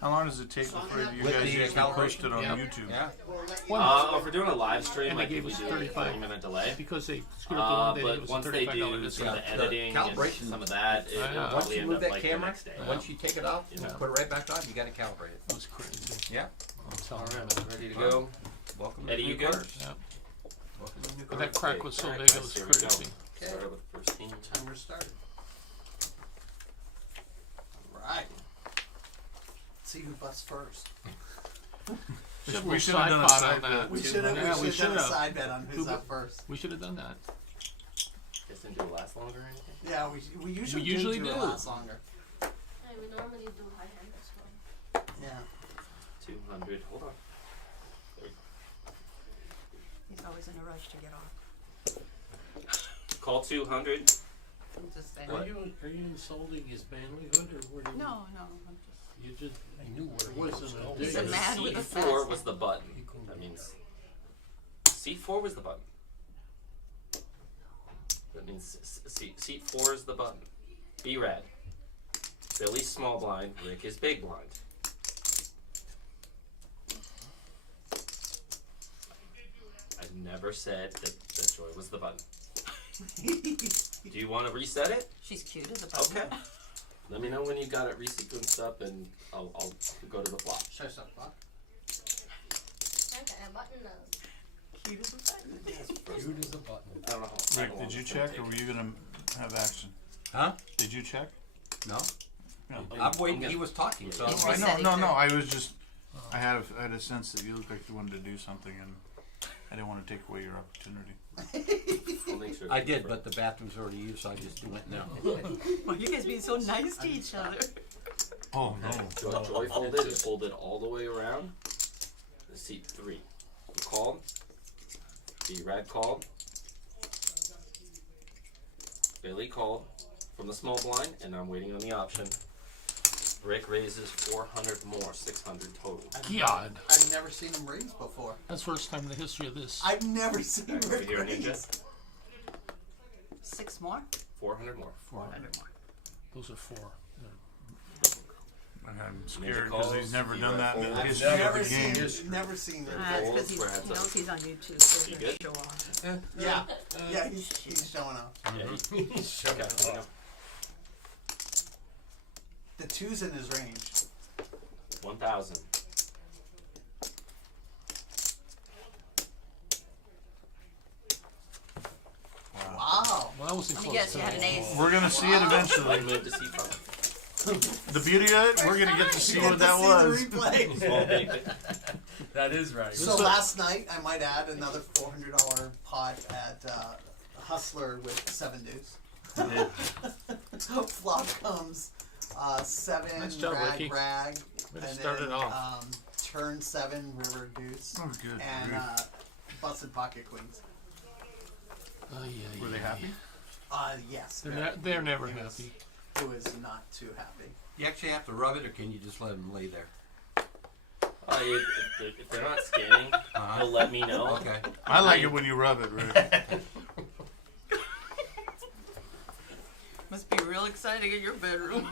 How long does it take before you With guys the usually pushed it on Yep. YouTube? Yeah. If we're doing a live stream, And I they gave think we us do a 35 30-minute delay. because they screwed up the one day. They gave But us once a they $35 do discount. the editing the and calibration. some of that, I know. it'll Once probably you end move up that like the camera, next day. once you take it off, You know. put it right back on, you got to calibrate it. That was crazy. Yeah. I'm telling All you. right, ready to go? Welcome to Eddie, the you new good? cars. Yeah. Welcome to the new But cars. that crack was so Alright, big, it guys, was here we go. crazy. Start with the first team. Timer started. Alright. See who busts first. We should have done a side on bet. We should have Yeah, we done a should've. side bet on who's Who up first. We should have done that. Guess didn't do it last longer or anything? Yeah, we usually, usually do. It do. last longer. Hey, we normally do high hand as well. Yeah. 200. Hold on. He's always in a rush to get off. Call 200. I'm just saying. What? Are you insulting his manlyhood, or what? No, I'm just. You just. I knew where It wasn't a He's dig. a man with a C4 fast- was the button. That means C4 was the button. That means seat 4 is the button. Be red. Billy's small blind. Rick is big blind. I never said that Joy was the button. Do you want to reset it? She's cute as a button. Okay. Let me know when you got it resequenced up, and I'll go to the flop. Should I stop the clock? Okay, a button nose. Cute as a button. Cute as a button. I don't know. How Rick, long did you it's gonna check, or take. were you gonna have action? Huh? Did you check? No. No. I'm waiting. He was talking, so He's I'm I like, know, no. I was just. I had a sense that you looked like you wanted to do something, and I didn't want to take away your opportunity. I'll make sure I did, but the bathroom's already used, so I just went now. Well, you guys being so nice to each other. Oh no. Joy folded. It folded all the way around. The seat 3. You called. The red called. Billy called from the small blind, and I'm waiting on the option. Rick raises 400 more, 600 total. God. I've never seen him raise before. That's the first time in the history of this. I've never seen Alright, over Rick here, raise. Ninja. 6 more? 400 more. 400 more. Those are 4. I'm Ninja scared because he's calls, never you done are that in the folded. history of Never the seen, game. never seen Rick That's raise. because he Perhaps knows he's on YouTube, so You he can good? show off. Yeah, he's showing off. Yeah, okay, here we go. The 2's in his range. 1,000. Wow. Well, that wasn't Let close. me guess, you had an ace. We're gonna see it eventually. One move to C5. The beauty of it, we're gonna get to see You what get to that see was. the replay. Small big. That is right. So last night, I might add another $400 pot at Hustler with 7 deuce. Flop comes 7 Nice job, rag Ricky. rag, Way to and start then it off. turn 7 river deuce, Oh, good. and grief. busted pocket queens. Were they happy? Yes. They're never It was- happy. It was not too happy. You actually have to rub it, or can you just let him lay there? If they're not scanning, he'll let me know. Okay. I like it when you rub it, Rick. Must be real exciting in your bedroom.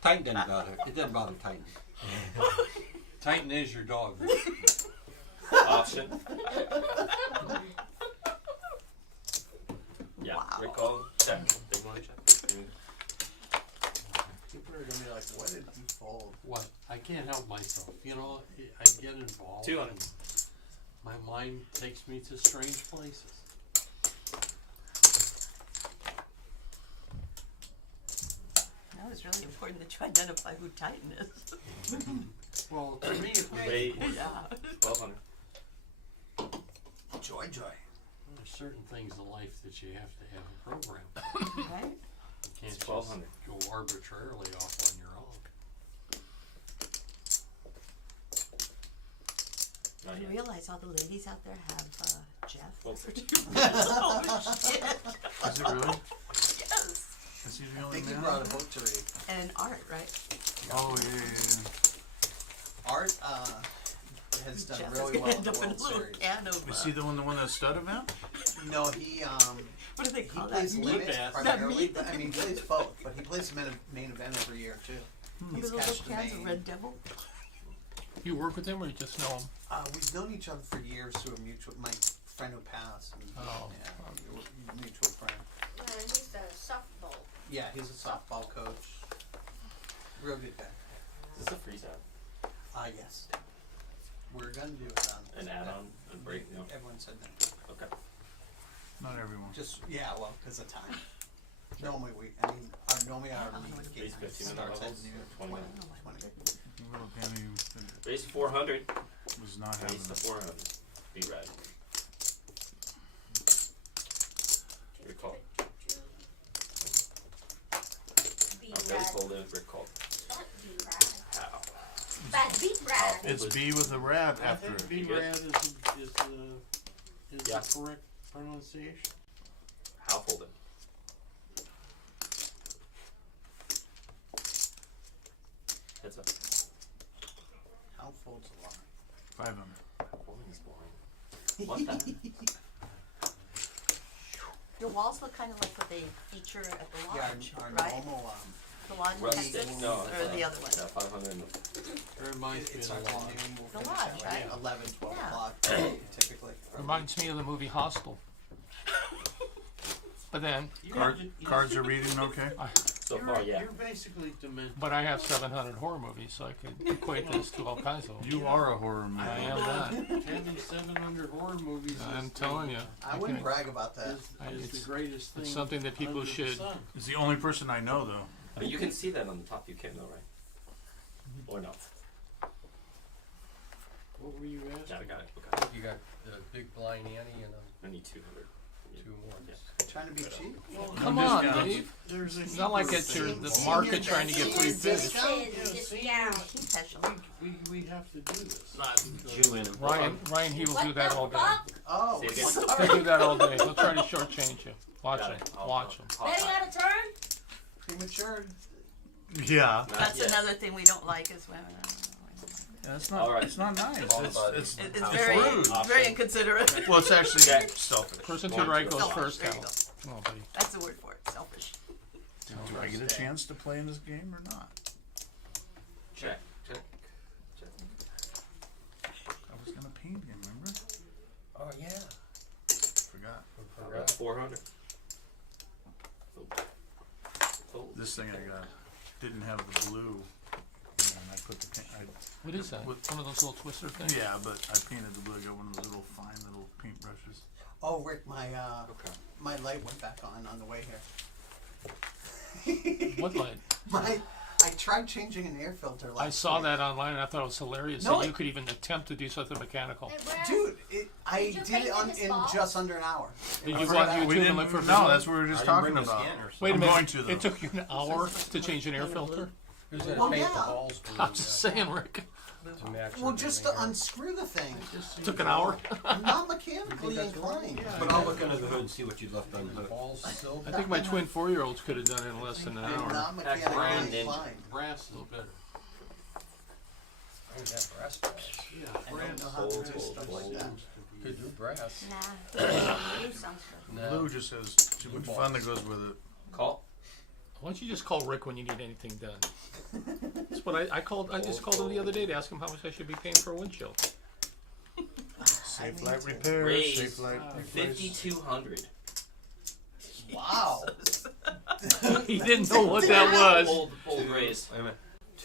Titan doesn't bother. It doesn't bother Titan. Titan is your dog. Option. Yeah, Wow. Rick called. Check. Big money check. People are gonna be like, "What did he fold?" What? I can't help myself. You know, I get involved. 200. and My mind takes me to strange places. Now it's really important that you identify who Titan is. Well, to me, Wait. Yeah. 1,200. Joy. there's certain things in life that you have to have a program. Right? You can't just 1,200. go arbitrarily off on your own. Not Do you yet. realize all the ladies out there have Jeff? Well, Oh shit! Is it really? Yes. Is he the I only think he man? brought a book to read. And art, right? Oh yeah. Art has done Jeff really is well gonna in end the up in a World little Series. can of. Is he the one that won that stud event? No, he What do they he call plays that? limit bass. primarily, meat. but I mean he plays both. But he plays the main event every year too. Remember He's those catched little cans the of main. Red Devil? You work with him or you just know him? We've known each other for years through a mutual, my friend who passed. And, Oh. yeah, mutual friend. And he's the softball. Yeah, he's a softball coach. Real good guy. Is this a freeze out? Yes. We're gonna do An add-on, a break? No. Everyone said no. Okay. Not everyone. Just, yeah, well, because of time. Normally normally our meeting Base 15 minute starts at levels, noon. 20 minutes. 20. Little Danny Base 400. was not having Base to it. 400. Be red. Rick called. Be Billy rad. called in. Rick called. Don't be rad. How? But be rad. It's B with a rad I after think it. B You good? rad is Yeah. the correct pronunciation. How folded? Heads up. How folds a lot? 500. Folding is boring. What the? Your walls look kind of like what they feature at the Yeah, lodge, our right? normal, The lodge in Rustic? Texas, No. or the other one? Yeah, 500. It reminds me it's of our the lodge. noon, we'll The finish lodge, at like right? 11, 12 Yeah. o'clock typically. Reminds me of the movie Hostel. But then, Cards are reading okay? So far, yeah. You're basically demented. but I have 700 horror movies, so I could equate this to all kinds of them. You are a horror movie. I am that. Having 700 horror movies I'm is telling you. I wouldn't brag about that. is It's- the greatest thing. it's something that people under the should- sun. It's the only person I know though. But you can see that on the top. You can though, right? Or no? What were you asking? Yeah, I got it. Okay. You got Big Blind Annie and I need 200. two more. Yeah. Trying to be cheap? Come on, Dave. It's not like it's your the market trying to get free fish. Discount. Keep that We have to do this. Jew in him. Ryan, he will do that all day. Oh, Say again. He'll do that all day. He'll try to shortchange you. Watch Got him. it. I'll- Watch him. I'll- Betting out of turn? premature. Yeah. Not That's yet. another thing we don't like is women. That's not. All right. It's not nice. All It's, about it's, It's it's very, rude. very inconsiderate. Well, it's actually Okay. selfish. Person to One, the right two, goes five. first, There you Cal. go. Come on, buddy. That's the word for it. Selfish. Do I get a chance to play in this game or not? Check. Check. Check. I was gonna paint him, remember? Oh yeah. Forgot. How about 400? Oh. This thing I got didn't have the blue. And I put the paint. What is that? One of those little twister things? Yeah, but I painted the blue. I got one of those little fine little paintbrushes. Oh, Rick, my Okay. my light went back on the way here. What light? I tried changing an air filter last I saw week. that online and I thought it was hilarious No, that you it- could even attempt to do something mechanical. Hey, Brad. Dude, I Did you did paint it on this in ball? just under an hour. Did I you forgot go on that. YouTube and look for No, videos? that's what we were just talking about. Wait a I'm minute. going to, though. It took you an hour to change an air filter? Who's gonna Well, paint yeah. the walls I'm just saying, Rick. to match Well, just to everything unscrew the thing. It took an hour. I'm not mechanically inclined. But I'll look under the hood and see what you left on the hood. Balls silver. I think my twin 4-year-olds could have done it in less than an I'm hour. not Brand mechanically ninja. inclined. Brass is better. Oh, yeah, brass brass. Yeah, I brass. don't know how to do Fold, stuff fold, like that. Could do brass. Nah. Blue sounds good. No. Blue just has too much fun that goes with it. Call. Why don't you just call Rick when you need anything done? That's what I called. I just called him the other day to ask him how much I should be paying for a windshield. Safe light repair. Raise. Safe light replace. 5,200. Wow. He didn't know what that was. Bold raise. Wait a minute.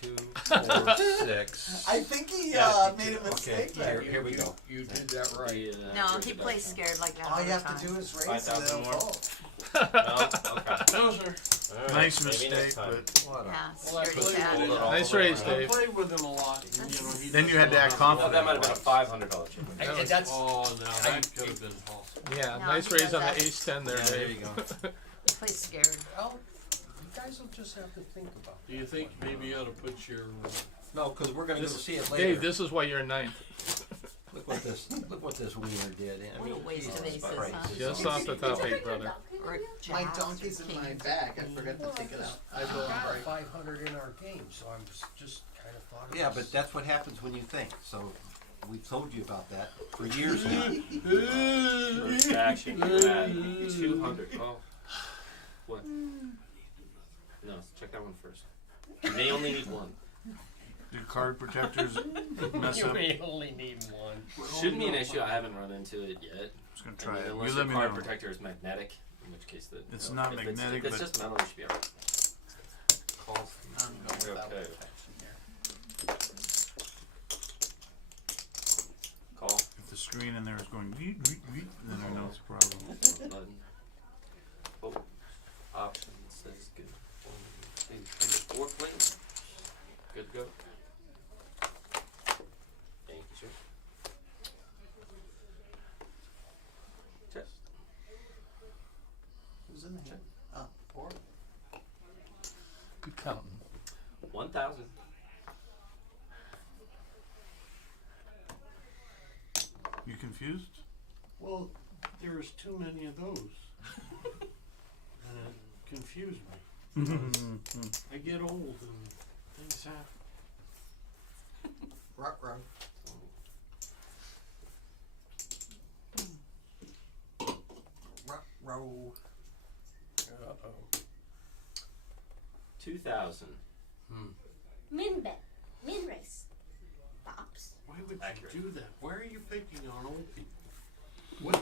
2, 4, 6. I think he made a mistake Okay, there. here we go. You did that right. No, he plays scared like that All all you the have time. to do is raise and 5,000 they'll more. fold. No? Okay. Those are. All right, Nice maybe mistake, next time. but What Yeah, Well, I scaredy played cat. Hold it all Nice the way raise, around. I Dave. played with him a lot. And, you know, he Then you had to doesn't act know how- Well, confident. that might have been a $500 chip. And that's. Oh, no, that could have been awesome. Yeah, No, nice he raise does on the that. ace-10 there, Yeah, there Dave. you go. He plays scared. Well, you guys will just have to think about Do you think maybe you ought to put your it. No, because we're going to go This- see it later. Dave, this is why you're ninth. Look what this wiener did. I What a mean, waste of Jesus aces, Christ. huh? Just off the top eight, brother. Or My jacks donkey's or in my kings. bag. I forgot to take it out. I go on break. 500 in our game, so I'm just kind of thought of Yeah, this. but that's what happens when you think. So we've told you about that for years now. First action. You're at 200. Oh. What? No, check that one first. You may only need one. Do card protectors mess You up? may only need one. Shouldn't be an issue. I haven't run into it yet. Just gonna I try mean, it. unless You the let me card know. protector is magnetic, in which case the It's no, not if magnetic, If it's but- just metal, you should be alright. Calls. I'm going You're without okay. protection here. Call. If the screen in there is going beep, beep, beep, then I know it's a problem. Button. Oh. Option says good. 1, 2, 3, 4 plates. Good to go. Thank you, sir. Test. Who's in the hand? Oh, 4. Good counting. 1,000. You confused? Well, there's too many of those. And it confused me. I get old and things happen. Ruh-roh. Ruh-roh. 2,000. Min bet. Min race. Pops. Why would Accurate. you do that? Why are you picking on old people? What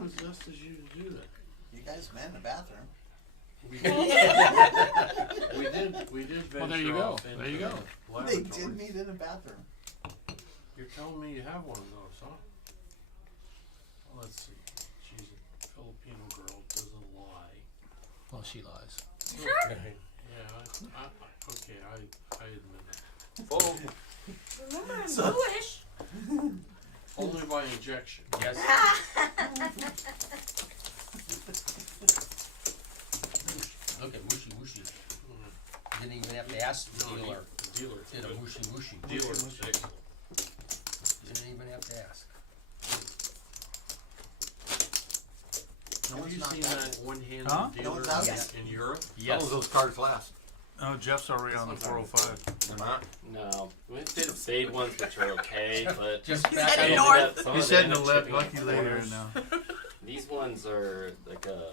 possesses you to do that? You guys met in the bathroom. We did venture Well, there you go. off into There you go. the They laboratory. did meet in a bathroom. You're telling me you have one of those, huh? Well, let's see. She's a Filipino girl, doesn't lie. Well, she lies. Okay. Yeah, okay, I admit it. Oh. Remember, I'm So- Jewish. Only by injection. Yes. Look at Mushy Mushy. Didn't even have to ask the No, dealer. the dealer. Did a Mushy Mushy. Dealer was excellent. Didn't even have to ask. No Have one's you knocked seen out that yet. one-handed Huh? dealer No one's out yet. in Europe? Some of those cars last. Oh, Jeff's already on the 405. They're not. No. We did fade ones, which are okay, but. Just He's back headed on north. the Some He's of them heading to end up left, chipping lucky in later corners. now. These ones are like a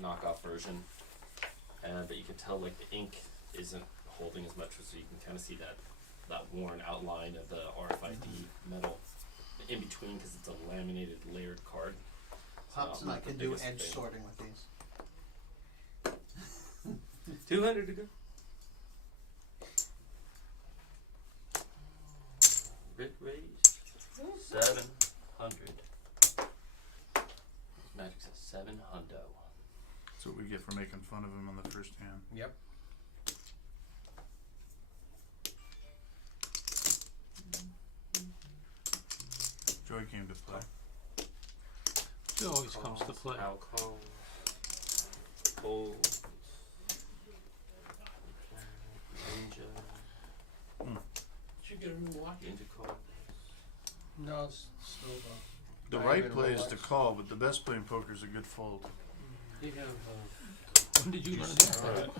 knockoff version, but you can tell like the ink isn't holding as much, so you can kind of see that worn outline of the RFID metal in between because it's a laminated layered card. So Pops and I not the can do biggest edge thing. sorting with these. 200 to go. Rick raised 700. Magic says 7 hundo. That's what we get for making fun of him on the first hand. Yep. Joy came to play. She always comes to play. Alcohol. Folds. Ninja. Did you get a new watch? Ninja card. No, it's still The Not right even play is to Rolex. call, but the best play in poker is a good fold. You have When did you learn that? Alright.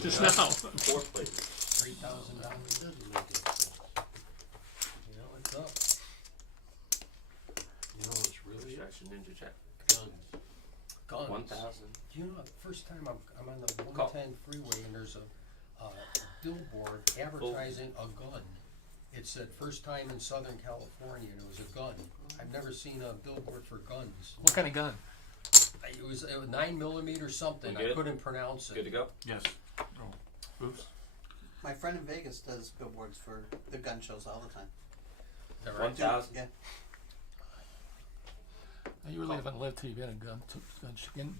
Just now. 4 plates. $3,000. it doesn't make it so. You know, it's up. You know what's really up? Distraction ninja check. Guns. Guns. 1,000. You know, the first time I'm on the Call. 110 freeway and there's a billboard advertising a gun. It said first time in Southern California and it was a gun. I've never seen a billboard for guns. What kind of gun? It was 9mm something. You I good? couldn't pronounce it. Good to go. Yes. Oh. Oops. My friend in Vegas does billboards for the gun shows all the time. Is that right? 1,000. Yeah. You really haven't lived till you've been to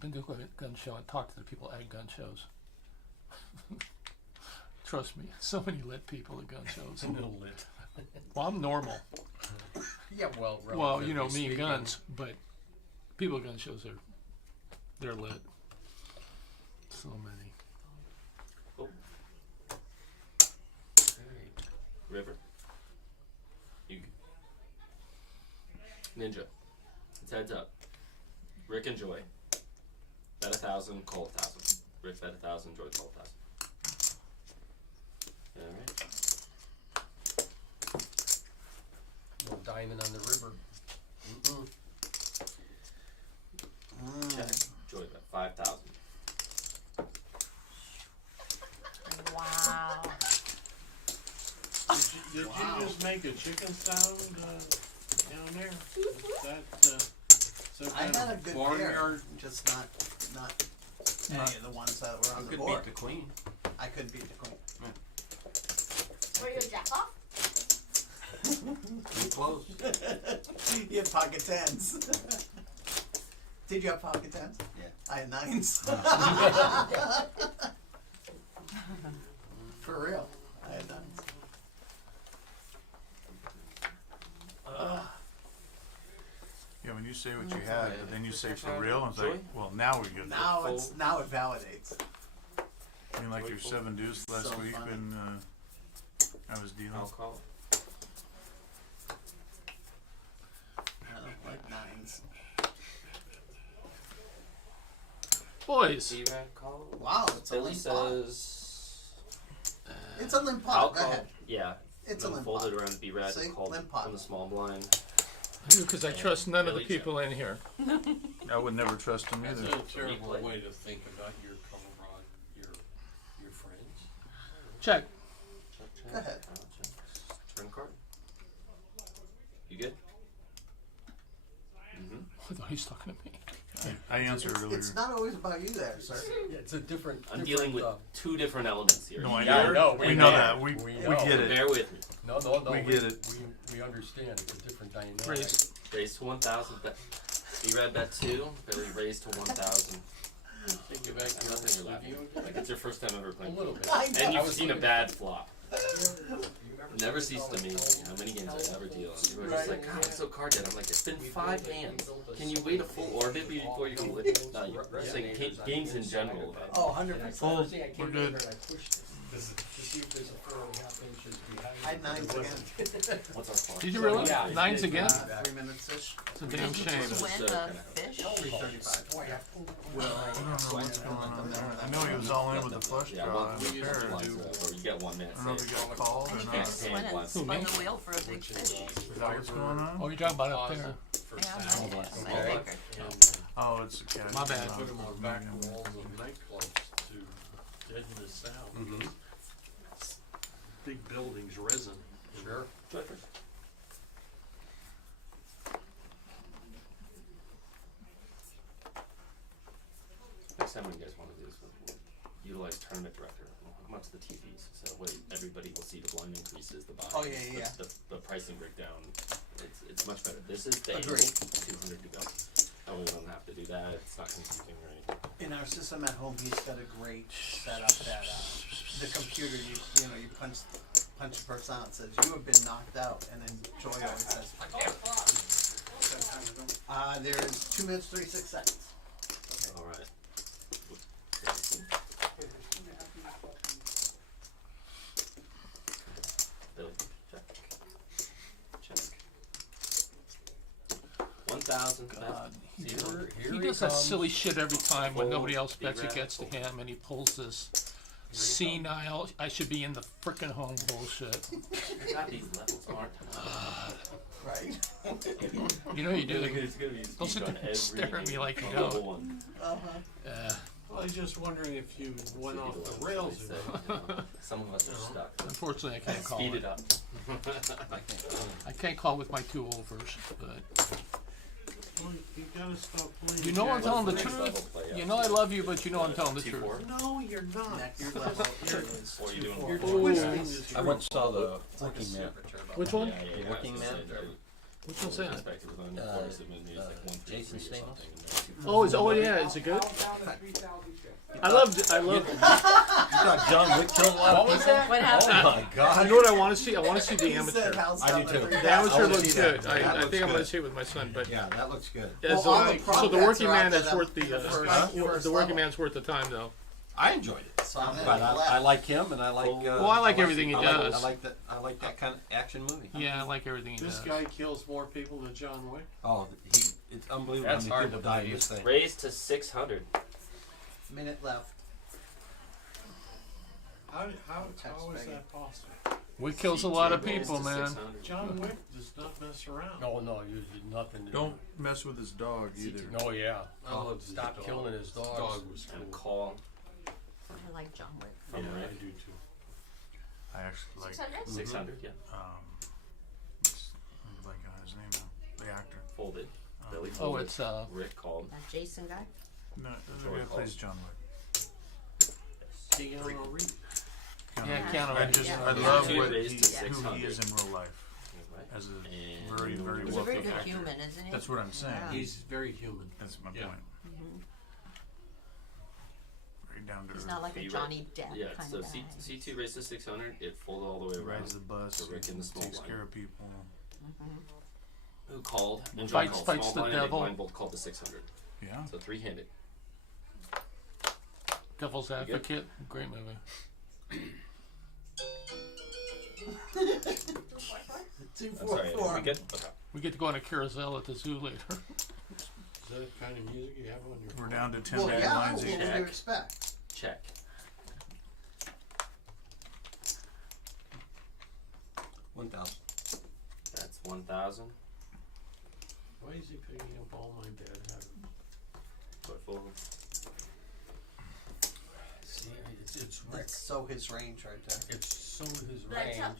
been to a gun show and talked to the people at gun shows. Trust me, so many lit people at gun shows. A little lit. Well, I'm normal. Yeah, well, Well, you know relatively me and speaking. guns, but people at gun shows they're lit. So many. Oh, Okay. River. You. Ninja. It's heads up. Rick and Joy. Bet 1,000, call 1,000. Rick bet 1,000, Joy call 1,000. Alright. No diamond on the river. Check. Joy bet 5,000. Did Wow. you just make a chicken sound, down there? Is that, some I kind had a of good barnyard? pair, just not any of the ones that were on the Could board. beat the queen. I couldn't beat the queen. Were you a jack off? Too close. You had pocket tens. Did you have pocket tens? Yeah. I had nines. For real, I had nines. Yeah, when you say what you had, but then you say for real, and it's like, well, now we're good. Now it validates. I mean, like your 7 deuce last So week funny. when I was dealing. I'll call. I don't like nines. Boys, B-Rat call. Wow, it's a Billy limp pot. says. It's a limp I'll pot. Go call. ahead. Yeah. It's a and then limp fold pot. it around B-Rat See? and call Limp pot. from the small blind. because I trust none of the Billy people in here. I would never trust him That's either. a terrible Replay. way to think about your comrade, your friends. Check. Check. Go ahead. Check. Turn card. You good? Mm-hmm. I thought he was talking to me. I answered earlier. It's not always about you there, sir. Yeah, it's a different. I'm dealing with different, two different elements here. No, I Yeah, know. no, we we know know. that. We We we know. get it. Bear with me. No, We get it. We understand. It's a different dynamic. Raise. Raise to 1,000. B-Rat bet 2. Billy raised to 1,000. Take you back to your Nothing you're laughing at. Like it's your first time ever A playing. little bit. I know. And I you've was seen a looking- bad flop. Never cease to amaze me how many games I ever deal. And people are just like, God, I'm so card dead. I'm like, it's been 5 hands. Can you wait a full orbit before you can win? No, you're saying games in general. Oh, 100%. Oh, we're good. I had nines again. What's our flop? Did you really? Yeah. 9s again? 3 minutes-ish. It's a damn shame. Win a fish? 335. Well, I don't know what's going on there. I know he was all in with the flush Yeah, draw one, and we the use pair. blinds, Dude. or you get 1 minute I don't know if he save. got called And or he not. could Is swim and Who, spun me? the wheel for a big fish. that what's going on? Oh, you're talking about up there. Yeah, Okay. Oh, it's a cat. My bad. Put them on back walls of nightclubs to deaden the sound. Mhm. Big buildings, resin. Sure. Next time when you guys want to do this, we'll utilize tournament director. We'll hook 'em up to the TVs, so that way everybody will see the blind increases, the buy. Oh, yeah, yeah. The pricing breakdown. It's much better. This is the Agreed. 200 to go. That way we don't have to do that. It's not confusing or anything. In our system at home, he's got a great setup that the computer, you know, you punch a person out, it says you have been knocked out, and then Joy always says, there's 2 minutes, 36 seconds. All right. Billy, check. Check. 1,000. God, Here he he does that comes. silly shit every time when Fold, nobody else bets B-Rat, it gets to fold. him, and he pulls this senile, I should be in the frickin' home bullshit. God, these levels aren't. Right? You know you do. It's gonna be Don't sit speak on there and stare at every me like you level don't. one. Well, I was just wondering if you went So off you do the what rails they or say, not. you know. Some of us are stuck. Unfortunately, I can't call Speed it. it up. I can't call with my 2 overs, but Well, you gotta stop playing. you know I'm Jack. telling the Next level truth. play, yeah. You know I love you, but you know I'm telling the 2-4. truth. No, you're not. Next level is Or you doing You're more? twisting this. I went and saw the Working Man. Which one? Yeah, The Working Man? Which one's that? Jason Stamos? Oh, yeah, is it good? I loved. You thought John Wick killed a lot of people? What happened? Oh my I God. know what I want to see. I want to see the He said amateur. house I do down too. to The 3,000. amateur I wanna looks see that. good. That I looks think I'm going to good. see it with my son. But Yeah, that looks good. as, Well, all the so prop the bets working are man out to is them worth the first the working level. man's worth the time though. I enjoyed it. So I'm But gonna I like him and I like. Well, I like everything he does. I like that kind of action movie. Yeah, I like everything he This does. guy kills more people than John Wick. Oh, it's unbelievable That's how many hard people to die in believe. this thing. Raise to 600. minute left. How Text is Peggy. that possible? We kills a lot of Raise people, to man. 600. John Wick does not mess around. No, you did nothing. To Don't mess with his dog either. No, yeah. I loved his Stop dog. killing his dogs. Dog was And cool. call I like John Wick. from Yeah, I Rick. do too. I like 600? 600, yeah. I'm blanking on his name now. The actor. Folded. Billy Oh, folded. it's Rick called. That Jason guy? No, the Troy guy Paul. plays John Wick. Keanu Reeves. Yeah, Keanu I Reeves. just Yeah. I Yeah. love Two what raised to who he 600. is in real life as a And very very He's a very wealthy good actor. human, isn't he? That's what I'm saying. Yeah. He's very human. That's my Yeah. point. Very down to He's earth. not like a He Johnny Depp Yeah, kind so of guy. C2 raised to 600. It folded all the way He around. rides the bus. to Rick in the small takes blind. care of people. Who called? And John Fights- called fights small the blind and big devil. blind both called to 600. Yeah. So three-handed. Devil's Advocate. Great movie. 244. I'm sorry, are we good? Okay. We get to go on a carousel at the zoo later. Is that the kind of music you have on your We're phone? down to 10 Well, bad yeah, lines what each. would you Check. expect? Check. $1,000. That's 1,000. Why is he picking up all my bad habits? Put forward. See, it's Rick. That's so his range right there. It's so his That's range. up.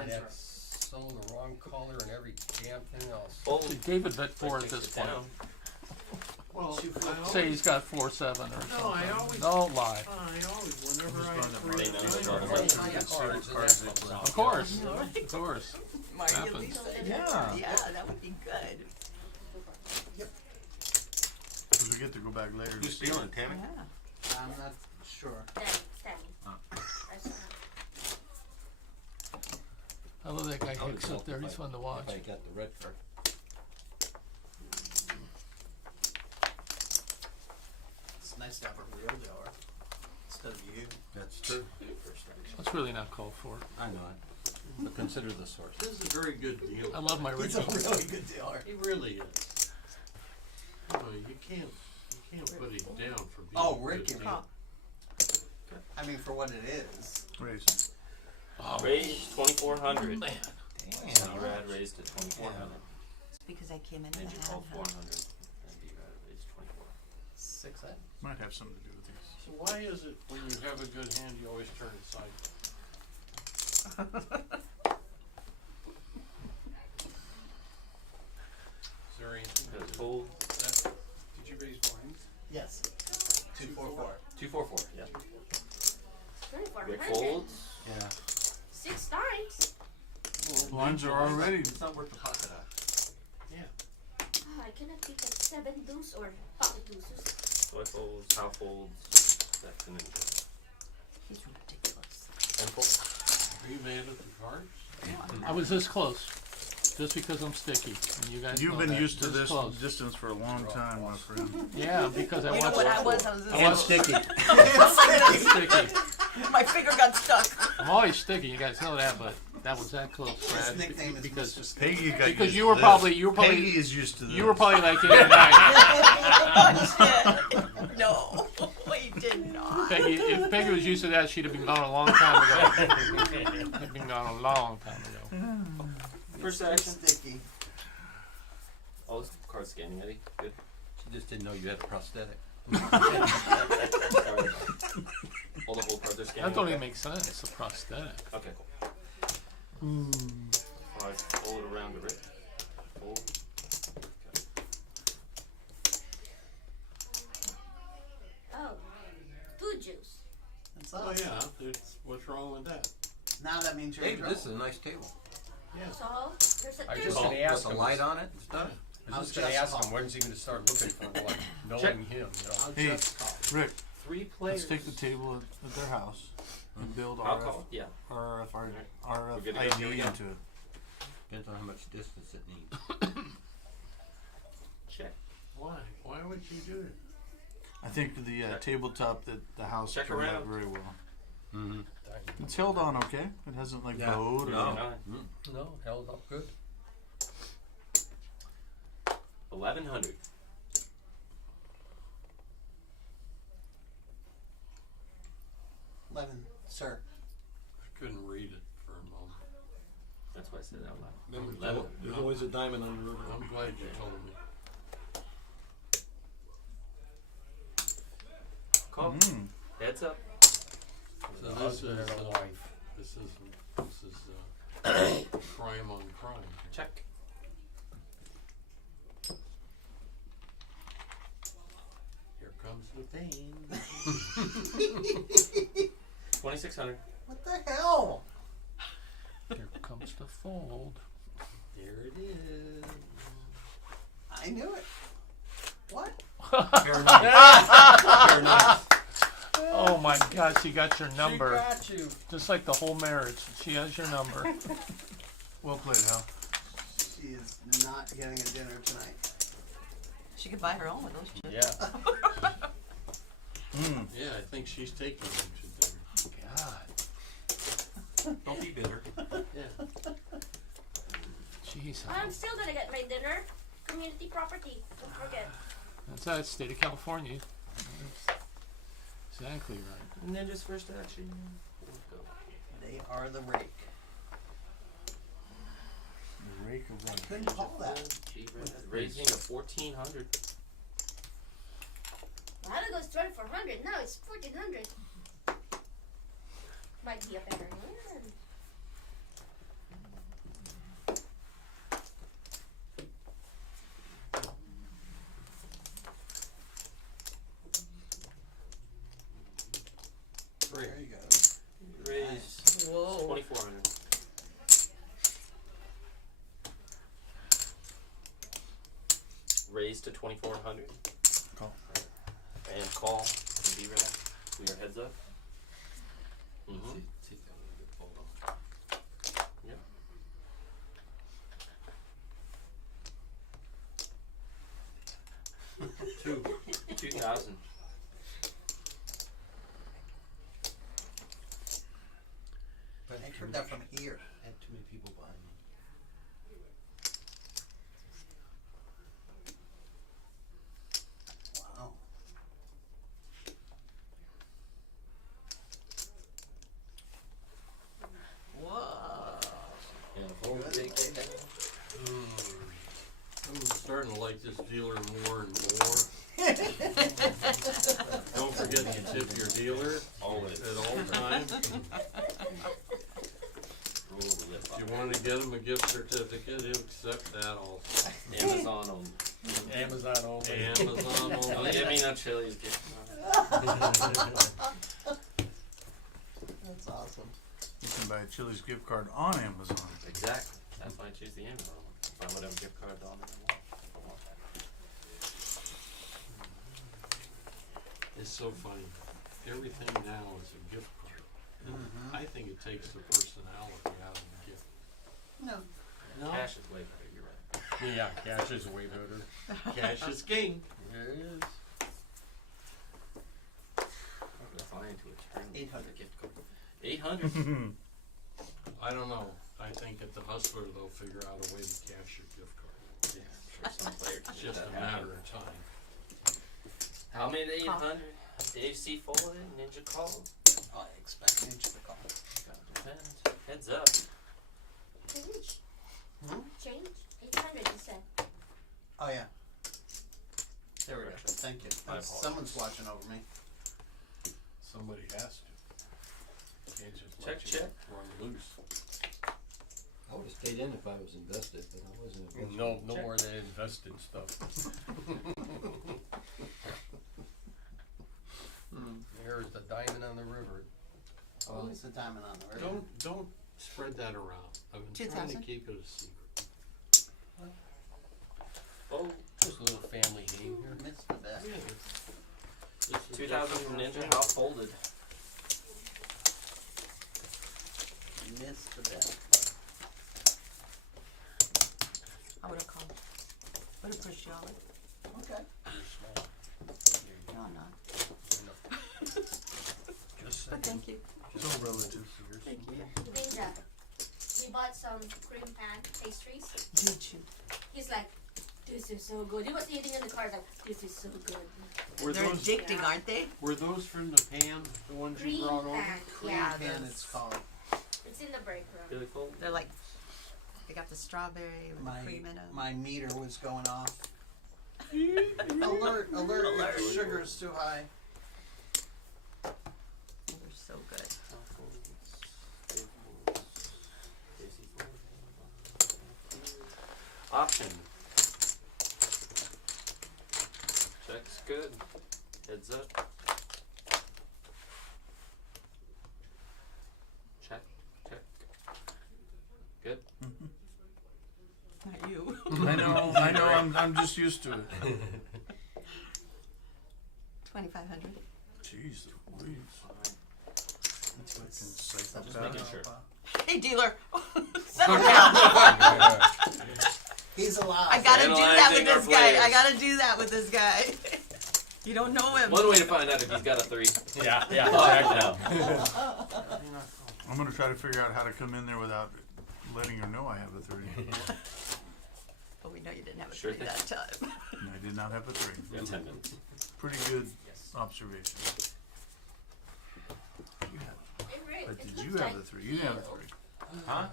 And it's so the wrong color and every damn thing else. Fold. See, David bet 4 at Takes this it point. down. Well, Say he's got 4-7 or something. No, I always- Don't lie. whenever I Who's create They know a the timer, level. I Right, try yeah, to cards, and cards that they comes play. out. Of course. Of course. Marty and Happens. Lisa. Yeah. Yeah, that would be good. Because we get to go back later. to Who's see stealing, it. Tammy? Yeah. I'm not sure. Stanley. Oh. I saw him. I love that guy I would Hicks go up there. if He's I- fun to watch. If I got the red card. It's nice to have a real dealer instead of you. That's true. First action. That's really not called for. I know it. But consider the source. This is a very good deal. I love my He's a Ricky. really good dealer. He really is. No, you can't put him down for being Oh, a good Rick, you deal. mean? I mean, for what it is. Raise. Raised 2,400. Man. B-Rad raised to 2,400. It's because I came in Then and you had called her. 400. And B-Rad raised 24. 6 ed. Might have something to do with these. So why is it when you have a good hand, you always turn it side? Is there anything Goes to fold. that? Did you raise blinds? Yes. 244. 244. Yeah. Rick 2,400. folds. Yeah. 6 times. Blinds are already. It's not worth the pocket eye. Yeah. Oh, I cannot pick up 7 deuce or pocket deuces. Toy folds. How folds. That's an intro. He's ridiculous. 10 folds. Are you mad at the cards? I was this close. Just because I'm sticky. And you guys You've know been that. used to this close. distance for a long time, my friend. Yeah, because I You know watched what I was? I was I was sticky. sticky. My finger got stuck. I'm always sticky. You guys know that, but that was that close, His Brad. nickname is Because Mr. Sticky. Peggy got Because used you to were this. probably Peggy is used to this. you were probably like 8 or 9. No, we did not. Peggy, if Peggy was used to that, she'd have been gone a long time ago. She'd been gone a long time ago. First Mr. action. Sticky. All this card scanning, Eddie. Good. She just didn't know you had a prosthetic. Sorry. All the whole cards are scanning. That don't okay? even make sense. It's a prosthetic. Okay, cool. Alright, fold it around to Rick. Fold. Okay. Oh, 2 juice. That's Oh us. yeah, what's wrong with that? Now that means you're in Hey, trouble. this is a nice table. Yeah. So, there's a I there's just a- gonna ask With him. a light on it and stuff. I was just gonna ask him when's he gonna start looking for like knowing him, you know? I'll Hey, just call. Rick, 3 players. let's take the table at their house and build I'll call. Yeah. RFID We're good to go. Here we go. into it. Depends on how much distance it needs. Check. Why? Why would you do it? I think the Check. tabletop that the house Check turned out around. very well. Mm-hmm. It's held on okay. It hasn't like Yeah. bowed or No. 9. No, held up good. 1,100. Sir. I couldn't read it for a moment. That's why I said it out loud. Remember, 11. there's always a diamond under it. I'm glad you told me. Call. Mm. Heads up. So this Husband is and a wife. this isn't Crime on crime. Check. Here comes the pain. 2,600. What the hell? Here comes the fold. There it is. I knew it. What? Very nice. Very nice. Oh my God, she got your number. She got you. Just like the whole marriage. She has your number. Well played, Hal. She is not getting a dinner tonight. She could buy her own with those chips. Yeah. Yeah, I think she's taking them to dinner. God. Don't be bitter. Yeah. Jeez. I'm still gonna get my dinner. Community property. Don't forget. That's the state of California. That's exactly right. Ninja's first action. They are the rake. The rake of running. Couldn't call that. Raising to 1,400. A while ago it's 2,400. Now it's 1,400. Might be a better one. There you go. Raise Whoa. 2,400. Raise to 2,400. Call. And call. And be ready. We are heads up. Mm-hmm. Yep. 2,000. I heard that from here. I had too many people behind me. Wow. Whoa. And hold the big head. I'm starting to like this dealer more and more. Don't forget to tip your dealer Always. at all times. Roll the lip If up. you want to get him a gift certificate, he'll accept that also. Amazon only. Amazon only. Amazon Don't only. give me no chilies gift. That's awesome. You can buy a Chili's gift card on Amazon. Exactly. That's why I choose the Amazon one. If I would have a gift card on it, I want that. It's so funny. Everything now is a gift card. And I think it takes the personality out of the gift. No. No? Cash is way better, you're right. Yeah, cash is way better. Cash is king. There it is. I'm gonna fly into a turn. 800. Gift card. 800. I don't know. I think at the Hustler they'll figure out a way to cash your gift card. Yeah, I'm sure some player can It's get just that a matter happen. of time. How many to 800? Dave C. folded, Ninja called. I expect Ninja to call. Depends. Heads up. Change. Hmm? Change. 800 you said. Oh yeah. There we go. Thank you. My apologies. Someone's watching over me. Somebody has to. Can't just Check, let you check. run loose. I would have stayed in if I was invested, but I wasn't invested. No more than invested stuff. There's the diamond on the river. Who's the diamond on the river? Don't spread that around. I've been trying to 2,000? keep it a secret. Oh, Just a little family game here. Missed the bet. This is 2,000 from Ninja. How folded? Missed the bet. I would have called. Would have pushed y'all. Okay. You're small. No, I'm not. Just But thank you. It's all relative. Thank you. Ninja. We bought some cream pan pastries. Did you? He's like, this is so good. He was eating in the car like, this is so good. Were They're those, addicting, aren't they? were those from the pan, the ones you Cream brought over? pan. Cream Yeah. pan it's called. It's in the break room. Really fold? They're like, they got the strawberry with My the cream in them. my meter was going off. Alert! Alert! Your sugar's too high. They're so good. How fold? Dave folds. Dave C. Option. Check's good. Heads up. Check. Check. Good. Not you. I know, I'm just used to it. 2,500. Jeez Louise. Just making sure. Hey, dealer. Settle down. He's alive. I gotta do that Analyzing with our this guy. I players. gotta do that with this guy. You don't know him. One way to find out if he's got a 3. Yeah, yeah, exactly. I'm gonna try to figure out how to come in there without letting her know I have a 3. But we know you didn't have a Sure 3 that time. And I did not have a 3. We have 10 minutes. Pretty good observation. You have, It but did looks you have like the 3? You didn't have a 3. Huh?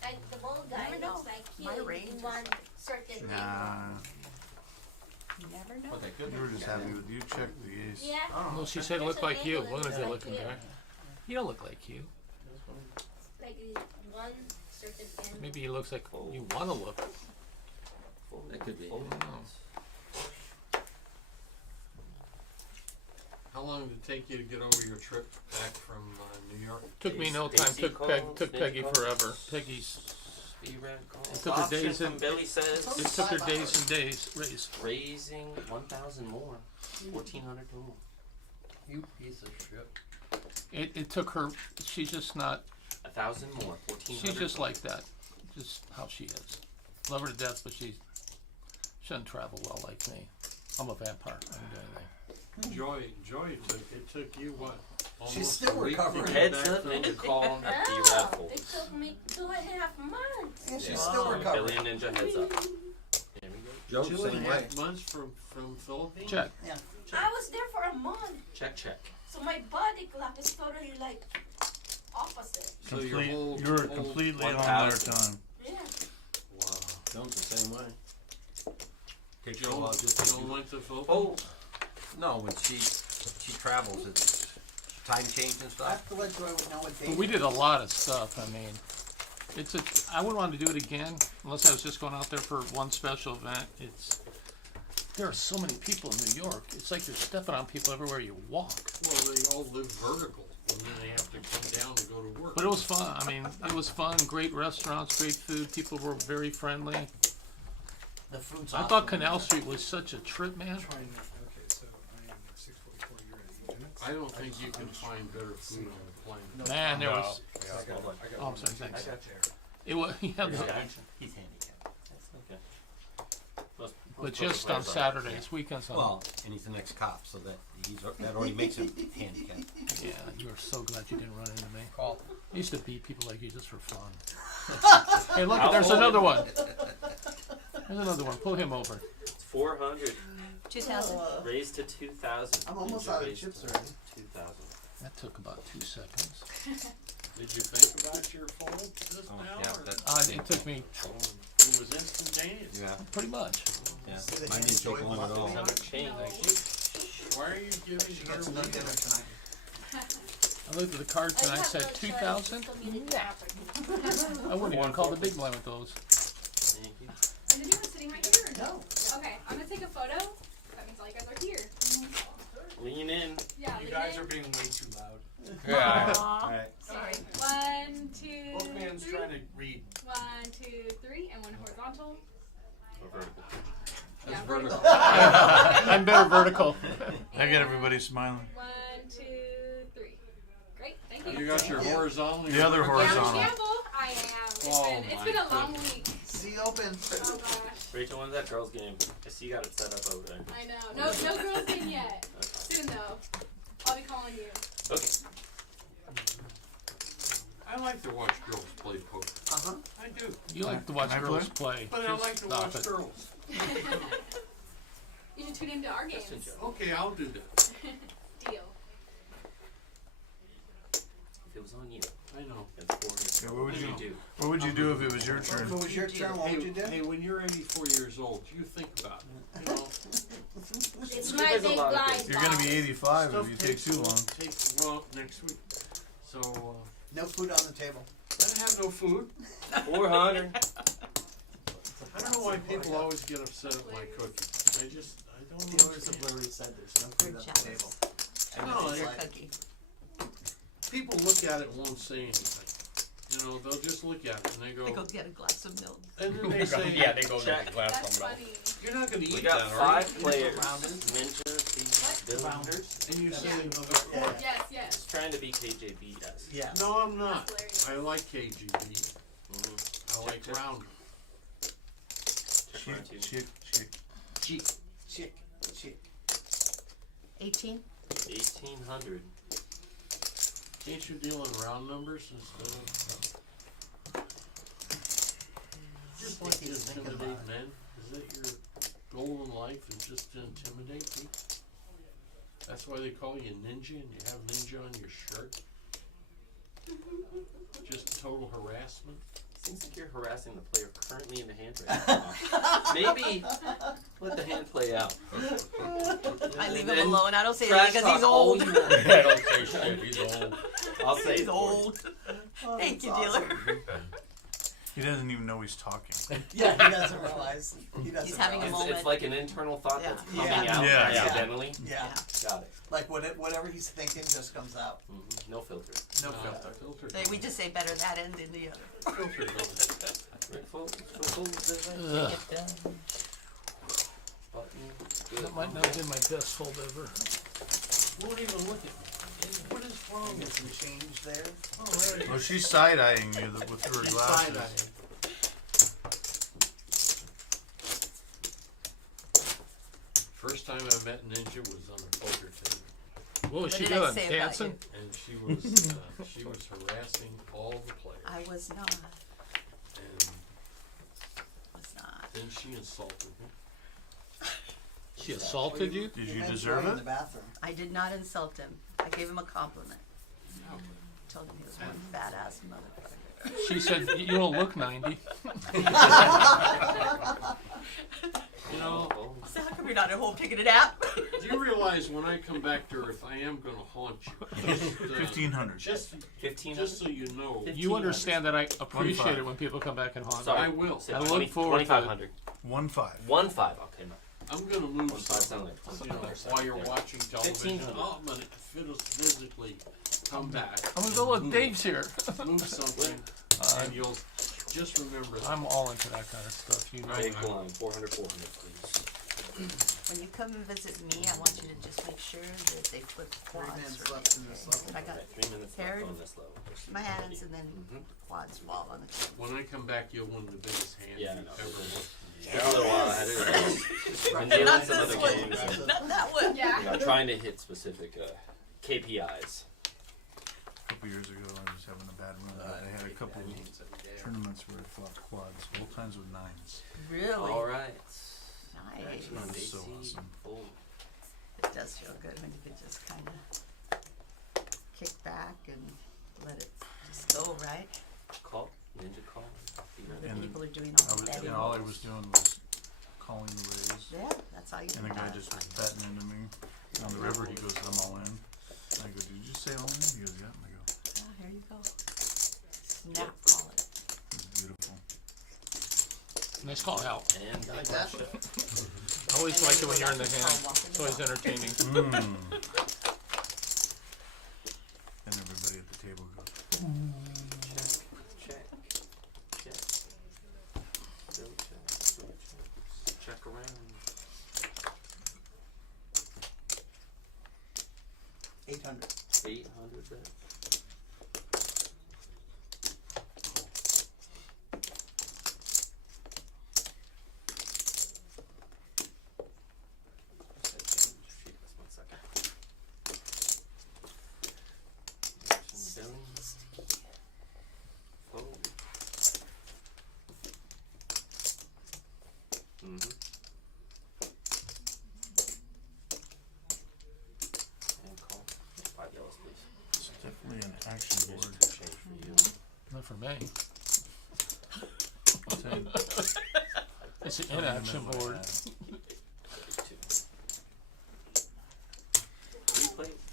Like the bald guy Never know. looks like My you range in is- one certain Nah, angle. You never know. Okay, good. you were just happy with you checked the ace. Yeah. Well, she said look like you. What is it looking guy? You don't look like you. Like one certain angle. Maybe he looks like you want to look. That could be. I don't know. How long did it take you to get over your trip back from New York? Took me no time. Took Peggy forever. Peggy's. It took her Option days from and Billy says it took her days and days. Raise. raising 1,000 more, 1,400 more. You piece of shit. It took her. She's just not. 1,000 more, 1,400. She's just like that. Just how she is. Love her to death, but she doesn't travel well like me. I'm a vampire. I can do anything. Joy took you what? She's Almost still a week to recovering. get Heads back up, from- Ninja call the No, raffle. it took me 2.5 months. Yeah, she's Yeah. still Billy recovering. and Ninja heads up. There we go. Joe, Two same and a way. half months from Philippines? Check. Yeah. I was there for a month, Check, check. so my body clock is totally like opposite. So your whole- You're whole completely on their 1,000. time. Yeah. Wow. Joe's the same way. Takes a Joe, while just to Joe do- went to Philippines? Oh, No, when she travels, it's time change and I stuff. have to let Joy know what day. But we did a lot of stuff. I mean, I wouldn't want to do it again unless I was just going out there for one special event. There are so many people in New York. It's like you're stepping on people everywhere you walk. Well, they all live vertical, and then they have to come down to go to work. But it was fun. I mean, it was fun. Great restaurants, great food. People were very friendly. The food's I awesome. thought Canal Street was such a trip, man. Okay, so I am at 6:44. You're at 8 minutes. I don't think you can find better food on the planet. Man, there was. I got Oh, I'm one sorry. minute. Thanks. It was. Yeah, He's handicapped. okay. Most but poker just on players are. Saturdays, weekends on. Well, and he's the next cop, so that already makes him handicapped. Yeah, you are so glad you didn't run into me. Call. I used to beat people like you just for fun. Hey, look, there's another one. There's another one. Pull him over. It's 400. 2,000. Raised to 2,000. I'm almost Ninja out of raised chips to already. 2,000. That took about 2 seconds. Did you think about your fold just Oh, now, yeah, or that, It took me it was instantaneous? yeah, pretty much. yeah. See the Mine didn't Joy take long at all. Bluffing? Change. Why are you giving She her gets no dinner tonight. I looked at the cards and I said 2,000. I wouldn't even call the big blind with those. Thank you. Is anyone sitting right here? Or No. Okay, I'm gonna take a photo. That means all you guys are here. Lean in. Yeah. You guys are being way too loud. Yeah. Aw. Sorry. 1, 2, Both man's 3. trying to read. 1, 2, 3, and 1 horizontal. Or vertical. Yeah, vertical. I'm better vertical. I got everybody smiling. 1, 2, 3. Great, thank you. You got your horizontal. The other Yeah, horizontal. Campbell. I am. Oh It's my been a long goodness. week. See open. Oh gosh. Rachel, when's that girls' game? I see you got it set up over there. I know. No girls game yet. Okay. Soon though. I'll be calling you. Okay. I like to watch girls play poker. Uh-huh. I do. You like to watch Can I girls play. But I Just like to stop watch it. girls. You should tune into our games. Just a joke. Okay, I'll do that. Deal. If it was on you, I know. it's 400. Yeah, what would What you would you do? What would you do if it was your If turn? it was your turn, what would you do? Hey, when you're 84 years old, you think about it. You know, It's You my guys a big lot of blind. things. You're gonna be 85 stuff if you take too long. Well, next week. So, No food on the table. I have no food. 400. I don't know why people always get upset at my cookies. I don't The owners understand. of Liberty said there's no food We're on the jealous. table. And No, it's Your like, cookie. People look at it and won't say anything. You know, they'll just look at it and they go, They go get a glass of milk. and then they say, Yeah, they go Check. to glass That's of milk. funny. you're not gonna We eat got that, are 5 you? players. rounders? Ninja, Bill. rounders. And you say, Yeah. of course. Yes, yes. Just trying to be KJBS. Yeah. No, I'm not. That's hilarious. I like KGB. Mm-hmm. I like Check. round. Check round two. Chick. Chick. Chick. 18? 1800. Can't you deal in round numbers instead of? Just like to He's thinking intimidate about it. men? Is that your goal in life? Is just to intimidate people? That's why they call you ninja and you have ninja on your shirt? Just total harassment? Seems like you're harassing the player currently in the hand right now. Maybe let the hand play out. I leave And him alone. I don't say trash anything because he's talk all old. you want. I don't say shit, he's old. I'll say He's it for you. old. Thank you, dealer. He doesn't even know he's talking. Yeah, he doesn't realize. He doesn't He's having a realize. moment. It's like an internal thought that's Yeah. coming Yeah. out Yeah. Yeah. accidentally. Yeah. Got it. Like whatever he's thinking just comes out. Mm-hmm. No filter. No filter. We just say better that end than the other. Filter don't. Rick Fold, button. Good. That might not have been my best fold ever. Won't even look at me. What is wrong Get with some you? change there. Well, she's side-eyeing you with her She's glasses. side-eyeing. First time I met Ninja was on a poker table, What was What she did I doing? say about Dancing? and she was harassing all the players, I was not. and Was not. then she insulted me. She assaulted you? Did You you meant deserve throwing in it? the bathroom. I did not insult him. I gave him a compliment. Told him he was one badass motherfucker. She said, you don't look 90. You know, So how come you're not at home taking a nap? do you realize when I come back to Earth, I am gonna haunt you? Just, 1500. Just 15. so you know, You understand that I appreciate 1-5. it when people come back and haunt me. Sorry. I will. Say I look 20 forward to it. 2500. 1-5. 1-5. Okay, no. I'm gonna move 1-5 something, sound like you know, 25. while you're watching television. 1500. Oh, I'm gonna physically come back, I'm gonna go, look, Dave's here. move something, and you'll just remember that. I'm all into that kind of stuff. You know. Big blind. 400, please. When you come and visit me, I want you to just make sure that they flip 3 quads minutes for me. left in this level. I got Okay, 3 minutes paired left on this level. my hands and then Mhm. quads fall on the table. When I come back, you'll win the biggest hand Yeah, I you've know. ever looked. Took a little while. I had to been dealing Not with some this other one. games. And, Not that one. Yeah. you know, trying to hit specific KPIs. A couple years ago, I was having a bad run. I had a couple of tournaments where I flopped quads, all kinds with 9s. Really? All right. Nice. Action on That's so AC. awesome. Fold. It does feel good when you can just kind of kick back and let it just go, right? Call. Ninja call. Other And people are doing I all the was, betting. and all I was doing was calling the raise. Yeah, that's how you do And the guy that. just was betting into me. And on the river, he goes, I'm all in. And I go, did you say all in? He goes, yeah. And I go, Yeah, here you go. Snap call it. it's beautiful. Nice call out. And Like big that? blind. I always And like then it when you're in the that's hand. called walking It's the always dog. entertaining. And everybody at the table goes, Check. Check. Still check. Still check. Check around. 800. 800 bet. Mm-hmm. And call. $5, please. it's definitely an action Here's board. some change for you. Not for me. I'll tell you. It's an inaction board. Two. 3 plates.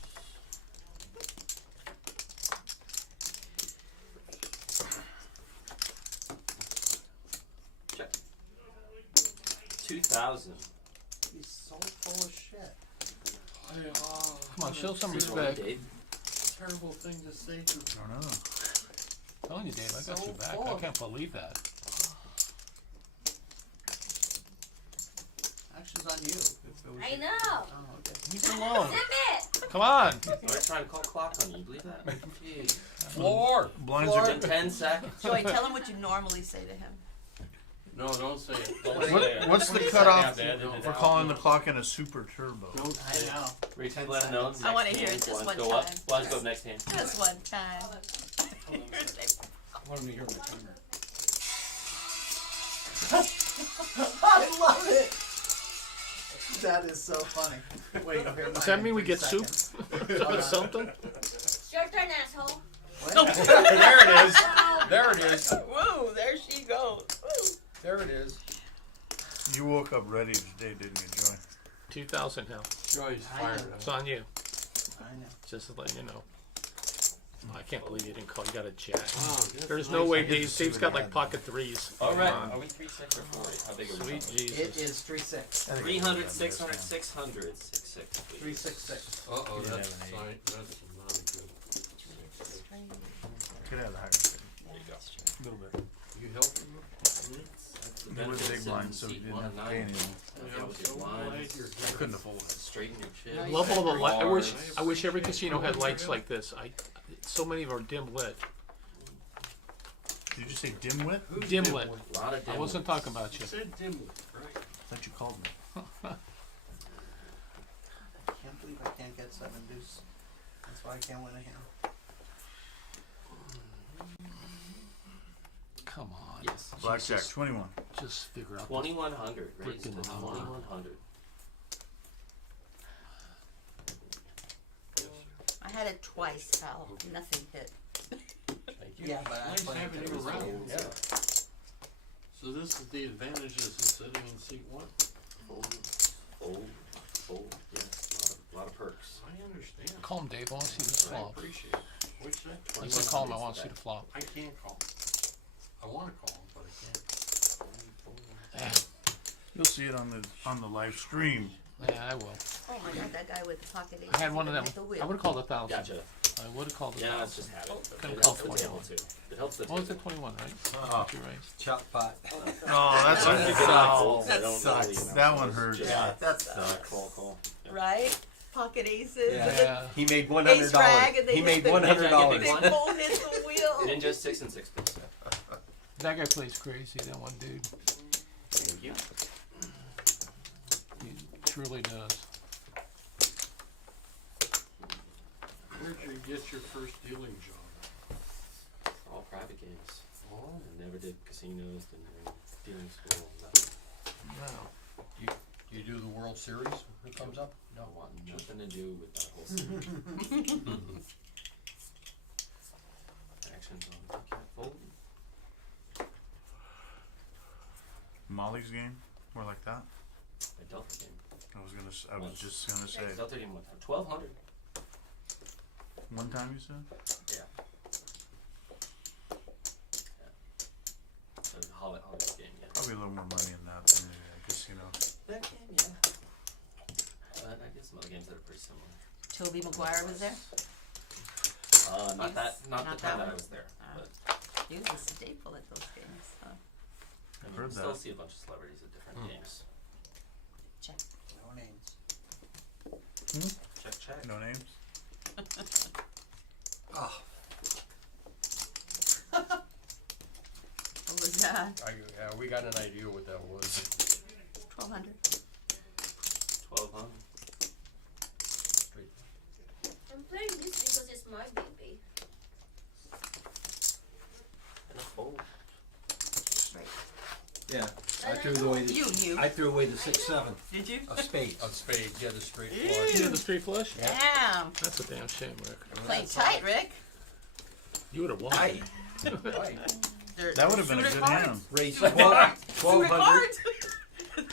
Check. 2,000. He's so full of shit. Come on, show some Good one, respect. Dave. Terrible thing to say to. I don't know. I'm telling you, Dave, I got So your back. I full. can't believe that. Action's on you. If it was I you. know. Oh, okay. Leave him alone. Zip it. Come on. We're trying to call clock on you. You believe that? I'm confused. Floor! Blinds Floor. are In 10 seconds. Joy, tell him what you normally say to him. No, don't say it. Don't say it. What's the Don't say cutoff it. Edit it for out. calling the clock in a super turbo? Don't say I it. know. Rachel, 10 let him know. seconds. I wanna Next hear it hand, just blinds one go up. time. Blinds go up next hand. Just one time. I want him to hear my timer. I love it. That is so funny. Wait, I'll hear Does mine that mean in we 3 get soup? seconds. Or something? It's your turn, asshole. What? There it is. There it is. Woo, there she goes. Woo. There it is. You woke up ready today, didn't you, Joy? 2,000 now. Joy's I fired know. It's on you. I know. Just to let you know. Oh, I can't believe you didn't call. You got a jack. Wow, that's There's nice. no way I get to Dave. see Dave's what got he like had. pocket threes. All right. Come Are on. we 3, 6, or 4? How big are we? Sweet talking? Jesus. It is 3-6. 300, 600, 600, 6, 6. 3-6-6. Uh-oh, You that's have an sign, that's not a good. Could have the higher figure. There you go. A little bit. You helping me? It was a big blind, so you didn't have to pay anything. Yeah, I'm so glad you're I good. couldn't afford it. Straighten your No, chip. you Love all the light. Bars. I wish every casino had lights like this. So many of them are dim lit. Did you say dimwit? Who's Dim lit. A lot of I wasn't talking about You you. said dimly, right? I thought you called me. Can't believe I can't get 7 deuce. That's why I can't win a hand. Come on. Yes. Blackjack, 21. Just figure out. 2,100. Raised to Freaking 2,100. I had it twice, pal. Nothing hit. Thank you. Yeah, but I Nice play having it you was around. old. Yeah. So this is the advantages of sitting in seat 1? Fold. Yes. A lot of perks. I understand. Call him, Dave. I want to see this I flop. appreciate it. What's that? I said call him. I want to see the flop. I can't call. I wanna call him, but I can't. Yeah, You'll see it on the live stream. yeah, I will. Oh my god, that guy with the pocket ace. I had one of them. With the wheel. I would have called 1,000. Gotcha. I would have called Yeah, 1,000. it's just habit. Could've It called helps the 21. table too. It helps the What was table. it? 21, right? Oh, You raised. chop pot. Oh, that's If a you're not foul. fold, That I don't sucks. really, you know, That so one it's hurts. just- Yeah, that sucks. Call. Yeah. Right? Pocket aces. Yeah. And Yeah. He made then $100. ace rag and they He hit made the- $100. They both hit the wheel. Ninja 6 and 6, please. That guy plays crazy. That one dude. Thank you. He truly does. Where'd you get your first dealing job? All private games. Oh, I never did casinos, didn't do dealing school, nothing. Wow. You do the World Series? Who comes up? I want nothing to do with that whole scene. Actions on the cat fold. Molly's game? More like that? A Delta game. I was just gonna say. Delta game 1,200. One time you said? Yeah. So holiday game, yeah. Probably a little more money in that than the casino. That game, yeah. But I guess some other games that are pretty similar. Toby Maguire was there. Not the Not time that that I one? was there. Ah. But He was a staple at those games. Huh. I mean, heard you still that. see a bunch of celebrities at different games. Check. No names. Check. No names? Oh, What was that? We got an idea what that was. 1,200. 1,200. Straight. I'm playing this because it's my baby. And a fold. Straight. yeah. I threw away You knew. I threw away the 6-7 Did you? of spades. A spade, yeah, the straight You flush. did the straight flush? Damn. That's a damn shame, Rick. Playing tight, Rick. You would have won. I Right. That would have been a good hand. raised Suited 1,200, cards.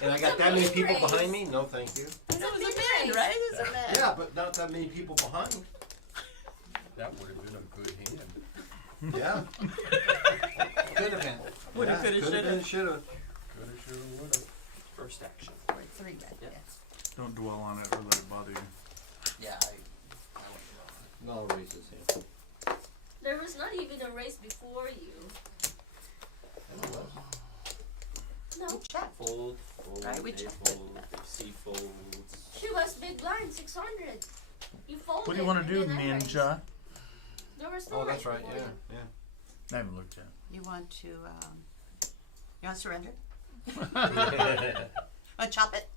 and I got that many people behind me. No, thank you. It was a man, right? It was a man. Yeah, but not that many people behind. That would have been a good hand. Yeah. Could have been. Woulda, Yeah, coulda, coulda shoulda. been, shoulda. Coulda, shoulda, woulda. first action. Or three, right? Yeah. Yeah. Don't dwell on it or let it bother you. Yeah, I wouldn't know. No, raise his hand. There was not even a race before you. No. Good check. Fold, Right, we they checked it. fold, they see folds. She was big blind, 600. You folded. What do you want and to do, then I raised. Ninja? There was no Oh, that's race right, before yeah, you. yeah. I haven't looked yet. You want to surrender? Chop it?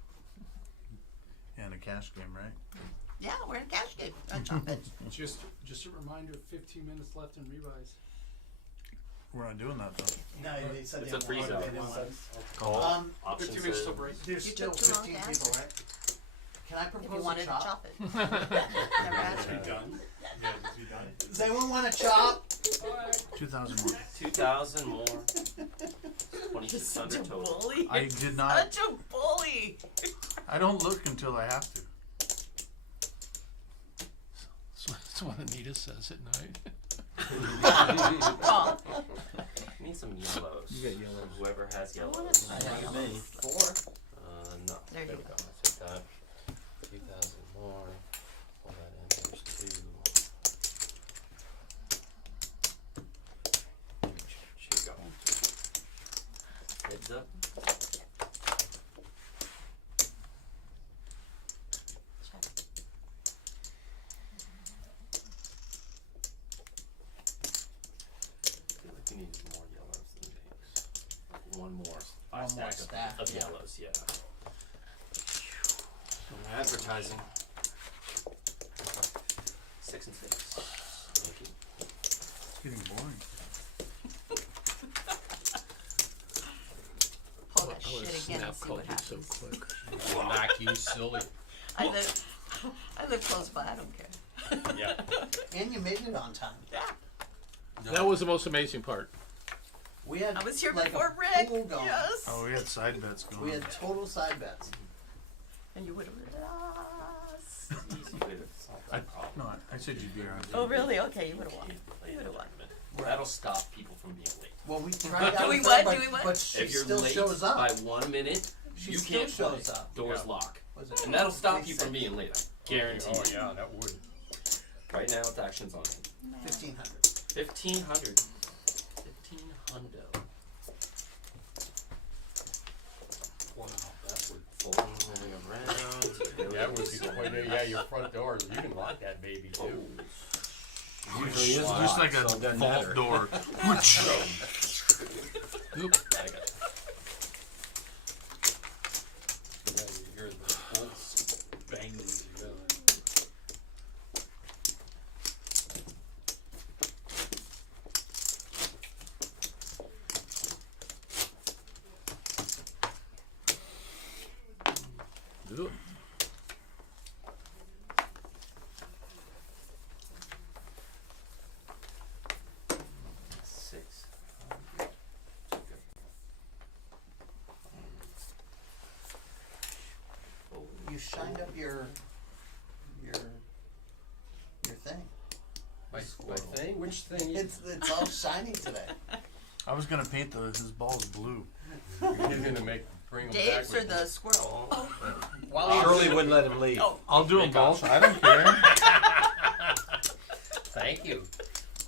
Yeah, in a cash game, right? Yeah, we're in a cash game. Chop it. Just a reminder, 15 minutes left in Rebuys. We're not doing that though. No, they said It's they a free wanted- zone. they didn't want- Call, option 15 minutes says- till break. There's You still took too long 15 to people, answer. right? Can I If you propose wanted a to chop? chop it. Never asked me. Done? Yeah, is he done? Does anyone want to chop? 2,000 more. 2,000 more. You're such 2,600 a total. bully. I did not. Such a bully. I don't look until I have to. That's what Anita says at night. Call. Need some yellows. You got yellows. Whoever has I want yellows. to I have me. 4. No. There you we go. go. Let's hit that. 2,000 more. Pull that in. There's 2. Should go. Heads up. Check. I feel like we need more yellows than pinks. One more. One more Stack stack, of yeah. yellows, yeah. Advertising. 6 and 6. Thank you. It's getting boring. Pull that shit again and see what happens. Knock you silly. I live close by. I don't care. Yeah. And you made it on time. Yeah. That was the most amazing part. We had I was here like before a Rick. pool going. Yes. Oh, we had side bets going. We had total side bets. And you would have lost. Easy way to solve that problem. No, I said you'd be around. Oh, really? Okay, you would have won. Play You the would have won. tournament. That'll stop people from being late. Well, we tried out. Do we with what? her, Do we what? But she If you're still late shows up. by 1 minute, She you still can't play. shows up. Doors Yeah. lock. Was it? And that'll stop you Makes from sense. being late. I guarantee Oh, you. yeah, that would. Right now, it's actions on him. 1,500. 1,500. 15 hundo. Wow, that would. Folding around. That would be quite a, yeah, your front door, you can lock that baby too. Usually is Just like locked, a so it doesn't vault matter. door. Oop. I got it. Yeah, you hear the bolts banging together. Do it. Six. You shined up your thing. My thing? Which thing? It's all shiny today. I was gonna paint his balls blue. You're gonna bring them back Dave's or with the squirrel? While Shirley wouldn't let him leave. Oh, I'll do them Make both. I don't care. Thank you.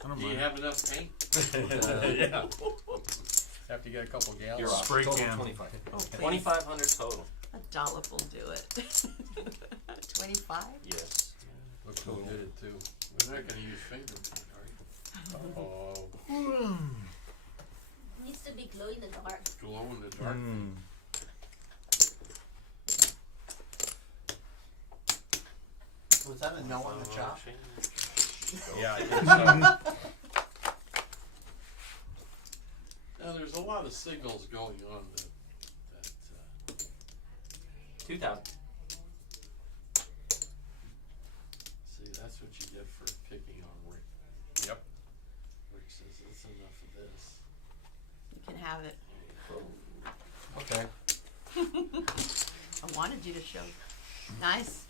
I don't Do you mind. have enough paint? Yeah. Have to get a couple gallons. You're off. Spray Total can. 25. oh, please. 2,500 total. $1 will do it. 25? Yes. Look who did it too. We're not gonna use finger paint, are you? Oh, Needs to be glow in the dark. glow in the dark. Mm. Was that a no on the chop? Yeah, I think so. Now, there's a lot of signals going on that 2,000. see, that's what you get for picking on Rick. Yep. Rick says, that's enough of this. You can have it. Okay. I wanted you to show. Nice.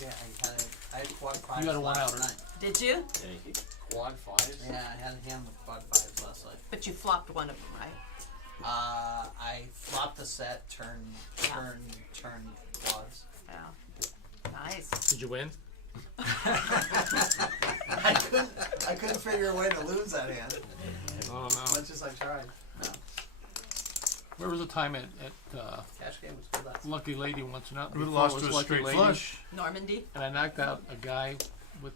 Yeah, I had quad fives got a one last outer. night. Did you? Thank you. Quad fives? Yeah, I had a hand with quad fives last night. But you flopped one of them, right? I flopped the set, turn quads. Yeah. Nice. Did you win? I couldn't figure a way to lose that hand, Oh as no. much as I tried. Where was the time at Cash game was good last. Lucky Lady once? Not We before lost it to was a Lucky straight Lady, flush. Normandy? and I knocked out a guy with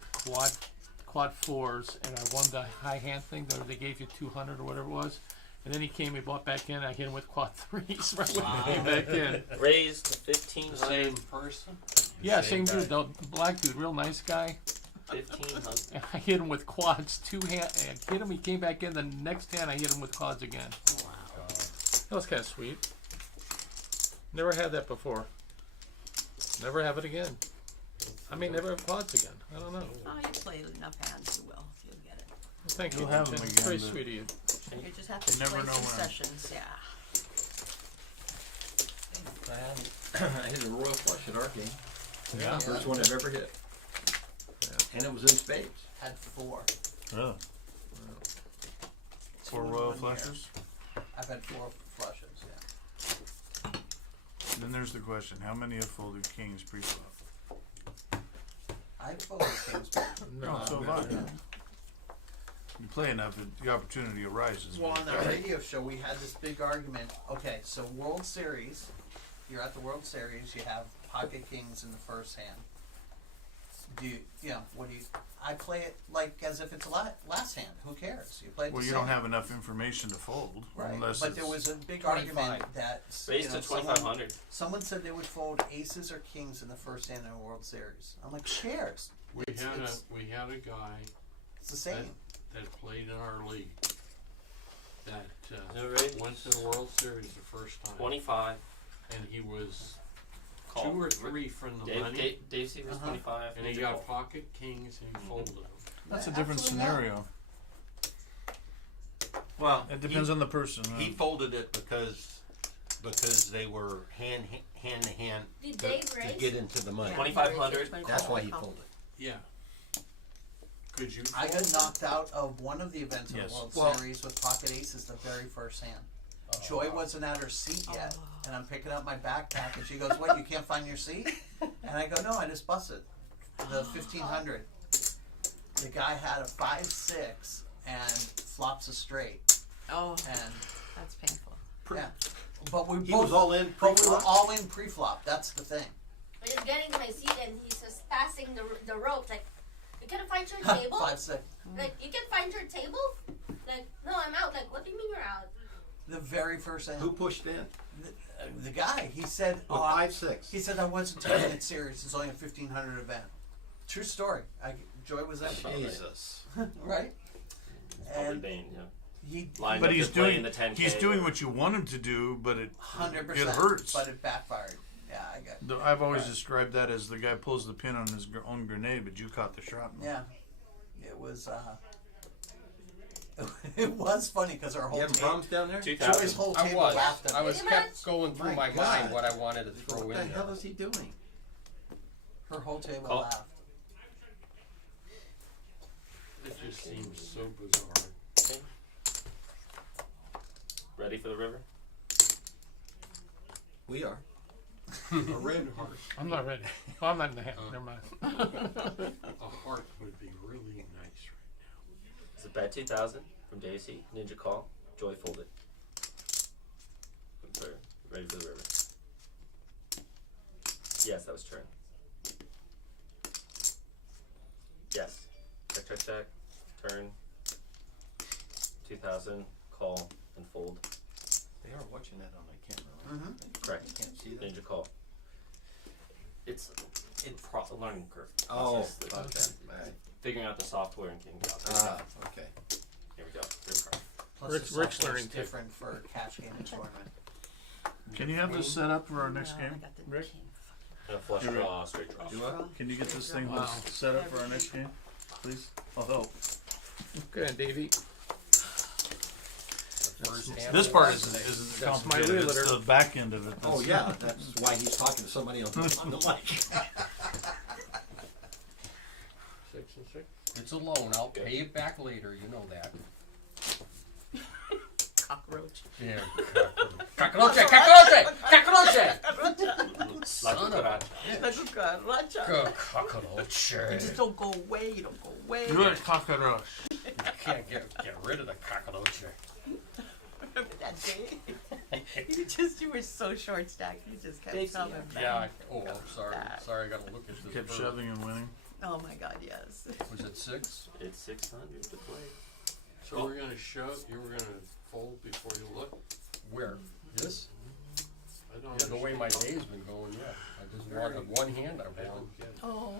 quad fours, and I won the high hand thing. They gave you 200 or whatever it was. And then he came, he bought back in. I hit him with quad threes right when he came back in. Raised to The 1500. same person? Yeah, Same same dude, guy. the black dude, real nice guy. 1500. And I hit him with quads, two hand. And hit him. He came back in. The next hand, I hit him with quads again. Wow. That was kind of sweet. Never had that before. Never have it again. I mean, never have quads again. I don't know. Oh, you play enough hands, you will. You'll get it. Thank you. You'll have them Jen. again, Very but- sweet of you. You just have to You never play know some when. sessions, yeah. I hit a royal flush at our game. Yeah. First one I've ever hit. And it was in spades. Had 4. Really? Two 4 in royal 1 year. flushes? I've had 4 flushes, yeah. Then there's the question, how many have folded kings pre-flop? I folded kings, but No, so have I. You play enough, the opportunity arises. well, on the radio show, we had this big argument. Okay, so World Series, you're at the World Series, you have pocket kings in the first hand. I play it like as if it's last hand. Who cares? You play it Well, the you same. don't have enough information to fold, Right, unless but there it's- was a big 25. argument that Raised to 2500. someone said they would fold aces or kings in the first hand in a World Series. I'm like, who cares? We It's- had it's- we had a guy It's the same. that played in our league that No raise? went to the World Series the first time, 25. and he was Call. 2 or 3 from the Dave, money, Dave, Dave C was Uh-huh. 25. and he Ninja got call. pocket kings and he folded them. that's a Yeah, different absolutely not. scenario. Well, It depends on the person. huh? he folded it because they were hand to hand Did to, Dave to raise? get into the money. 2500. That's why he folded. Yeah. Could you? I got fold them? knocked out of one of the events in Yes. the World Well- Series with pocket aces the very first hand. Joy wasn't at her seat yet, and I'm picking up my backpack, and she goes, "What? You can't find your seat?" And I go, "No, I just busted the 1500." The guy had a 5-6 and flops a straight, Oh, and that's painful. yeah. But we He both, was all in but we were pre-flop. all in pre-flop. That's the thing. I was getting to my seat and he's just passing the ropes. Like, you can find your table? 5-6. Like, you can find your table? Like, no, I'm out. Like, what do you mean you're out? The very first hand. Who pushed in? The guy. He said, With "Oh, 5-6. He said I wasn't taking it serious. It's only a 1500 event." True story. Joy was at Jesus. right, Probably and Bane, yeah. he Lined But up he's to play doing in the 10K. he's doing what you want him to do, but it 100%. it hurts. but it backfired. Yeah, I got. I've always described that as the guy pulls the pin on his own grenade, but you caught the shrapnel. Yeah, it was. It was funny because our You whole having table, problems down there? Joy's 2000. whole I table was. laughed at I me. was Pretty kept going through my My mind God. what I wanted to throw What in the hell there. is he doing? Her whole table Call. laughed. It just seems so bizarre. Okay. Ready for the river? We are. A red heart, I'm not ready. Well, I'm not in the hand. Never mind. a heart would be really nice right It's a bet 2000 from Daisy. Ninja call. Joy folded. Sorry. Ready for the river. Yes, that was turn. Yes. Check, check, check. Turn. 2000. Call and fold. They are watching that on my camera. Right? Correct. You can't see that. Ninja call. It's a learning curve. Oh, It's just okay. Right. figuring out the software and getting out. Okay. Here we go. River card. Plus Rick's the software's learning too. different for cash game and tournament. Can you have this set up for our next No, I game, got the Rick? king. And a flush You're draw, straight draw. Do what? Can you get this thing Wow. set up for our next game, please? I'll help. Okay, Davey. First hand This of part the isn't That's my complicated. It's realtor. the back end of it. Oh yeah, that's why he's talking to somebody on the mic. 6 and 6. It's a loan. I'll pay it back later. You know that. Cockroach. Yeah, cockroach, cockroach. La cucaracha. La cucaracha. Good cockroach. You just don't go away. You don't go away. Good cockroach. You can't get rid of the cockroach. Remember that day? You were so short stacked. You just kept Dixie, coming back. Yeah. I'm sorry. Back. Sorry, I gotta look at this. Kept bird. shoving and winning. Oh my God, yes. Was it 6? It's 600 to play. So we're gonna shove, you were gonna fold before you look? Where? This? I don't Yeah, the way my understand. day's been going, yeah. I just wanted one hand I I found. don't get it. Oh.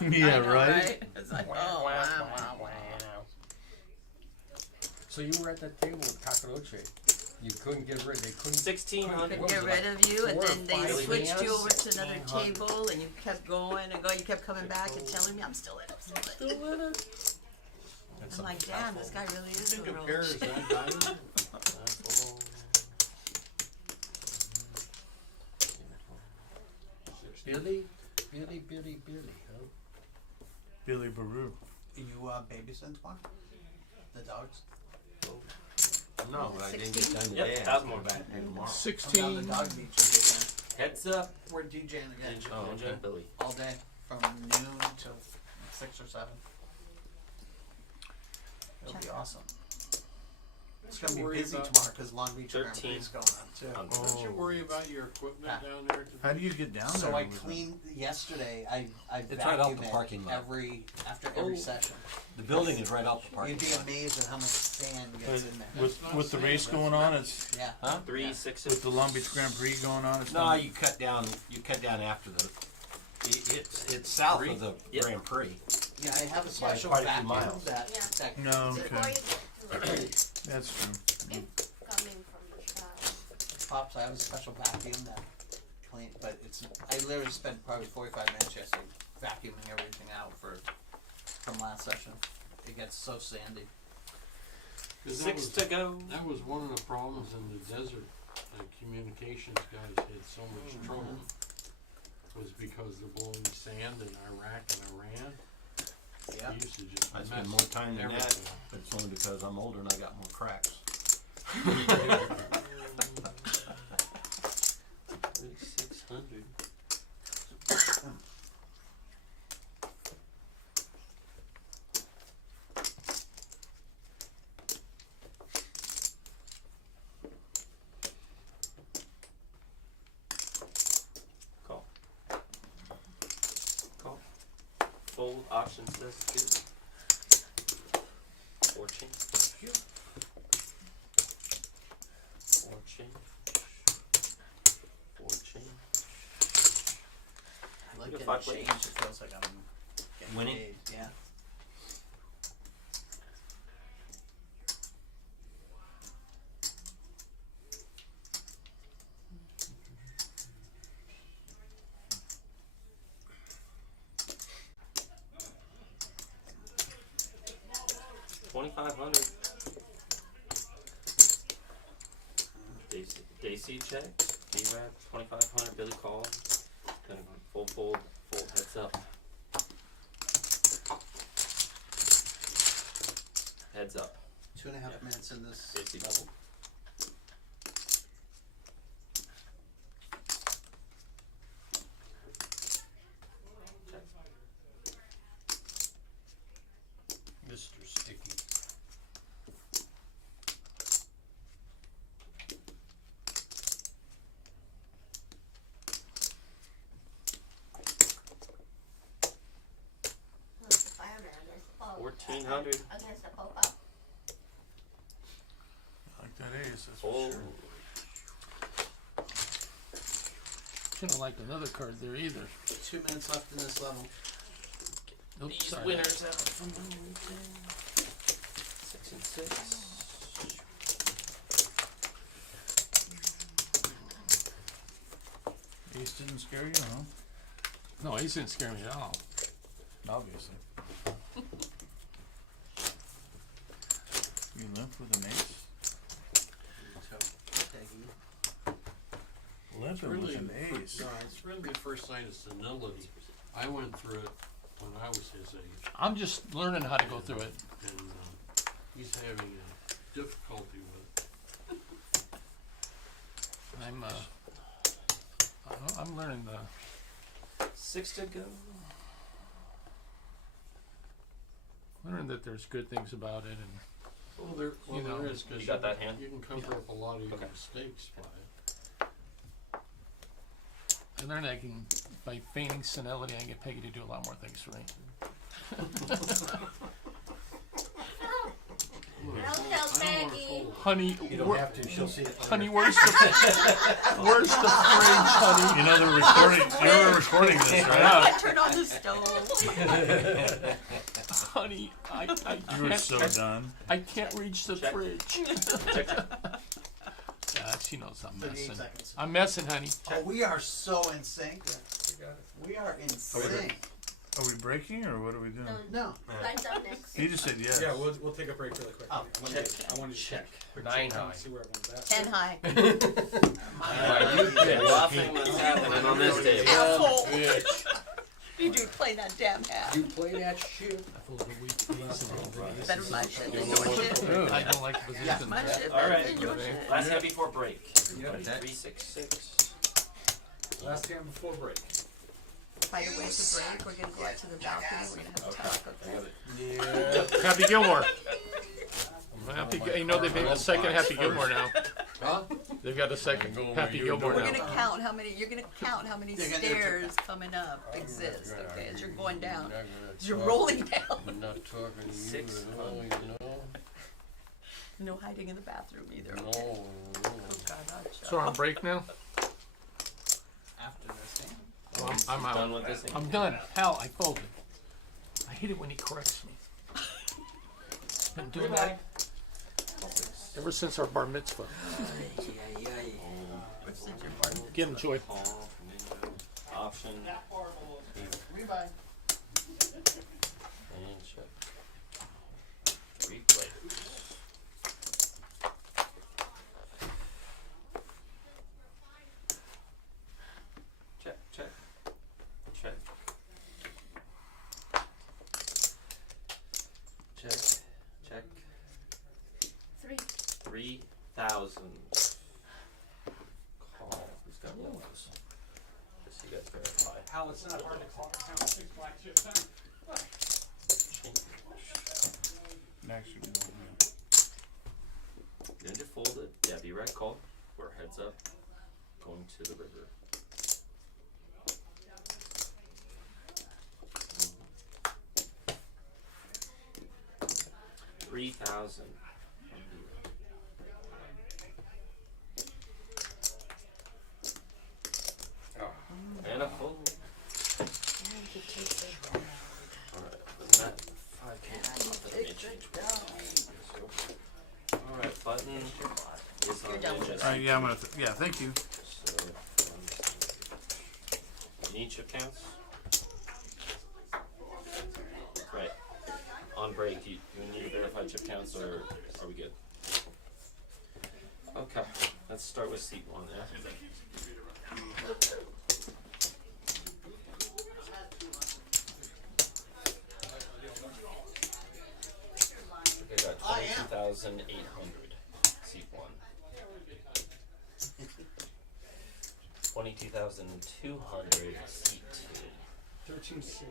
Yeah, I know, right? It's like, oh, wow. So you were at that table with cockroach. You couldn't get rid. They couldn't. 1600. Couldn't What get was it, rid of you, and four or then they five switched you hands? over to another table, and you kept going and going. You kept coming back and telling me, I'm still in it, I'm still in it. That's I'm like, damn, this guy really is I think a a pair roach. is that valuable? Billy, huh? Billy Baru. You babysitting tomorrow? The dogs? No, I didn't get done today. Yep, I that's have to more go back there tomorrow. I'm down 16. the dog beach again. Heads up. We're DJing again. Ninja, Oh, Ninja okay. and Billy. All day, from noon till 6 or 7. It'll be awesome. It's gonna be Worry busy about- tomorrow because Long Beach Grand 13. Prix is going on too. Don't you worry about your equipment Ah. down there? How do you get down there? So I with it? cleaned yesterday. I It's right off vacuum the it parking lot. after every session. The building is right off the You'd parking be lot. amazed at how much sand gets in there. With the race going on, it's Yeah. Huh? 3 Yeah. 6 with the Long Beach Grand Prix going on. It's No, not- you cut down after the. It's south of the Yep. Grand Prix. Yeah, I have a By special quite a few vacuum miles. that Yeah. that No, cleans it. Before okay. you get to it, That's true. coming from the side. Pops, I have a special vacuum that clean, but I literally spent probably 45 minutes yesterday vacuuming everything out from last session. It gets so sandy. 'Cause that 6 was- to go. That was one of the problems in the desert. The communications guys had so much trouble. Was because they're blowing sand in Iraq and Iran. Yeah. They used to just I mess spend more time than that, everything. but it's only because I'm older and I got more cracks. 600. Call. Call. Fold option says good. 4 change. 4 change. 4 change. I like Good getting five changed. plates. It feels like I'm getting Winning? paid. Yeah. $2,500. Daisy check. B-Rad 2,500. Billy call. Gonna fold heads up. Heads up. 2.5 minutes in this Daisy level. double. Check. Mr. Sticky. Who's the fireman against the Pope? 1,400. Against the Pope up. I like that ace. That's for Fold. sure. Shouldn't have liked another card there either. 2 minutes left in this level. Oops, These sorry. winners out from the weekend. 6 and 6. Ace didn't scare you, huh? No, he didn't scare me at all. Obviously. You limp with an ace? Limping with an ace. No, it's really the first sign of senility. I went through it when I was his age, I'm just learning how to go through it. and he's having a difficulty with it. I'm learning the 6 to go. learning that there's good things about it, and Well, You know, there is, 'cause you got that hand? You can cover up a lot of your Okay. mistakes by it. I learned I can, by feigning senility, I can get Peggy to do a lot more things for me. I'll tell Peggy. Honey, You don't have to, she'll see it later. honey, where's the fridge, honey? You know they're recording, you're recording this, right? Yeah, Turn on the stove. honey, I You were can't, so done. I can't reach the Check. fridge. Check. Yeah, she knows I'm 38 messing. seconds. I'm messing, honey. Oh, we are so in sync. We are in sync. Are we breaking or what are we doing? No. Line's up next. He just said yes. Yeah, we'll take a break really quick. Oh, I wanted to check. Quick 9 check, high. See where everyone's at. 10 high. Nothing was happening on this table. Asshole. You do play that damn hat. You play that shit. Better my shit than your shit. I don't like the position. My shit All better right. than your shit. Last hand before break. Yep. 366. Last hand before break. By the way, to break, we're gonna go out to the balcony. We're gonna have a talk, okay? Happy Gilmore. You know they've made a second Happy Gilmore now. Huh? They've got a second Happy Gilmore We're now. gonna count how many, you're gonna count how many They're gonna- stairs coming up exist, okay, as you're going down. Not gonna As you're talk- rolling down. I'm not talking to you 6 at all, you know? No hiding in the bathroom either, okay? No, Oh, God, I'll So we're on break now? After this game. I'm out. Done with this thing? I'm done. Hell, I folded. I hate it when he corrects me. Been doing that ever since our bar mitzvah. Get him, Joy. Call, option, Rebuy. and check. Replay. Check, check, check. Check, check. 3,000. Call. Who's got those? Just you guys verify. Hal, it's not hard to count 6 black chips, huh? Next you can go, Ninja folded. Debbie red call. We're heads up. Going to the river. Mm-hmm. 3,000. And a fold. Alright, isn't that 5K? Alright, button is on You're done with Ninja. Yeah, I'm gonna, yeah, thank you. So, need chip counts? Right. On break, do you need to verify chip counts or are we good? Okay, let's start with seat 1 there. Okay, got 22,800, seat 1. 22,200, seat 2. 13.6.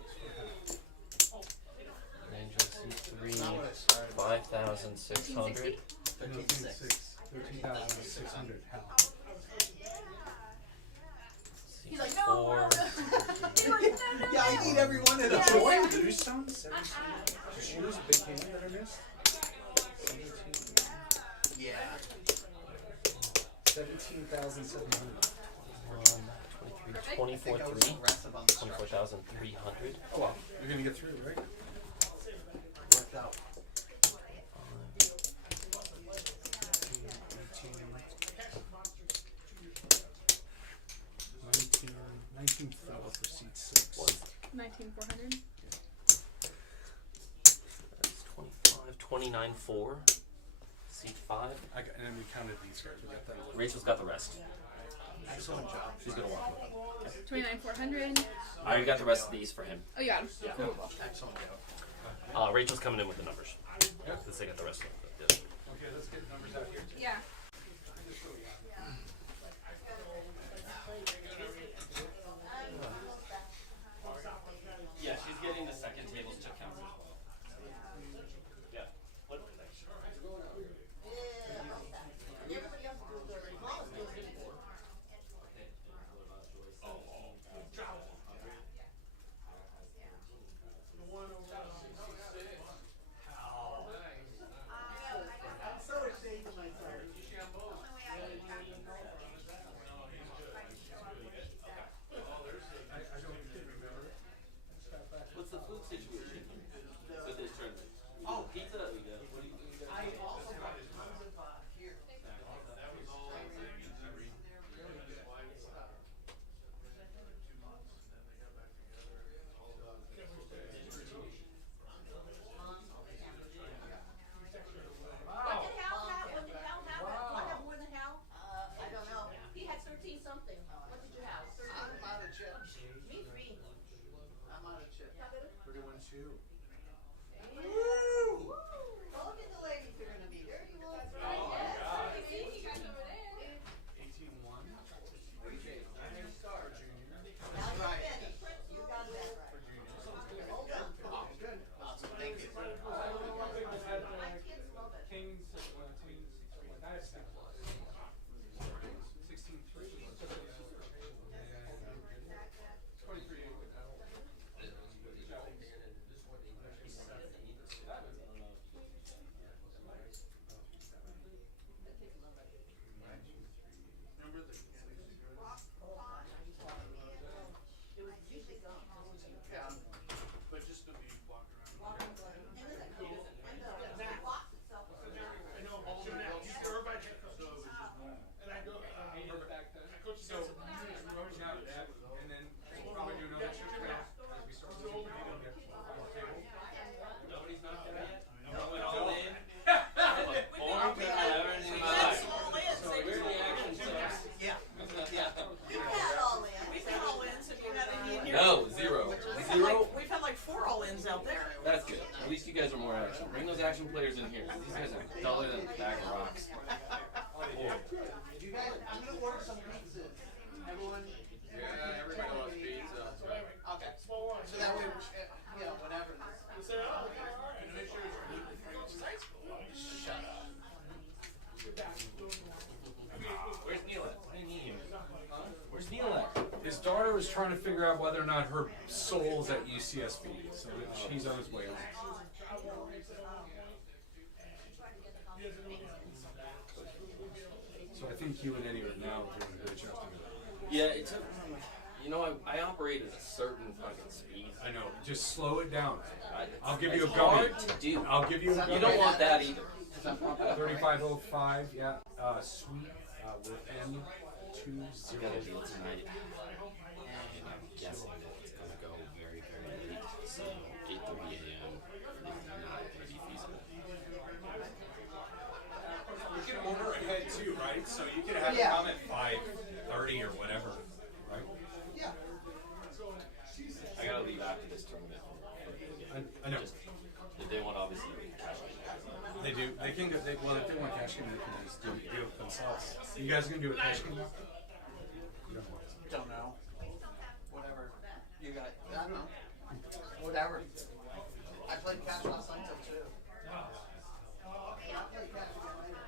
Angel seat 3, 5,600. 13,600. Hal. He's like, Seat no, 4. Yeah, I need everyone in a Joy, joy. lose some? 17. Did she lose a big hand that I missed? 17. Yeah. 17,700. 24, I was 3. aggressive on the structure. 24,300. Oh, well, you're gonna get through, right? Worked out. 19 fell for seat 6. 19,400. That's 25, 29,4. Seat 5. And then we counted these. We got that. Rachel's got the rest. Excellent job. She's gonna walk with it. 29,400. I already got the rest of these for him. Oh, you got him. Yeah. Cool. Excellent job. Rachel's coming in with the numbers. Since they got the rest of it. Okay, let's get the numbers out here. Yeah. the food situation with this tournament? Oh, pizza. We got. What do you got? I also got tons of here. What did Hal have? What did Hal have? Do I have more than Hal? I don't know. He had 13 something. What did you have? 13. I'm out of chips. Me 3. I'm out of chips. 31-2. Woo! Go look at the ladies are gonna be there. You will. Oh my God. 18-1. Now you're Right. finished. You got that right. Hold on. Oh, good. Awesome. Thank you. My kids love it. Kings, that's 16-3. 23. It was usually gone. Yeah. But just to be walking around. And the box itself was. I know, everybody checked out. And I go, back then. So, Roach out of that, and then we'll probably do another chip now as we start to get on the table. Nobody's not there yet. No one all in. Born to have everything in my life. So where's the action steps? Yeah. Yeah. We've had all in. We've had all-ins, have you had any in here? No, zero. We've had Zero. like, we've had like 4 all-ins out there. That's good. At least you guys are more action. Bring those action players in here. These guys are duller than a bag of rocks. You guys, I'm gonna order some pizzas. Everyone. Yeah, everybody loves pizza. Okay. So that way, you know, whenever this. Shut up. Where's Neil at? What do you mean? Where's Neil at? His daughter was trying to figure out whether or not her soul's at UCSB, so she's on his way home. So I think you and Eddie are now doing a good job together. Yeah, it's a, you know, I operate at a certain fucking speed. I know. Just slow it down. I'll give you a It's gummy. hard to do. I'll give you a gummy. You don't want that either. 3505, yeah. Sweet with I M20. got a deal tonight, and I'm guessing that it's gonna go very, very late. So 8:30 a.m. is not gonna be feasible. You can order ahead too, right? So you could have it Yeah. come at 5:30 or whatever, right? Yeah. I gotta leave after this tournament. I know. Just, they want obviously cash. They do. They can go. Well, if they want cash game, they can just do it themselves. You guys gonna do a cash game? Don't know. Whatever. You got. I don't know. Whatever. I played cash last night till 2. I played cash last night.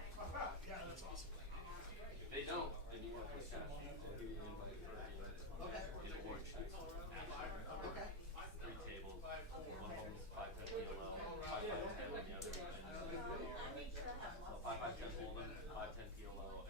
If they don't, then you want to push cash. We'll give you an invite for Okay. in a orange next one. Okay. 3 tables, one home, 5 10 PLL, 5 10 on the other, and 5 10 Holden, 5 10 PLL,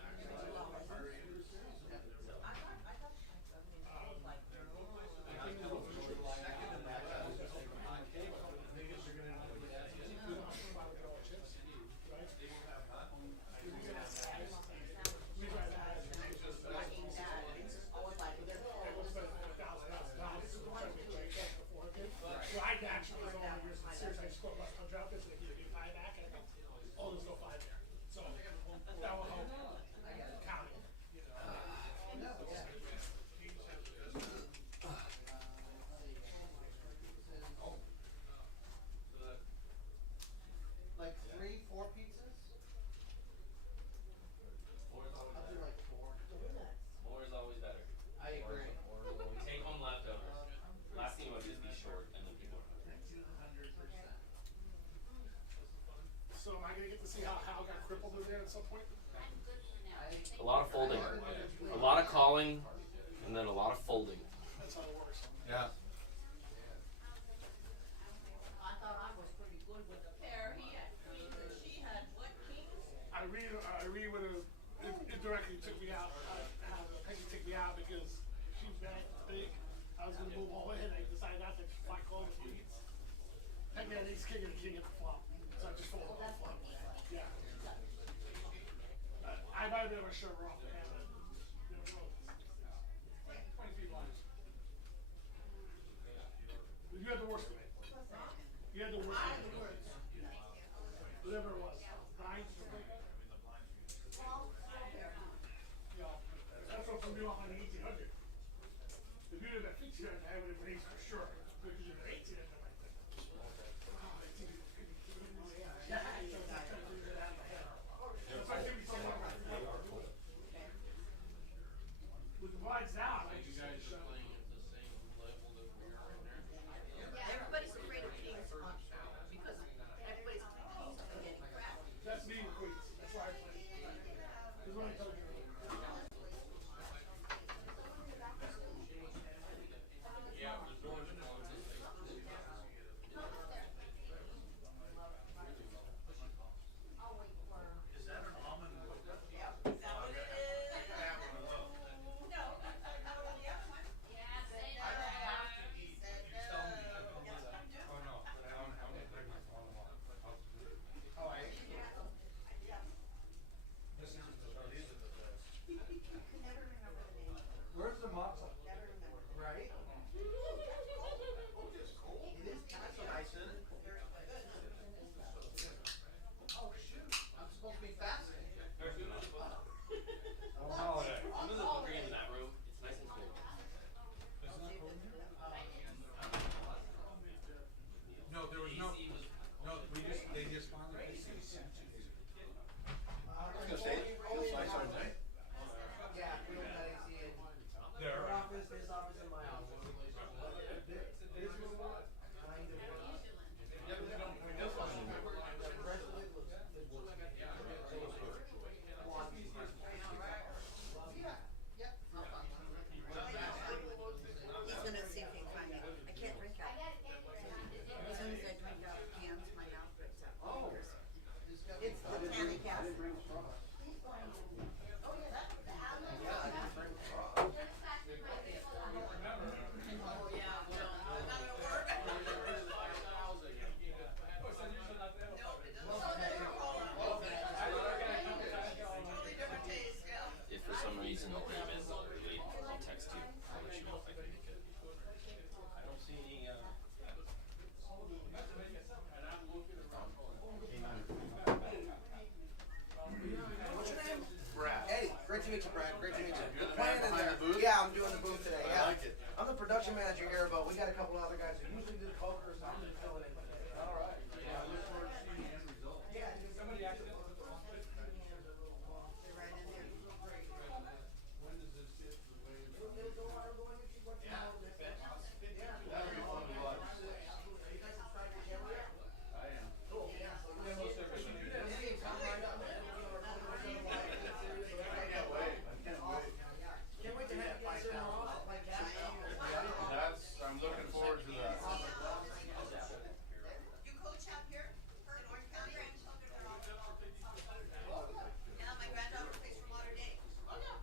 Like 3, 4 pizzas? I'll do like 4. more is always better. I agree. Take home leftovers. Last thing you want to do is be short, and then people are 100%. So am I gonna get to see how Hal got crippled in there at some point? a lot of folding, a lot of calling, and then a lot of folding. That's how it works. Yeah. I thought I was pretty good with the pair. He had queens and she had what, kings? I read when it indirectly took me out. Had Peggy take me out because she was that big. I was gonna move all in. I decided not to fly call the queens. Again, he's kicking the flop. So I just fold the flop. Yeah. I might be able to show her off the hand. 23 blinds. You had the worst of it. You had the worst of it. Whatever it was. Nines. That's what from you on the 1800. The beauty of that 1500, I would have raised for sure. But you did 1800, I might think. Yeah, I don't know. That's why I give you some more. With the blinds down, I You just guys are playing at the same level that we are in there? Everybody's afraid of kings on because everybody's kings are getting crap. that's me and queens. That's why I play. That's what I told you. Yeah, the doors are on the same. Is that an almond? Is that what it is? No, not on the other one. Yeah, say I don't that. have to eat. You tell me. Yes, I do. Oh no, but I don't bring my phone along. Oh, I. This is these are the best. Never remember the name. Where's the matzo? Never remember. Right? It is kind of nice, isn't it? Oh, shoot, I'm supposed to be fasting. Oh, holiday. I'm gonna bring it in that room. It's nice and cool. No, there was no, they just finally fixed it 2 days ago. I was gonna say, it's nice on day. Yeah, we don't got AC in. There. Their office, this office in my office. This was what? Kind of. Yeah, but we don't, we just want to. The rest of it was. He's gonna see if he can find me. I can't drink out. As soon as I drink out of cans, my mouth drips out. Oh. It's volcanic acid. If for some reason the name is late, I'll text you. I'll let you know if I can make it. I don't see any, What's your name? Brad. Eddie, great to meet you, Brad. Great to meet you. You're the Playing man in behind there. the booth? Yeah, I'm doing the booth today. I Yeah. like it. I'm the production manager here, but we got a couple other guys who usually do the poker, so I'm just filling in today. All right. Yeah, I look forward to seeing the end result. Yeah, Somebody accidentally put the wrong They're right in there. When does this get to the way? It'll go on going into what's now. Yeah. That'll be fun to watch. You guys subscribe to your channel yet? I am. Cool. Yeah, so Yeah, most everything. Hey, come right up, man. You know, I can't wait. I can't wait. can't wait to have you guys in our office like that. I'm looking forward to that. You coach out here in Orange County? Yeah, my granddaughter plays for Lauderdale. Oh, yeah.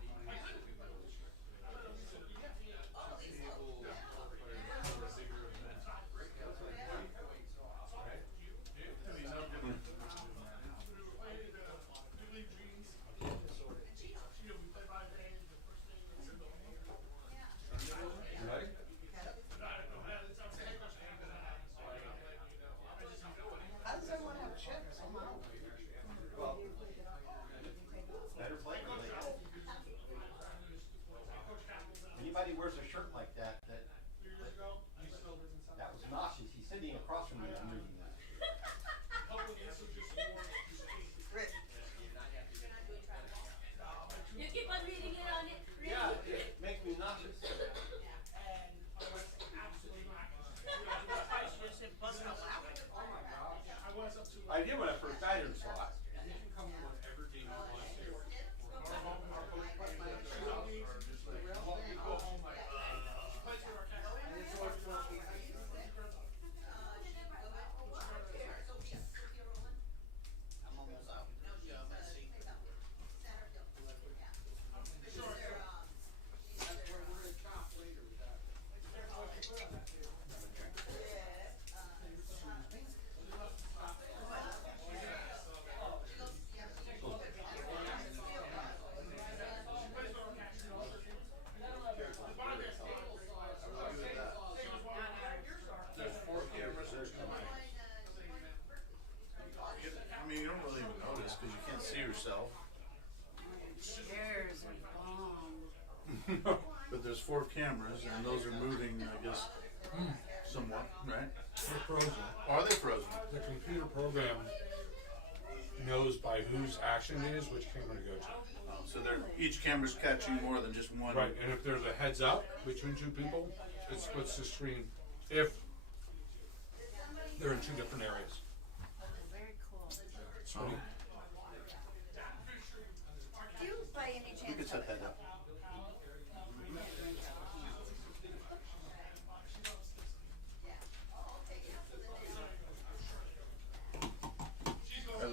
Oh, Lisa. Ready? How does everyone have chips? Well, better play really. Anybody wears a shirt like that, that was nauseous. He's sitting across from me. I'm reading that. Rich. You keep on reading it on it. Yeah, it makes me nauseous. I did when I first got here and saw it. You can come to whatever game you want to. I'm almost out. Yeah, I'm gonna see. That's where we're gonna chop later with that. yourself. Chairs are bomb. But there's 4 cameras, and those are moving, I guess, somewhat, right? They're frozen. Are they frozen? The computer program knows by whose action it is which camera to go to. So each camera's catching more than just one. Right, and if there's a heads up between 2 people, it splits the screen if they're in 2 different areas. Very cool. So Do you by any We chance could set that up. I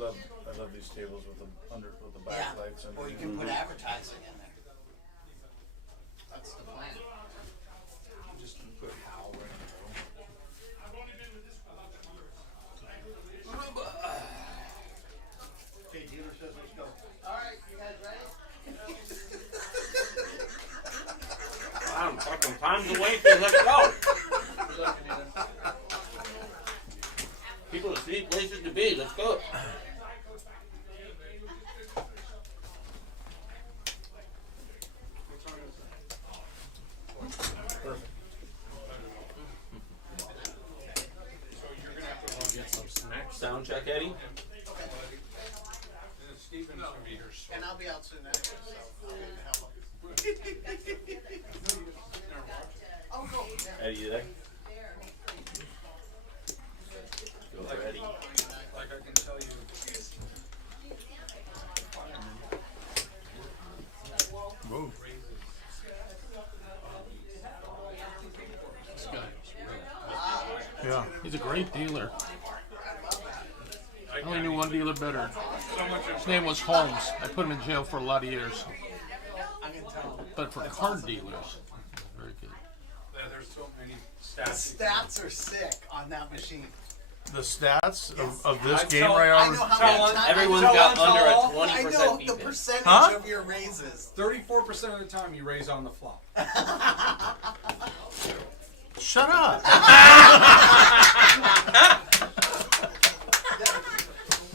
love these tables with the Yeah, backlights and or you can put advertising in there. That's the plan. just put Hal right in the middle. Okay, dealer says let's go. Alright, you guys ready? Wow, fucking time's wasted. Let's go. Good luck, Anita. People see places to be. Let's go. Get some snacks. Sound check, Eddie. and Stephen's gonna be here soon. And I'll be out soon anyway, so I'll need to help. Oh, cool. Eddie, you there? Go for Eddie. Like I can tell you. Whoa. This guy is Yeah. He's a great dealer. I only knew one dealer better. His name was Holmes. I put him in jail for a lot of years. I can tell. But for card dealers, very good. There's so many The stats. stats are sick on that machine. The stats of this I game tell- right I on. know how Yeah, many times. everyone's I know got under a I 20% know the beat. percentage Huh? of your raises. 34% of the time you raise on the flop. Shut up.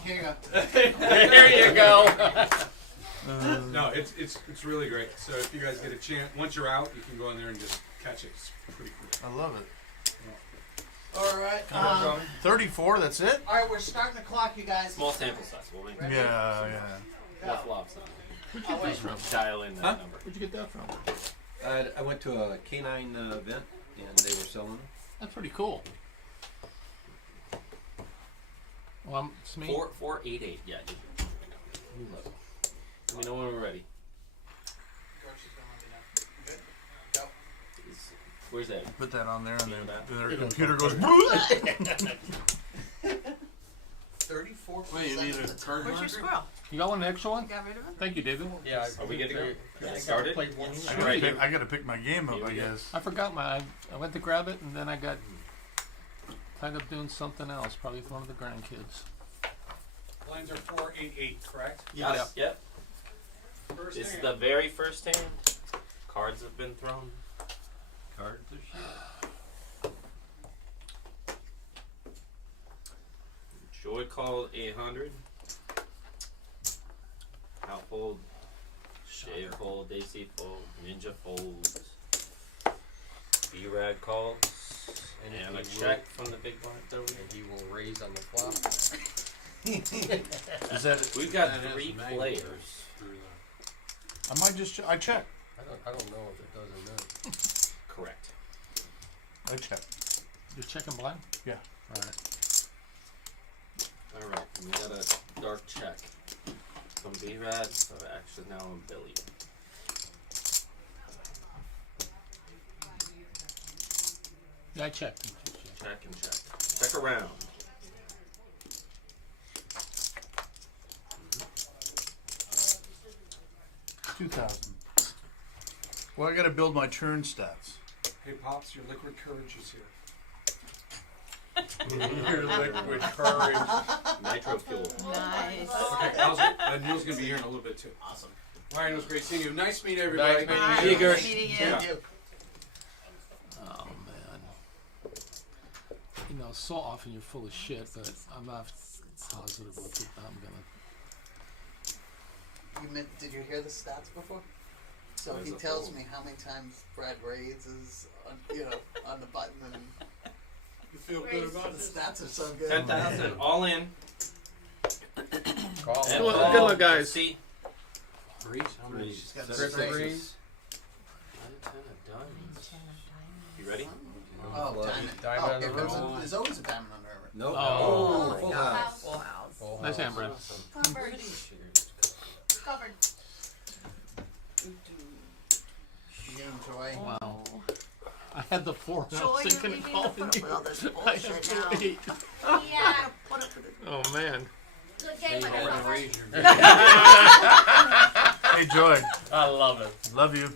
Here you go. There you go. No, it's really great. So if you guys get a chance, once you're out, you can go in there and just catch it. It's pretty cool. I love it. Alright, 34, that's it? alright, we're starting the clock, you guys. Small sample size. We'll make Yeah. more flops. Oh, wait. Dial in that number. Where'd you get that from? I went to a canine event and they were selling them. That's pretty cool. Well, it's me. 4488. Yeah. New level. Let me know when we're ready. Where's that? Put that on there and then that. their computer goes. 34%. Wait, you need a card Where's your marker? squirrel? You got one extra one? You got rid of him? Thank you, David. yeah, Are we good to go? I Started? played one. I gotta pick my game up, Here I we go. guess. I forgot I went to grab it and then I got tied up doing something else, probably with one of the grandkids. Lines are 488, correct? Yes. Yep. First This is hand. the very first hand. Cards have been thrown. Cards are shit. Joy called 800. Hal fold. Shave fold. Daisy fold. Ninja folds. B-Rad calls. And a he check from the big blind. And he will raise on the flop. Is that? We've got That has 3 magnets players. through the- I might just. I check. I don't know if it does or not. Correct. I check. You're checking blind? Yeah. Alright. Alright, we got a dark check from B-Rad, so actually now I'm Billy. Yeah, I checked. Check and check. Check around. 2,000. Well, I gotta build my turn stats. Hey, Pops, your liquid courage is here. Your liquid courage. Nitro fuel. Nice. Okay, Neil's gonna be here in a little bit too. Awesome. Ryan, it was great seeing you. Nice meeting everybody. Nice meeting you. Nice meeting you. Yeah. Oh man. You know, so often you're full of shit, but I'm not positive what I'm gonna. did you hear the stats before? So Where's he the tells phone? me how many times Brad raises on, on the button, and You feel good about the this? stats are so good. 10,000 all in. Call And it. Good luck, guys. See, Breeze, how many? She's got Seven straight. breeze. 10 of diamonds. You ready? Oh, diamond. Diamond Oh, on the here comes river. there's always a diamond on the river. Nope. Oh. Full Full house. house. Full house. Full Nice house. hand, Brad. Covered. Covered. You enjoy. Wow. I had the 4 and I Joy, was you thinking need of to calling put up you. with all this I had bullshit to now. wait. Yeah. Put up with it. Oh man. Good Say game, you but had to covered. raise your. Hey, Joy. I love it. Love you.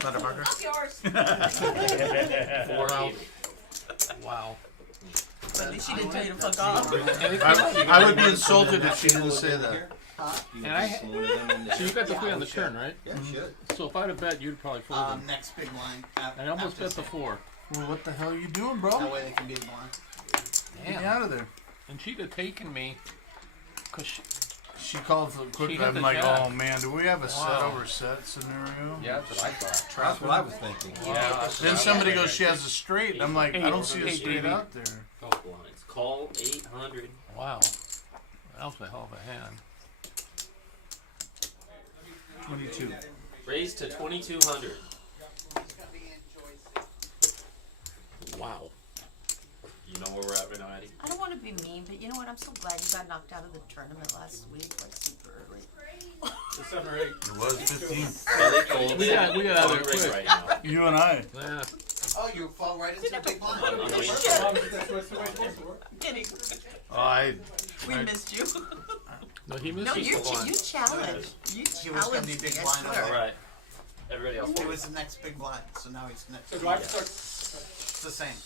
Motherfucker. Up yours. 480. Wow. But at least she didn't tell you to fuck off. I would be insulted if she didn't say that. You And I- just load them in there. So you got the Yeah, three on we the turn, right? Yeah, should. So if I'd have bet, you'd probably fold them. Next big line. I almost bet the 4. Well, what the hell are you doing, That bro? way they can be blind. Get me Damn. out of there. And she'd have taken me. Cause She called for the quick. She hit I'm the like, jack. oh man, do we have a set Wow. over set scenario? Yeah, that's what I thought. That's what I was thinking. Yeah. Then somebody goes, she has a straight. And I'm like, I don't see a Hey, straight Davey. out there. Blinds. Call 800. wow. That was a hell of a hand. 22. Raise to 2,200. Wow. You know where we're at right now, Eddie? I don't want to be mean, but you know what? I'm so glad you got knocked out of the tournament last week, like super early. The 7 or 8. It was 15. Kelly folded. We got out of there Calling quick. right now. You and I. Yeah. Oh, you fall right into the big blind. I'm waiting. That's what's the way it's supposed to work. Kidding. Oh, We I- missed you. No, he missed No, his you blind. you challenged. You He was gonna be challenged big me, I blind swear. All right. Everybody else It fold. was the next big blind, so now he's next. So do I have to start? It's the same.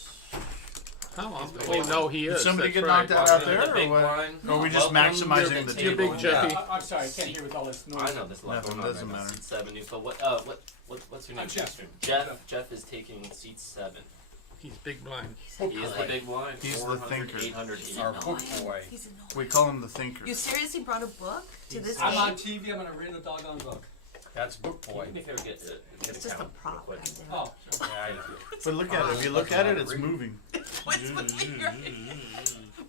How often? Oh no, he Did is. somebody That's get right. knocked out Welcome to there, the or big what? blind. Or are we just Welcome maximizing to the You're big table? Jeffy. I'm sorry, I can't hear with all this noise. I know there's a lot Nothing, going on doesn't right now. matter. Seat 7. So what's your name? I'm Jeff. Christian? Jeff is taking seat 7. He's big blind. He is the big blind. He's the 400, thinker. 800, Our 800. book boy. He's annoying. We call him the thinker. You seriously brought a book to this I'm on game? TV, I'm gonna read a doggone book. That's book boy. Can you make her get It's a just a count real prop. quick? Oh, Yeah, I know. But look at it. If you look at it, it's moving. What's moving right?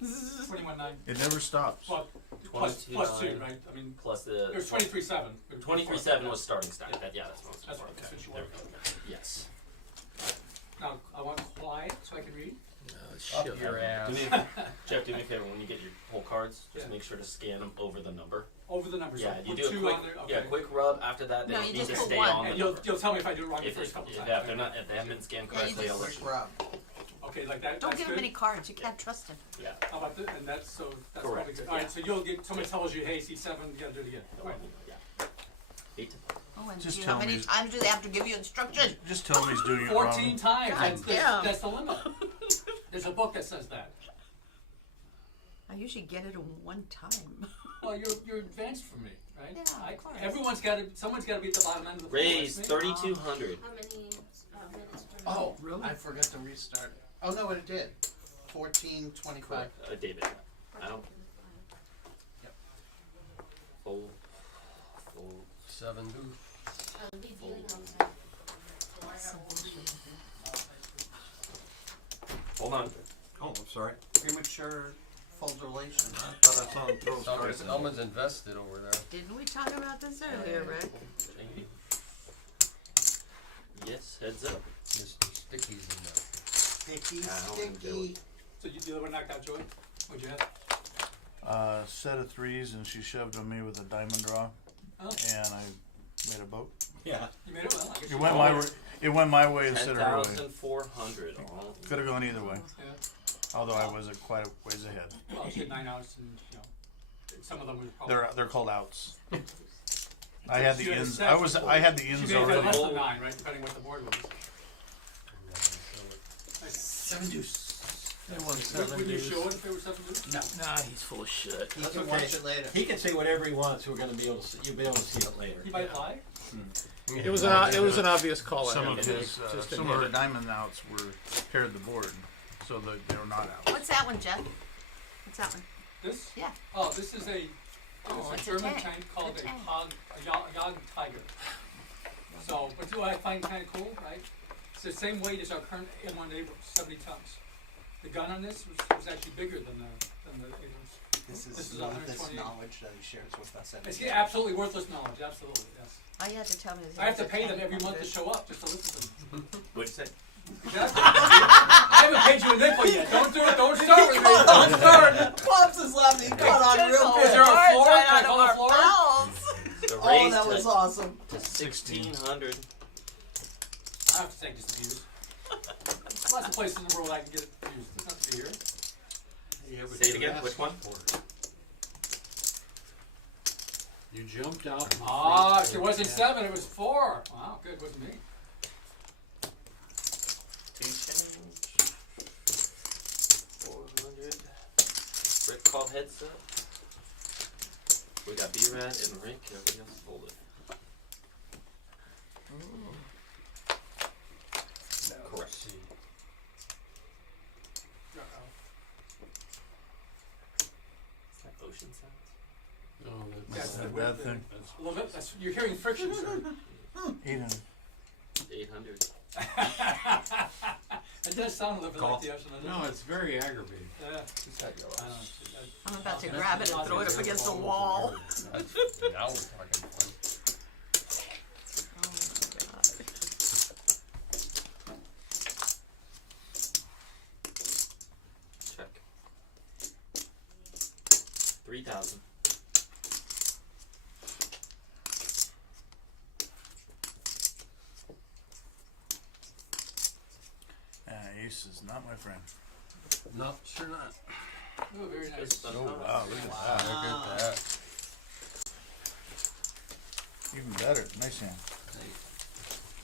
21.9. It never stops. Plus 2, 22.9 right? I mean, plus the it was 23.7. 23.7 was starting stack. Yeah, that's what That's I'm right, okay. that's what you There want. we go. Yes. Now, I want quiet so I can read. Up your ass. Do me Jeff, do me a favor. When you get your whole cards, just Yeah. make sure to scan them over the number. Over the numbers. Yeah, so you put do a 2 quick, on there. Okay. yeah, quick rub. After that, they No, don't you need just to put stay one. on the And number. you'll tell me if I do it wrong the If first couple they times. if they haven't been scanned Yeah, you correctly, I'll let Quick you know. rub. Okay, like that. Don't that's give him good. any cards. You can't trust him. Yeah. How about this? And that's so that's Correct, probably good. All right, yeah. so you'll get somebody tells you, hey, C7, you gotta do it again. All right. Yeah. 8 to Oh, and Just gee, tell how many me. times do they have to give you instructions? Just tell him he's doing it 14 wrong. times. God That's, damn. that's the limit. There's a book that says that. I usually get it in one time. Well, you're advanced for me, right? Yeah, of course. Everyone's got to. Someone's got to be at the bottom end of the floor. Raise that's me. 3,200. How many minutes do Oh, really? I forgot to restart. Oh no, it did. 14:25. Correct. David. I don't. Yep. Fold. Fold. 7 deuce. I'll be dealing on that. Hold on. Oh, I'm sorry. Premature fold relation. I thought I saw him throw cards in. Someone's invested over there. Didn't we talk about this earlier, Rick? Yes, heads up. Mr. Sticky's in there. Sticky, I don't do sticky. So you the other one knocked out Joey? What'd you have? Set of threes, and she shoved on me with a diamond draw, Oh, and I made a boat. Yeah. you made it well. I guess It you went did. my way. It went my way instead of her way. 10,400. All. Could have gone either way. Yeah. Although I was quite a ways ahead. Well, she had 9 outs, and you know, some of them were probably. They're called outs. I had You the had a ins. set. I had the She ins may have had already. less than 9, right? Depending what the board was. Nice. 7 deuce. They won Would 7 you deuce. show it if they were 7 deuce? No. Nah, he's full of shit. He That's can okay. watch it later. He can say whatever he wants. We're going to be able to see. You'll be able to see it later. He might lie. It was an obvious call. I Some had of to make. his, Just some didn't of her hit it. diamond outs were paired the board, so that they were not out. What's that one, Jeff? What's that one? This? Yeah. Oh, this is a Oh, It's it's a a German tank. tank called The a tank. Jagd Tiger. So, but do I find kind of cool, right? It's the same weight as our current M1 Abrams, 70 tons. The gun on this was actually bigger than the Abrams. This This is is this 128. knowledge that he shares with us every It's day. absolutely worthless knowledge, absolutely, yes. All you had to tell me is. I have to it's a pay them tank every month to under- show up just to listen to them. What'd you say? Exactly. I haven't paid you a nickel yet. Don't do it. Don't start with me. Don't start. Pops is laughing. He caught on real Is there a quick. floor? Right Can I out call of the our floor? mouths. The Oh, raise that was awesome. to 1600. I have to take this views. Lots of places in the world I can get it used. It's not to be here. Yeah, but Say it you're again, which asking one? for it. You jumped out. and Ah, freaked it wasn't out. 7, it was 4. Wow, good, wasn't me. Two change. 400. Rick called headset. We got B-Rad and Rick. Everybody else folded. Correct. Is that ocean sounds? No, That's that's. a bad thing. That's A little bit. You're hearing friction, sir. 800. 800. It does sound a little bit like the ocean. doesn't it? No, it's very aggravating. Yeah. I don't know. I'm about to grab it and throw it up against the wall. Now we're talking fun. Oh my God. Check. 3,000. Ace is not my friend. No, sure not. Oh, very nice. It's done. Oh, Wow, look at that. Look at that. Even better. Nice hand.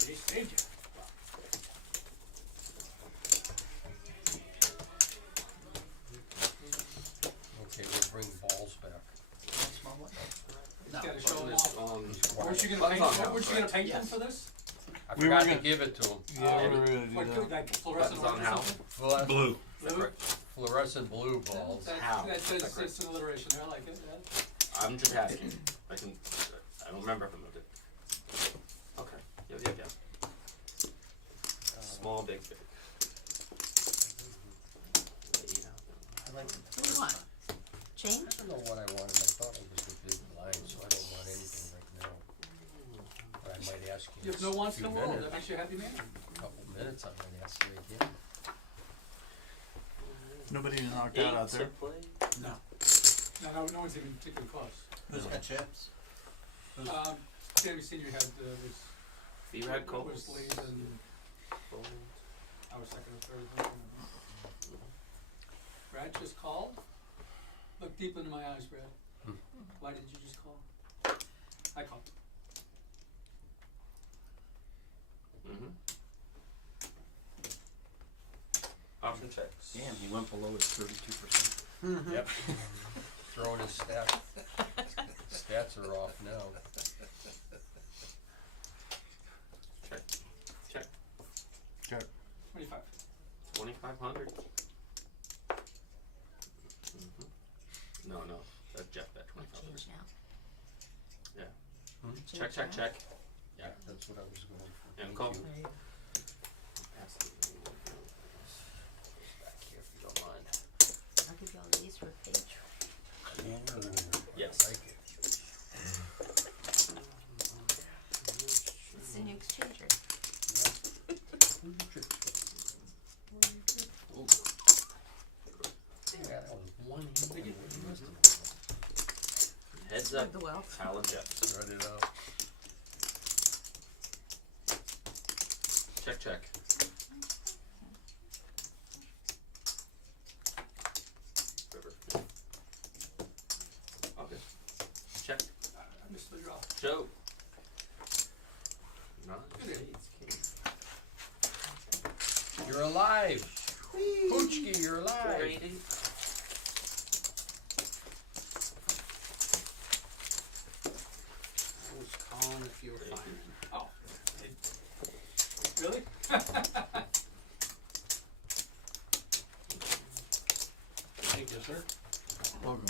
They saved you. Okay, we'll bring balls back. Small one? You gotta show them It's off. on. Weren't you gonna paint? Weren't you gonna paint them for this? I We were forgot to gonna- give it to him. Yeah, we were gonna What, do that. like fluorescent Buttons on or how? something? Blue. Blue? Fluorescent blue balls. How? That says That's it's an alliteration there. I like it. Yeah. I'm just asking. I don't remember if I moved it. Okay. Yeah. Small, big. I like What do you want? Change? I don't know what I wanted. I thought it was the big line, so I don't want anything right now. But I might ask you. You have no wants, in a no few more. minutes. That makes you a happy man. Couple minutes, I might ask you again. Nobody knocked out there. No, no one's even particularly close. Who's got chips? Sammy Senior had was B-Rad Cole. was lead and I was second or third. Brad just called. Look deep into my eyes, Brad. Why did you just call? I called. Mm-hmm. Option checks. Damn, he went below his 32%. Yep. Throwing his stats. Stats are off now. Check. Check. Check. 25. 2,500. Mm-hmm. No. That's Jeff bet 2,500. Change now. Yeah. Change Check. now. Yeah. That's what I was going for. And Thank call. you. Absolutely. Back here if you don't mind. I'll give you all these for page. Yes. I like it. It's the new exchanger. Yeah, that was one hand. What the rest of them? Heads up. The wealth. Hal and Jeff. Spread it out. Check. River. Okay. Check. I missed the draw. Joe. Nine spades, king. You're alive. Poochki, you're alive. 480. I was calling if you were fine. Oh. Really? Thank you, sir. Welcome.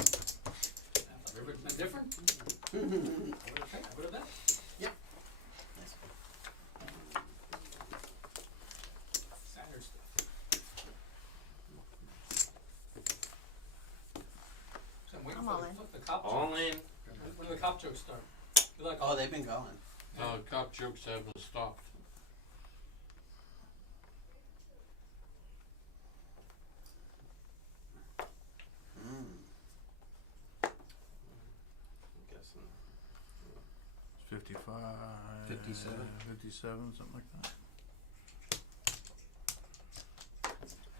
River, different? cop jokes start? You like Oh, they've been going. Cop jokes haven't stopped. I'm guessing. 55. 57. 57, something like that.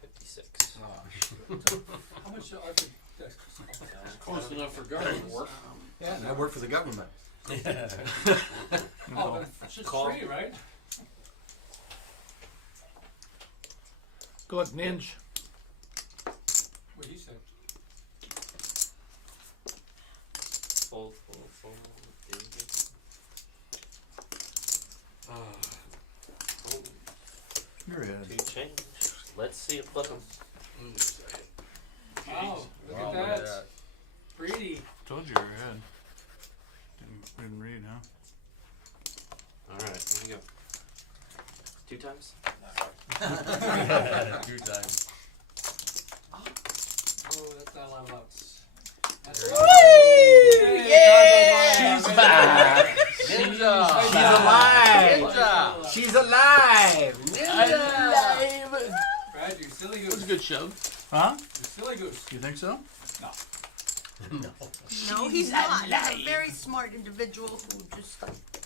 56. how much are the desk? Close enough for government work. Yeah, and I work for the government. Oh, but it's just Call. free, right? Go ahead, Ninja. What he said. Full. You're ahead. To change. Let's see it flip 'em. Wow, look at that. Pretty. Told you you're ahead. Didn't read, huh? Alright, here we go. 2 times. 2 times. Oh, that's not a lot of outs. That's Yeah! She's back. Ninja! She's alive! Ninja! She's alive! Brad, you silly That was a goose. good shove. Huh? You silly goose. You think so? No, he's not. He's a very smart individual who just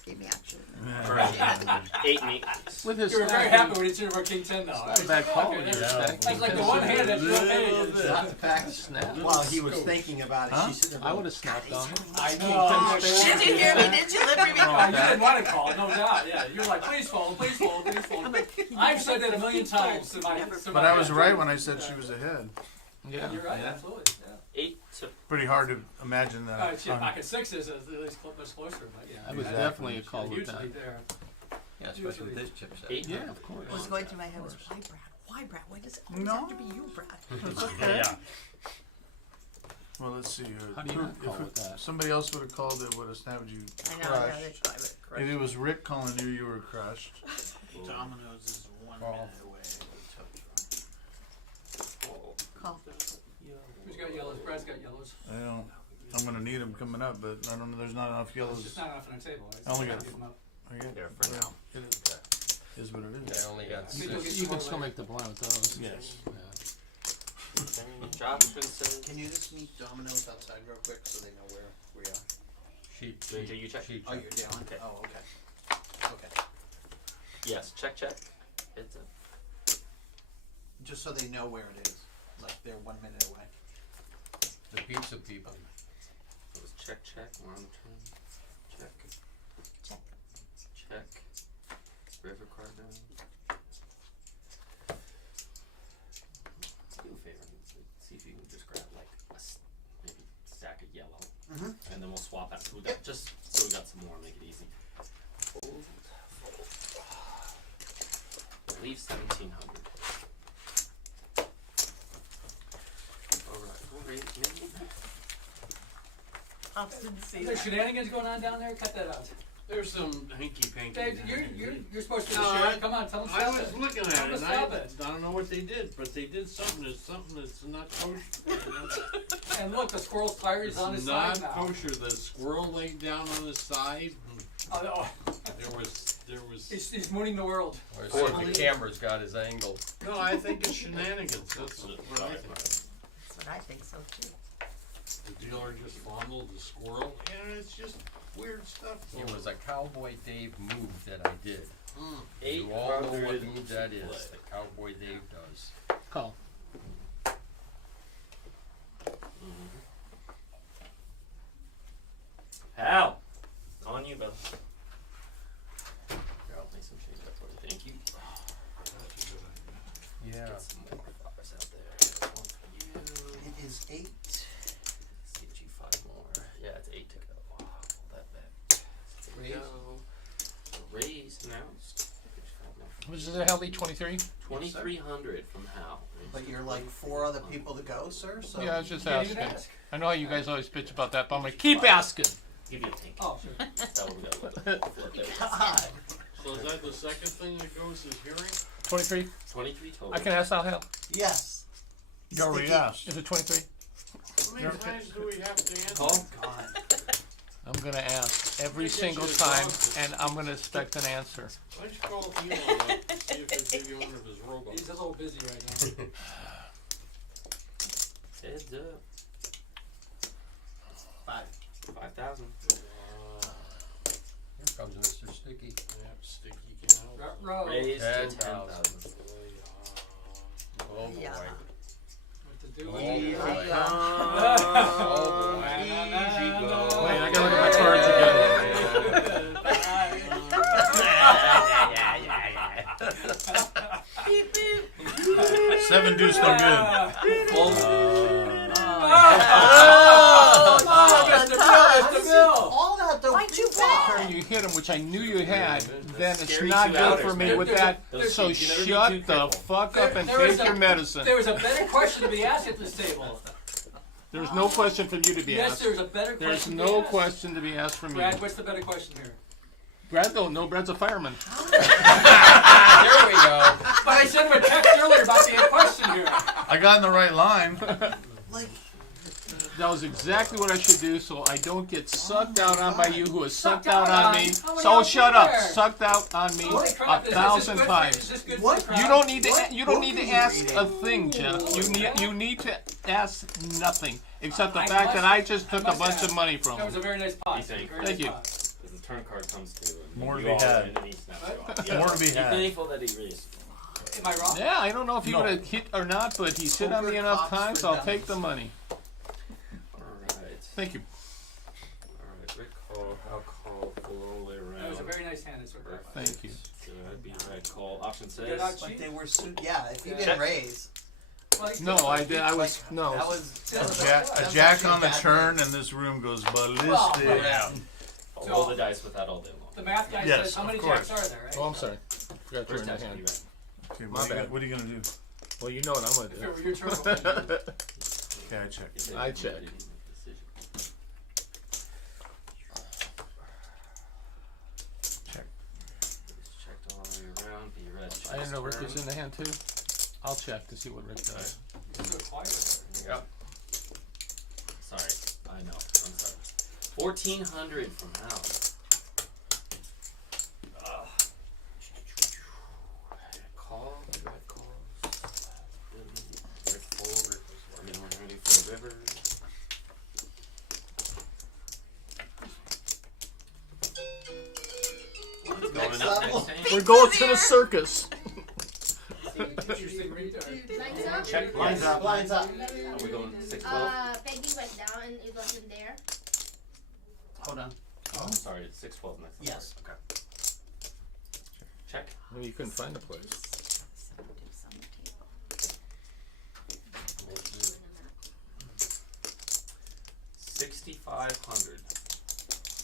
gave me action. Yeah. 8 meat. With his You were very happy when you turned over King 10 now. Not a bad call. Okay, You're that's- stacking. That's like the one hand that you're okay. Not the fact. Snap. While he was thinking about it, Huh? she said, I would have snapped on it. I know. Did you hear me? Did you let me read? Oh, you didn't want to call, no doubt. Yeah, you were like, please fold, please fold, please fold. I've said that a million times to my. But I was right when I said she was ahead. Yeah. You're right, absolutely. Yeah. 8 to Pretty hard to imagine that. Shit, pocket 6 is at least much closer, but yeah. I was Exactly. definitely a call with that. Usually there. yeah, especially with this chipset. 8. Yeah, of course. What was going through my head was, why Brad? Why Brad? Why does it always No. have to be you, Brad? It's okay. Well, let's see. How do you not call with that? Somebody else would have called it, would have snapped you I know, crushed. yeah, that's why I would crush. If it was Rick calling you, you were crushed. Domino's is 1 Call. minute away. Call. Who's got yellows? Brad's got yellows. I don't. I'm gonna need them coming up, but I don't know. There's not enough It's yellows. just not enough on the table. Right? I only got- Give them up. I get There for now. It is what it is. I only got You can 6. get You can some still more make the blind with those. Yes. Josh says. Can you just meet Domino's outside real quick so they know where we are? Sheet. Wait till you check. Sheet. Oh, you're down? Okay. Oh, okay. Okay. Yes, check. It's a. Just so they know where it is. Like they're 1 minute away. The pizza people. It was check. 1 turn. Check. Check. River card down. Do a favor. See if you can just grab like maybe stack of yellow, and then we'll swap out. So we got some more. Make it easy. Fold. Leave 1,700. All right. We'll raise maybe. Pops didn't see Is there that. shenanigans going on down there? Cut that out. There's some hanky panky. Dave, you're supposed to be No, the sheriff. I- Come on, tell them I stop was it. looking Tell at them it, to and stop I it. don't know what they did, but they did something that's not kosher. And look, the squirrel's tire is on his It's side not now. kosher. The squirrel laid down on the side. Oh, no. There was. He's mooning the world. Or see if the camera's got his angle. No, I think it's shenanigans. That's what I think. That's what I think so too. The dealer just fondled the squirrel. Yeah, it's just weird stuff. It was a Cowboy Dave move that I did. Eight You all know what hundred move that to is. play. The Cowboy Dave does. Call. Hal, on you, Bill. Here, I'll make some change up for you. Thank you. Yeah. Get some more flowers out there. One for you. It is 8. Let's get you 5 more. Yeah, it's 8 to go. Pull that back. There we Raise. go. Raise announced. Was it a healthy 23? 2,300 from Hal. But you're like 4 other people to go, sir? So Yeah, I was just Can't even asking. ask. I know how you guys always bitch about that, but I'm gonna keep asking. Give you a pink. Oh, sure. That's what we got. Flip it. God. So is that the second thing that goes is hearing? 23? 23 total. I can ask now, hell. Yes. You already Sticky. asked. Is it 23? How many times do we have to answer? Call. God. I'm gonna ask every single time, and I'm gonna expect an answer. Why don't you call Elon up, see if he'll give you one of his robots? He's a little busy right now. Heads up. 5,000. Here comes Mr. Sticky. Yep, sticky cow. Row. Raised to 10,000. 10,000. Oh boy. Yeah. What to do? Oh, What boy. to do? Oh boy. Easy go. Wait, I gotta look at my cards again. Beep, beep. 7 deuce, no good. That's the bill, that's the bill. All that though. Why'd you Turn you hit him, which I knew you had, then it's Scary not good two-outers, for me man. with that. Those So you can never be shut too the careful. fuck up and There was take your medicine. There was a better question to be asked at this table. There's no question for you to be Yes, asked. there's a better There's question to be no asked. question to be asked from you. Brad, what's the better question here? Brad don't know. Brad's a fireman. There we go. But I sent him a text earlier about the question here. I got in the right line. That was exactly what I should do, so I don't get sucked out on by you, who has sucked out out on on? me. How many So else shut are up. there? Sucked out on me Holy a crap, is this 1,000 good for- times. Is this good What? for the crowd? You don't need to. What You don't book need are to you ask reading? a thing, Jeff. You need to ask nothing except the I fact that must- I just took a must bunch ask. of money from That was him. a very nice pot. You think? Very Thank nice you. pot. As the turn card comes to, and More to you be all had. are in, and he snaps you off. More to be Be had. thankful that he raised. Am I wrong? Yeah, I don't know if he No. would have hit or not, but he hit on me Poker enough cops times. for I'll take dummies. the money. Alright. Thank you. Alright, Rick call, I'll call full all the way around. That was a very nice hand. It's okay. Thank you. Good, be red call. Option Did says. not But cheat. they were yeah. If you Yeah. didn't Check. raise, Like, No, I did. I was no. that was A jack actually on the bad turn, raise. and this room goes Well, ballistic. Yeah. I'll roll the dice with that all day long. The math guy Yes, says, how many of jacks course. are there, right? Oh, I'm sorry. Forgot to First turn my test, hand. you red. Okay, My what are you gonna do? Well, you know what I'm If gonna it were your turn, what would you do? Okay, I check. If they I didn't, check. they didn't make the decision. Check. It's checked all the way around. Be red. I didn't know Rick turn. was in the hand too. I'll check to see what Rick does. It's so quiet. Yep. Sorry, I know. I'm sorry. 1,400 from Hal. Call, red calls. Rick forward. Anyone ready for the river? One's going Next up level. next time. We're going to the circus. Interesting retard. Lines up. Check Lines up. Lines up. Are we going 6-12? Peggy went down and it wasn't there. Hold on. Oh, sorry, it's 6-12 next. Yes. Okay. Check. Maybe you couldn't find a place. Seven deuce on the table. 6,500.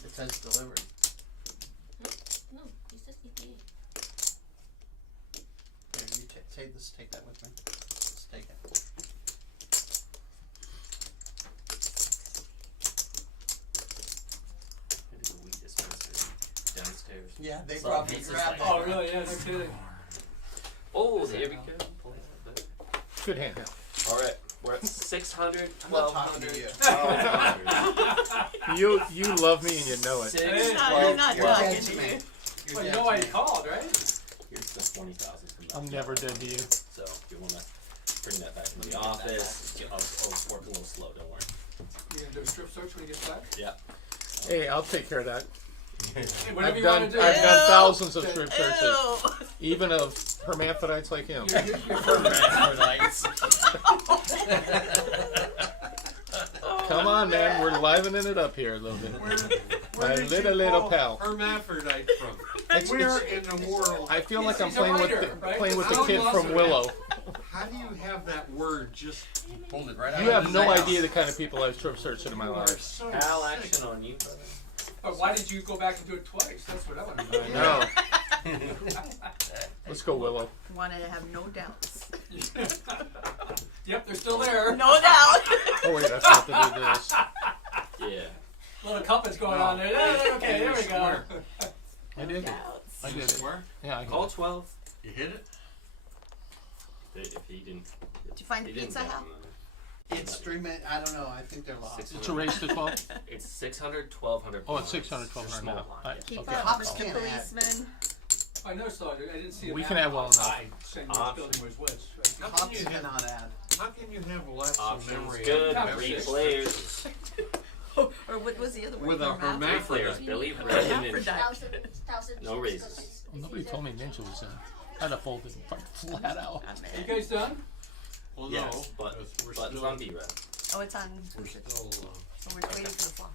It says delivery. No, he says CPA. Here, you take this. Take that with me. Just take it. Maybe the weed dispenser downstairs. Yeah, they So probably it's just grabbed like- it. Oh, really? Yeah, no kidding. Oh, there we go. Pull that back. Good hand. All right, we're at 600, I'm not talking to 1,200. you. 1,200. You love me and you know it. 6, Hey, 12, You're not 12. talking dead to to me. me. Well, you know why you called, right? Here's the 20,000 from that. I'm never dead to you. So if you want to bring that back to the office, I'll work a little slow, don't worry. You gonna do a strip search when he gets back? Yeah. Hey, I'll take care of that. Hey, whatever I've you done wanna do. I've Ew. done thousands of strip searches, Ew. even of hermaphrodites like him. Come on, man, we're livening it up here a little bit. My Where did you little pull pal. hermaphrodite from? It's- Where it's- in the world? I feel like I'm He's a playing with writer, the, right? playing with the How kid awesome. from Willow. How do you have that word just? Pulled it right out. You of have his no ass. idea the kind of people I've strip searched in my You are life. so Hal, sick. action on you, brother. But why did you go back and do it twice? That's what I want to know. No. Let's go, Willow. Wanted to have no doubts. Yep, they're still there. No doubt. Oh wait, I forgot to do this. Yeah. Little compass going on there. Yeah, okay, there we go. I did it. Doubts. I did it. Swear? Yeah, I Call 12. You hit it? If he didn't. Did you find the He didn't pizza, get Hal? him, It's 3 minutes, I don't know, I think they're lost. 600. It's a race to 12? It's 600, 1200. Oh, it's 600, They're 1200 small now. blinds. Keep Okay. up Cops with the can't add. policeman. I noticed though, I didn't see a We map can have one outside saying which Option. building was which. How can Cops you have, cannot add. how can you have lapse of Options memory? good. Have Three six. players. Or what was the other word? With a Three hermaphrodite. players. Billy, Red, and Ninja. Thousand. No raises. Well, nobody told me Ninja was in. I'd have folded flat out. You guys done? Well, Yes, no, but we're buttons still, on B-Red. Oh, it's on. we're still, So we're waiting for the flop.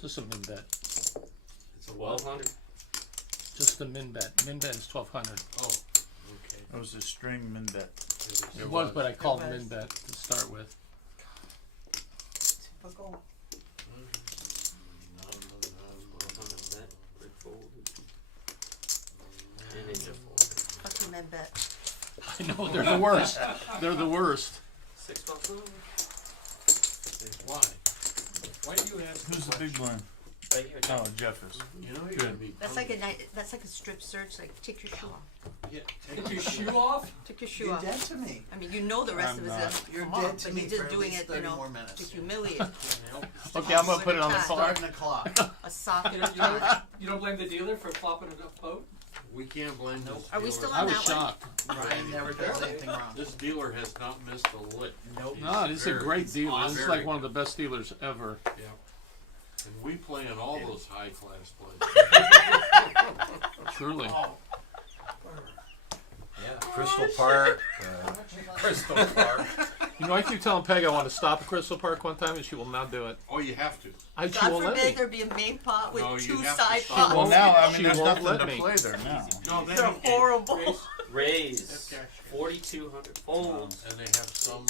Just a min bet. it's a what? 1200. Just the min bet. Min bet is 1200. Oh, okay. That was a string min bet. It was, but I called was. min bet to start with. Typical. Rick folded. And Ninja folded. Fucking men bet. I know, they're the worst. They're the worst. 6 bucks. Why? Why do you ask? Who's the big blind? Right here. Oh, Jeff is. You know you're gonna Good. be. That's like a night. That's like a strip search. Like take your shoe off. Yeah, Take your shoe off? Take your shoe You're off. dead to me. I mean, you know the rest I'm of it not. is You're come on, dead to but me you're for just at doing least it, 30 you know, more minutes. to humiliate Okay, I'm gonna put it on the Start car. Starting the clock. a sock in You a don't, tie. you don't blame the dealer for flopping a boat? We can't blame this Are we dealer. still I on was that one? shocked. Ryan never does anything wrong. This dealer has not missed a lick. Nope. No, this is a Very- great dealer. This is very like one of the best dealers ever. Yeah. And we play in all those high class places. Truly. Yeah, Crystal Park, Crystal Park. You know, I keep telling Peg I want to stop at Crystal Park one time, and she will not do it. Oh, you have to. She God won't let forbid me. there be a main pot with No, you two have to side stop. pots. Well, now, I mean, She there's won't nothing let to me. play there now. No, then They're you can't. horrible. Raise. Cash. 4200. Fold. And they have some,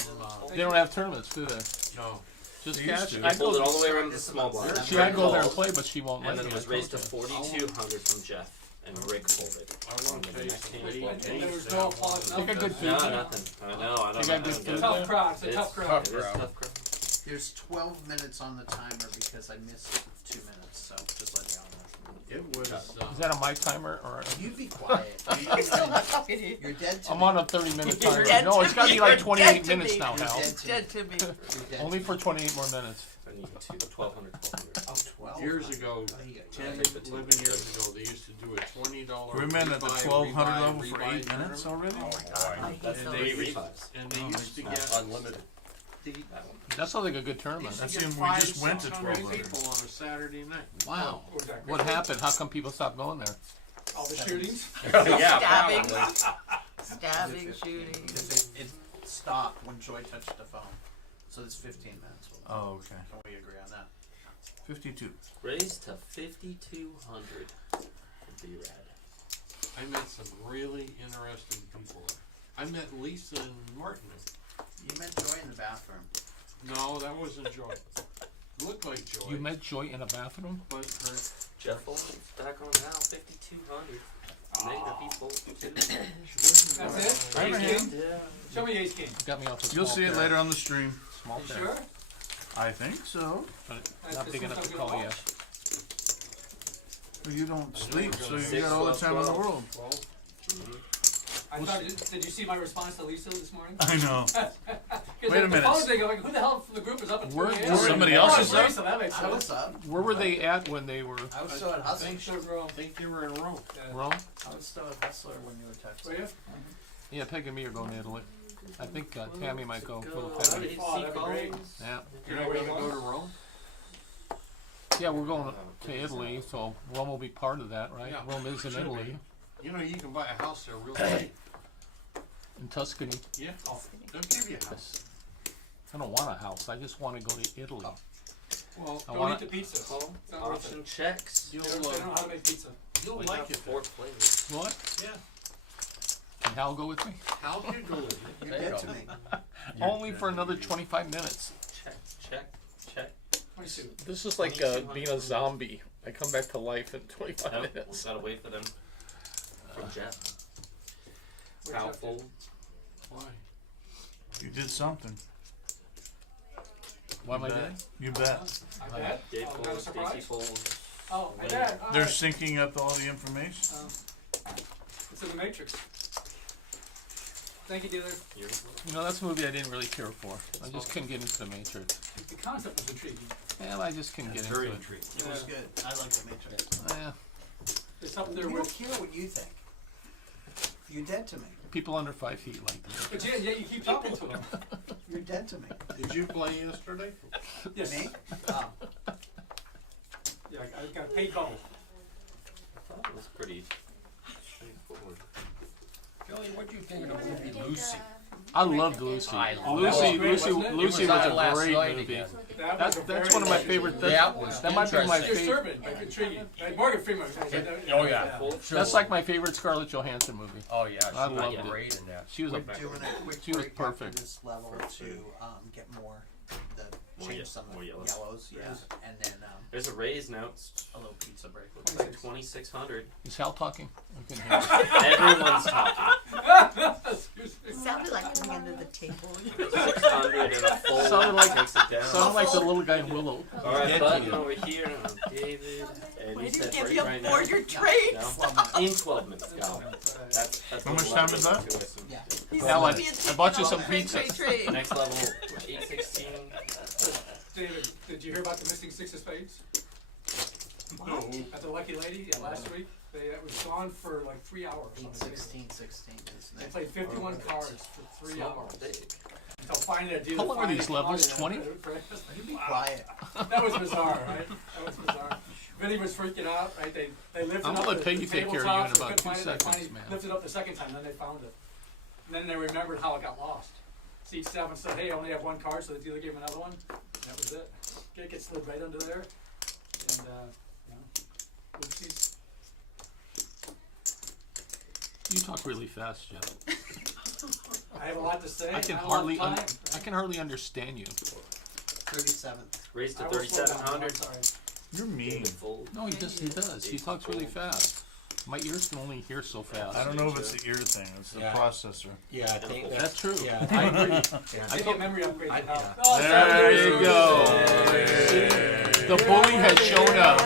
They don't have tournaments, do they? no. Just They used cash. to. I Fold it go, all the way around the small blind. see, I go there and play, but she won't And let then me. it was I raised to told 4200 from Jeff. And Rick folded. I want to The pay next some hand. late There was days no now. applause. They got good food No, there. nothing. I know. I don't They know. got good I don't food get it. Tough crowd, it's a It's tough crowd. It is tough crowd. There's 12 minutes on the timer because I missed 2 minutes, so just let you all know. It was, Is that on my timer or? You be quiet. You're dead to I'm me. on a 30-minute You're timer. dead No, to it's got to me. be like You're 28 dead to minutes me. now, You're Hal. dead to me. Dead to me. You're dead Only to for me. 28 more minutes. I need 1200. Oh, 12. years ago, Ay, ay, 10, ay. 11 years ago, they used to do a $20 We're in at the rebuy, 1200 level for rebuy 8 minutes tournament. already? I hate And those. they, Three rebuys. and they Oh, used to it's get, Unlimited. That sounds like a good tournament. used to That's get even- we just went to 500, 1200. people on a Saturday night. Wow. What was that? What happened? How come people stopped going there? All the shootings? Yeah, Stabbing. probably. Stabbing, shooting. Because it stopped when Joy touched the phone. So it's 15 minutes. Oh, okay. Can we agree on that? 52. Raised to 5200 for B-Rad. I met some really interesting people there. I met Lisa and Martin. You met Joy in the bathroom. No, that wasn't Joy. Looked like Joy. You met Joy in a bathroom? But her, Jeff Foley's back on now, 5200. Negative, he folded too. That's it? Right Ace hand. king? Show me ace king. Got me off a You'll small see it pair. later on the stream. Small You pair. sure? I think so. But That's not the big enough stuff to I'm gonna call watch. yet. Well, you don't sleep, so you Six, got all the 12, time in the 12. world. I thought, did you see my response to Lisa this morning? I know. Wait Wait a minute. The phone thing, I'm like, who the hell from the group is up at 3 Where- a.m.? somebody Oh, else it's is up? Lisa, that makes I sense. was up. Where were they at when they were I was still at Hustler. Thanks, Sugar. I think they were in Rome. Rome? I was still at Hustler when you were texting. Were you? Yeah, Peg and me are going to Italy. I think Tammy might go. Little Go. Tammy. Oh, that'd be great. Yeah. You're not gonna go to Rome? Yeah, we're going to Italy, so Rome will be part of that, right? Yeah. Rome is in Should be. Italy, You know, you can buy a house there real cheap. in Tuscany. Yeah, they'll give you a house. I don't want a house. I just want to go to Italy. Well, I Don't want eat the pizza. Call. It's not worth Option it. checks. you'll, They don't know how to make pizza. you'll We like have it 4 there. players. What? Yeah. Can Hal go with me? How could you go with it? You're There you dead go. to me. Only for another 25 minutes. Check. 22. This is like being a zombie. I come back to life in 25 Nope, we minutes. gotta wait for them. From Jeff. Where'd Foul Jeff do? fold. Why? You did something. What am I You bet. doing? You bet. I bet. Dave Oh, not a folds, Stacy surprise? folds. Oh, my dad. They're syncing up all the information? It's in the Matrix. Thank you, dealer. You know, that's a movie I didn't really care for. I just couldn't get into the Matrix. The concept was intriguing. Yeah, I just couldn't get into Very it. intriguing. It was good. I like the Matrix. Yeah. It's up We there don't with. care what you think. You're dead to me. People under 5 feet like that. But yeah, you keep talking to them. You're dead to me. Did you play yesterday? Yes. Me? Oh. Yeah, I got paid double. I thought it was pretty straightforward. Joey, what'd you think of the movie Lucy? I loved Lucy. I loved Lucy, it. Lucy, Wasn't it? Lucy It was was on a last great night movie. again. That's one of my favorite. That was That might be my interesting. favorite. Disturbing, like intriguing. Like Morgan Freeman. Oh, yeah. That's like my favorite Scarlett Johansson movie. Oh yeah, she I was loved it. great in that. She was We're a. doing a quick She was break perfect. after this level to get more, More change ye- some of more the yellows. yellows, yeah, and then There's a raise now. It's a little pizza break. looks like 2,600. Is Hal talking? I can hear it. Everyone's talking. It sounded like from the end of the table. 600 and a full Sounded like- takes it down. Sounded like the little guy in Willow. All right, Button over here, David, and Why he did you said give right, you right for now. your trade? No, in 12 minutes, go. That's How much the time level is that? to assume. Yeah. He's Now I- being I bought you taken some off. pizza. Trade. Next level, 816. David, did you hear about the missing six of spades? No. At the Lucky Lady, yeah, last week? It was gone for like 3 hours. 16, isn't They it? played 51 cards for 3 hours. Big. Until finally that dealer How long are finally these levels? called it. 20? You be quiet. That was bizarre, right? That was bizarre. Vinny was freaking out, right? They lifted I'm up gonna let the Peggy take care of you tabletops, in they about couldn't 2 find it, they seconds, finally man. lifted up the second time, then they found it. And then they remembered how it got lost. Seat 7 said, hey, I only have one card, so the dealer gave him another one. That was it. It gets slid right under there. And, you know, oopsies. You talk really fast, Jeff. I have a lot to say. I can not a lot of hardly. time. I can hardly understand you. 37. Raised to I will slow down, 3,700. I'm sorry. You're mean. Fold. No, he does. He talks really fast. My ears can only hear so fast. I don't know if it's the ear thing, it's the Yeah. processor. Yeah, I think That's true. Yeah, I agree. I Give me a memory upgrade. I- now. yeah. Oh, There sorry. you go. The bully has shown up.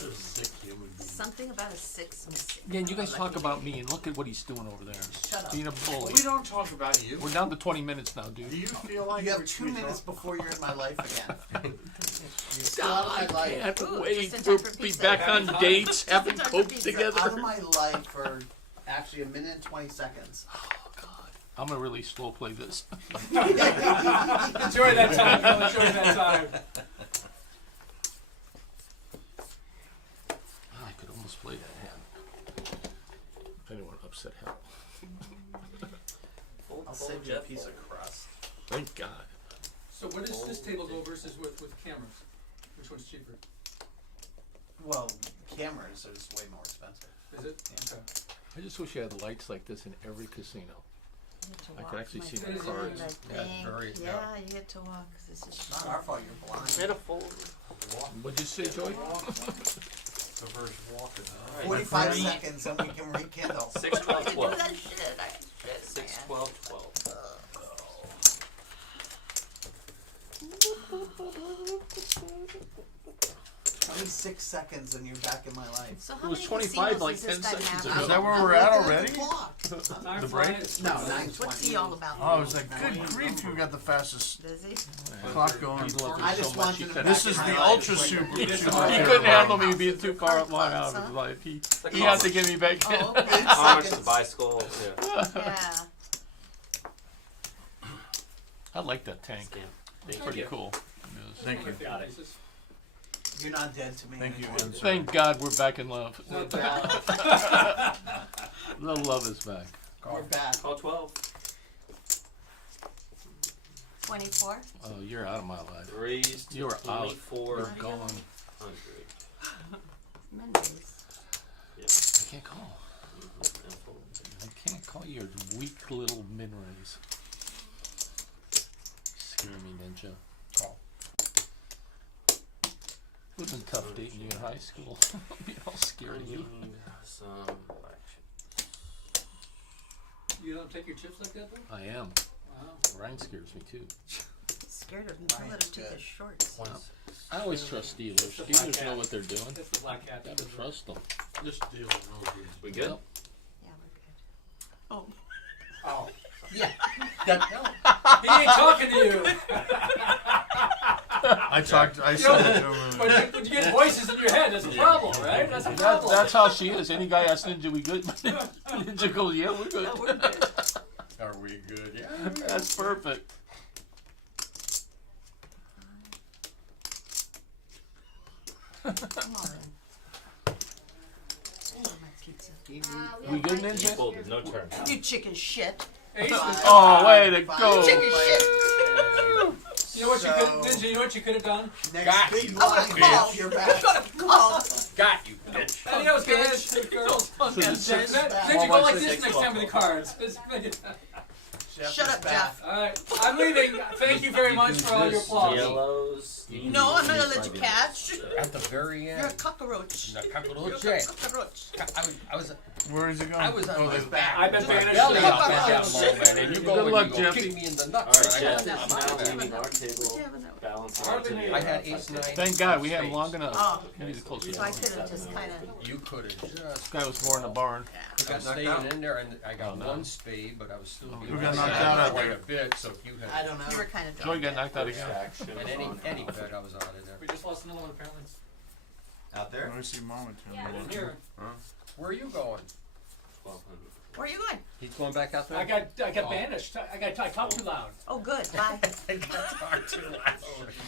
You're a sick human being. Something about a 6 missing. Yeah, and you guys Like talk a about me, and look at what he's doing over there. Shut up. Being a bully. We don't talk about you. We're down to 20 minutes now, dude. Do you feel like You have we 2 should minutes talk- before you're in my life again. You're still out of my life. Can't Ooh, wait. just in We'll time for be pizza. back on dates, having in time for coke pizza. You're out of together. my life for actually a minute and 20 seconds. I'm gonna really slow play this. Enjoy that time, Phil. Enjoy that time. I could almost play that hand. I didn't want to upset Hal. Fold, I'll fold, save you a Jeff, piece fold. of crust. Thank God. So what does this table go versus with cameras? Which one's cheaper? Well, cameras is way more expensive. Is it? Yeah. Okay. I just wish you had lights like this in every casino. You get to I can walk, actually my see my friend, cards. I Yeah, think. very- Yeah, yeah. you get to walk. This is It's not fun. our fault you're blind. And a fold. What'd you say, Joy? The first walking. All right. 45 Three, seconds and we can rekindle. 6, 12, Do 12. that shit. I shit, 6, man. 12, 12. 26 seconds and you're back in my life. So It how was many 25 casinos like does this 10 guy seconds have? ago. Is that where I'm we're at looking already? the clock. Time The flies. break? No, What's 9:20. he all about? Oh, I was like, good grief, you got the fastest Does he? clock going. He loved I it just so much. want He you to couldn't, back This is in my the life ultra quicker. super. He did super some- he fair couldn't one. handle me being too far long out of Huh? his life. He The had to cost. get me back in. Oh, okay. How much the bicycle? Yeah. Yeah. I like that tank. Scam. It's Thank pretty you. cool. Thank you. Got it. You're not dead to me. Thank you. anymore. I'm sorry. Thank God we're back in love. Not bad. The love is back. We're back. Call 12. 24. Oh, you're out of my life. Raised You are out. 24. You're gone. 100. Mondays. I can't call. I can't call your weak little min rays. Scare me, ninja. Call. It would have been tough dating you in high school. Being all scared of you. Need some action. You don't take your chips like that, though? I am. Wow. Ryan scares me too. scared of him. Don't let him take good. his shorts. I always trust dealers. Dealers know what they're doing. That's the black cat. Gotta trust them. This dealer knows he's. We good? Yep. Yeah, we're good. Oh. Oh. Yeah. He ain't talking to you. I said it to him. But you get voices in your head. That's a problem, right? That's a problem. That's how she is. Any guy asks Ninja, we good? Ninja goes, yeah, we're good. Oh, we're good. Are we good? Yeah. That's perfect. Come on. Oh, my pizza. We good, You Ninja? folded, no turn. You chicken shit. Hey, you Oh, way to go. Chicken shit. know what you So- could, Ninja? You know what you could have done? Next Got big you. line, Call. bitch, you're back. Call. Got you, bitch. And you know what's good? So the six, Ninja, go like this next time with the cards. Jeff Shut is up, back. Jeff. Alright, I'm leaving. Thank you very much for all your applause. Yellows. No, I'm not gonna let you catch. At the very You're a end. cockroach. The cockroach. You're a cockroach. I was Where is it going? I was on my there's- back. I've been with my banished. belly up Fuck at that off. moment, and you Good go luck, and you go Jeffy. kick me in the nuts. Alright, and I Jeff, go, I'm now leaving our table. Balancing Hardly to me. the I had outside ace table. nine. Thank God we had him long enough. Oh, We need to close it so I down. could have just kind of. You could have just This guy was born in a barn. I got staying in there, and I got one spade, but I was still being Who got knocked out out quite there? a bit. So if you I had don't know. You were kind of Joy drunk. got knocked out again. Action and any bet, I was out of there. We just lost another one apparently. Out there? Let me see Mama tell I me. didn't hear. Where are you going? 1200. Where are you going? He's going back out there. I got banished. I talked too loud. Oh, good. Bye. I got talked too loud.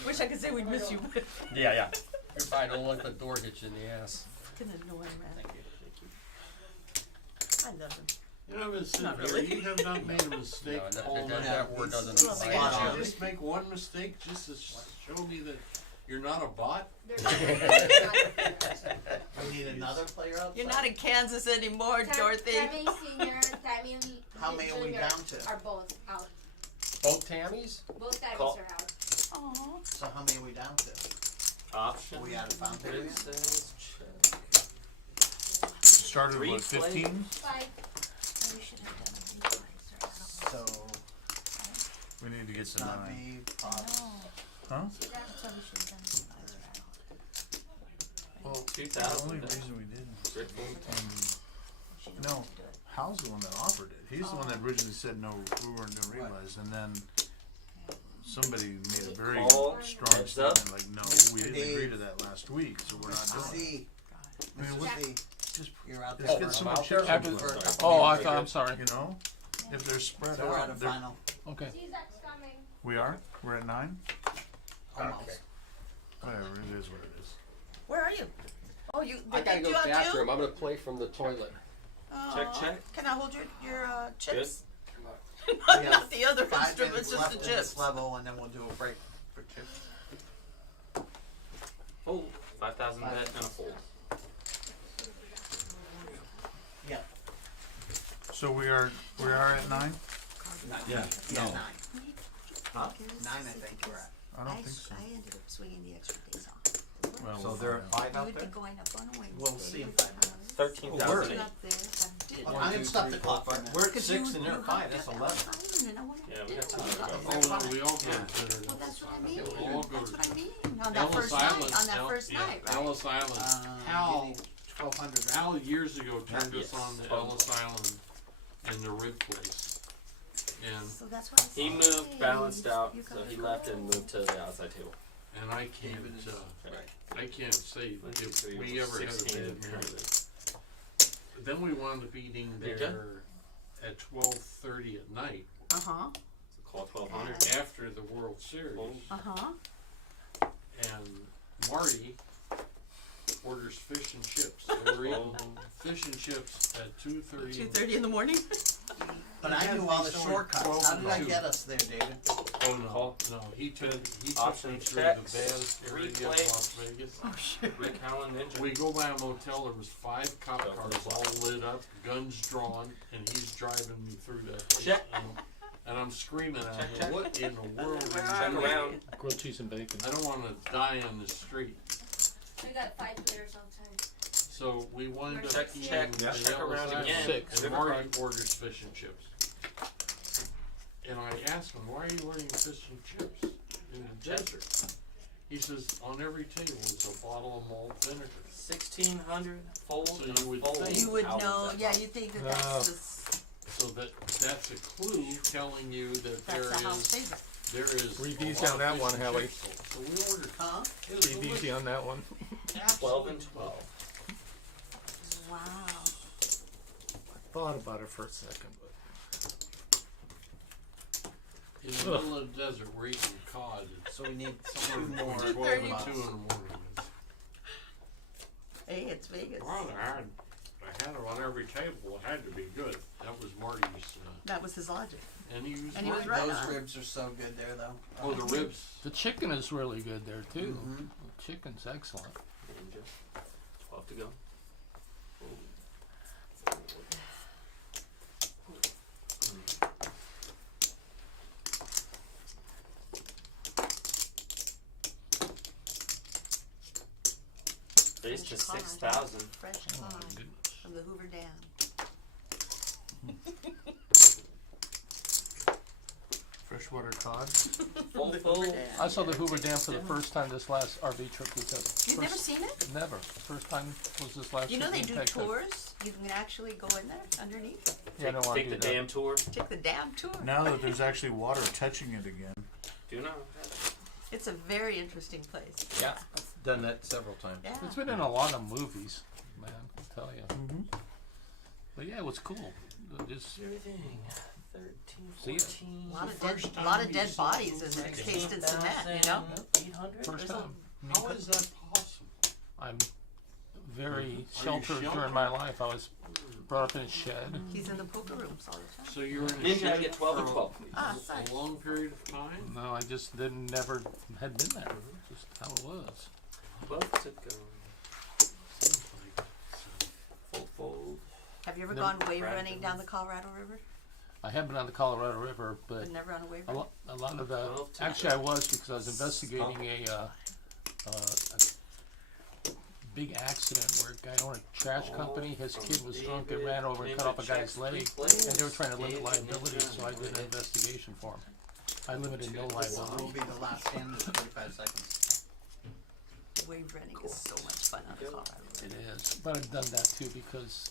Wish I could say we'd miss you, but Yeah. Goodbye. Don't let the door hit you in the ass. it's gonna annoy him, man. I love him. You know, Miss Not Cynthia, really. you have not made a mistake No, all night. that word doesn't He's apply. spot Can't on. you just make one mistake just to show me that you're not a bot? We need another player outside. You're not in Kansas anymore, Dorothy. Tammy Senior, Tammy How many are we Junior down to? are both out. Both Tammys? Both Tammys Call. are out. Aw. So how many are we down to? Option. Are we out of fountain It yet? says check. Started Three what, 15? 5. We should have done a replay. So, We need to get it's to not 9. me, Bob. Huh? That's what we should have done. Well, the 2000. only reason we didn't. Rickman. No, Hal's the one that offered it. He's the one that originally said no, we weren't gonna realize, and then somebody made a very Call. strong Heads up. statement, like, no, we didn't agree to that last week, so we're not doing it. C. I mean, what, C. just, You're out let's there. get for some a out chips there. in for a there, couple Oh, I games. thought, I'm sorry. you know? If they're spread So we're at a out, they're, final. Okay. Zach's coming. we are? We're at 9? Almost. Whatever, it is what it is. Where are you? Oh, you. I They gotta kicked go you to out the too? bathroom. I'm gonna play from the toilet. Check, Aw. check. Can I hold your chips? We Not have the other 5 instruments, minutes just left the in this chips. level, and then we'll do a break for chips. Oh, 5,000 bet and a fold. Yeah. So we are at 9? Yeah. Yeah, No. 9. Huh? 9, I think we're at. I don't think so. I ended up swinging the extra days off. Well, So there are 5 You out would be there? going up on a Wednesday. We'll see in 5 minutes. 13,000. You up there, I did. I'm gonna stop the clock for a minute. We're at Because 6 you- and they're you at 5, hopped that's up 11. outside and I wanted Yeah, to we got do time it. to go. Oh, no, we all go to Well, dinner. that's what I mean. We'll all go That's to what I dinner. mean. On that Ellis first night, Island, on that El- first yeah, night, right? Ellis Island. You Hal, need 1,200. Hal years ago turned Yes. us on to Oh. Ellis Island and the rib place. And, So that's what I said. He moved, balanced out, You so gotta he go. left and moved to the outside table. and I can't, I can't say if we ever had a 16 bad currently. night. Then we wound up eating Did there at 12:30 at night Uh-huh, So call 1,200. after the World Series. Oh. uh-huh. And Marty orders fish and chips. They were eating fish and chips at 2:30. 2:30 in the morning? But I knew all the shortcuts. How did I get us there, David? Oh no, Call. no, he took me Option through checks. the best area of Replay. Las Vegas. Oh, shit. Rick Allen Ninja. We go by a motel, there was 5 cop Go for cars the all lit up, guns drawn, and he's driving me through that place. Check. And I'm screaming at Check, him, check. what in the world are you Check doing? around. Grilled cheese and bacon. I don't wanna die on the street. We got 5 players outside. So we wind up Check, eating check, the check Ellis around Island, again. Six. and Marty orders fish and chips. And I asked him, why are you ordering fish and chips? in the desert. He says, on every table is a bottle of malt vinegar. 1,600 fold So and you would fold. think- You would How is know, that yeah, possible? you think that that's the, So that's a clue telling you that there that's a house is, favorite. there is. Read a these lot on of that fish one, and Howie. chips sold. So we ordered. Huh? It was Pretty delicious. easy on that one. 12 and 12. Wow. Thought about it for a second, but In the middle of the desert, we're eating cod. So we need some more. 12 and 2 in the morning. Hey, it's Vegas. Well, I had it on every table. It had to be good. That was Marty's, That was his logic. and he was And he was right. right. Those on. ribs are so good there, though. Oh, the ribs. the chicken is really good there too. Mhm. The chicken's excellent. Ninja. 12 to go. Raised to Fresh cod. 6,000. Fresh Oh my cod goodness. from the Hoover Dam. Freshwater cod. Full The fold. Hoover Dam. I saw the Hoover Dam for the first time this last RV trip. You've never seen it? Never. First time was this last You know trip they in do Texas. tours. You can actually go in there underneath. Yeah, I don't want to Take do the that. dam tour. Take the dam tour. Now that there's actually water touching it again. Do not. It's a very interesting place. Yeah, I've done that several times. Yeah. It's been in a lot of movies, man. I'll tell you. Mm-hmm. But yeah, it was cool. Just Everything. 13, See ya. 14. A lot of dead bodies in there, encased in cement. You know. 800? first There's a- time. How is that possible? I'm very Are sheltered you during my life. I was brought up in a shed. He's in the poker rooms all the time. So you're in a Ninja, I shed get 12 and for 12, please. Ah, sorry. a long period of time? No, I just never had been there. Just how it was. 12 to go. Seems like Full fold. Have you ever Never- gone wave running down the Colorado River? I have been on the Colorado River, but But never on a wave a run? lot of the 12 to actually I was because I was investigating a big accident where a guy owned a trash company. His kid was drunk and ran over and cut off a guy's leg, and they were trying to limit liability, so I did an investigation for him. I limited no This will liability. be the last 10 to 45 seconds. Wave running is so much fun on the Colorado It River. is, but I've done that too because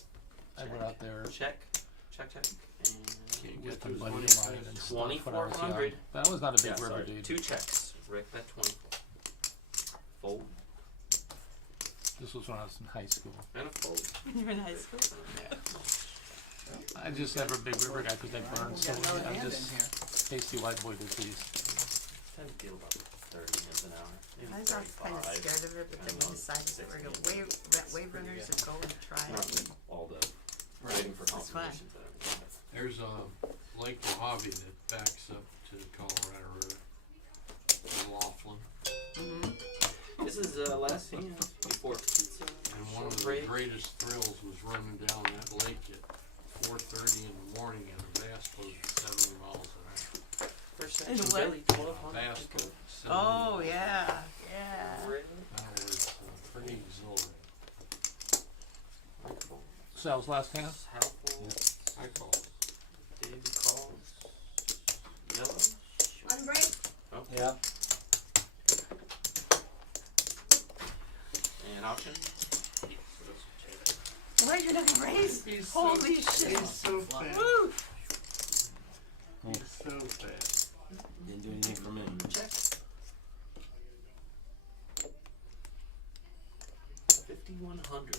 I went out there Check. Check, check. Can't And with get a those buddy money of mine and fast. stuff when I was young. 2,400. But I was not a big Yeah, river sorry. dude. 2 checks. Rick, bet 24. Fold. This was when I was in high school. And a fold. When you're in high school? I just never a big river guy because I burned so Got another I'm hand in just here. tasty white boy disease. Tend to deal about 30 minutes an hour. Maybe I was always kind of 35. scared of it, but then we decided that we're going to wave runners and go and try Not it. with all the waiting for It's fun. confirmations and everything. There's a Lake Mojave that backs up to the Colorado River. In Laughlin. This is last hand before pizza. And one of the break. greatest thrills was running down that lake at 4:30 in the morning in a bass boat at 70 miles an hour. First And section, what? Billy, 1,200. Bass boat, 70 Oh, miles. yeah. Yeah. Really? That was pretty exhilarating. So that was last hand? Helpful. I call it. Davey calls. Yellow. On break. Oh. Yeah. And option. What, you're not going to raise? He's Holy so, shit. He's so fast. Woo! He's so fast. Didn't do anything for me. Check. 5,100.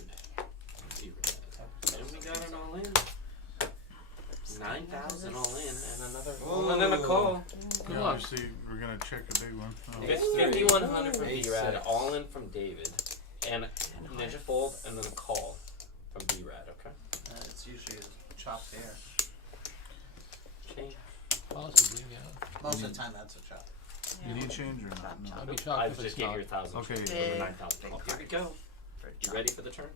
And we got it all in. 9,000 all in, and another one and a call. Yeah, obviously, we're gonna check a big one. Oh. 5,100 from Eight B-Rad, six. all in from David, and Ninja Fold, and then a call from B-Rad, okay? It's usually a chopped hair. Change. Possibly, yeah. Most of the time, that's a chop. You need change or not? No. I'd be I shocked was if just it's getting not. your 1,000 Okay. for the Big, 9,000 big call. Here we go. For a You chop. ready for the turn?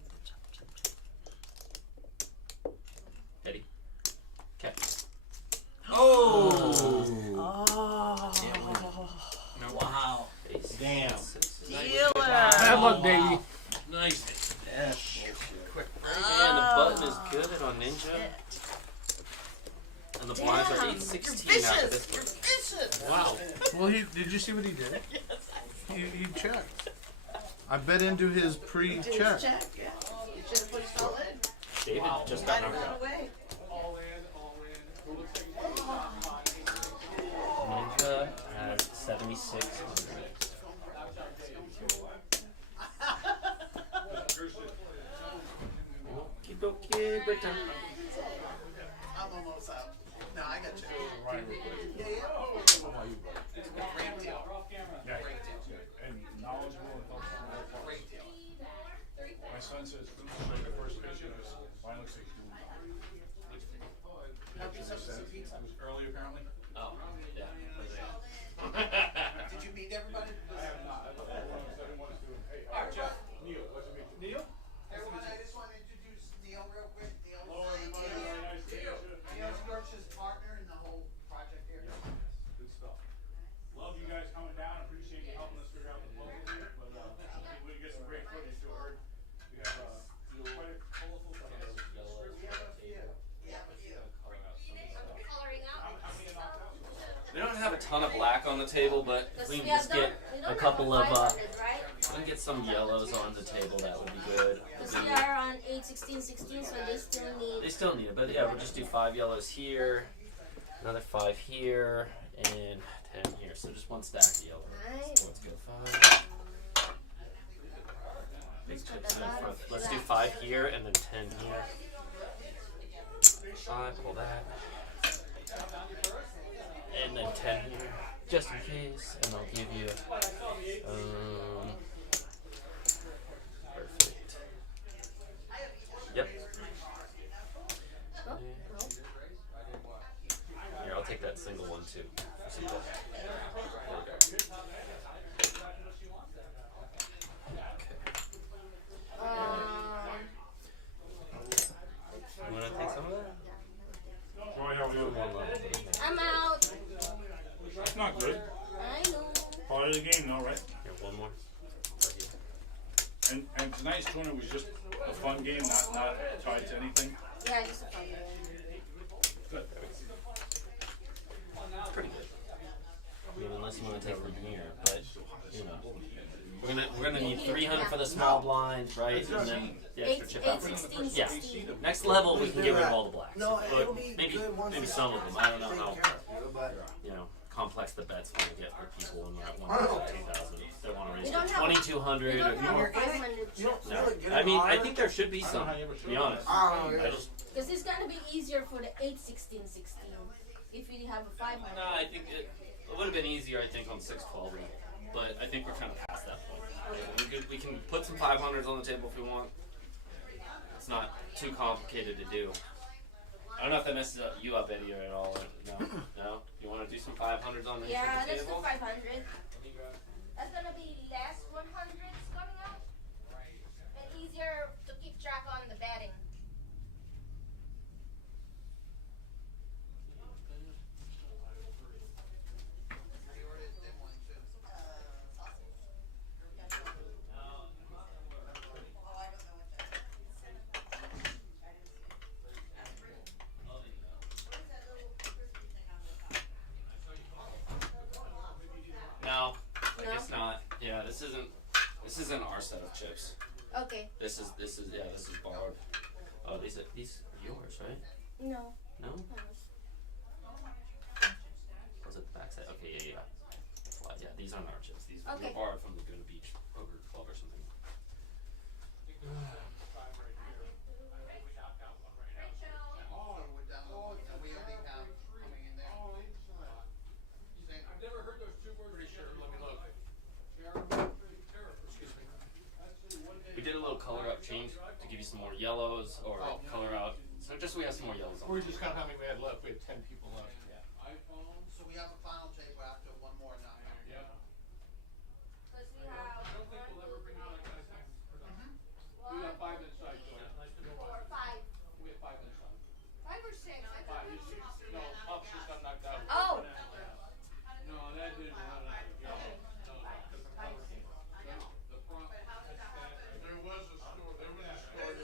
Eddie. Catch. Oh! Oh. Wow. Ace. Damn. Sixes. Dealer. Bad luck, baby. Nice. Yes. Quick break. And the button is good on Ninja. Shit. And the blinds are Damn, 816 after this You're one. vicious. Wow. Well, did you see what he did? Yes, I He checked. I bet into his did pre-check. check. Yeah. You should have pushed all in. David just Got got it knocked out out. of the way. All in. Looks like it's hot. Ninja has 76. Keep okay, break time. I'm almost out. No, I got you. Yeah, yeah. Great deal. Great deal. And knowledgeable and functional. Great deal. My son says, the first picture is, mine looks like Help yourself to some pizza. it was early apparently. Oh, yeah. Did you meet everybody? I have not. I didn't want to do it. Hey, Jeff, Neil, what's your name? Neil? Everyone, I just want to introduce Neil real quick. Neil. Hello, everybody. Very nice to meet you. Neil's George's partner in the whole project here. Good stuff. Love you guys coming down. Appreciate you helping us figure out the puzzle here. But I think we get some great footage to heard. We have quite a colorful Coloring out. How many knocked out? We don't have a ton of black on the table, but if we can just get a couple of, we can get some yellows on the table, that would be good. Because we are on 8, 16, 16, so they still They need. still need it, but yeah, we'll just do 5 yellows here, another 5 here, and 10 here. So just one stack of yellows. Nice. So let's go 5. Big chips in the front. Let's do 5 here and then 10 here. 5, pull that. And then 10 here, just in case, and I'll give you, perfect. Yep. Oh, no. Here, I'll take that single one too. For some bulk. There we go. You wanna take some of that? Joy, how are you? I'm out. That's not good. I know. Part of the game though, right? Here, one more. Right here. And tonight's tournament was just a fun game, not tied to anything. Yeah, just a fun game. Good. It's pretty good. I mean, unless you want to take Rebuy, but you know, we're gonna need 300 for the small blind, right? And then the extra 8, chip 8, out. 16, Yeah. 16. Next level, we can get rid of all the blacks. No, But it'll be maybe good once maybe they some of them. I don't know take how care of you, but complex the bets want to get for people when we're at 1,000. They want to raise We to don't have- 2,200 We or don't have more. a 500 you don't chip. feel it getting I mean, I hotter? think there should be some. To be honest, Oh, yeah. I just Because it's gonna be easier for the 8, 16, 16 if we have a 500. no. I think it would have been easier. I think on 612, but I think we're kind of past that point. We can put some 500s on the table if we want. It's not too complicated to do. I don't know if that messes you up, Eddie, or at all. Or no. You want to do some 500s on the Yeah, let's do table? 500. That's gonna be less 100s coming out. And easier to keep track on the betting. No, I No? guess not. Yeah, this isn't our set of chips. Okay. This is borrowed. Oh, these are yours, right? No. No? Was it the backside? Okay, yeah. Well, yeah, these aren't our chips. These Okay. were borrowed from the Laguna Beach Poker Club or something. Oh, we're down. And we only have coming in there. I've never heard those two words. Pretty sure. Let me look. Excuse me. We did a little color up change to give you some more yellows or color out. So just so we have some more yellows on. We just counted how many we had left. We had 10 people left. So we have a final table after one more now. Yeah. Because we have I don't think we'll ever bring out like that. We got 5 inside, Joy. 4, 5. We have 5 inside. 5 or 6. I 5. No, Pups just got knocked out. Oh. No, that didn't run out. No, the front. There was a store. There was a store.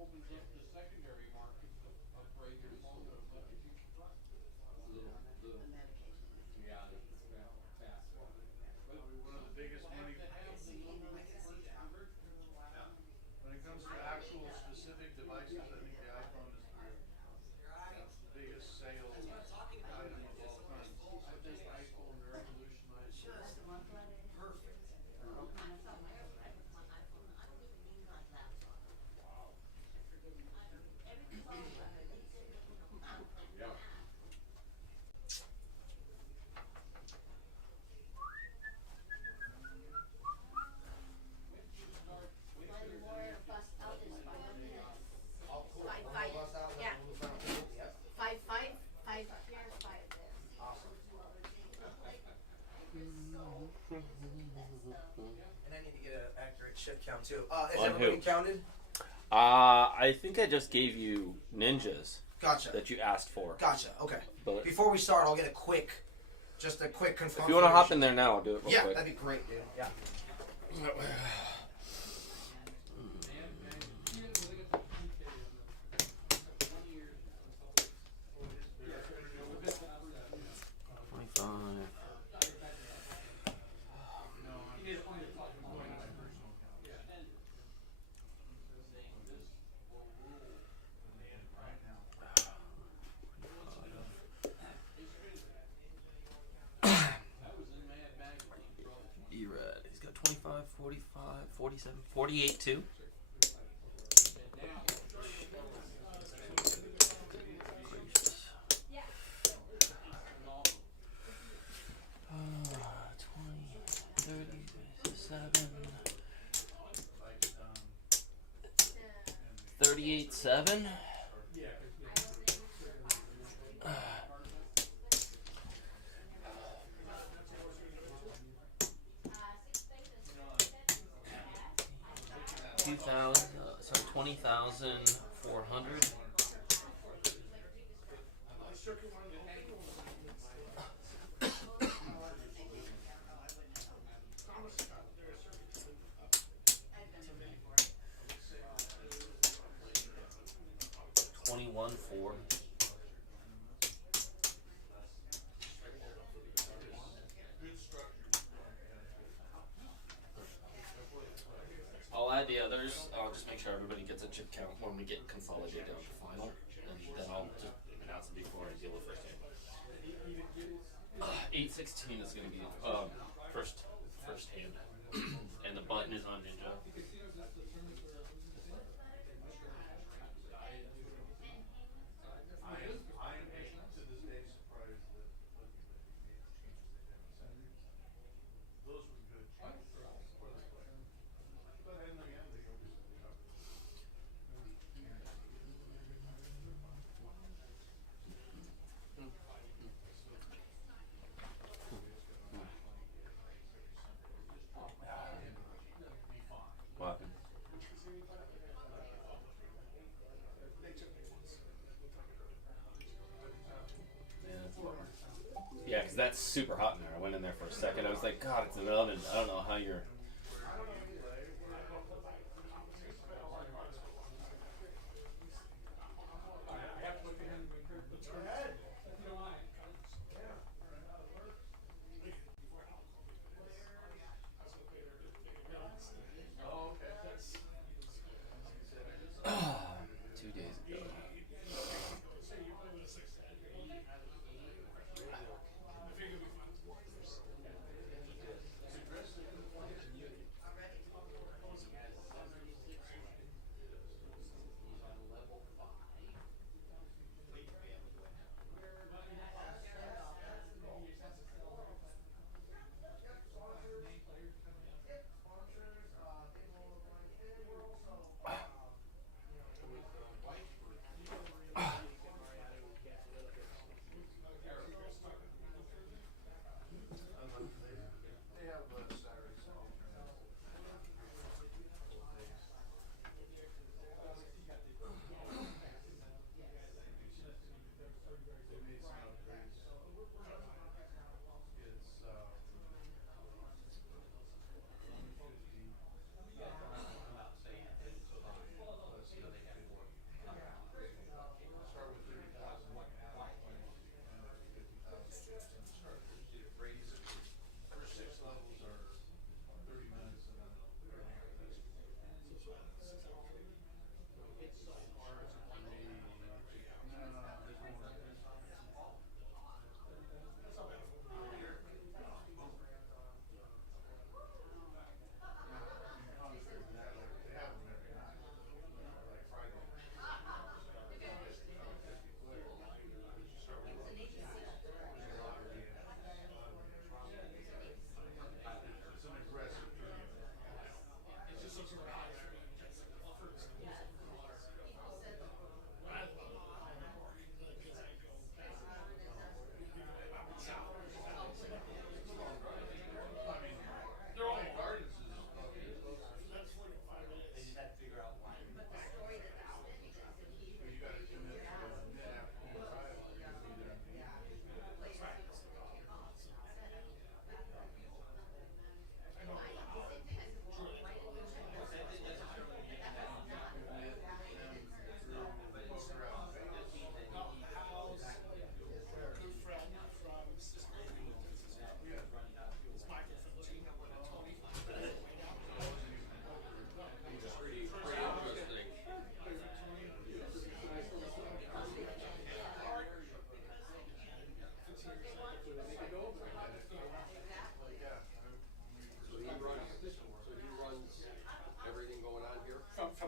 opens up the secondary market to upgrade your phone to what you Yeah, fast. Probably one of the biggest money, when it comes to actual specific devices, I think the iPhone is the biggest sale item of all time. I think iPhone revolutionized Yeah. Yeah. Five here, five there. And I need to get an accurate shift count too. Is On everybody who? counted? I think I just gave you ninjas Gotcha. that you asked for. Gotcha. Okay. But Before we start, I'll get a quick confirmation. if you want to hop in there now, I'll do it real Yeah, quick. that'd be great, dude. Yeah. E-Red. He's got 25, 45, 47, 48 too. Gracious. 20, 30, 37, 38, 7. Sorry, 20,400. $21,400. I'll add the others. I'll just make sure everybody gets a chip count when we get consolidated down to final, and then I'll just announce it before I deal with first hand. 816 is going to be first hand, and the button is on Ninja. I am to this day surprised that Lucky made the changes they did on Saturdays. Those were good changes for the player. But in the end, they always covered it. What? Yeah, because that's super hot in there. I went in there for a second. I was like, God, it's an oven. I don't know how you're. Oh, okay. 2 days ago.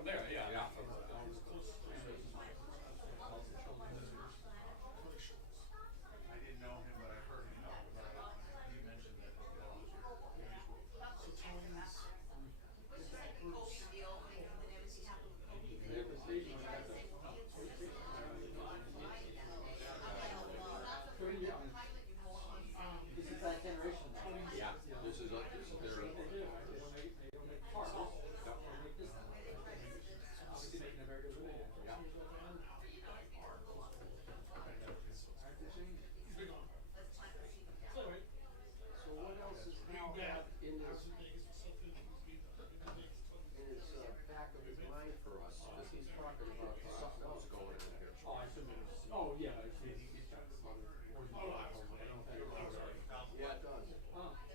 from there, yeah. I didn't know him, but I heard him talk about it. He mentioned that was your usual. This is that generation. Yeah, this is their. Obviously making a very good living. Yeah. So what else is Hal got in his back of his mind for us? Because he's talking about something else going in here. Oh, I assume oh, yeah, he's got some other. Yeah, it does.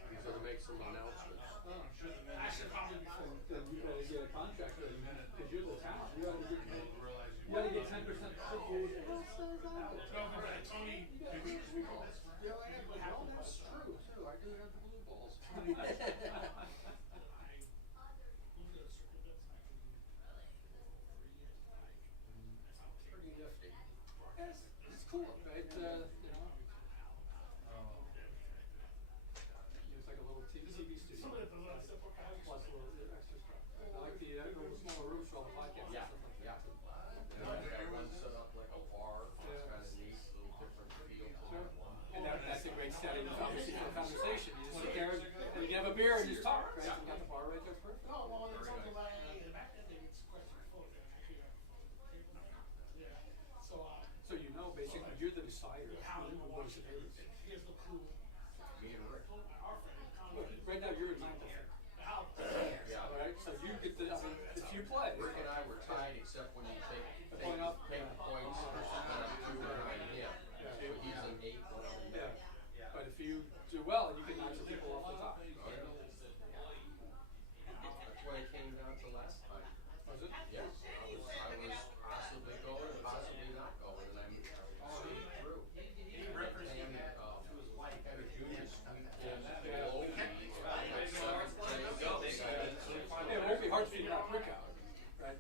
He's gonna make some announcements. I should probably then you better get a contract because you're the town. You gotta get 10%. Tony, Well, that's true too. I do have the blue balls. Pretty nifty. It's cool, right? You know. It's like a little TV studio. Plus a little extra stuff. I like the little smaller rooms for all the podcasts. Yeah, yeah. One set up like a bar. It's kind of neat, a little different feel to it. And that's a great setting, obviously, for a conversation. You just sit there and you can have a beer and just talk, right? You got the bar right there, perfect. So you know, basically, you're the decider. Who wants to do this? Me and Rick. Right now, you're in ninth, I think. Yeah. All right, so you get the, I mean, if you play. Rick and I were tied except when you take The point up? the points and I'm 2 behind him. Yeah. So he's an 8, one of them. Yeah. But if you do well, you can knock some people off the top. That's why it came down to last time. Was it? Yes, I was possibly going and possibly not going, and I stayed through. And had a junior sweep in below me, like 7th place. It won't be hard for you to knock Rick out, right?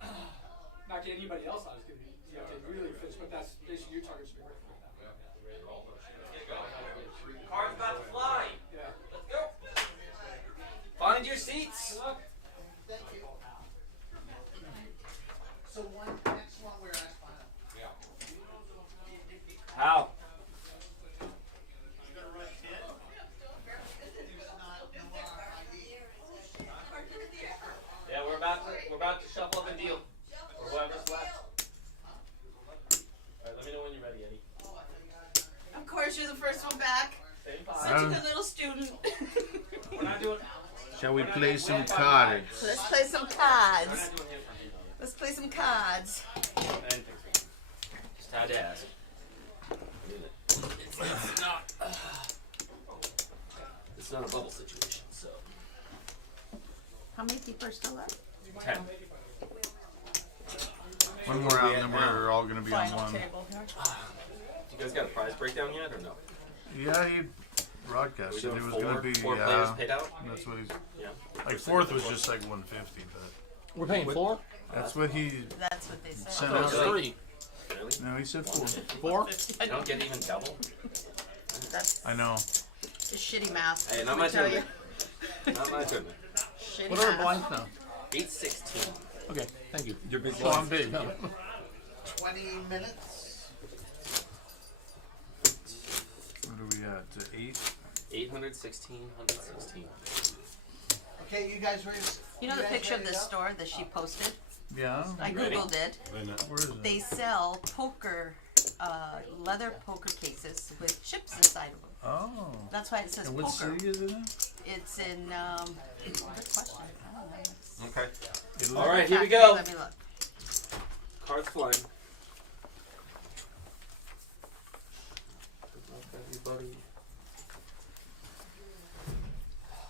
Knock anybody else out is going to be, you have to really finish, but that's basically your target's been Rick right now. Car's about to fly. Yeah. Let's go. Find your seats. Good luck. So next one we're at final. Yeah. How? Yeah, we're about to shuffle up a deal. Or whoever's left. Alright, let me know when you're ready, Eddie. Of course, you're the first one back. Same Such pie. a good little student. We're not doing. Shall we play some cards? Let's play some We're cards. not doing him for me, though. Let's play some cards. I didn't think so. Just had to ask. It's not. It's not a bubble situation, so. How many people are still left? 10. One more round, then we're all gonna be on Final one. table here. You guys got a prize breakdown yet, or no? Yeah, he broadcasted. Are we It was doing gonna be four players paid out? That's what he's. Yeah. Like fourth was just like 150, but We're paying 4? that's what he That's what they said. sent Oh, it's out. 3. Really? No, he said 4. 4? You don't get even double? That's I know. the shitty math. Hey, let not me my tell turn. you. Not my turn. Shitty What are math. the blinds now? 816. Okay, thank you. You're big So I'm big, huh? 20 minutes. What are we at? 8? 816, 116. Okay, you guys ready? You know the guys picture of ready the to go? store that she posted? Yeah. I Ready? googled it. Where is it? They sell poker, leather poker cases with chips inside of them. Oh. That's why it says And what poker. city is it in? It's in, good question. I don't know. It's- Okay. It All right, here we Factory, go. Let me look. Cards flying. Good luck, everybody.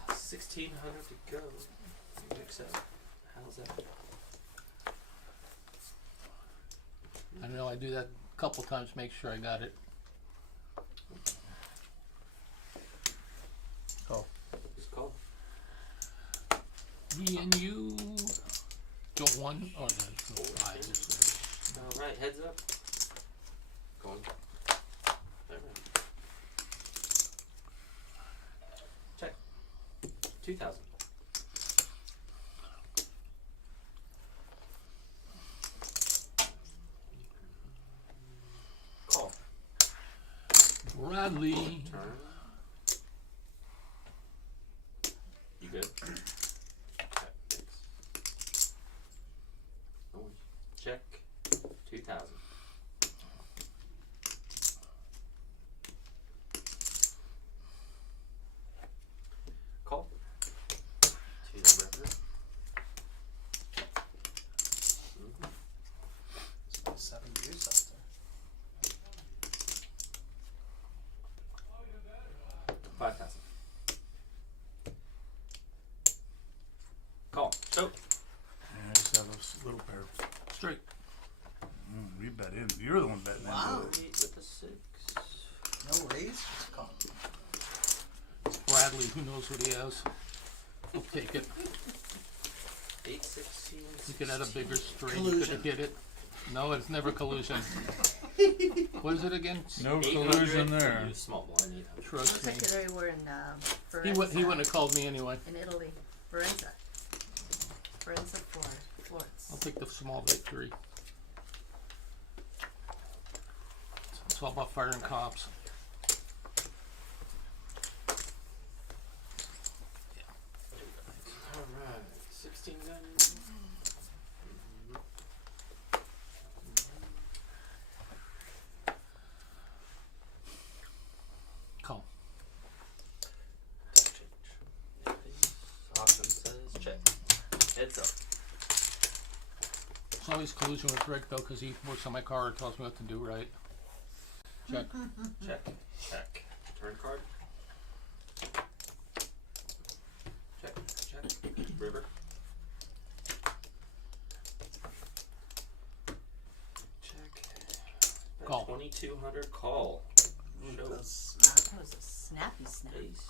1600 to go. Mix up. How's that? I know I do that a couple times, make sure I got it. Oh. Just call. Me and you. Go 1 or then go 5 is there. Alright, heads up. Going. Alright. Check. 2,000. Call. Bradley. Turn. You good? Okay, thanks. No worries. Check. 2,000. Call. To the river. It's about 7 years up there. 5,000. Call. Show. I just have a little pair. Straight. We bet in. You're the one betting Wow. into it. 8 with the 6. No raise, just call. Bradley, who knows what he has? I'll take it. 8, 16. You could add a bigger straight. You Collusion. could hit it. No, it's never collusion. What is it again? No 800. collusion there. You small blind 800. Trust me. Took it over in He Firenze. wouldn't have called me anyway. In Italy. Firenze. Firenze, Florence. I'll take the small victory. It's all about firing cops. Alright. 16 gun. Call. Change. Option says check. Heads up. It's always collusion with Rick though, because he works on my car and tells me what to do, right? Check. Check. Check. Turn card. Check. Check. River. Check. Bet Call. 2,200. Call. Show. That's snap. That was a snappy snap. Ace.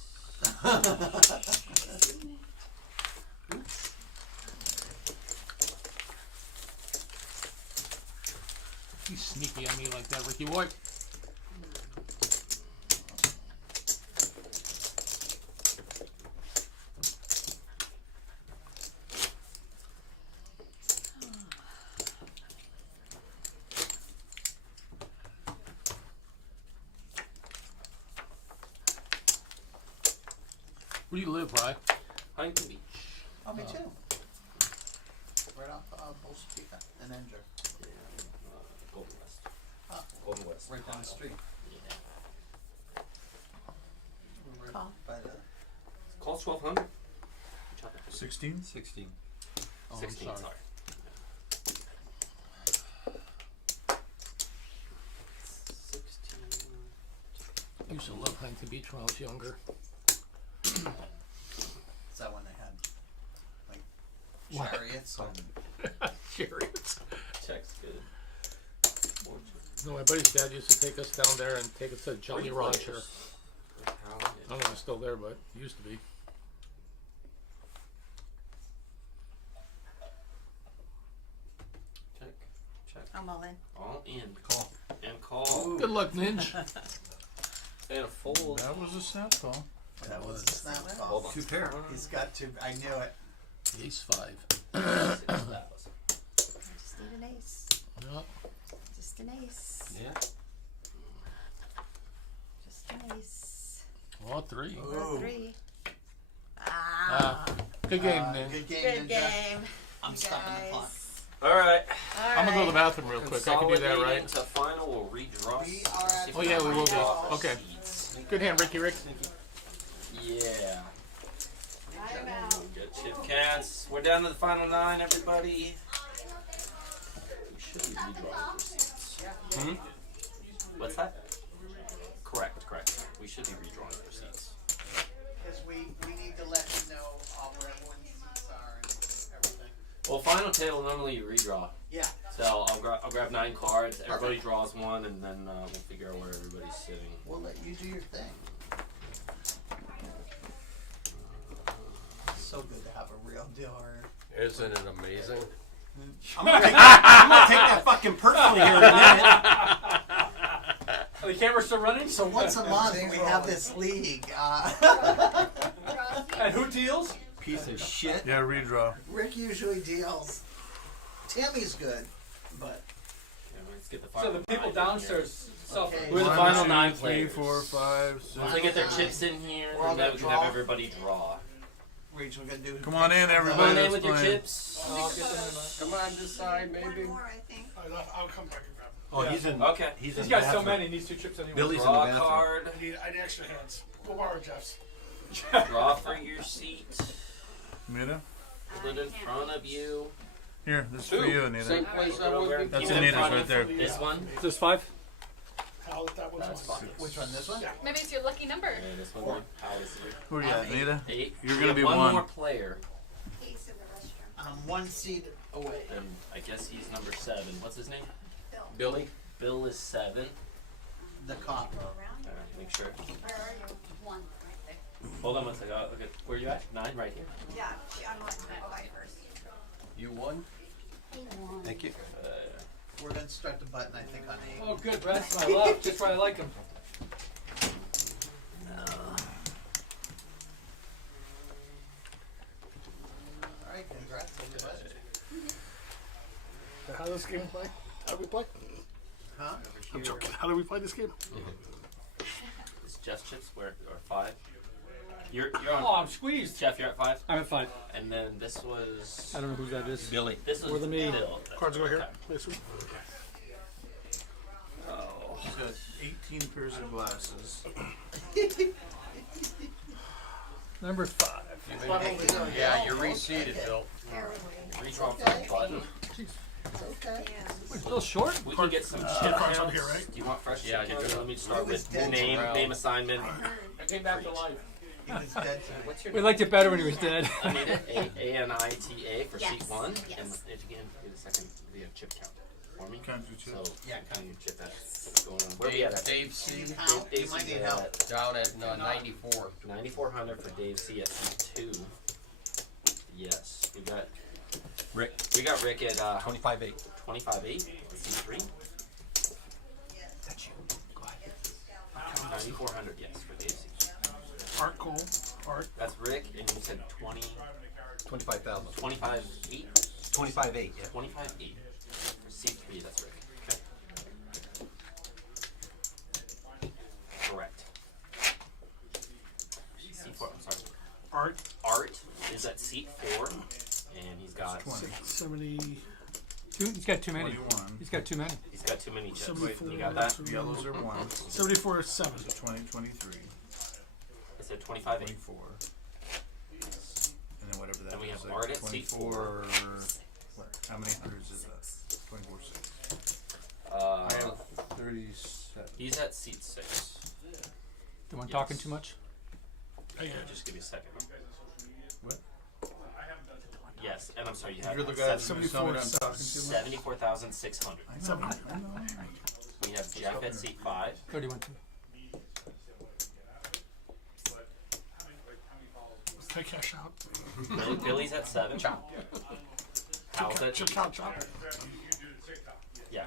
He's sneaky on me like that, Ricky boy. Where do you live, Rye? Huntington Beach. Oh, me too. Right off Bull Street in Ender. Yeah. Golden West. Ah, Golden West. right down the street. Yeah. We're right Call. by the. Call 1,200. 16? 16. Oh, I'm 16. sorry. Sorry. 16. I used to love Huntington Beach when I was younger. Is that when they had like What? chariots and Chariots. Check's good. No, my buddy's dad used to take us down there and take us to Jolly Rancher. I don't know if it's still there, but it used to be. Check. Check. I'm all in. All in. Call. And call. Good luck, Ninja. And a fold. That was a snap call. that was a snap call. Hold on. 2 pair. He's got to. I knew it. Ace 5. 6,000. I just need an ace. Yeah. Just an ace. Yeah. Just an ace. Oh, 3. Ooh. Or 3. Ah. Good game, Ninja. Good game, Good Ninja. game. I'm you stopping the guys. clock. Alright. I'm gonna go to the bathroom real quick. I can do that, Consolidating right? to final, we'll redraw. We are at Oh, yeah, we will be. Redraw Okay. seats. Good hand, Ricky Rick. Yeah. I'm out. Good chip cats. We're down to the final 9, everybody. We should be redrawing for seats. Hmm? What's that? Correct. We should be redrawing for seats. Because we need to let you know where everyone's seats are and everything. Well, final table normally you redraw. Yeah. So I'll grab 9 cards. Everybody draws one, and then we'll figure out where everybody's sitting. We'll let you do your thing. So good to have a real dealer. Isn't it amazing? I'm gonna take that fucking personally here in a minute. Are the cameras still running? So once a month we have this league. And who deals? Piece of shit. Yeah, redraw. Rick usually deals. Tammy's good, but Let's get the So final the people nine in downstairs suffer. Okay. We're the 1, final 2, 9 3, players. 4, 5, 6. Once they get their chips in here, We're all then gonna we can have draw. everybody draw. Rachel, we're gonna do. Come on in, Come everybody. on in Let's with your play. chips. Come on this side, One maybe. more, I think. I'll come back and grab it. Oh, he's in. Okay. He's He's in got the so bathroom. many, he needs 2 chips anyway. Billy's in the Draw bathroom. card. I need extra hands. Go borrow Jeff's. Draw for your seat. Anita? Put it in front of you. Here, this is for Two. you, Anita. Same place I was That's Keep it in Anita's front right of there. This one. Is this 5? How that was That's one. fine. Which one? This one? Maybe it's your lucky number. And this one. How is it? Who are you at, Anita? 8. You're We gonna have be one one. more player. Ace in the restroom. I'm 1 seat away. And I guess he's number 7. What's his name? Bill. Billy. Bill is 7. The cop. Go around. Make sure. Where are you? 1, right there. Hold on one second. Okay. Where you at? 9 right here. Yeah, I'm on Rebuy first. You won? Thank you. We're gonna start the button, I think, on 8. Oh, good. Brad's to my left. Just where I like him. Alright, congrats on the button. How does this game play? How do we play? Huh? I'm joking. How do we play this game? Is Jeff's chips where or 5? You're Oh, on. I'm squeezed. Jeff, you're at 5. I'm at 5. And then this was. I don't know who that is. Billy. This was More than me. Bill. Cards go here. Okay. This one. Oh. He's got 18 pairs of glasses. Number 5. Yeah, you're reseated, Bill. Redraw for the button. Okay. Wait, Bill Short? We can get some chip cards counts. on here, right? Do you want fresh Yeah, chip you're counts? good. Let me start He was with dead name, around. name assignment. I came back to life. He was dead to me. What's your We liked it better when he was dead. Anita, A-N-I-T-A for Yes, sheet 1. yes. And if you can get a second, the chip count for me. Count your So, chips. Yeah, count your chip that's going on. Where we at? Dave C. Can you count? You might need help. Down at 94. 9,400 for Dave C at seat 2. Yes. We got Rick. Rick at 25-8. 25.8. Seat 3. That's you. Go ahead. 9,400, yes, for Dave C. Art Cole. Art. That's Rick, and you said 20, 25,000. 25.8? 25-8, yeah. 25.8. For seat 3, that's Rick. Okay. Correct. Seat 4, I'm sorry. Art. Art is at seat 4, and he's got 70. He's got too many. 21. He's got too many. he's got too many chips. 74. You got that? Yellows are 1. 74 is 7. So 20, 23, I said 25.8. 24. And then whatever that Then we is, have like Art at seat 24. What? How many hundreds is that? 24, 6. I have 37. He's at seat 6. The one Yes. talking too much? Oh, yeah. Just give me a second. What? Yes, and I'm sorry, you have You're the guy that's 74 talking is too much. 74,600. I know. 70. I know. We have Jeff at seat 5. 31 too. Let's take cash out. Billy's at 7. Hal's at Chip count, chop. yeah,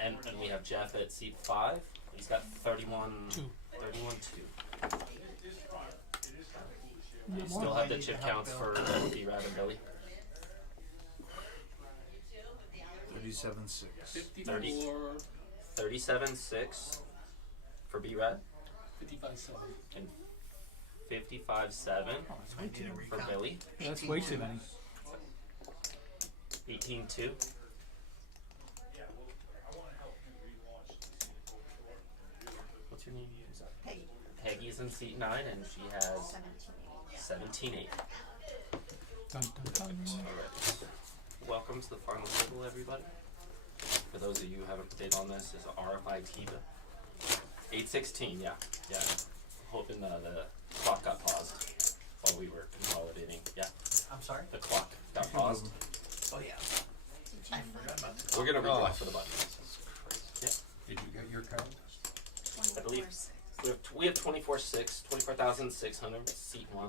and we have Jeff at seat 5. He's got 31. 2. 31-2. You still have the chip counts for B-Rad and Billy. 37-6. 37-6 for B-Rad 55-7. and 55-7 for Billy. That's way too many. 18-2. What's your name? Who's that? Peggy. Peggy's in seat 9 and she has 17-8. Dun, dun, dun. Alright. Welcome to the final table, everybody. For those of you who haven't played on this, is RFI Tiba. 816, yeah. Yeah. Hoping the clock got paused while we were consolidating. Yeah, I'm sorry? the clock got paused. Oh, yeah. I forgot about the We're gonna redraw for the button. Did you get your count? I believe we have 24,600 seat 1.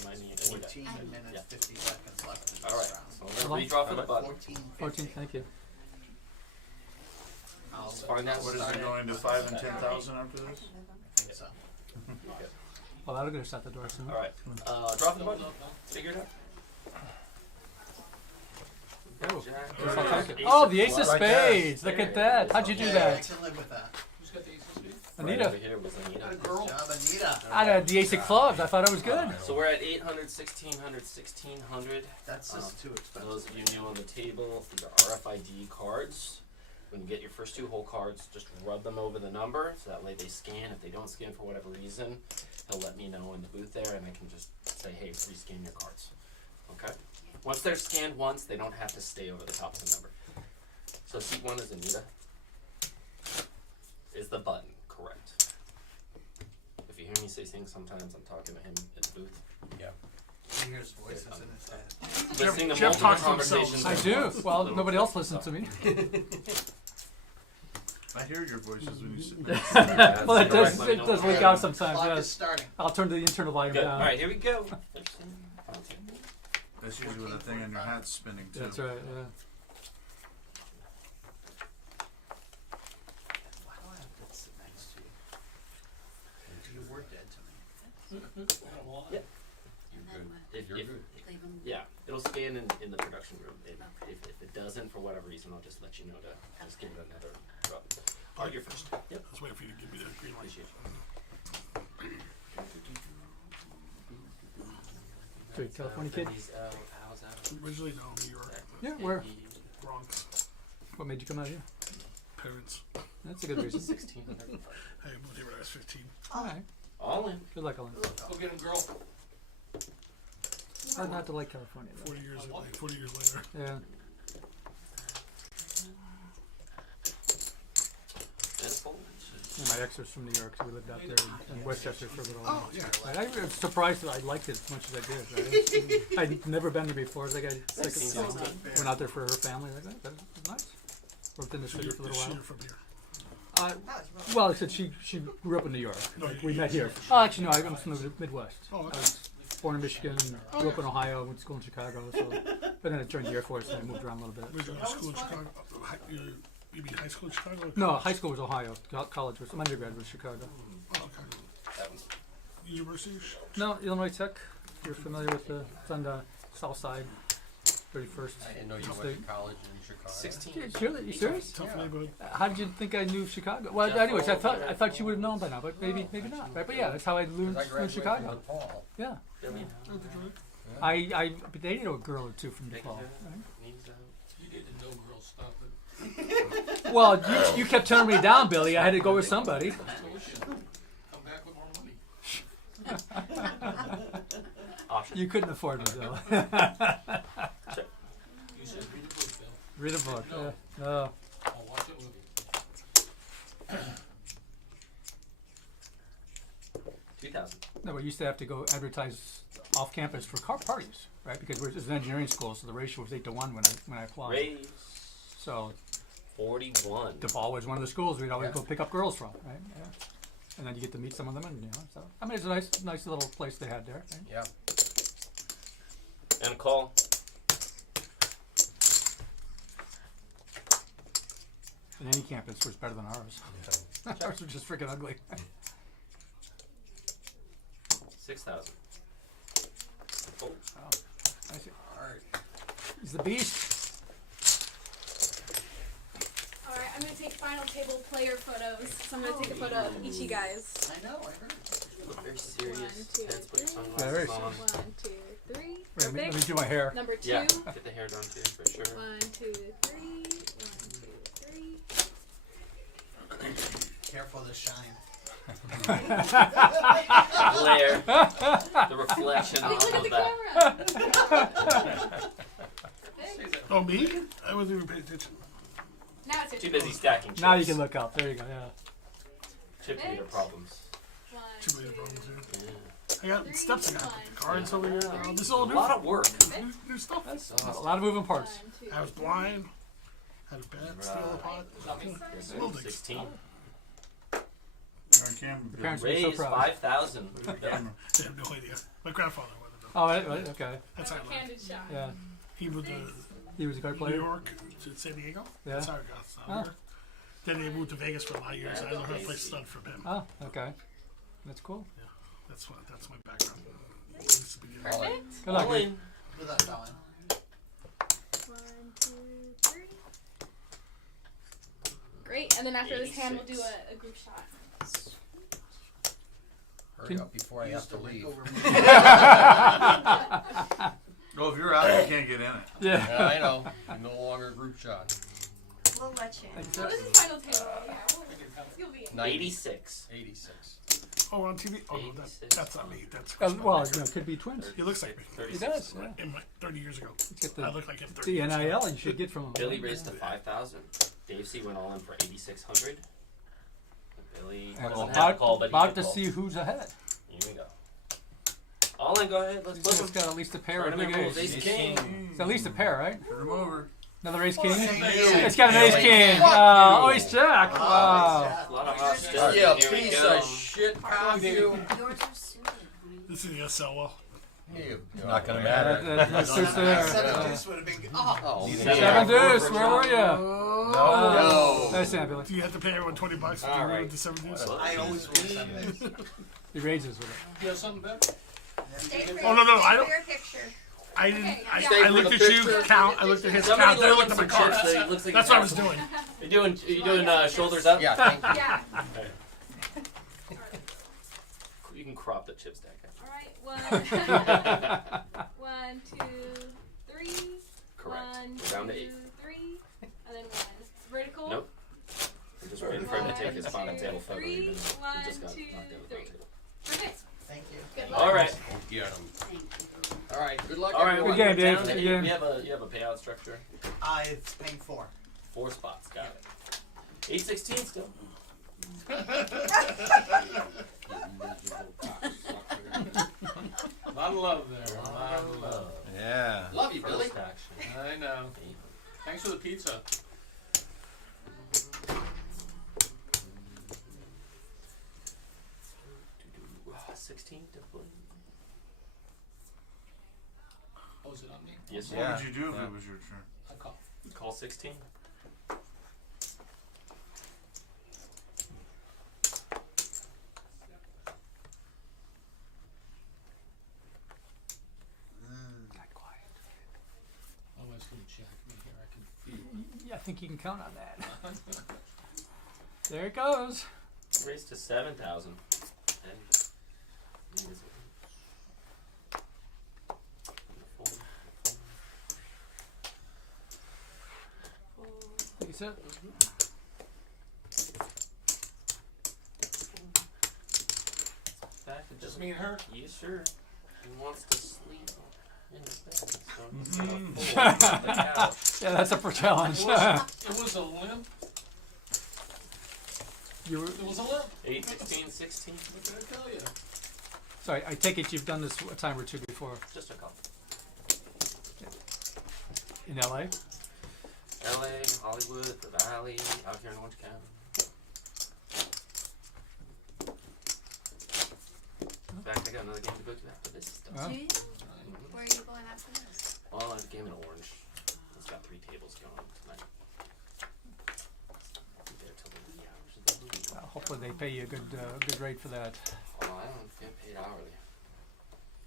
Remind me. 14 minutes, Yeah. 50 seconds left in this All right. round. So redraw for the button. 14, thank you. Find out What is it going to 5 and 10,000 after this? Well, that'll get us out the door soon. Alright. Draw for the button. Figure it out. Oh, Jack. guess I'll take it. Ace Oh, of the ace of clubs. spades. Look at that. How'd you do I that? can live with that. Who's got the ace of spades? Right Anita. over here was Anita. Good job, Anita. I had the ace of clubs. I thought it was good. So we're at 800, 1600, 1600. That's just too For expensive. those of you new on the table, these are RFID cards. When you get your first 2 whole cards, just rub them over the number, so that way they scan. If they don't scan for whatever reason, he'll let me know in the booth there, and I can just say, hey, rescan your cards. Okay? Once they're scanned once, they don't have to stay over the top of the number. So seat 1 is Anita. Is the button correct? If you hear me say things, sometimes I'm talking to him in the booth. Yeah. He hears voices in his head. Listening to Jeff multiple talks to himself. conversations. I do. Well, nobody else listens to me. I hear your voices when you sit there. Yeah, Well, it that's does, correct. Let me it know does when leak you're out ready. sometimes. Clock is Yes. starting. I'll turn the internal volume Good. down. Alright, here we go. That's usually when the thing on your hat's spinning too. That's right. Yeah. Why do I have to sit next to you? You were dead to me. Yeah. And then what? If, You're if, good. Leave 'em- yeah, it'll scan in the production room. Okay. If it doesn't, for whatever reason, I'll just let you know to just give it another rub. Oh, you're first. Yep. Let's wait for you to give me that green light. Appreciate you. So, you California kid? How's that? Originally, no, New York. Yeah, where? Bronx. What made you come out here? Parents. That's a good reason. 1600. I moved here when I was 15. All right. All in. Good luck, Ellen. Go get him, girl. Hard not to like California. Though. 40 years later. Yeah. Yeah, my ex was from New York, so we lived out there in Westchester for a little while. Oh, yeah. Right, I was surprised that I liked it as much as I did. Right? I'd never been there before. It's like I went out there for her family. Like that was nice. Worked in the city for a little Is she while. from here? Well, I said she grew up in New York. No, Like, we you- met here. Oh, actually, no, I'm from the Midwest. Oh, okay. I was born in Michigan, grew up in Ohio, went to school in Chicago. So, but then I joined the Air Force and I moved around a little bit. Where'd you go to school in Chicago? You mean high school in Chicago? No, high school was Ohio. College was, my undergrad was Chicago. Oh, okay. University? No, Illinois Tech. If you're familiar with it's on the south side, 31st. I didn't know you went State. to college in Chicago. 16. Yeah, sure, you serious? Tough neighborhood. How did you think I knew Chicago? Well, Jeff anyways, I Paul. thought you would have known by now, but maybe not, right? But yeah, that's how I learned 'Cause I graduated Chicago. from DePaul. Yeah, Billy. I dated a girl or two from DePaul. Right? Knees out. You did the no girl stuff. Well, you kept turning me down, Billy. I had to go with somebody. Come back with more money. Option. You couldn't afford me, though. You said read the book, Bill. Read a book. No. Yeah. No. I'll watch it with you. 2000. No, we used to have to go advertise off campus for car parties, right? Because it was an engineering school, so the ratio was 8-1 when I applied. Raise. So 41. DePaul was one of the schools we'd always Yeah. go pick up girls from, right? Yeah. And then you get to meet some of them, and so I mean, it's a nice little place they had there. Right? Yeah. And a call. And any campus was better than ours. Ours was just freaking ugly. 6,000. Oh. Wow. I see. He's the beast. Alright, I'm gonna take final table player photos. So I'm gonna take a photo of each of you guys. I know, I heard. You look very serious. 1, 2, Heads, put your 3. sunglasses on. 1, 2, 3. Wait, let Perfect. me do my hair. Number 2. Yeah, get the hair done too, for sure. 1, 2, 3. 1, 2, 3. Careful of the shine. Glare. The reflection Look off at of the that. camera. Oh, me? I wasn't even paying attention. Now it's Too busy stacking chips. Now you can look up. There you go. Yeah. Chip leader problems. 1, Too many 2, problems here. Yeah. I got steps. I got cards over here. This is all A new. lot of work. New stuff. A lot of moving parts. 1, 2, I was blind. Had a bad steal a pot. Buildings. 16. On camera. The parents were so Raise proud. 5,000. I have no idea. My grandfather wanted to. Oh, right, okay. That's how I learned. Candid shot. Yeah. He would He was a card New player. York to San Diego. Yeah. Zaragoza. Oh. Then they moved to Vegas for a lot of years. I learned how to play stud from him. Oh, okay. That's cool. Yeah, that's my background. Since the beginning. Perfect. Good luck. All in. Good luck, Colin. 1, 2, 3. Great. And then after this hand, we'll do a group shot. Hurry up before I have to leave. Oh, if you're out, you can't get in it. Yeah. Yeah, I know. No longer group shot. We'll let you in. Oh, this is final table. Yeah, you'll be in. 86. 86. Oh, we're on TV. Oh, no, that's not me. That's Well, you know, could be twins. he looks like me. He does. Yeah. In my 30 years ago. Get I the, look like him 30 the years ago. NIL you should get from him. Billy raised to 5,000. Dave C went all in for 8,600. Billy And doesn't have a call, but he about did to call. see who's ahead. Here we go. All in, go ahead. Let's He's flip got him. at least a pair of Tournament big rules, ace. ace king. It's at least a pair, right? Turn him over. Another ace king? Ace It's got an ace king. Oh, ace jack. Wow. A lot of hostility. Yeah, Here we piece go. of shit, pound you. Yours are suited, honey. This is gonna sell well. Not gonna That matter. suits there. Seven deuce would have been good. Oh. Seven deuce, where were you? No. Nice hand, Billy. Do you have to pay everyone $20 if All you right. move to 7 deuce? I always roll seven deuce. He raises with it. You have something better? Stay for Oh, no, stay I for don't- your picture. I didn't. Okay, I, yeah. I looked at you count. I looked at his Somebody count. Then I look looked at at my some chips cards. so it looks like That's you what I was have doing. You doing shoulders up? Yeah, thank you. Yeah. You can crop the chip stack. All right. 1, 2, 3. Correct. 1, We're down to 2, 8. 3, and then 1. Vertical. Nope. I'm just waiting for him to take his 1, bottom 2, table photo. 3. He just 1, got 2, knocked out of the 3. table. Perfect. Thank you. Good luck. All right. Get 'em. All right, good luck, All right. everyone. Good We're game, down Dave. to Good 8. game. You have a payout structure. It's paying 4. 4 spots. Got it. 816 still. Lot of love there. Lot of love. Yeah. Love you, Billy. First action. I know. Thanks for the pizza. 16 to play. Oh, is it on me? Yes, What sir. would you do if it was your turn? I call. Call 16. Got quiet. Oh, I was gonna check me here. I can feel Yeah, I think you can count on that. There it goes. Raised to 7,000. And Like you said. back to Just me and her? Yes, sir. He wants to sleep in his bed. So he's Mhm. gonna fall on the couch. Yeah, that's a challenge. It was a limp. You were, It was a limp. 8, 16, 16. What did I tell you? sorry, I take it you've done this a time or two before Just a couple. in LA. LA, Hollywood, the Valley, out here in Orange County. In fact, I got another game to go to after this stuff. Oh. Do you? Where are you going after this? Well, I have a game in Orange. It's got 3 tables going tonight. I'll be there till the wee hours of the movie. Hopefully they pay you a good rate for that. Oh, I don't get paid hourly.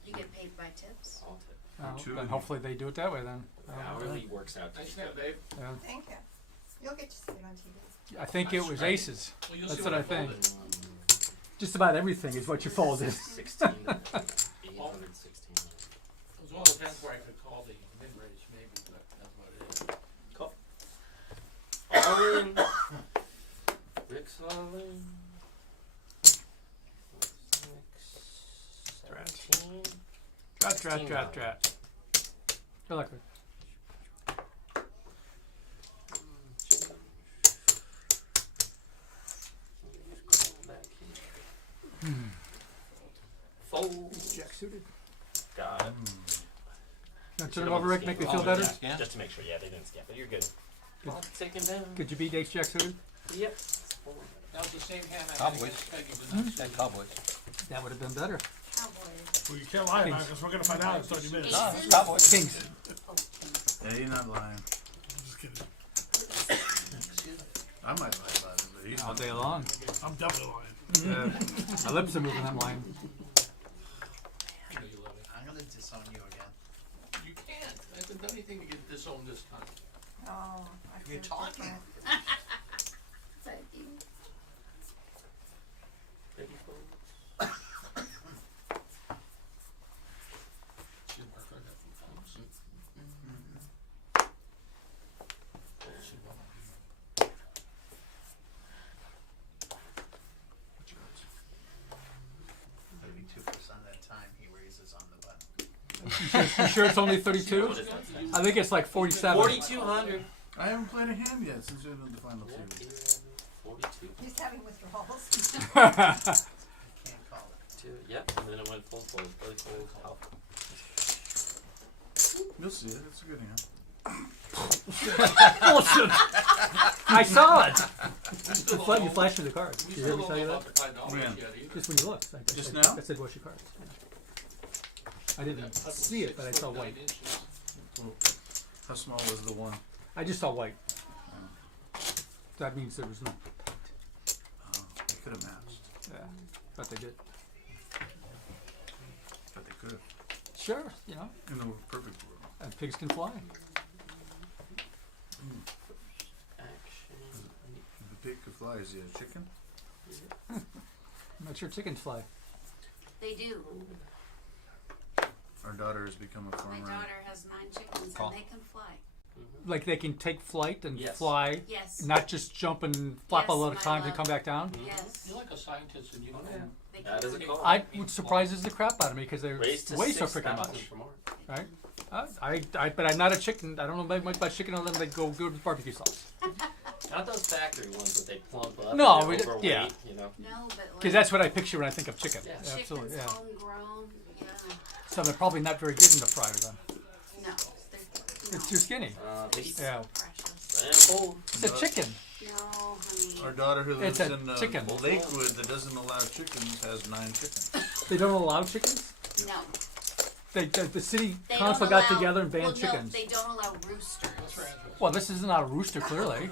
You get paid by tips? All tip. Then hopefully they do it that way then. Hourly works out to Nice be job, Dave. Yeah. Thank you. You'll get to see it on TV. I think it was aces. Well, you'll That's see what what I I think. folded. Just about everything is what you folded. 16, 800, 16. It was one of the times where I could call the mid-range maybe, but that's about it. Cool. All in. Rick's all in. 6, 17. Drat. Good luck, Rick. Fold. Jack suited. Got it. Now turn it over, Rick. Make me feel better. Yeah. Just to make sure, yeah, they didn't scam, but you're good. I'll take him down. Could you beat ace jack suited? Yep. That was the same hand I had Cowboys. against Peggy tonight. That Cowboys. That would have been better. Cowboys. Well, you can't lie about it because we're gonna find out in 30 minutes. Aces? Cowboys. Kings. Oh, Yeah, you're not lying. Just kidding. I might lie about it, but he's All not. day long. I'm definitely lying. My lips are moving, I'm lying. I'm gonna disown you again. You can't. I haven't done anything to get disowned this time. Oh, I You're feel talking. different. Sorry, Dean. Baby clothes. Should work on that from Thompson. Should work on that. 32% of that time he raises on the button. You sure it's only 32? I think it's like 47. 4,200. I haven't played a hand yet since we did the final two. 42. He's having withdrawals. Can't call it. Two. Yep. And then it went full fold. Really cold. Alpha. You'll see it. It's a good hand. Bullshit. I saw it. still You don't flashed me the card. We Did you still hear me don't tell know you about that? the $5 When? yet either. Just when you looked. Just now? I said, what's your cards? I didn't see it, but I saw white. How small was the one? I just saw white. That means there was no. Oh, they could have matched. Yeah, but they did. But they could have. Sure, you know. In the perfect world. And pigs can fly. Action. If the pig could fly, is he a chicken? I'm not sure chickens fly. They do. Our daughter has become a My farmer. daughter has 9 chickens Call. and they can fly. Like they can take flight and Yes. fly, Yes. not just jump and flap Yes, a lot of my times and love. come back down. Yes. You're like a scientist and you know. They That can is a fly. call. I would surprises the crap out of me because they Raised to weigh so 6,000 freaking much, for more. right? But I'm not a chicken. I don't know much about chicken other than they go good with barbecue sauce. Not those factory ones that they plump up. No, and we they're d- overweight, yeah. You know. No, but like Because that's what I picture when I think of chicken. Yeah. Yeah, absolutely, chickens yeah. homegrown, yeah. So they're probably not very good in the fryer then. No, they're no. It's too skinny. They Yeah. Precious. It's a chicken. No, honey. Our daughter who lives It's a in chicken. Lakewood that doesn't allow chickens has 9 chickens. They don't allow chickens? No. The city They council don't got allow- together and banned well, chickens. No, they don't allow roosters. Well, this is not a rooster, clearly.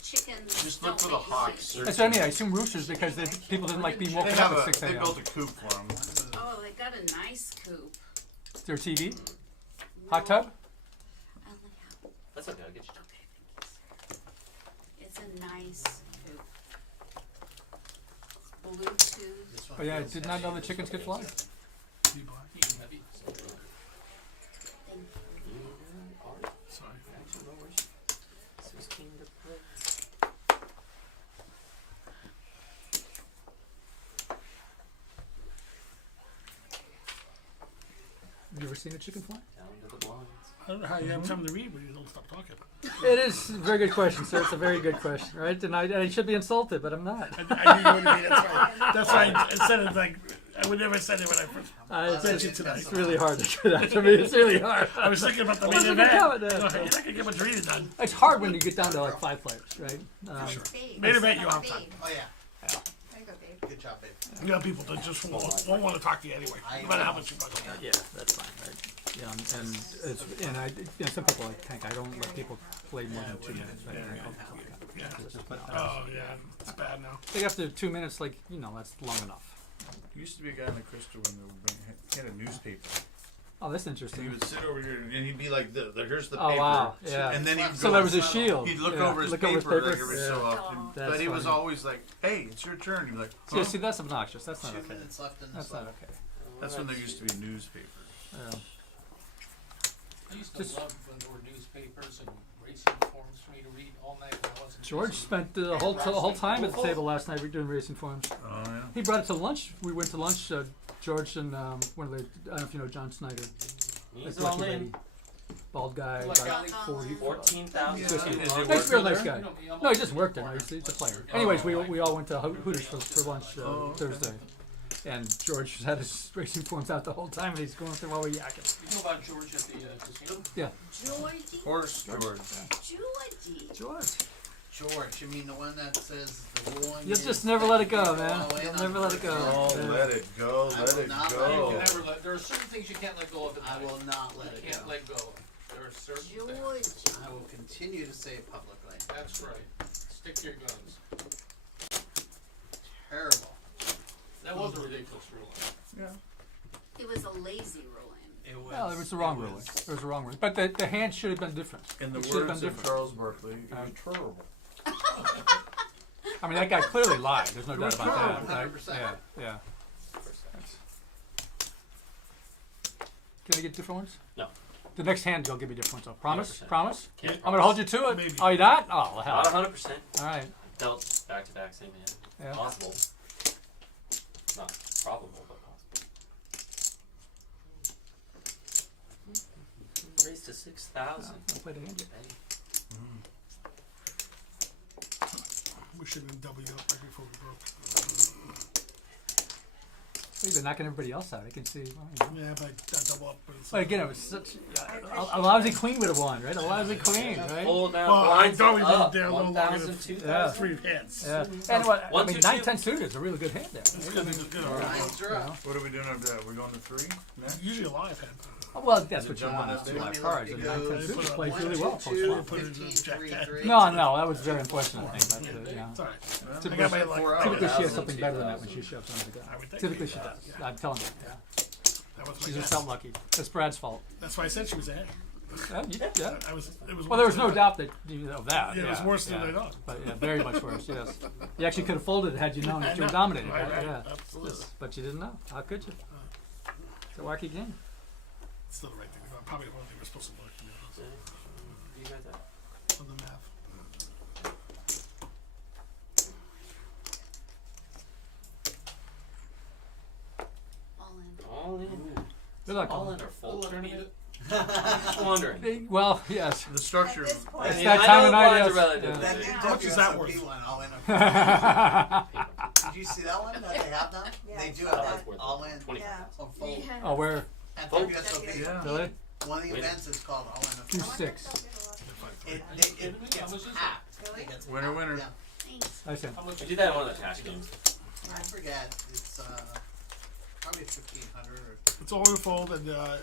Chickens Just don't look for the make hawks. noise. That's what I mean. I assume roosters because people didn't like being woken up at 6 They a.m. built a coop for them. Oh, they got a nice coop. Is there a TV? Hot tub? That's okay. I'll get you. It's a nice coop. Bluetooth. Oh yeah, I did not know that chickens could fly. Sorry. Action lowers. 16 to play. Have you ever seen a chicken fly? Down to the blinds. I don't know how you have time to read when you don't stop talking. It is a very good question, sir. It's a very good question, right? And I should be insulted, but I'm not. I knew you would be. That's why I said it like I would never said it when I first said it tonight. It's really hard to do that to me. It's really hard. I was thinking about the I main wasn't event. gonna You're count not that. gonna get much reading done. It's hard when you get down to like 5 players, right? Main event, you have time. Oh yeah. There you go, babe. Good job, babe. You got people that just won't want to talk to you anyway, no matter how much you talk. Yeah, that's fine, right? Yeah, and I, you know, some people like Tank. I don't let people play more than 2 minutes. Right? Yeah. Oh yeah, it's bad now. I think after 2 minutes, like that's long enough. There used to be a guy in the Crystal when he had a newspaper. Oh, that's interesting. He would sit over here and he'd be like, here's the Oh, paper. wow, yeah. And then he'd So go, there was a shield. He'd look Yeah. over his Look over paper his like paper. every Yeah. so often. That's But he was funny. always like, hey, it's your turn. He'd be like, See, huh? see, that's obnoxious. That's not 2 okay. minutes left in this That's not left. okay. That's when there used to be newspapers. Yeah. I used to Just- love when there were newspapers and racing forms for me to read all night when I wasn't George busy. spent the whole time at the table last night doing racing forms. Oh yeah. He brought it to lunch. We went to lunch. George and one of the I don't know if you know John Snyder. He's Like all lucky in. lady. Bald guy. Like about Ali? 40. 14,000. Is he Nice, working real nice there? guy. No, he just worked there. No, he's a player. Anyways, we all went to Hooters for lunch Oh, okay. Thursday. And George had his racing forms out the whole time, and he's going through while we're yakking. You know about George at the casino? Yeah. Georgie? Horse George. Georgie. George. George, you mean the one that says the ruling You'll is just never that let you it go, can man. all in You'll on never let it go. Oh, Yeah. let it go, I let will it not You let go. can never let. There are certain things you can't let go of in I life. will not let You it can't go. let go of. There are certain things. George. I will continue to say it publicly. That's right. Stick to your guns. Terrible. That was a ridiculous ruling. Yeah. It was a lazy ruling. It was. Well, it was the wrong ruling. It was the wrong ruling. But the hand should have been different. In the It should have words been of different. Charles Barkley, it was terrible. I mean, that guy clearly lied. There's no It doubt was about that. terrible, right? 100%. Yeah, yeah. Can I get different ones? No. The next hand, you'll give me different ones. Though. Promise? 100%. Promise? Can't I'm gonna hold you to it. Maybe. Oh, you're not? Oh, hell. Not 100%. All right. Dealt back to back, same hand. Yeah. Possible. Not probable, but possible. Raised to 6,000. I'll play the hand. We should have doubled up right before we broke. You've been knocking everybody else out. I can see. Yeah, but I double up. But again, it was such a lousy queen would have won, right? A lousy queen, right? Hold down. Well, I blinds thought we up. did there a little longer 1,000, than 2,000. 3 hands. Yeah. And what? I One, mean, two, 9, two. 10 suited is a really good hand there. It's good. It's good. Lines are up. What are we doing after that? We're going to 3 next? Usually a live hand. Oh, well, that's what you Jump on want. that You too. want cards. And 9, 10 They suited put plays One, really two, well two, post-flop. Put it in 15, Jack 3, ten. 3. No, that was very unfortunate. I think. But, It's alright. I Typically, got my luck. typically she has 1,000, something better than that when 2,000. she shoves under the gun. I would think. Typically she does. Yeah. I'm telling you. Yeah. That was my She guess. just felt lucky. That's Brad's fault. That's why I said she was ahead. Yeah. I was. It was. Well, there was worse no than doubt that of that. Yeah, it was worse than I thought. But yeah, very much worse. Yes, you actually could have folded it had you known that you were dominated. Right, Right? right, Yeah, absolutely. Yes, but you didn't know. How could you? It's a wacky game. It's still the right thing. Probably one thing we're supposed to look. You got that? On the math. All in. Good luck. All in or full tournament? Just wondering. Well, yes. The structure. It's I mean, that I time know of night. blinds are Yes. relative. That new How much is that worth? WSOP one, all in. Did you see that one that they have now? Yeah, They I do saw have Oh, that that's worth all in. 20. Yeah. On fold. Oh, where? At Fold. WSOP. Yeah. Really? One of the Wait. events is called all in. 2-6. It gets packed. Really? It gets Winner, packed, winner. yeah. Thanks. I see. We do that in one of the cash games. I forget. It's probably 1,500 or It's all in fold, and I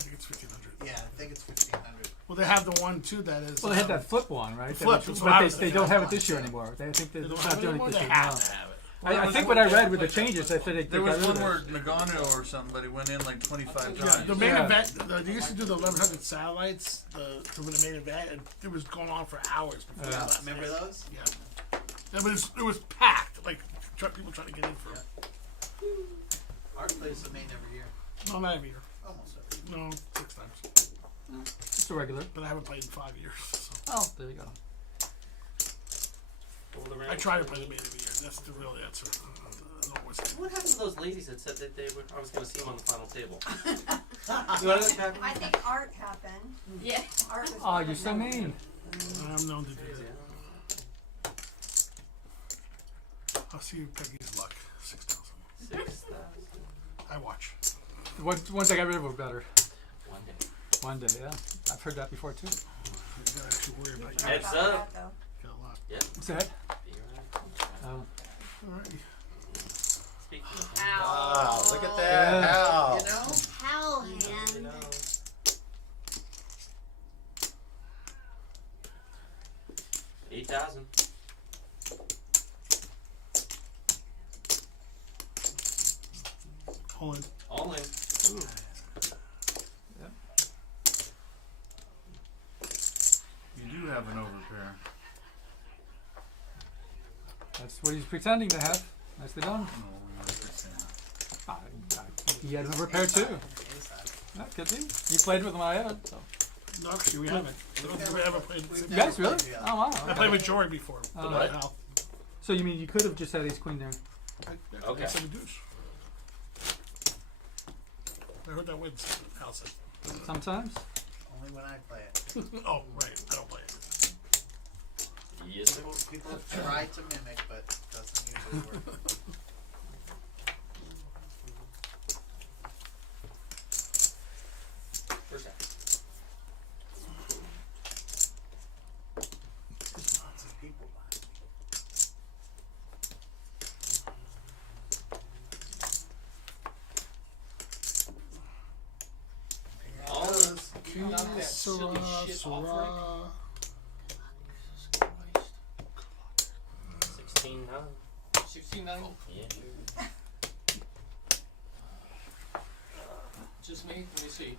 think it's 1,500. yeah, I think it's 1,500. Well, they have the one too that is. Well, they had that flip one, right? flip, But that's what I was they thinking. don't have it this year anymore. I think They they're don't not have it doing anymore. it this They year. have no. to have it. I think what I read with the changes, they said they There got was rid one of where it. Nagano or somebody went in like 25 Yeah, times. the main Yeah. event. They used to do the 1,100 satellites for the main event, and it was going on for hours before Yeah. the last Remember night. those? Yeah. It was packed. Like people trying to get in for it. Art plays the main every year. No, not every year. Almost every year. No, 6 times. It's a regular. But I haven't played in 5 years. So. Oh, there you go. I try to play the main every year. That's the real answer. Always. What happened to those ladies that said that they were? I was going to see them on the final table. You want to I think art happened. Yeah. Art was Oh, one you're of so them. mean. I'm known to do that. I'll see you Peggy's luck. 6,000. 6,000. I watch. The ones I got rid of were better. One day. One day, yeah. I've heard that before too. You gotta actually worry about you. Heads About up. that, though. Got a lot. Yep. What's that? Be right. Oh. Alright. Speaking of Wow, look at Yeah. that. How? You know? Hell hand. 8,000. All in. All in. You do have an overpair. That's what he's pretending to have. Nicely done. No, we were saying. He had an overpair too. That could be. You played with him, I had. So. No, actually, we haven't. We haven't played. You guys really? Oh wow. I played with Jory before. Oh, But right. not Al. So you mean you could have just had ace queen there? Okay. I said a deuce. I heard that wins. Al said. Sometimes. Only when I play it. Oh, right. I don't play it. Yes, sir. People have tried to mimic, but it doesn't usually work. First half. Lots of people behind me. All in. Sarah, Sarah. 16-9. 16-9? Yeah. Just me? Let me see.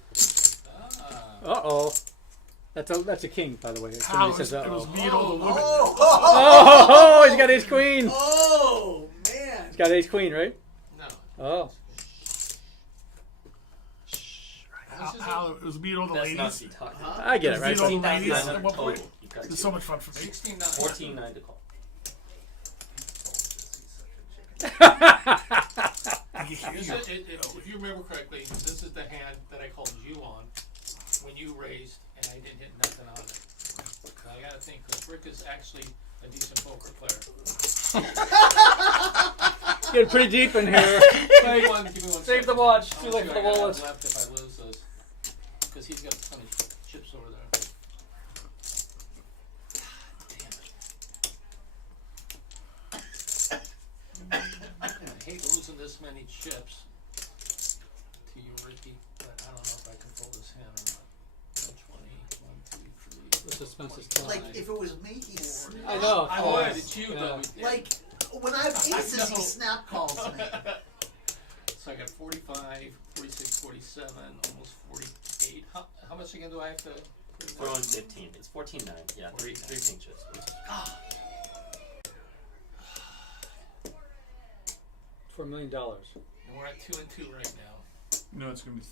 Uh-oh. That's a king, by the way. How? Somebody says, It was uh-oh. me and all the women. Oh, he's got ace queen. Oh, man. He's got ace queen, right? No. Oh. How? It was me and all the That's ladies. not to be talking about. I get it, It right? was me and all the 16-9 ladies at one total. point. You got It was two. so much fun for me. 16-9. 14-9 to call. If you remember correctly, this is the hand that I called you on when you raised, and I didn't hit nothing on it. So I gotta think, because Rick is actually a decent poker player. Getting pretty deep in here. Give me one Save second. the watch. How Too much late do for the I gotta wallet. have left if I lose this? Because he's got a ton of chips over there. I hate losing this many chips to you, Ricky, but I don't know if I can fold this hand or not. 20, 1, 2, 3. The suspense is killing Like, me. if it was me, he snapped. I know. I Oh, would. It's you, yeah. though. Like, when I have aces, know. he snap calls me. So I got 45, 46, 47, almost 48. How much again do I have to? Throw in 15. It's 14-9. Yeah, three pinches. $4 million. And we're at 2 and 2 right now. No, it's gonna be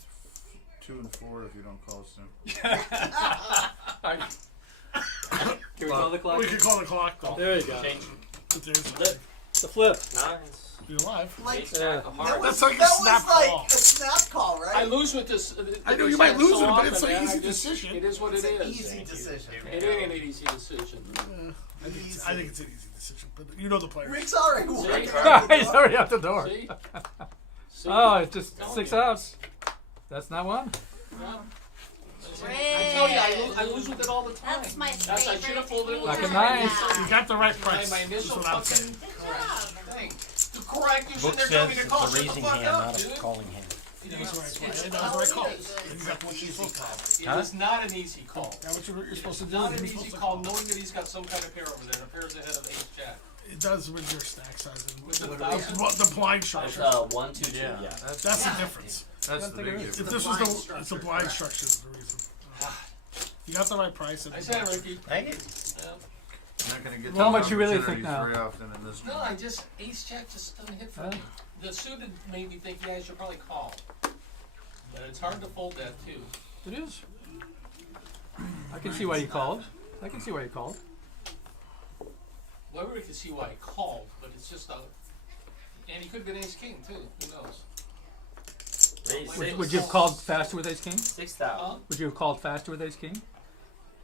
2 and 4 if you don't call soon. Can we call the clock? We could call the clock though. There you go. Change. But there's Flip. The flip. Nines. You're alive. Like, Ace jack of hearts. That's like a that snap was like call. a snap call, right? I lose with this. I know you this might hand lose so it, but often, it's an man. easy I just- decision. It is what It's it an is. easy decision. It ain't an easy decision. I think it's an easy decision, but you know the player. Rick's already See? working. He's already out the door. See? See? Oh, it's just Telling 6 you. outs. That's not one. Yeah. I tell you, I lose with it all the time. That's my I should favorite have folded it with Like the a nine. You got the right price. My That's initial what I'm fucking saying. thing. Correct, you Book sitting there telling says me to it's call. a Shut the raising fuck hand, up, not a dude. calling hand. That was the right call. That was the right call. And you got what you're supposed to call. It is not an easy call. That's what you're supposed to do. Not You're an supposed easy to call, knowing that he's got some kind of pair over there, and a pair's ahead of ace jack. It does with your stack size and With the the blind It's structure. 1, 2, 2. Yeah. That's the difference. That's the big difference. If this was it's the blind structure is the reason. You got the right price. I said, Ricky. Thank you. Yeah. You're not gonna get Tell 'em those what you really think opportunities now. very often in this No, game. I just ace jack just doesn't hit for Huh? me. The suited made me think, yeah, I should probably call. But it's hard to fold that too. It is. I can see why you called. I can see why you called. Well, everybody can see why I called, but it's just a. And he could have been ace king too. Who knows? Would you have called faster with ace king? 6,000. Would you have called faster with ace king?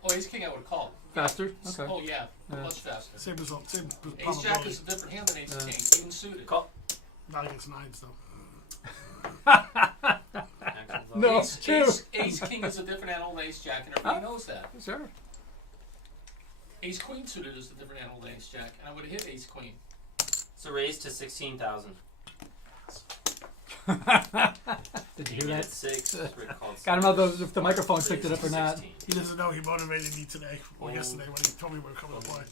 Oh, ace king, I would have called. Faster? Okay. Oh yeah, Yeah. much faster. Same result. Same Ace probability. jack is a different hand than ace Yeah. king, even suited. Call. Not against nines though. No, ace, true. ace king is a different animal than ace jack, and everybody knows that. Sure. Ace queen suited is a different animal than ace jack, and I would have hit ace queen. So raise to 16,000. Did you hear that? 6. Rick called Got him out 6. if the microphone picked it up or not. 16. He doesn't know he motivated me today or Oh. yesterday when he told me we were coming to play.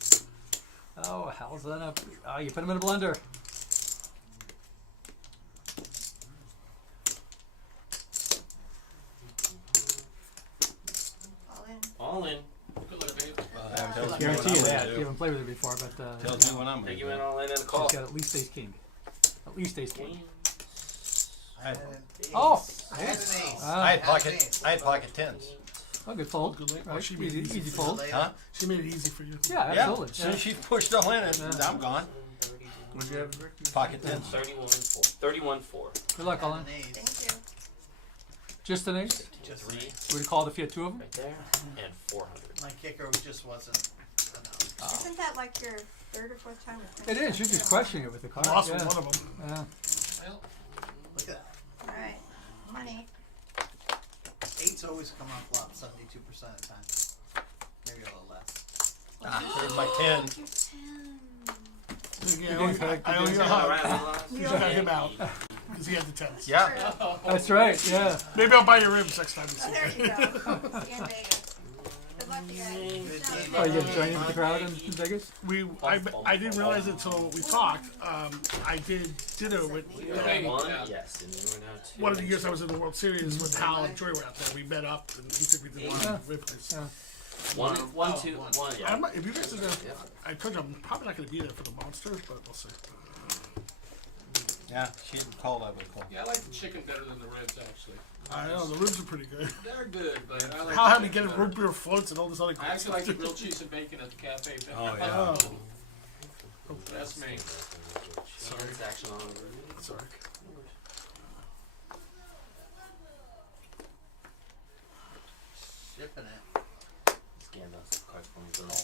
Oh, how's that up? Oh, you put him in a blender. All in. Good luck, babe. Guarantee you that. You haven't played with it before, but Tells me when I'm Take ready. you in all in and a she's call. got at least ace king. At least ace king. Oh, Oh, I had an ace. I had pocket tens. Oh, good fold. Good late. Right. She made Easy, it easy fold. Huh? She made it easy for you. Yeah, Yeah. absolutely. As soon as she pushed all in, I'm gone. What'd you have, Rick? Pocket tens. 31-4. 31-4. Good luck, Colin. An ace. Thank you. Just an ace? Just 3 Would have called if you had two of them? right there. And 400. my kicker just wasn't enough. Isn't that like your third or fourth time? It is. You're just questioning it with the card. Lost Yeah. with one of them. Yeah. Well, Look at that. All right, money. Eights always come off flop 72% of the time. Maybe a little less. There's my 10. Yeah, I owe you a hug. You got him out because he had the tens. Yeah. That's right, yeah. Maybe I'll buy your ribs next time you see Oh, there me. you go. See you in Vegas. Oh, you gonna join in with the crowd in Vegas? I didn't realize it until we talked. I did dinner with Yes, and you were now two. one of the years I was in the World Series with Hal and Joy were out there. We met up and he took me to one of the Ripley's. One, two, one. Yeah. If you guys are there, I told you I'm probably not going to be there for the Monsters, but we'll see. Yeah, she called, I would call. Yeah, I like the chicken better than the ribs, actually. I know, the ribs are pretty good. They're good, but I like. How had me getting root beer floats and all this other I actually like the stuff. grilled cheese and bacon at the cafe. Oh, yeah. That's me. Sorry. Action on. Sorry. Shipping it. Scan those cards for me, girl.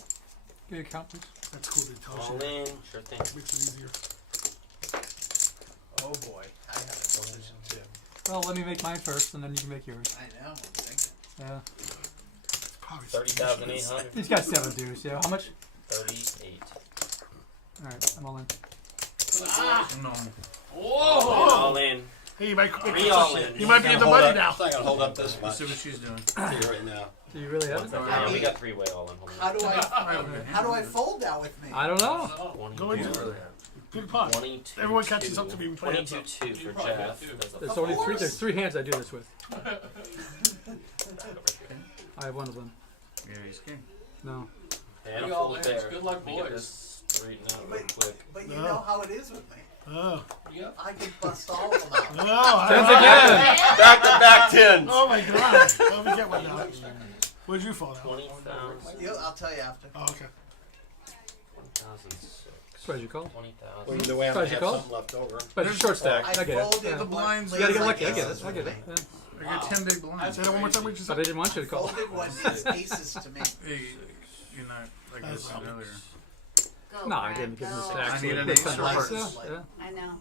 Give me a count, please. That's cool. They tell All you. in, sure thing. Makes it easier. Oh boy, I have a position too. Well, let me make mine first, and then you can make yours. I know. I'm thinking. Yeah. 30,800. He's got 7 dues. Yeah. How much? 38. All right, I'm all in. No. Whoa! All in. Hey, you might, Three all in. you might be in the money now. It's not gonna hold up this much. See what she's doing. Right now. Do you really have it? Yeah, we got 3-way all in. How do I fold that with me? I don't know. Go into it. Good pot. 22. Everyone catches up to me. We play hands up. 22-2 for Jeff. There's only 3. There's 3 hands I do this with. I have one of them. Yeah, he's king. No. And We a all full in. pair. Good luck, Let me get boys. this straightened out real quick. But you know how it is with me. Oh. Yep. I can bust all of them out. No, Tens again. Back to back tens. Oh my god. Let me get one now. Where'd you fall down? 20,000. I'll tell you after. Oh, okay. 1,006. Surprised you called. 20,000. Well, you know we haven't had some left over. But it's short stack. I I get it. folded Yeah. The blinds. You gotta get lucky. I like get aces it. I get with it. me. Yeah. I got 10 big blinds. Say that one more time. What you But I said? didn't want you to call. Folded was aces to me. Hey, you're not like I said earlier. Go, No, I Brad, didn't give him the go. stacks. I need an With ace ten or hearts. aces. Yeah. I know.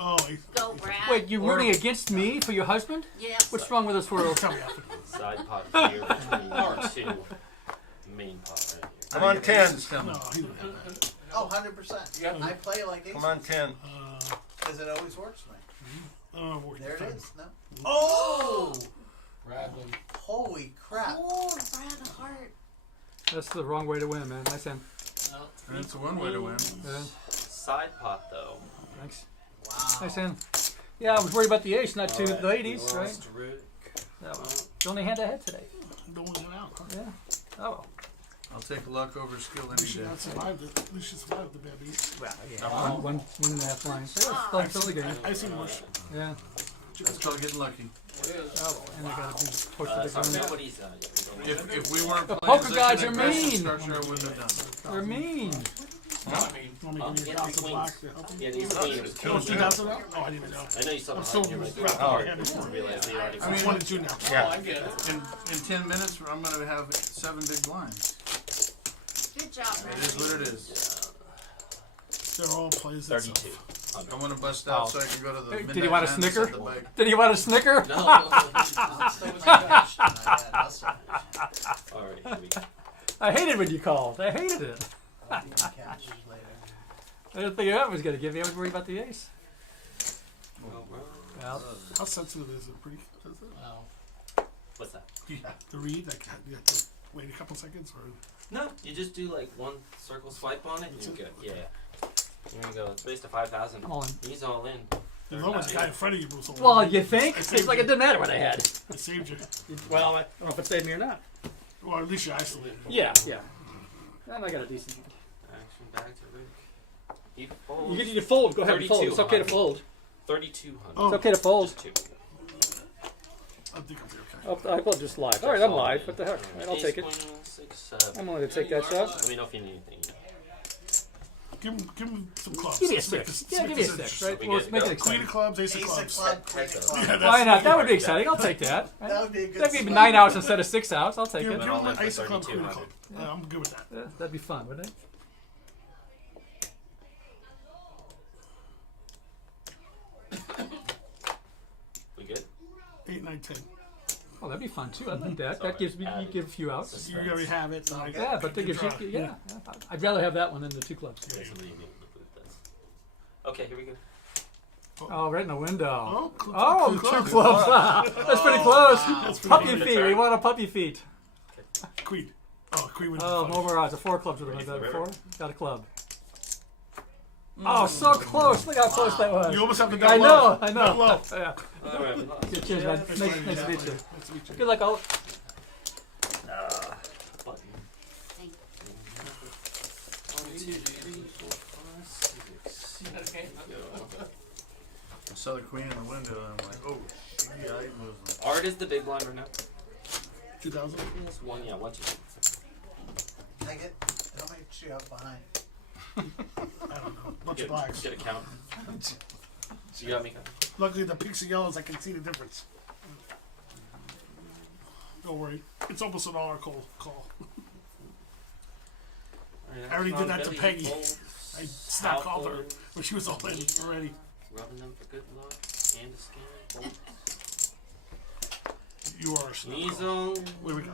Oh, Go, Brad. Wait, you rooting against me for your husband? Yeah. What's wrong with this world? tell me after. Side pot here between our two. Main pot right here. Come on, tens. No, he don't have that. Oh, 100%. I play like aces. Come on, 10. Because it always works for me. Oh, There it is. No. Oh! Bradley. Holy crap. Oh, Brad, a heart. That's the wrong way to win, man. Nice hand. No. And it's one way to win. Yeah. Side pot though. Thanks. Wow. Nice hand. Yeah, I was worried about the ace, not two Alright, ladies, right? lost Rick. That was the only hand I had today. Don't want to get out. Huh? Yeah. Oh well. I'll take luck over skill We any should day. not survive it. We should survive the bad beat. Well, yeah. One and a half lines. Yeah, it's still the game. I see worse. Yeah. That's called getting lucky. Oh, and I gotta be posted Sorry, the gun. nobody's yeah, If we weren't The playing poker such gods an are aggressive mean. structure, I wouldn't have done it. They're mean. I mean, Want me to give you a Yeah, thousand queens. blocks to help you? Yeah, these queens. Oh, 2,000 now? Oh, I didn't even know. I know you saw I'm the so hype, you're like, wrapped oh, up I in it. didn't realize they already. I mean, 22 now. Yeah. I get it. In 10 minutes, I'm going to have 7 big blinds. Good job, It is what it is. They're all plays that 32. I want to bust out so I can go to the midnight Did he want a madness snicker? at the bike. Did he want a snicker? No. Alright, here we go. I hated when you called. I hated it. I'll be in cash later. I didn't think that was gonna give me. I was worried about the ace. Well, How sensitive is it? Pretty sensitive? Wow. What's that? Do you have to read? Like, you have to wait a couple seconds? Or No, you just do like one circle swipe on it and you're good. Yeah. Here we go. It's based to 5,000. I'm all in. He's all in. the lowest guy in front of you moves along. Well, you think? I It's saved like you. it didn't matter what I had. I saved you. Well, I don't know if it saved me or not. Well, at least you isolated. Yeah, yeah. And I got a decent hand. Action back to Rick. He folds. You get to fold. Go ahead and fold. It's okay to fold. 3,200. Oh. It's okay to fold. Just two. I think I'll be okay. Oh, I will just live. All right, I'm live. What the heck? All right, I'll Ace take it. queen, 6, 7. I'm willing to take that shot. Let me know if you need anything. Give him some clubs. Give me a Let's make six. this- Yeah, let's give make me a this six. interesting. Right? We Well, good let's to make go? it Queen exciting. of clubs, ace of Ace of clubs. club, queen of club. Yeah, Why not? That would be yeah. exciting. I'll take that. Right? That would be a good That'd be spot. 9 hours instead of 6 hours. I'll take Give it. him all in an for ace of club, queen of 3,200. club. Yeah, I'm good with that. Yeah, that'd be fun, wouldn't it? We good? 8, 9, 10. Oh, that'd be fun too. I like that. That gives me you give a few outs. You already have it. So Yeah, but that gives you yeah. I'd rather have that one than the 2 clubs. Okay, so leave me with this. Okay, here we go. Oh, right in the window. Oh, Oh, clubs. 2 clubs. That's pretty close. That's pretty Puppy good. feet. We want a puppy feet. Queen. queen would be Oh, funny. more odds. A 4 clubs would have Ready been for the better. 4? river? Got a club. Oh, so close. Look how close that was. You almost have to go I low. know, I Go know. low. Yeah. Alright. Good cheers, man. Nice to meet you. Nice to meet you. Good luck, all. Button. Thank 1, 2, 3, 4, 5, 6. Go. I saw the queen in the window and I'm like, oh, she-eyed Muslim. Art is the big blind right now. 2000. Yes, one, yeah, 1, 2. Take it. How many you have behind? I don't know. Bunch of blacks. Get a count. So you got me counting. Luckily, the pinks and yellows, I can see the difference. Don't worry. It's almost an all call. I already did that to Peggy. I snap called her when she was all in already. Rubbing them for good luck. And a scan. Fold. You are a snap Knees call. on. Where we go?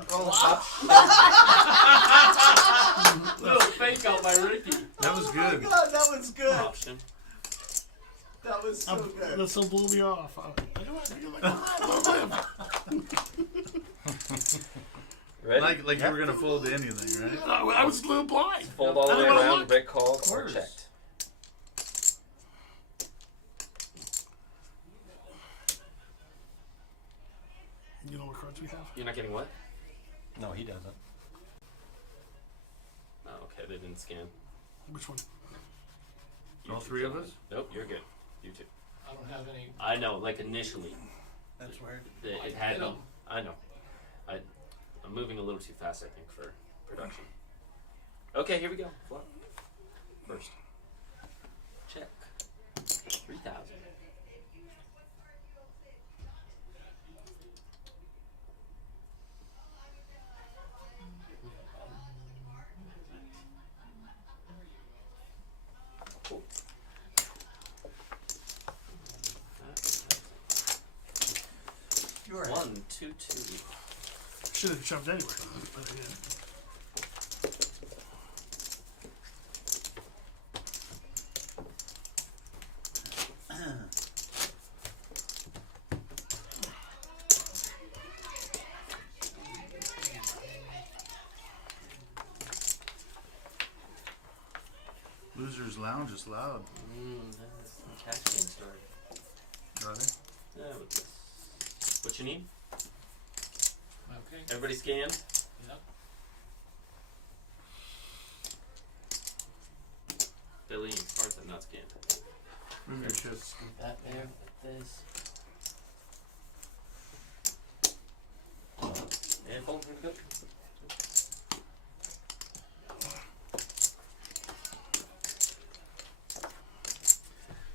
Little fake out by Ricky. That was good. God, that was good. Option. That was so good. That still blew me off. Ready? Like you were gonna fold to anything, right? I was a little blind. Fold all I the way didn't wanna around. look. Rick called or course. checked. You know what cards we have? You're not getting what? No, he doesn't. Oh, okay, they didn't scan. Which one? You All two three of gentlemen. us? Nope, you're good. You two. I don't have any. I know, like initially, That's weird. it had me. I know. I'm moving a little too fast, I think, for production. Okay, here we go. Flop. First. Check. 3,000. Cool. 1, 2, 2. Should have shoved anyway. But, yeah. Losers Lounge is loud. That's the cash game started. Brother. Yeah, with this. What you need? Okay. Everybody scanned? Yep. Billy and cards have not scanned. Move your chips. Scoop that there, like this. And fold, here we go.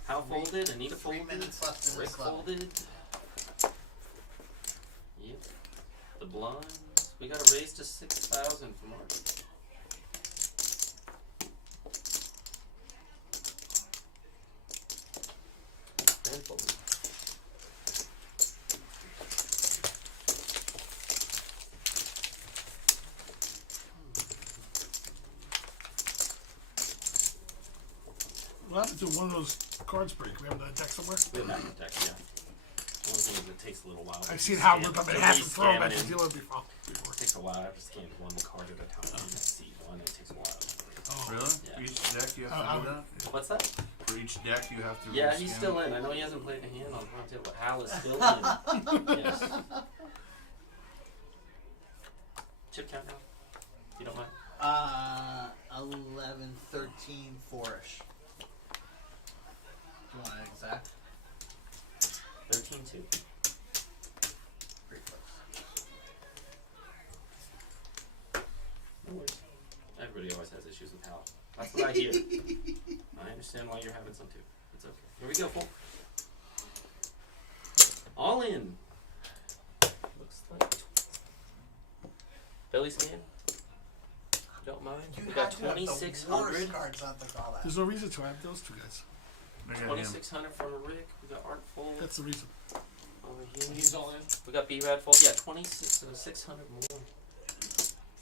How folded? Anita 3 folded. minutes left in Rick this level. folded. Yep. The blinds. We got a raise to 6,000 from Art. And folded. What happened to one of those cards break? We have a deck somewhere? We have that deck, yeah. The only thing is it takes a little while. I've seen how Scan- rip them in to half and throw them rescan at the in. dealer before. It takes a while. I have to scan one card at a time. You just see one, it takes a while. Oh. Really? Yeah. For each deck you have to do that? What's that? For each deck you have to Yeah, rescan? he's still in. I know he hasn't played a hand on the front table, but Hal is still in. Yes. Chip count now, if you don't mind. 11, 13, 4-ish. Do you want an exact? 13-2. Pretty close. No worries. Everybody always has issues with Hal. That's what I hear. I understand why you're having some too. It's okay. Here we go, full. All in. Looks like belly scan. Don't mind. You We got had to have the 2,600. worst cards not to call that. There's no reason to have those two guys. 2,600 from Rick. We got Art fold. That's the reason. Over here. He's all in. We got B-Rad fold. Yeah, 600 more.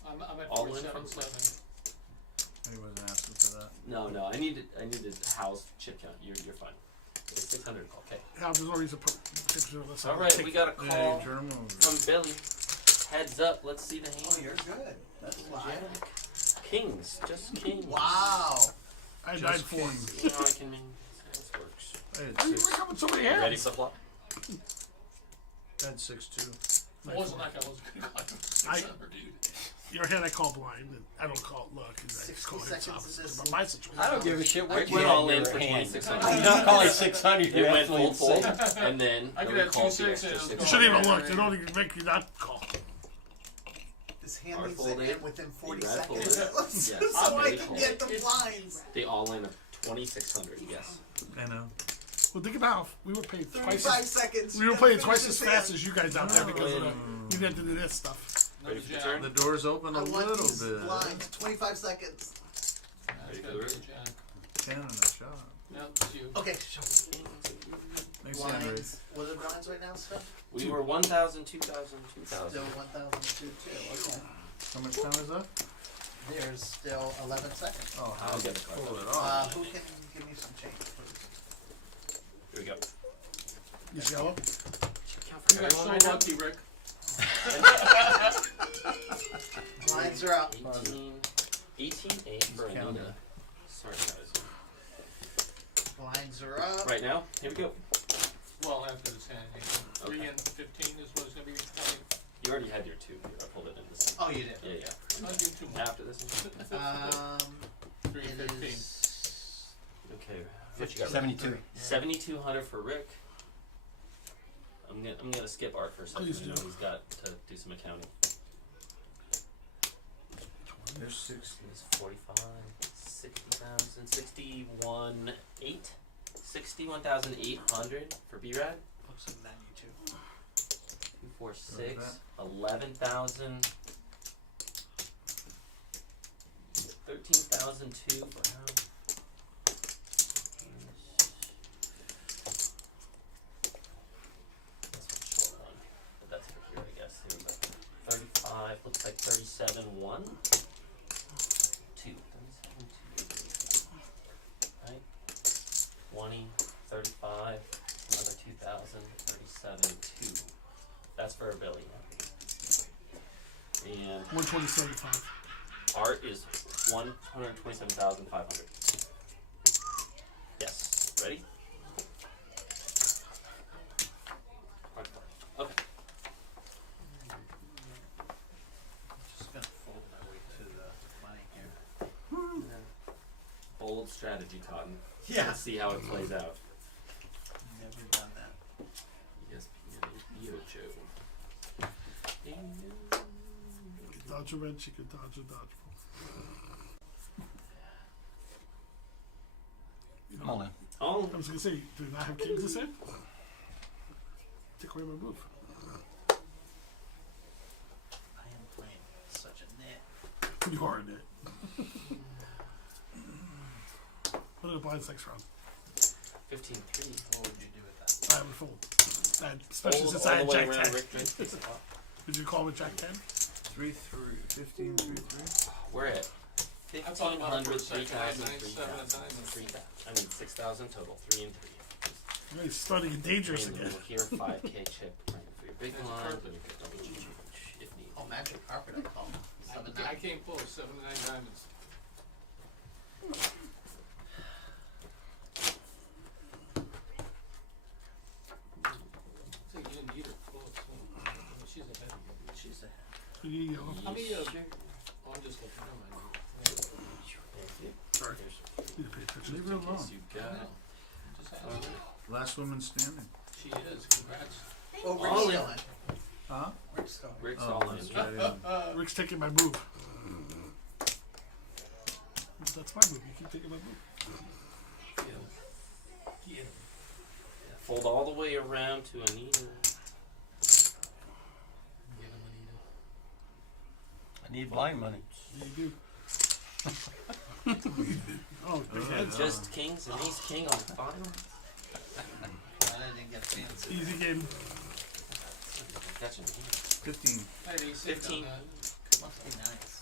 I'm at All in from 477. He wasn't asking for that. No. I needed Hal's chip count. You're fine. It's 600. Okay. How there's no reason to put pictures of this. All right, we got a call Journal. from Billy. Heads up, let's see the hand. Oh, you're good. That's live. Kings, just kings. Wow. I Just died 4. kings. You know, I can mean, this works. I had Why are you 6. coming so many You ready hands? for the flop? I had 6 too. It wasn't like I was gonna go after I- 600, dude. Your hand I call blind, and I don't call it luck, because I 60 call it seconds opposite. is But my situation. I don't give a shit what Rick you went had all in in your for hand. 2600. I'm not calling 600. It You're went absolutely full, insane. and then I the could have recall 2 the 6 extra and it was 600. You shouldn't even look. They don't even make you not call. This hand Our needs full to day. end within 40 You red seconds. folded. so Yes. I Very can full. get the blinds. They all in 2600. Yes. I know. Well, think about how we were paying twice 35 as seconds. we You were gotta playing finish twice this as fast hand. as you guys out there because of you had to do this stuff. Ready for the Jack. turn? The door's open a I want little these bit. blinds. 25 seconds. Ready for the river? 10 and a shot. Yep, it's you. Okay, show me. Makes hand raise. Blinds. What are the blinds right now, Steph? We were 1,000, 2,000, 2,000. Still 1,002 too. Okay. How much time is left? There's still 11 seconds. Oh, I'll get the card. pull it off. Who can give me some change, please? Here we go. You yellow? You got so lucky, Rick. Blinds are up. 18-8 for Counting. Anita. Sorry, guys. Blinds are up. Right now, here we go. Well, after this hand, 3 Okay. and 15 is what it's gonna be. 20. You already had your 2 here. I pulled it in this. Oh, you did. Yeah, yeah. I'll do 2 more. After this one. 3 and It 15. is Okay. What you got? 72. 7,200 for Rick. I'm gonna skip Art for a second. Please do. He's got to do some accounting. There's 60. It's 45, 60,000, 61,800. 61,800 for B-Rad. Looks like 92. 246, that? 11,000. 13,002 for him. That's a short one, but that's for here, I guess. Here we go. 35, looks like 37,1. 2. 37,2. Right? 20, 35, another 2,000, 37,2. That's for a Billy. And 127.5. Art is 127,500. Yes. Ready? Okay. Just gonna fold my way to the money here. Bold strategy, Cotton. Yeah. Let's see how it plays out. Never done that. Yes, Joe. Dodge a red chicken, dodge a dodgeball. You Come on in. Oh, I was gonna say, do you not have kings this hand? Take away my move. I am playing such a net. You are in it. What are the blinds next round? 15-3. What would you do with that? I would fold. Especially All since the I had way Jack around 10. Rick Drake takes a flop. Did you call with Jack 10? 3, 15, 3, 3. We're at I thought about it for 1,500, a second. I had 3,000, 9, 7 at 3,000, diamonds. 3,000. I mean 6,000 total. 3 and 3. He's starting to get dangerous Three in the again. middle here, 5K chip. Right for your big That's line. perfect. And you get double change if needed. Oh, magic carpet I call. 7 I came close, 7 to 9 diamonds. I think you didn't need her close. Huh? She's ahead of you. She's a You need yellow. How many, Yes. oh, I'm just looking at mine. Thank you. Sorry. Here's You need to pay attention. Leave just her in case alone. you got. Just ask Alright. her. Last woman standing. She is, congrats. Oh, Rick's All in. still in. Huh? Rick's still in. Rick's Oh, all in. that's right. Rick's taking my move. That's my move. You keep taking my move. Fold all the way around to Anita. I need blind money. Yeah, you do. Oh, big heads. Just kings and ace king on the final. I didn't get fancy. Easy game. Catching 15. I had AC 15. on that. Must be nice.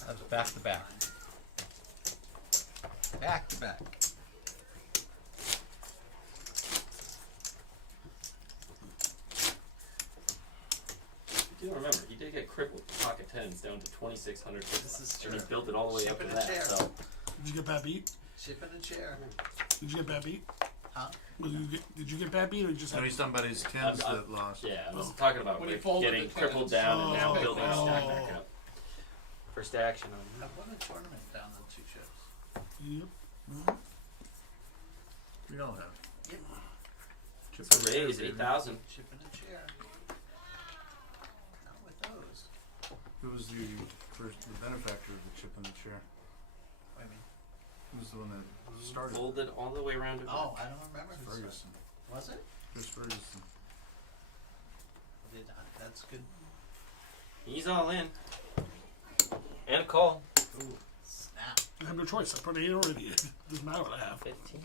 That was back to back. Back to back. You don't remember, he did get crippled with pocket tens down to 2,600. This is and he true. built it all the way up to Shipping a that. chair. So Did you get bad beat? Shipping a chair. Did you get bad beat? Huh? Did you get bad beat or you just No, had? he's talking about his tens that lost. yeah, I was talking about When he Rick folded getting the crippled tens. down and now Oh. building his stack back Oh. up. First action on I won a tournament down on 2 chips. Yep. We all have. It's a raise, 8,000. Shipping a chair. Not with those. Who was the benefactor of the chip in the chair? What do you mean? Who was the one that started? Folded all the way around to Oh, I don't remember who started. Ferguson. Was it? Chris Ferguson. That's good. He's all in. And a call. Ooh, snap. I have no choice. I put it in already. It doesn't matter what I have. 15.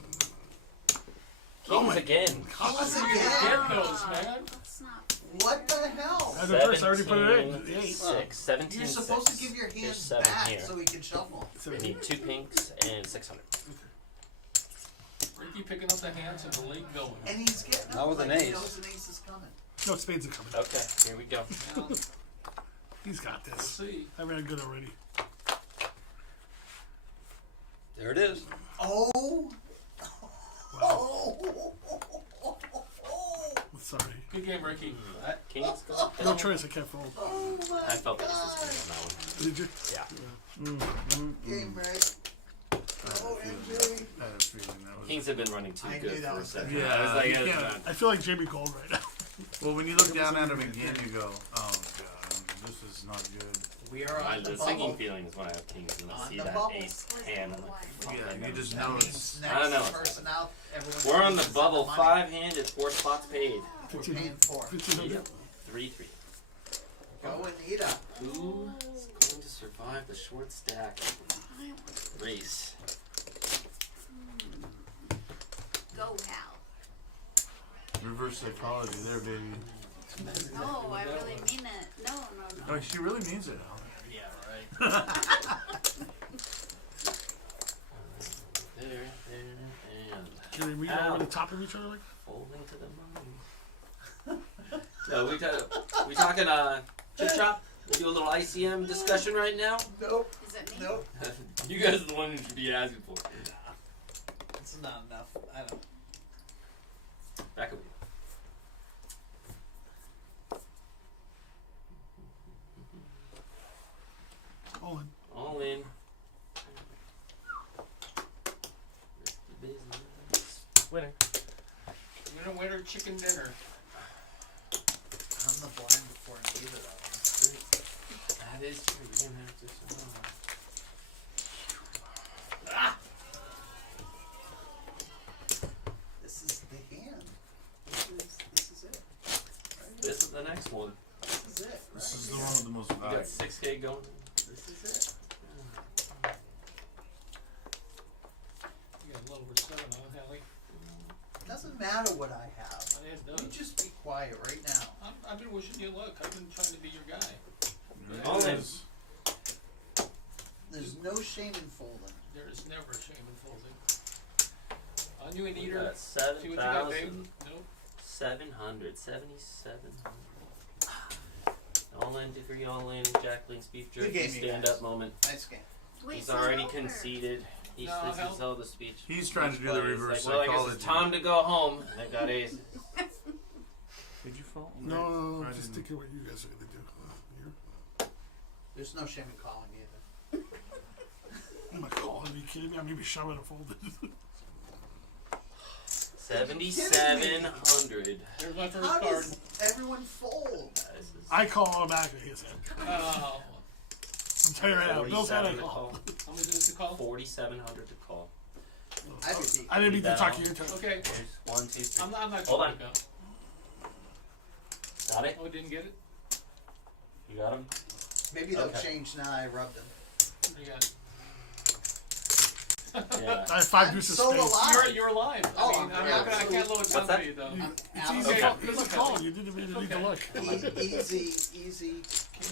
Oh Kings again. Kings Get again? those, man. That's not. What the hell? I have no choice. I already put it in. 17, Eight. 6, 17, You're supposed 6. to give your There's hands 7 back here. so we can shuffle. We need 2 pinks and 600. Ricky picking up the hands and the league going. And he's getting Not up with an like he ace. knows an ace is coming. No, spades are coming. Okay, here we go. Now, He's got we'll this. see. I ran good already. There it is. Oh. Oh. Sorry. Good game, Ricky. Kings. No choice. I can't fold. Oh my I felt this was God. good on that one. Did you? Yeah. Game right. Oh, MJ. I had a feeling that was. Kings have been running too I good knew that for a was second. Yeah, I was like, you it's can't- not. I feel like Jamie Gold right now. Well, when you look down at him again, you go, "Oh God, this is not good." We are on the The sinking bubble. feeling is when I have Kings and I On see the that bubble. ace hand. I'm like, fuck, Yeah, I you know. just That know means it's. I don't know. next person out, everyone We're on the loses bubble. money. 5-handed, 4 spots paid. We're paying 4. 1500. 3-3. Go Anita. Who is going to survive the short stack race? Go, Hal. Reverse psychology there, baby. No, I really mean it. No, no, no. No, she really means it, Al. Yeah, right. There, and Can we read over the top of each other? Like? folding to the money. No, we talking chip chop? We do a little ICM discussion right now. Nope. Is it me? Nope. You guys are the one who should be asking for it. It's not enough. I don't. Back up. All in. All in. Risky business. Winner. Winner, chicken dinner. I'm the blind before Anita though. That is true. You're gonna have to survive. This is the hand. This is it. Right? This is the next one. This is it. This right is the here. one with the most We value. got 6K going. This is it. You got a little over 7, huh, Hallie? Doesn't matter what I have. It You does. just be quiet right now. I've been wishing you luck. I've been trying to be your guy. All in. There's no shame in folding. There is never a shame in folding. On you and We Eater. got See what you got, babe? 7,000. Nope. 777. All in, degree, all in. Jacqueline's beef Good jerky game, you stand guys. up moment. Nice game. Wait, He's so already over. conceded. This hell. is all the speech. He's trying to do the He's reverse like, well, I guess psychology. it's time to go home. And I got aces. Did you fall? No, I just didn't- thinking what you guys are gonna do. Here. There's no shame in calling either. I'm not calling. Are you kidding me? I'm gonna be shoving a folded. 7,700. There's my first How card. does everyone fold? This is I call automatically his hand. Oh. I'm telling you right now. Bill's hand I 47 to call. call. How much is it to call? 4,700 to call. I would be. I didn't mean to Beat talk that you into it. Okay. There's 1, 2, 3. I'm not Hold on. calling it. Got it? Oh, didn't get it? You got him? Maybe they'll Okay. change now I rubbed them. What do you got? Yeah. I have 5 I'm deuces so spades. alive. You're alive. Oh, I mean, I'm not gonna, I can't lower it down What's that? for you though. It's I'm easy. Okay. It's a call. You didn't even need to look. Easy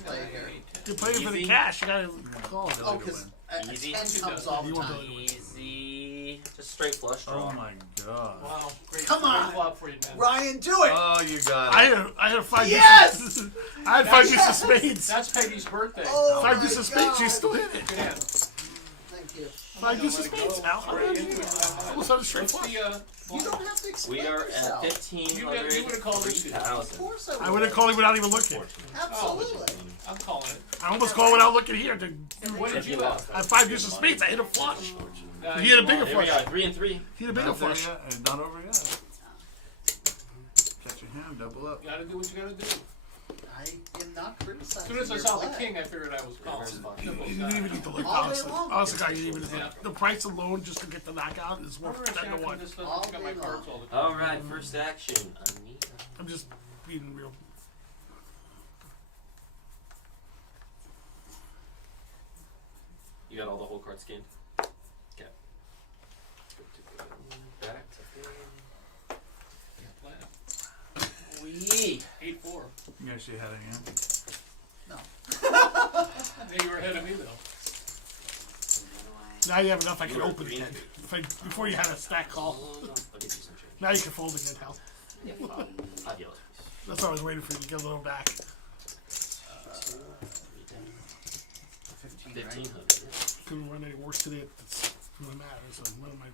play here. You're playing for the Easy. cash. You gotta call. Oh, because a Easy. 10 comes all the You want time. Billy to win. Easy. Just straight flush draw. Oh my god. Wow, great, Come on. great flop for you, man. Ryan, do it. Oh, you got it. I had a 5 Yes! deuces. I had 5 deuces of spades. That's Peggy's birthday. Oh 5 my deuces of spades. She God. still hit it. Good hand. Thank you. 5 deuces of spades. Al. Right into it. Almost had a straight What's flush. the, You don't have to explain We are at yourself. 1,500, You would've called it too. 3,000. Of course I would have called it without even looking. Absolutely. I'm calling it. I almost called without looking here. What did you have? I had 5 deuces of spades. I hit a flush. Uh, He had a bigger There we flush. go, 3 and 3. He had a bigger Not there flush. yet, and not over yet. Catch your hand, double up. You gotta do what you gotta do. I am not criticizing. As soon as I your saw the play. king, I figured I was calling. You didn't even need to look, All day honestly. long. Honestly, guys, you didn't even Yeah. the price alone just to get the knockout is I worth don't 10 to understand how 1. this All doesn't got my day cards long. all the time. Alright, first action. Anita. I'm just being real. You got all the whole card scanned? Okay. Back to Wee. 8-4. You actually had a hand. No. Hey, you were ahead of me though. Now you have enough I can You were open green. again. Before you had a stack call. I'll get you some change. Now you can fold again, Hal. Adios. That's why I was waiting for you to get a little back. 15, right? 1,500. Couldn't run any worse today. It's really matter. So what am I?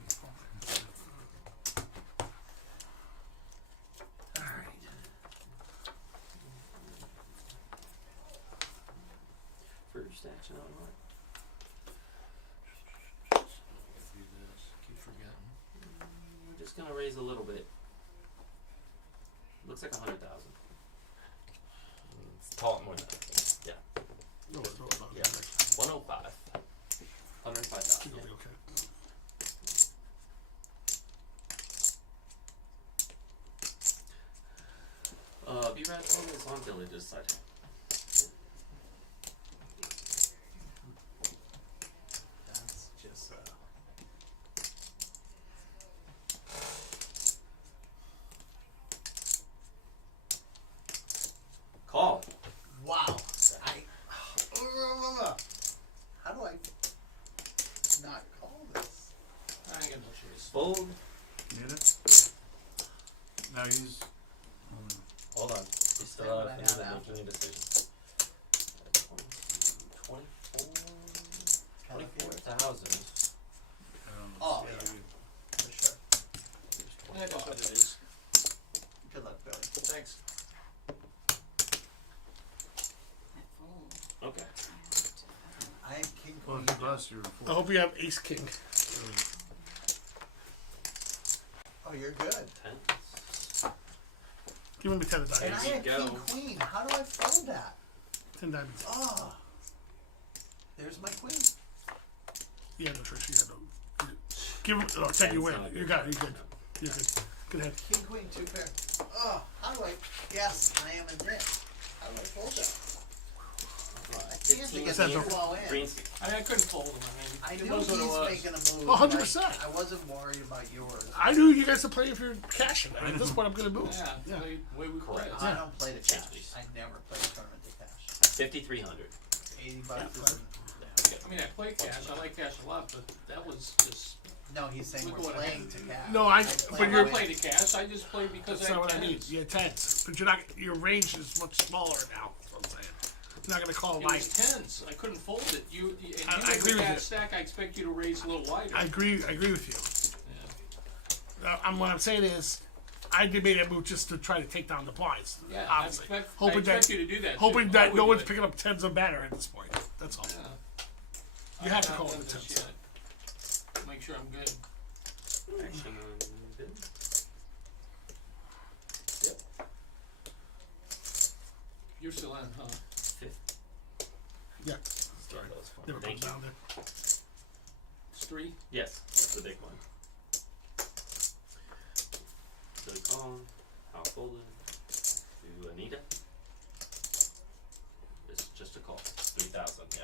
First action on what? Do this. Keep forgetting. We're just gonna raise a little bit. Looks like 100,000. Call it more than that. Yeah. No, Yeah. 105. 105,000. It'll be okay. B-Rat one is on Village's side. That's just Call. wow. How do I not call this? I ain't got no choice. Fold. Get it? Now he's. Hold on. He's still Yeah, out but I of have making a decision. 24,000. Oh, yeah. For sure. That's what it is. Good luck, Billy. Thanks. Okay. I am king Well, queen. if you bust, you're I hope you have ace king. Oh, you're good. 10. Give him a 10 of And I diamonds. had There you king go. queen. How do I fold that? 10 diamonds. Oh. There's my queen. You had no choice. You had no. Give him. Oh, 10 you win. You got it. You're good. You're good. Good head. King queen, 2 pair. Oh, how do I? Yes, I am in this. How do I fold that? I can't 15. get That's the okay. info in. Green. I couldn't fold him. I It knew was what it he's was. making a move. 100%. I wasn't worried about yours. I knew you guys to play if you're cashing. At this point, I'm going to move. Yeah, Yeah. the way we play. Correct. I don't play the cash. please. I never play the tournament to cash. 5,300. 80 bucks isn't. I mean, I play cash. I like cash a lot, but that was just. No, he's saying Look we're what I playing did. to cash. No, I- play but I you're- to play win. the cash. I just play because That's I not what I can. mean. You had 10s. But you're not. Your range is much smaller now. That's what I'm saying. You're not going to call It like. was tens. I couldn't fold it. You and you I with agree with that you. stack. I expect you to raise a little wider. I agree with you. What I'm saying is, I did make that move just to try to take down the blinds. Yeah, I obviously. expect you to do that. Hoping too. I that would no do one's it. picking up 10s or better at this point. That's all. Yeah. You I've have to not call done it the this 10s. yet. Make sure I'm good. Action on Bill. Yep. You're still in, huh? 5th. Yeah. Sorry. Never Thank put you. down there. It's 3. Yes, that's the big one. Billy Collin, Hal Folden, to Anita. It's just a call. 3,000, yeah.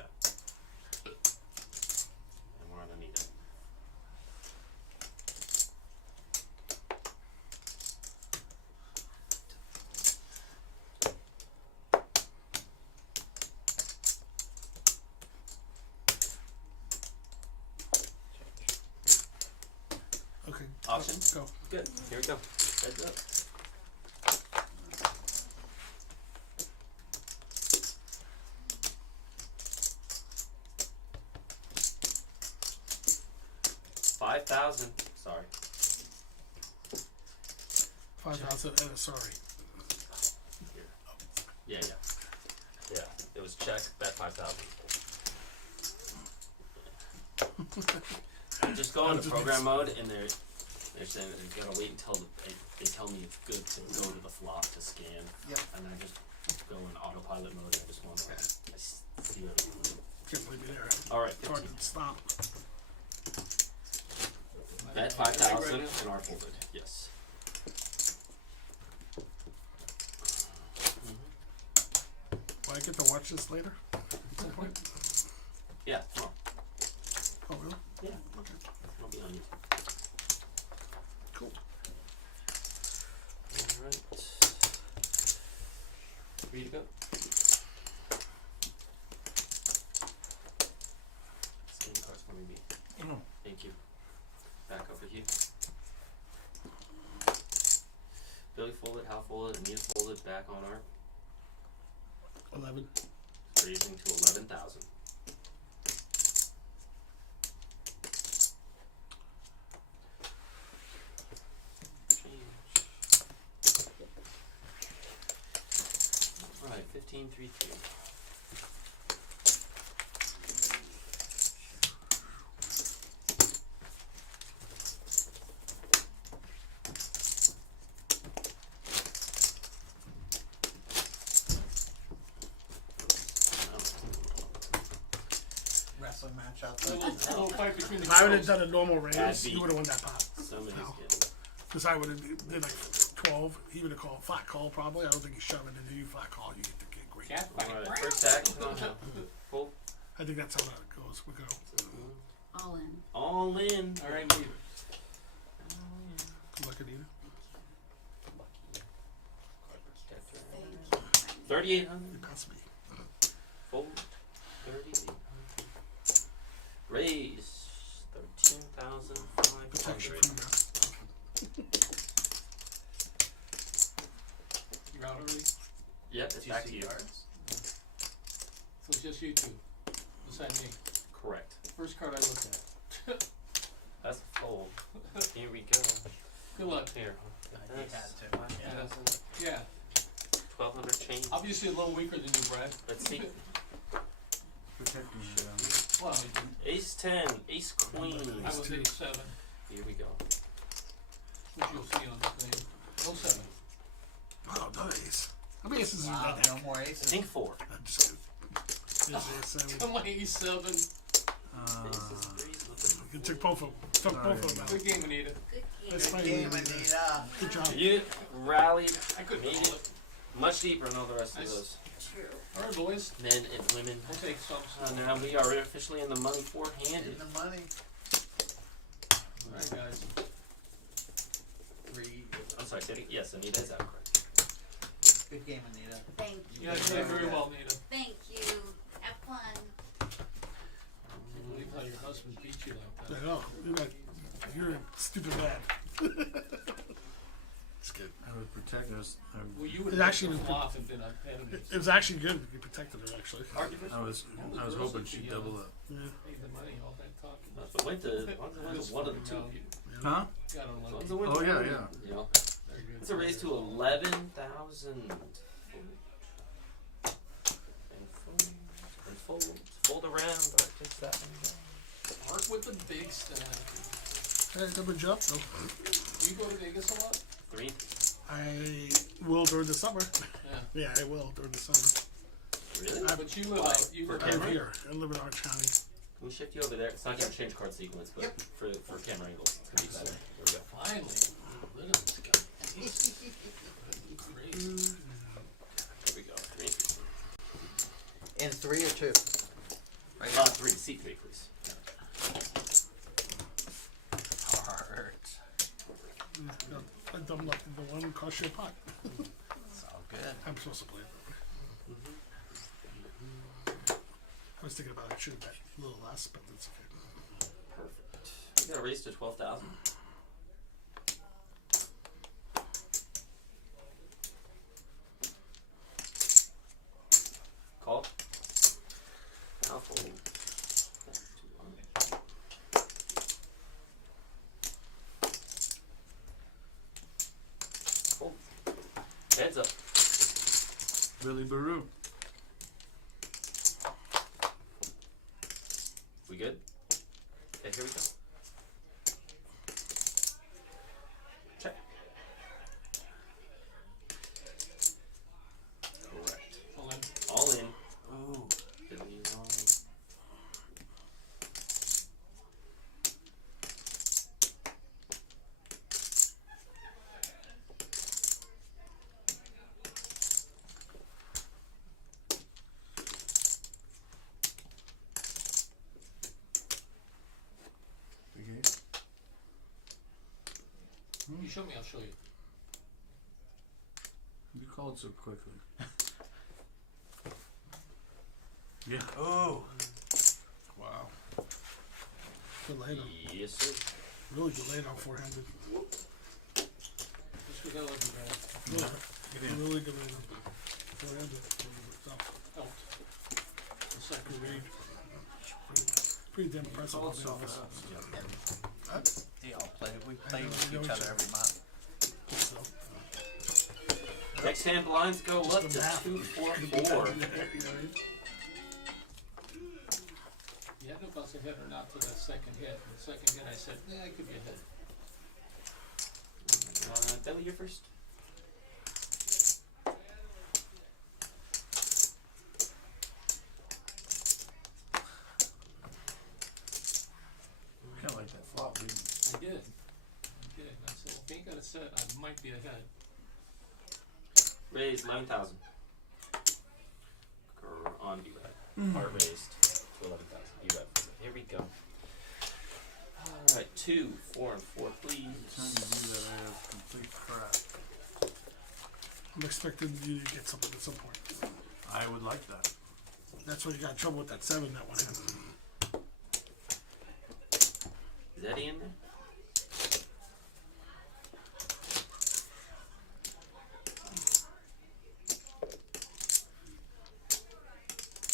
And we're on Anita. Option? Go. Good. Here we go. Heads up. $5,000. Sorry. 5,000 and a sorry. Yeah. Yeah. It was check, bet 5,000. Just go into program mode, and they're saying that you gotta wait until they tell me it's good to go to the flop to scan. Yep. And I just go in autopilot mode. And I just want to see everything. Can't believe you're there. All right. So I can stop. Bet 5,000 and are folded. Yes. Will I get to watch this later? At some point? Yeah. Tomorrow. Oh, really? Yeah. Okay. I'll be on YouTube. Cool. Alright. Ready to go? Same cards for me, B. Oh. Thank you. Back over here. Billy folded, Hal folded, Anita folded, back on our 11. raising to 11,000. Alright, 15-3-3. Wrestling match out A there. little fight between the If I would have girls. done a normal raise, That'd be you would have won that pot. Somebody's No. getting. Because I would have did like 12. He would have called flat call probably. I don't think he's shoving into you flat call. You get the kid great. Cat fight. Alright, first stack. Come on, Hal. Fold. I think that's how that goes. We go. All in. All in. All right, leave. Good luck, Anita. 3,800. You pass me. Fold. 3,800. Raise. 13,500. Protection from that. You're out already? Yep, it's back to you. So it's just you two, beside me. Correct. First card I look at. That's a fold. Here we go. Good luck. Here. He had to. Yeah. 1,200 change. Obviously a little weaker than you, Brad. Let's see. Protecting you. Well, Ace 10, Ace Queen. I was at 7, Here we go. which you'll see on the screen. 07. Oh, nice. How many aces is Wow, that? no more I aces. think 4. I'm just kidding. Here's the ace seven. Come on, E7. You took both of them. Took both of them out. Good game, Anita. Let's Good play game, Anita. Anita. Good job. You rallied, I couldn't made call it it. much deeper than all the rest of Nice. those. True. All right, boys. Men and women. We'll take some. Now we are officially in the money four-handed. In the money. All right, guys. I'm sorry, say it again. Yes, Anita is out correct. Good game, Anita. Thank you. You guys played very well, Anita. Thank you. Have fun. I can't believe how your husband beat you like I that. know. You're a stupid man. It's good. I was protecting us. Well, you It would have actually actually was off and been enemies. It was actually good. You protected her, actually. I was hoping she'd double up. Yeah. Paid the money, all that talking. But went to one of the two. Huh? Got on One's lucky. a win Oh, for yeah, one. yeah. You know, Very good. it's a raise to 11,000. And fold around, but it takes that one down. Mark with the big stack. Hey, double jump. No. You go to Vegas a lot? 3. I will during the summer. Yeah. Yeah, I will during the summer. Really? But you live out. You live I live out here. I live in Orange County. Can we shift you over there? It's not gonna change card sequence, but Yep. for camera angles, it's gonna be better. There we go. Finally. Look at this guy. Crazy. There we go. 3. In 3 or 2? Right. 3. C3, please. Heart. I dumb luck. The one cost you a pot. It's all good. I'm supposed to play it. I was thinking about it. Should have bet a little less, but that's okay. Perfect. We got a raise to 12,000. Cool. Heads up. Billy Baru. We good? Okay, here we go. Check. Correct. All in. All in. Ooh. Billy is all in. Okay. You show me, I'll show you. You called so quickly. Yeah. Ooh. Wow. Good laid on. Yes, sir. Really good laid on 400. Just because I love you, man. Really good laid on 400. Helped. The second read. Pretty damn impressive. I'll be honest. They all played it. We play with each other every month. So, Next hand blinds go up to 2, 4, 4. You had no bus ahead or not to that second hit. The second hit, I said, yeah, I could be ahead. Deli, you're first. Kind of like that flop, didn't you? I did. I said, if ain't got a set, I might be ahead. Raised 11,000. On B-Rad. Heart raised to 11,000. B-Rad. Here we go. Alright, 2, 4, and 4, please. Time to do that, I have complete crap. I'm expecting you to get something at some point. I would like that. That's why you got in trouble with that 7 that one hand. Is Eddie in there?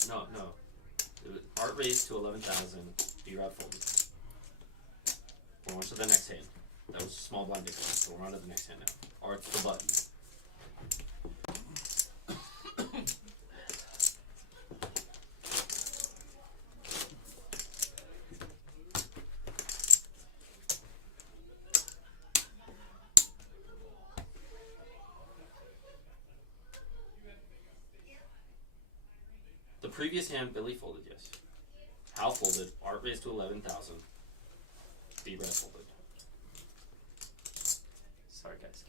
No. It was Art raised to 11,000. B-Rad folded. We're on to the next hand. That was small blind big blind, so we're on to the next hand now. Art's the button. The previous hand, Billy folded, yes. Hal folded. Art raised to 11,000. B-Rad folded. Sorry, guys.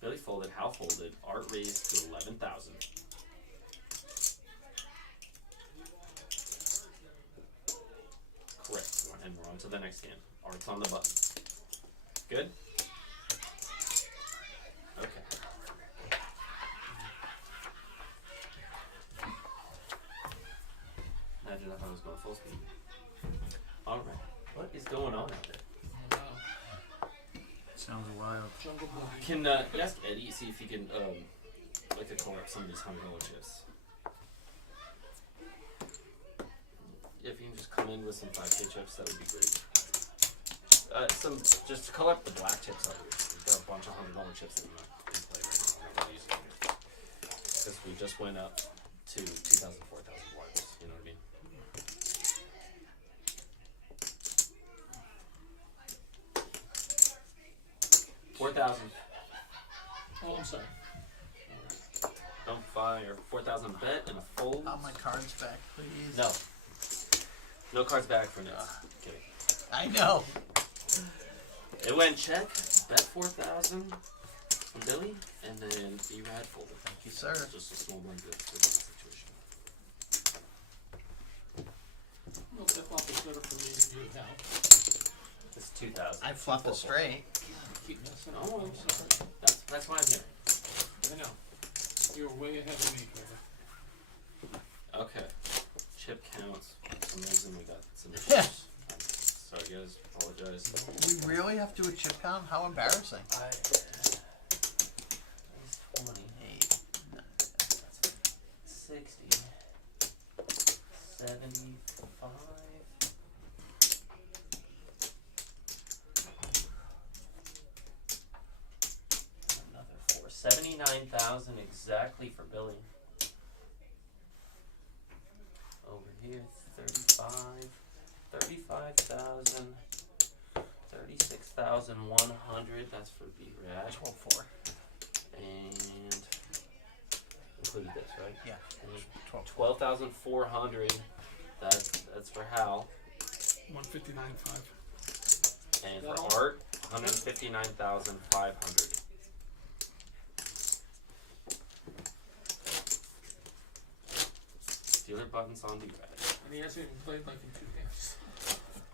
Billy folded. Hal folded. Art raised to 11,000. Correct. And we're on to the next hand. Art's on the button. Good? Okay. Imagine if I was going full speed. Alright. What is going on out there? Sounds wild. Can you ask Eddie, see if he can like to call up some of these $100 chips? If you can just come in with some 5K chips, that would be great. Just call up the black chips over here. We've got a bunch of $100 chips that we're not in play right now. We're not using here. Because we just went up to 2,000, 4,000 blinds. You know what I mean? $4,000. Oh, I'm sorry. Don't fire. 4,000 bet and a fold. All my cards back, please. No. No cards back for now. Okay. I know. It went check. Bet 4,000 from Billy, and then B-Rad folded. Thank you, sir. Just a small one good for this situation. No, that flop is better for me than you now. It's 2,000. I fluff it straight. Keep messing up. Oh, I'm sorry. That's why I'm here. I know. You're way ahead of me, Trevor. Okay. Chip counts. For some reason we got some issues. I'm sorry guys. Apologize. We really have to do a chip count? How embarrassing. 20. 60. 60, 75. Another 4. 79,000 exactly for Billy. Over here, 35,000, 36,100. That's for B-Rad. 12.4. And included this, right? Yeah. 12,400. That's for Hal. 159.5. And for Art, 159,500. Dealer buttons on B-Rad. And he hasn't even played like in 2 hands.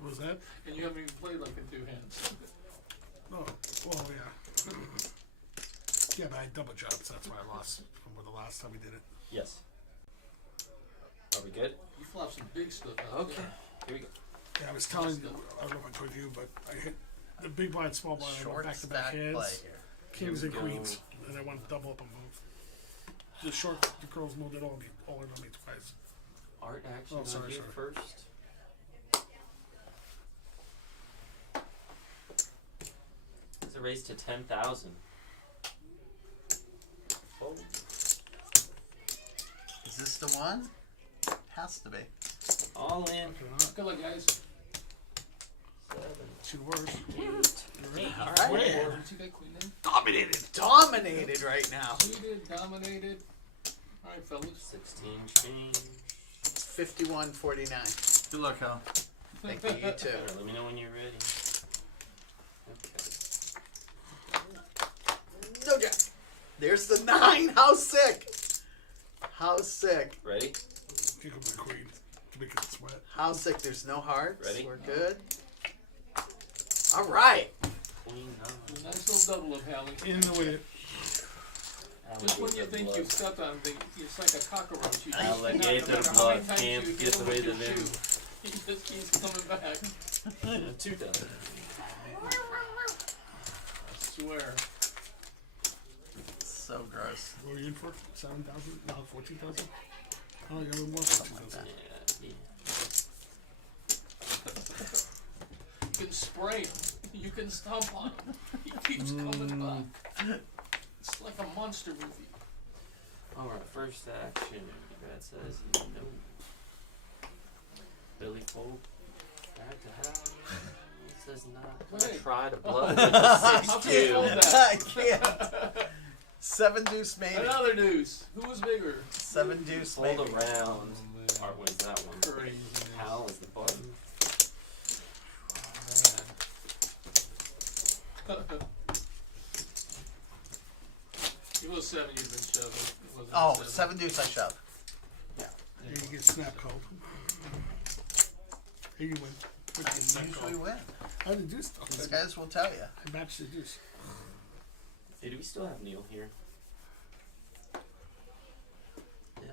What was that? And you haven't even played like in 2 hands. Oh, well, yeah. Yeah, but I had double jobs. That's why I lost from the last time we did it. Yes. Are we good? You flopped some big stuff out Okay. there. Here we go. Yeah, I was telling you, I don't know if I told you, but I hit the big blind, small blind, I went back-to-back stack play hands. here. Kings Here and we go. queens, and I went double up on both. The girls moved it all in on me twice. Art action Oh, on sorry, here sorry. first. It's a race to 10,000. Oh. Is this the one? Has to be. All in. Good luck, guys. 7, Two words. 8. All right. Wait, you got queen in? Dominated right now. Cheated, dominated. All right, fellas. 16 change. 51.49. Good luck, Hal. Thank you. You too. Alright, let me know when you're ready. Okay. No jack. There's the 9. How sick. How sick. Ready? Kick up my queen to make it sweat. How sick. There's no hearts. Ready? We're good. All right. Queen 9. Nice little double of Hallie. In the way. Just when you think you've stepped on it, it's like a cockroach. You just Alligator no matter how blood many times can't you get hit him away with your to them. shoe, he just keeps coming back. 2 dozen. I swear. So gross. What are you in for? 7,000? No, 14,000? Oh, you got a little more. Something like that. Yeah. You can spray him. You can stomp on him. He keeps coming back. It's like a monster movie. Alright, first action. Brad says no. Billy fold. Back to Hal. He says not. Gonna Wait. try to blood. I 6-2. can't. 7 deuce maybe. Another deuce. Who was bigger? 7 deuce Fold maybe. around. Art wins that one. Crazy. Hal is the button. It was 7 you've been shoving. It wasn't Oh, 7. 7 deuce I shove. Here you get snap called. Here you win. I usually win. I didn't do stuff. These guys will tell you. I matched the deuce. Hey, do we still have Neil here? Yeah,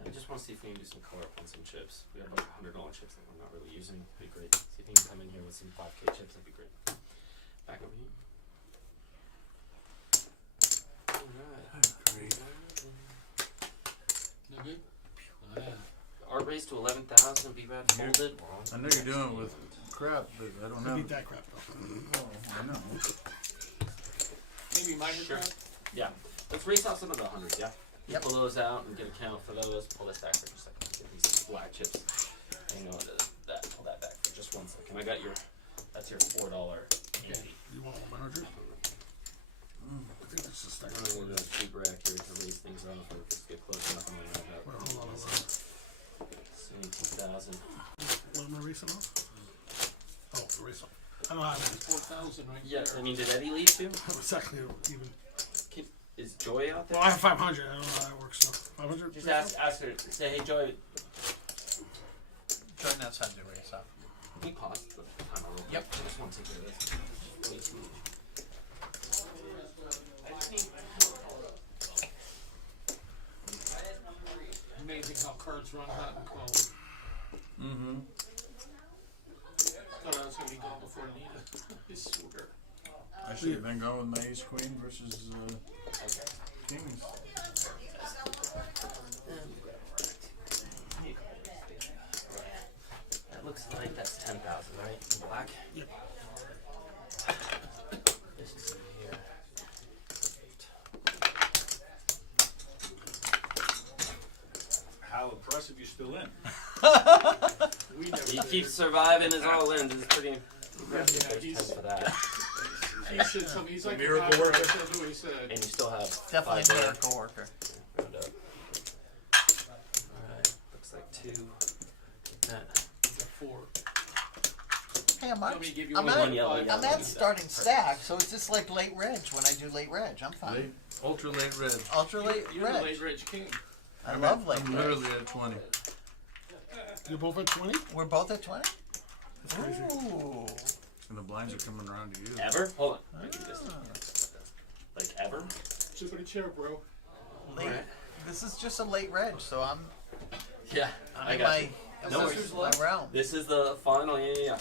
I just want to see if we can do some color up on some chips. We have a bunch of $100 chips that we're not really using. It'd be great. See if you can come in here with some 5K chips. That'd be great. Back over here. Alright. No good? Oh, yeah. Art raised to 11,000. B-Rad folded. I know you're doing it with crap, but I don't I have. need that crap though. Oh, I know. Maybe Sure. Minecraft? Yeah. Let's race off some of the hundreds, yeah? Yep. Pull those out and get a count for those. Pull this back for just a second. Get these black chips. Hang on to that. Pull that back for just 1 second. I got your. That's your $4 candy. You want 100? I think that's just I don't know when that's super accurate to raise things off or just get close enough and line that Well, up. hold on. 17,000. What am I racing off? Oh, the race off. I don't have it. 4,000 right Yeah, there. I mean, did Eddie leave too? It's actually even. Is Joy out there? Well, I have 500. I don't know how that works. So 500. Just ask her. Say, hey, Joy. Join outside the race off. Can you pause the timer real quick? Yep. I just want to take care of this. Way too much. I just need. Amazing how cards run hot and cold. Mm-hmm. Thought I was going to be gone before Nita. I swear. I should have been going with my ace queen versus kings. still in. We never He did keeps it. surviving his all in. It's pretty impressive. Yeah, There's he's- 10 for that. He said something. He's like miracle a doctor. worker. That's what he said. And you still have Definitely 5 a there. miracle worker. Round up. Alright, looks like 2. That. 4. Hey, I'm Want me to give you I'm one at, yellow, I'm yellow, at and starting that. stack, so it's just like late reg when I do late reg. I'm fine. Late, ultra late red. Ultra late You're the reg. late Reg King. I love late I'm reg. literally at 20. You're both at 20? We're both at 20? That's crazy. Ooh. And the blinds are coming around to you. Ever? Hold on. I do this. Like ever? Sit in a chair, bro. Late. Alright. This is just a late reg, so I'm Yeah, I in got my, you. I'm No in worries. my realm. This is the final, yeah.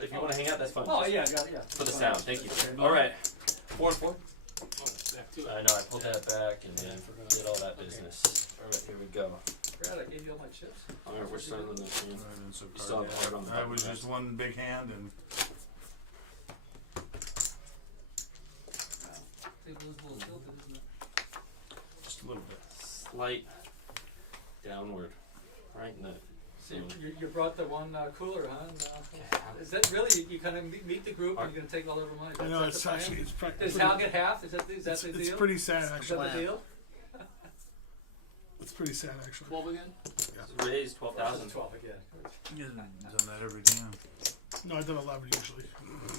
If you want to hang out, that's fine. Oh, yeah, I got it, yeah. For the sound, thank you. Alright. 4 and 4. Stack 2. I know, I pulled that back and then did all that business. Alright, here we go. Brad, I gave you all my chips. Alright, we're starting this one. Alright, and so You still have hard on the I button was press. just one big hand and Table is a little tilted, isn't it? just a little bit. Slight downward. Right in the. So you brought the one cooler, huh? And, is that really, you kind of meet the group and you're going to take all their money? I know, That's it's the plan? actually, it's Does Hal get half? Is that the deal? it's pretty sad, Is actually. that the deal? It's pretty sad, actually. 12 again? Raised 12,000. 12 again. You haven't done that every time. No, I did 11 usually.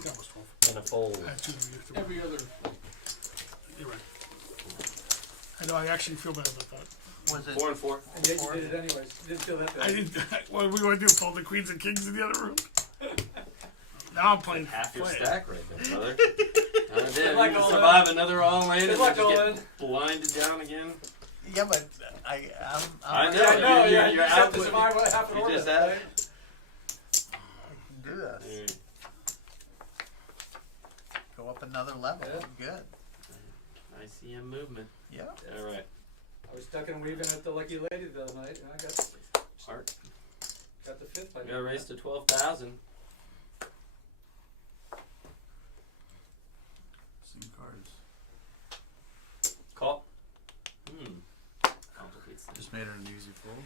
That was 12. In a fold. I had 2 to use. Every other. You're right. I know, I actually feel bad about that. Was it 4 and 4. And yet you did it anyways. You didn't feel that bad. I didn't. What we want to do? Fold the queens and kings in the other room. Now I'm playing. Half your playing. stack right there, brother. Good luck, You Olin. survive another all in Good and luck, then just Olin. get blinded down again. Yeah, but I'm I know. Yeah, I know, you're, yeah, you're you just have to output- survive half an You order, just have. right? do this. Mm, Go up another level. Yeah. Good. I see him movement. Yeah. All right. I was stuck and weaving at the Lucky Lady the other night, and I got Art. the fifth by We got raised to 12,000. Same cards. Call. Complicates things. Just made it an easy fold.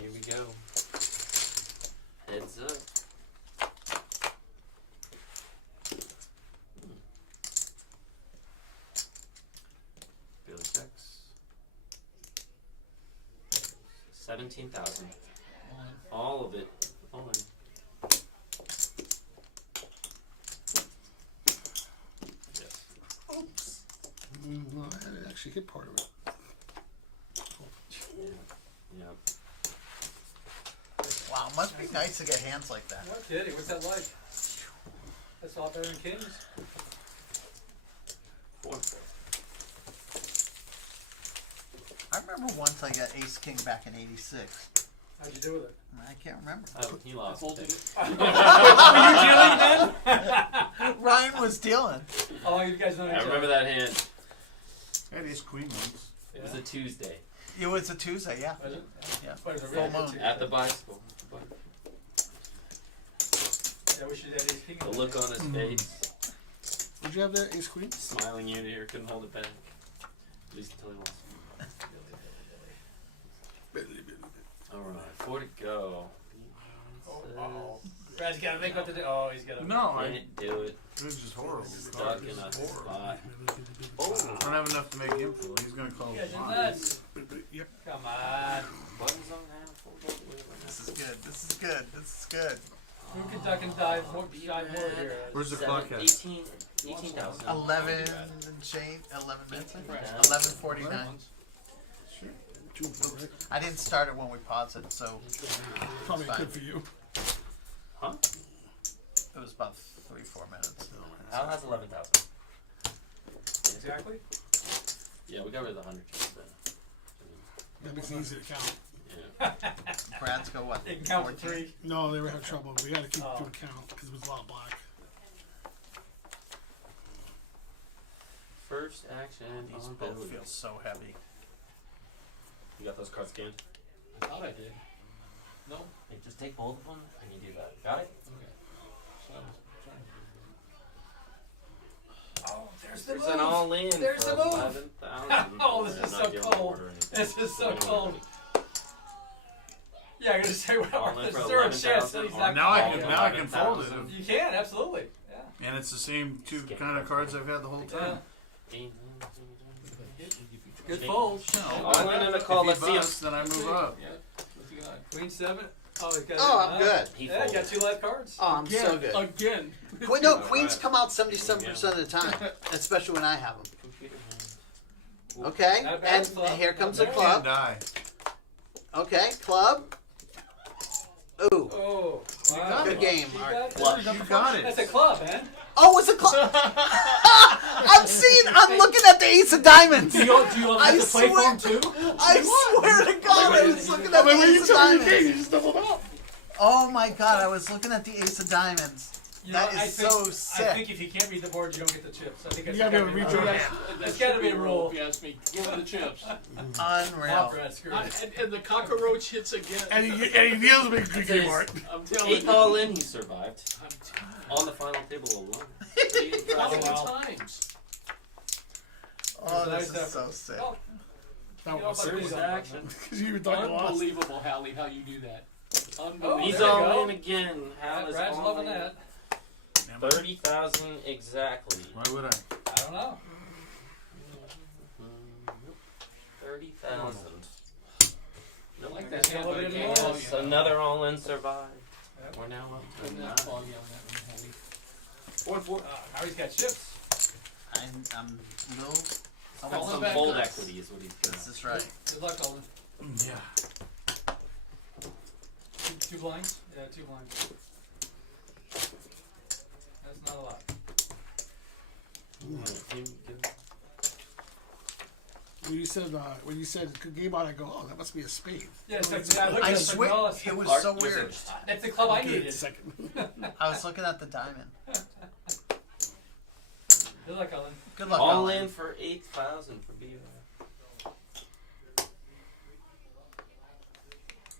Here we go. Heads up. Billy checks. 17,000. All of it. All in. Yes. Oops. Well, I actually hit part of it. Yeah. Wow, must be nice to get hands like that. No kidding, what's that like? That's all better than Kings? 4 and 4. I remember once I got ace king back in '86. How'd you do with it? I can't remember. Oh, he lost. Folded it. Were you dealing then? Ryan was dealing. Oh, you guys know each I other. remember that hand. I had ace queen once. It was a Tuesday. It was a Tuesday, yeah. Was it? Yeah. But it was a Full really good moon. Tuesday. At the bicycle. Yeah, we should have ace king. The look on his face. Would you have that ace queen? Smiling ear to ear, couldn't hold it back. At least until he lost. Alright, 4 to go. Oh. Brad's gotta think what to do. Oh, he's gotta. No, Can't do it. It was just horrible. Stuck in a spot. I don't have enough to make him feel. He's gonna call You it guys are nuts. Yep. Come on. Buttons on now. Full vote, whatever. This is good. This is good. This is good. Who can duck and dive more, dive more here? Where's the clock at? 18,000. 11 and change. 11 minutes. 11:49. Sure. I didn't start it when we paused it, so Probably fine. good for you. Huh? It was about 3-4 minutes. Al has 11,000. Exactly. Yeah, we got rid of the 100 just then. That makes it easy to count. Yeah. Brad's go what? They can count 14? to 3. No, they were having trouble. We got to keep Oh. doing count because it was a lot of black. First action These on both Billy. feel so heavy. You got those cards scanned? I thought I did. No? Hey, just take both of them and you do that. Got it? Okay. So I was trying to do the There's an all-in There's for the move. 11,000. Oh, this I'm is not so dealing cold. with order or anything. This is so We're gonna cold. win. Yeah, I'm gonna say, well, All in there's for zero chance that 11,000. he's not Now I calling. can now I can fold it. 11,000. You can, absolutely. Yeah. And it's the same two kind of cards I've had the whole time. Good fold. All in and a call. Let's If see he him. busts, then I move up. Yeah. What's he got? Queen 7. Oh, he's got Oh, I'm good. He Yeah, he got folded. 2 live cards. Oh, I'm so good. Again. No, queens come out 77% of the time, especially when I have them. Computer hands. Okay, Not bad, and club. here comes Not the bad. club. Die. Okay, club. Ooh, Oh, You wow. got good it. game. You Art. got it. Flush. You got That's it. a club, man. Oh, it's a club. I'm looking at the ace of diamonds. Do you have I to play swear- for him too? I swear to God, I was looking at the ace of diamonds. Oh my God, I was looking at the ace of diamonds. You know, That I is think, so I sick. think if you can't read the board, you don't get the chips. I think that's You gotta be able gotta to be read a your rule. hand. That's gotta be a rule. If you ask me, give him the chips. Unreal. That's screwed. And the cockroach hits again. And he deals with a good game, Art. I'm telling you. 8th all in, he survived. I'm telling On the final table alone. you. How many Wow. times? Oh, Nice this is effort. so sick. Oh, That you know, was but There's please action. because you thought you lost. Unbelievable, Hallie, how you do that. Oh, Unbelievable. He's there you all go. in again. Hal is Brad's all loving in. that. 30,000 exactly. Why would I? I don't know. 30,000. I like Nope. that hand, but I can't Yes, call So you. another all in survived. Yep. We're now up Couldn't to not 9. call you on that one, Hallie. 4-4. Harry's got chips. I'm no. Got Calling some back fold nuts. equity is what he's This got. is right. Good luck, Olin. Yeah. Two blinds? Yeah, 2 blinds. That's not a lot. When you said good game on, I go, oh, that must be a spade. Yeah, it's like, I looked I at it, swear, no, it's- it was Art, so you're weird. finished. That's the club I Okay, needed. second. I was looking at the diamond. Good luck, Olin. Good luck. All Alan. in for 8,000 for Beaver.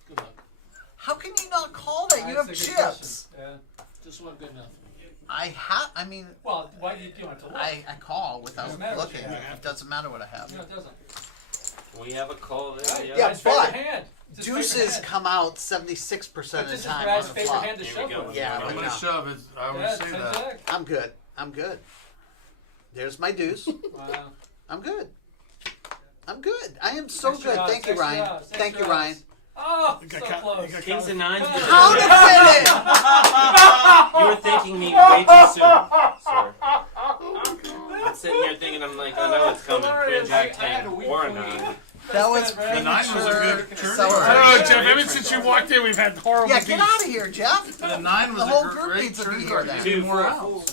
Good luck. How can you not call that? You That's have a good chips. question. Yeah. Just one good enough. I mean, Well, why do you want to look? I call without Doesn't matter what looking. you have. It doesn't matter what I have. No, it doesn't. We have a call there. Right, Yeah, Brad's favorite but hand. It's his favorite Deuces hand. come out 76% of This the is time on Brad's the favorite flop. hand to Here shove we go. with. Yeah, I'm but gonna no. shove it. I would Yeah, say 10 that. jack. I'm good. I'm good. There's my deuce. Wow. I'm good. I'm good. I am so Extra good. odds, Thank you, extra Ryan. odds, Thank extra you, Ryan. odds. Oh, You so got close. got Kings and nines. How to fit it? You were thanking me way too soon, sir. I'm sitting here thinking, I'm like, I know it's coming. Queen Jack 10 or a 9. That was The 9 was a good premature turn. I don't know, acceleration. Jeff. Ever since you walked in, we've had horrible Yeah, beats. get out of here, Jeff. The 9 was The whole a group great needs to be turn here card. then. You Two need more for a outs.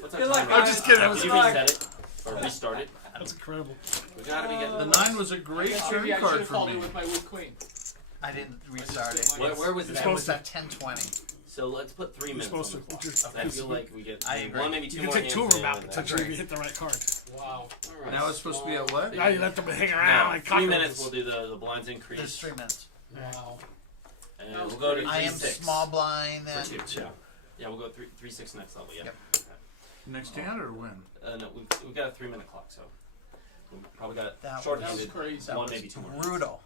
What's Good our luck, time? guys. I'm just kidding. I was Did you Good luck. reset it? Or restart it? That's incredible. We gotta be getting The the 9 was a great turn Maybe I should card have for called me. in with my wood queen. I didn't restart it. Where was You're that? It was supposed at 10:20. So let's put 3 minutes on supposed the to clock. just- I feel like we get I agree. one, maybe two You can more take two of hands them out in, and potentially if then- you hit the right card. Wow. All right. Now it's supposed to be at what? Now you let them hang around No, like 3 cockroaches. minutes we'll do the blinds There's increase. 3 minutes. Wow. And we'll go to 3-6. I am small blind For and 2, yeah. Yeah, we'll go 3-6 next level, yeah. Yep. Okay. Next hand or win? No, we've got a 3-minute clock, so we probably got That short-handed. was crazy. that One, was maybe 2 more. brutal.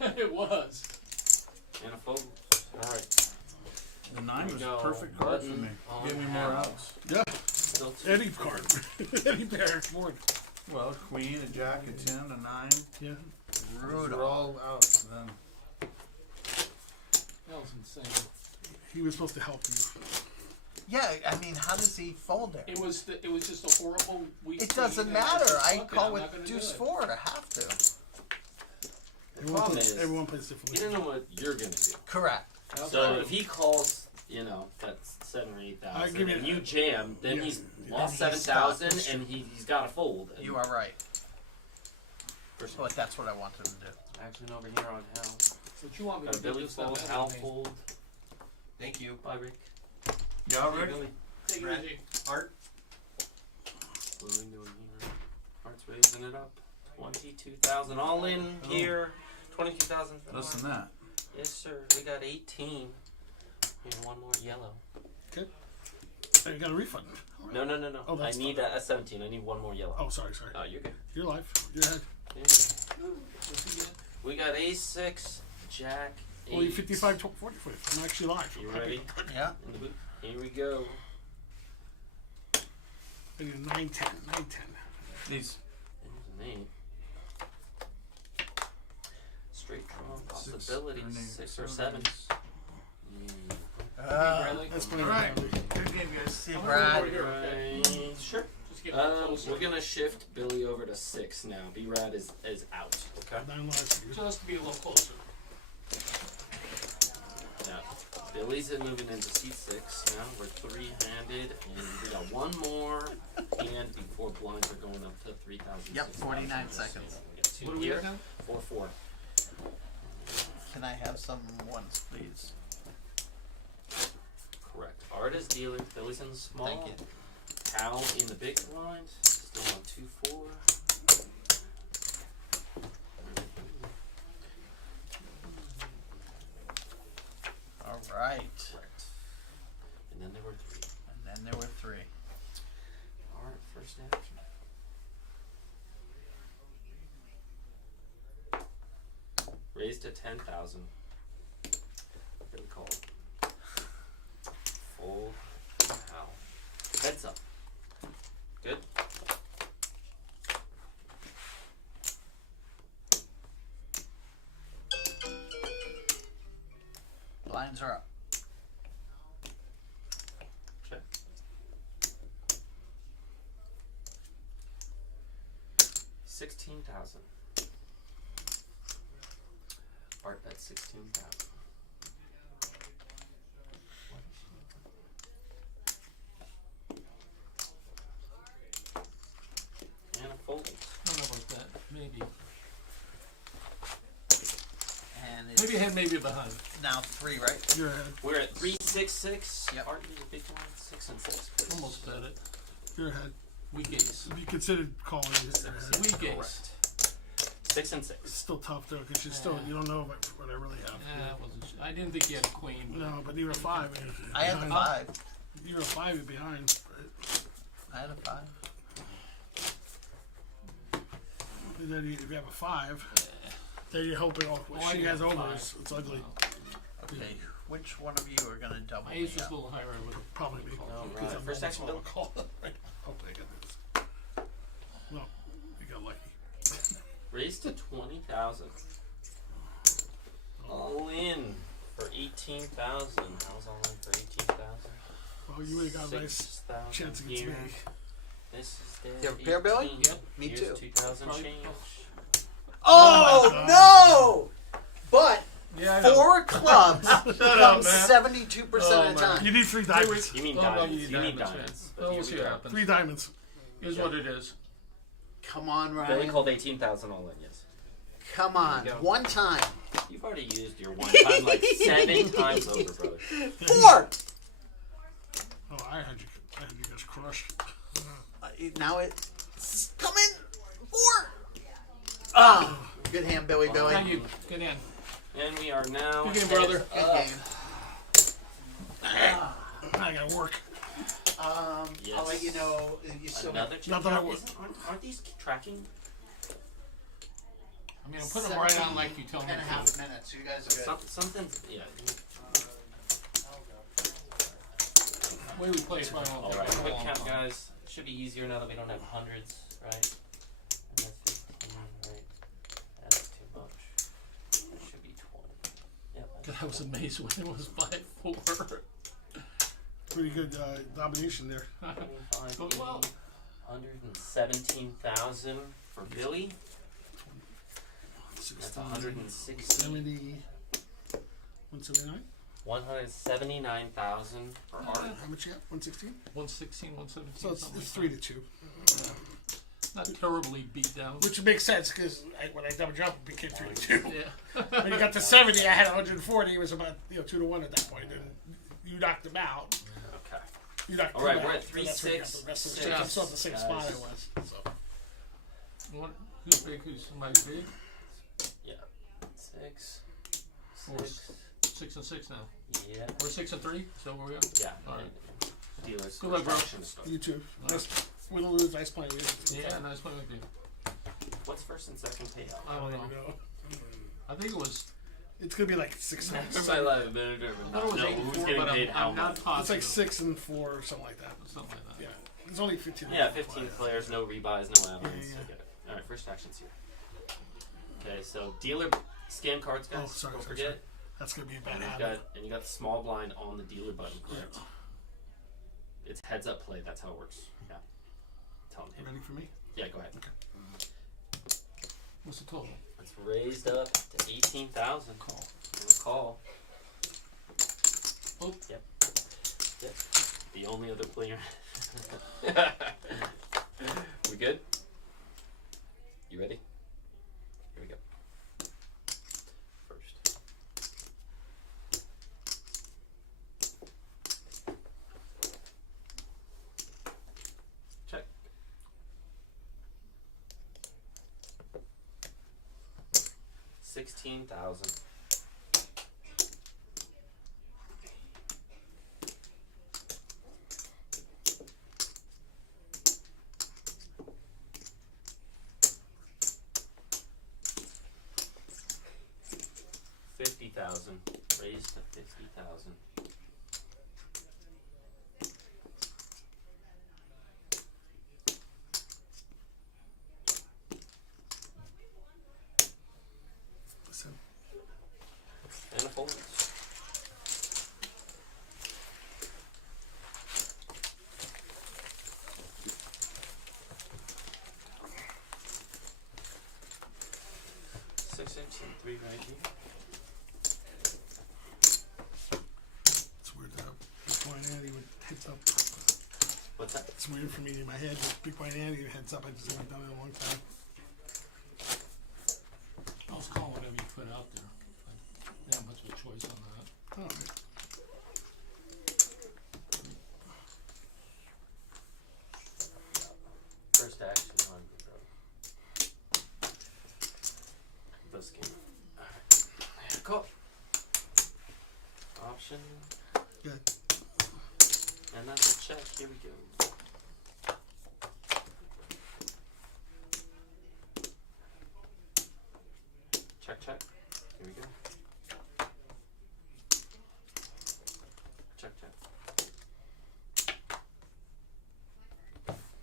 It was. And a fold. All right. The 9 Here we was go. a perfect card for me. Button Give me on more Hal. outs. Yeah, Still 2. any card, any pair board. Well, queen, a jack, a 10, a 9. Yeah. Those Brutal. were all outs then. That was insane. He was supposed to help you. Yeah, I mean, how does he fold there? It was just a horrible week. It for doesn't you guys. matter. I Fuck it, call I'm with not gonna do deuce it. 4. I have to. The problem is, Everyone plays you differently. don't know what you're gonna do. Correct. That's So true. if he calls, that's 7 or 8,000, I give you and you that. jam, then Yeah. he's Then lost he's 7,000, stuck. and he's got to fold. And You are right. personally, But that's what I wanted him to do. action over here on Hal. What you want me Got to a do? Billy Just not fold, matter Hal to me. fold. Thank you. Bye, Rick. Yeah, Hey, Rick? Billy. Take Brett. it easy. Art. What are we doing here? Hearts raising it up. 22,000 all in here. 22,000. Less than that. Yes, sir. We got 18. And one more yellow. Okay. I got a refund. No. Oh, I that's need not a 17. I need one more yellow. Oh, sorry. Oh, you're good. Your life. Your head. Yeah. We got ace-6, jack, 8. Well, you 55, 40. I'm actually live. You ready? Yeah. In the booth. Here we go. 9-10. These. There's an 8. Straight draw possibility. 6 or 7. That's pretty Alright. Good game, guys. See you, Brad. Right. Sure. We're gonna shift Billy over to 6 now. B-Rad is out. Okay. 9 lives. Just to be a little closer. Yeah. Billy's moving into seat 6 now. We're 3-handed, and we got one more hand before blinds are going up to 3,000. Yep, 49 seconds. What do we have now? 4-4. Can I have some ones, please? Correct. Art is dealer. Billy's in the small. Thank you. Hal in the big blind. Still on 2-4. All right. Correct. And then there were 3. Art, first action. Raised to 10,000. Billy called. Fold. Hal. Heads up. Good. Blinds are up. Check. 16,000. Art bet 16,000. And a fold. I don't know about that. Maybe. And it's Maybe ahead, maybe behind. now 3, right? You're ahead. We're at 3-6-6. Yep. Art is a big one. 6 and 6. please. Almost bet it. You're ahead. Weak ace. If you considered calling it, you're ahead. Weak ace. Correct. 6 and 6. It's still tough though, because you don't know what I really have. Yeah, I wasn't sure. I didn't think you had a queen. But No, but you were 5. and you're I had the behind. 5. You were 5. You're behind. Right? I had a 5. And then if you have a 5, then you're hoping. Oh, Oh, I she got has a overs. 5. It's ugly. Okay, which one of you are gonna double My me ace was up? a little higher. I would have Probably me. All Because right. I'm First almost action, on Bill. a call. Right. Hopefully I get this. No, you got lucky. Raised to 20,000. All in for 18,000. How's all in for 18,000? Well, you would have got a nice 6,000 chance against here. me. This is You dead. have a pair, Billy? 18. Yep. Me Here's too. 2,000 Probably- change. Oh no! But Yeah, I know. 4 clubs up, come man. 72% of the man. time. You need 3 diamonds. You mean Oh, well, diamonds. you You need diamonds, diamonds. yeah. but Well, here we'll we see what go. happens. 3 diamonds. Here's what it is. Come on, Billy Ryan. called 18,000 all in, yes. Come on. There you go. One time. You've already used your one time like 7 times over, brother. 4! Oh, I had you guys crushed. Now it's coming. 4! Ah! Good hand, Billy. Thank you. Good hand. And we are now. Good game, brother. Good game. I gotta work. I'll let you know. You still Another Not that I would. aren't these tracking? I mean, I'll put them right on like you tell me 10.5 to. minutes. You guys are good. Something, yeah. The way we play is probably won't All take right, a quick long count, time. guys. It should be easier now that we don't have hundreds, right? And that's 15, right? That's too much. It should be 20. Yep. that's I was amazed when it was 5-4. Pretty good domination there. 25, But well. 117,000 for Billy. That's 160. 70. 179? 179,000 for Art. How much you got? 116? 116, 117. So it's something 3 like to 2. that. Not terribly beat down. Which makes sense because when I double jump, it became 3 to 2. Yeah. When you got to 70, I had 140. It was about 2 to 1 at that point, and you knocked him out. Okay. You knocked All him right, out. we're at and that's where you got the rest of the 3-6. shit. I'm still at the same Guys. spot I was. So. Who's big? Who's somebody big? Yeah. 6. We're 6. 6 and 6 now. Yeah. We're 6 and 3. Is that where we are? Yeah. All right. dealers. Good luck, bro. Action to start. You too. Nice, win or lose, nice playing with you. Yeah, nice playing with you. What's first and second payout? I don't know. I think it was. It's gonna be like 6 Never cents. in my life, but I thought it was no, 84, who's getting but paid how I'm not much? It's like positive. 6 and 4 or something like that. Something like that. Yeah, there's only 15. Yeah, 15 players, no rebuys, no add-ons. Yeah. I get it. All right, first action's here. Okay, so dealer scan cards, guys. Oh, sorry, Don't sorry, forget. sorry. That's gonna be a bad And you habit. got the small blind on the dealer button, correct? It's heads up play. That's how it works. Yeah. Tell him. Ready for me? Yeah, go ahead. What's the total? It's raised up to 18,000. Call. Call. Oh. Yep. Yep. The only other player. We good? You ready? Here we go. First. Check. $16,000. $50,000. Raised to 50,000. Listen. And a fold. Six inch and 3 right here. It's weird that Big Blind Andy would heads up. What's that? It's weird for me in my head that Big Blind Andy heads up. I just haven't done it in a long time. I was calling whatever you put out there. I didn't have much of a choice on that. Oh, right. First action on the road. This game. Alright. Call. Option. Good. And that's a check. Here we go. Check, check. Here we go. Check, check.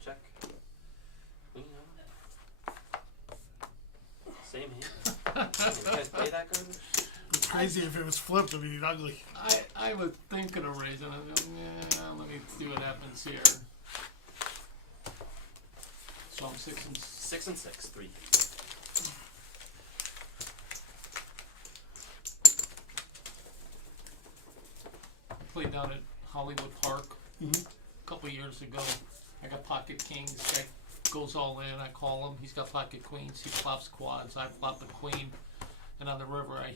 Check. Queen on. Same hand. You guys play that garbage? It's crazy if it was flipped. I mean, ugly. I was thinking of raising it. I go, yeah, let me see what happens here. So I'm 6 and 6 and 6. 3. played down at Hollywood Park Mhm. a couple of years ago. I got pocket kings. Guy goes all in. I call him. He's got pocket queens. He flops quads. I flop the queen. And on the river, I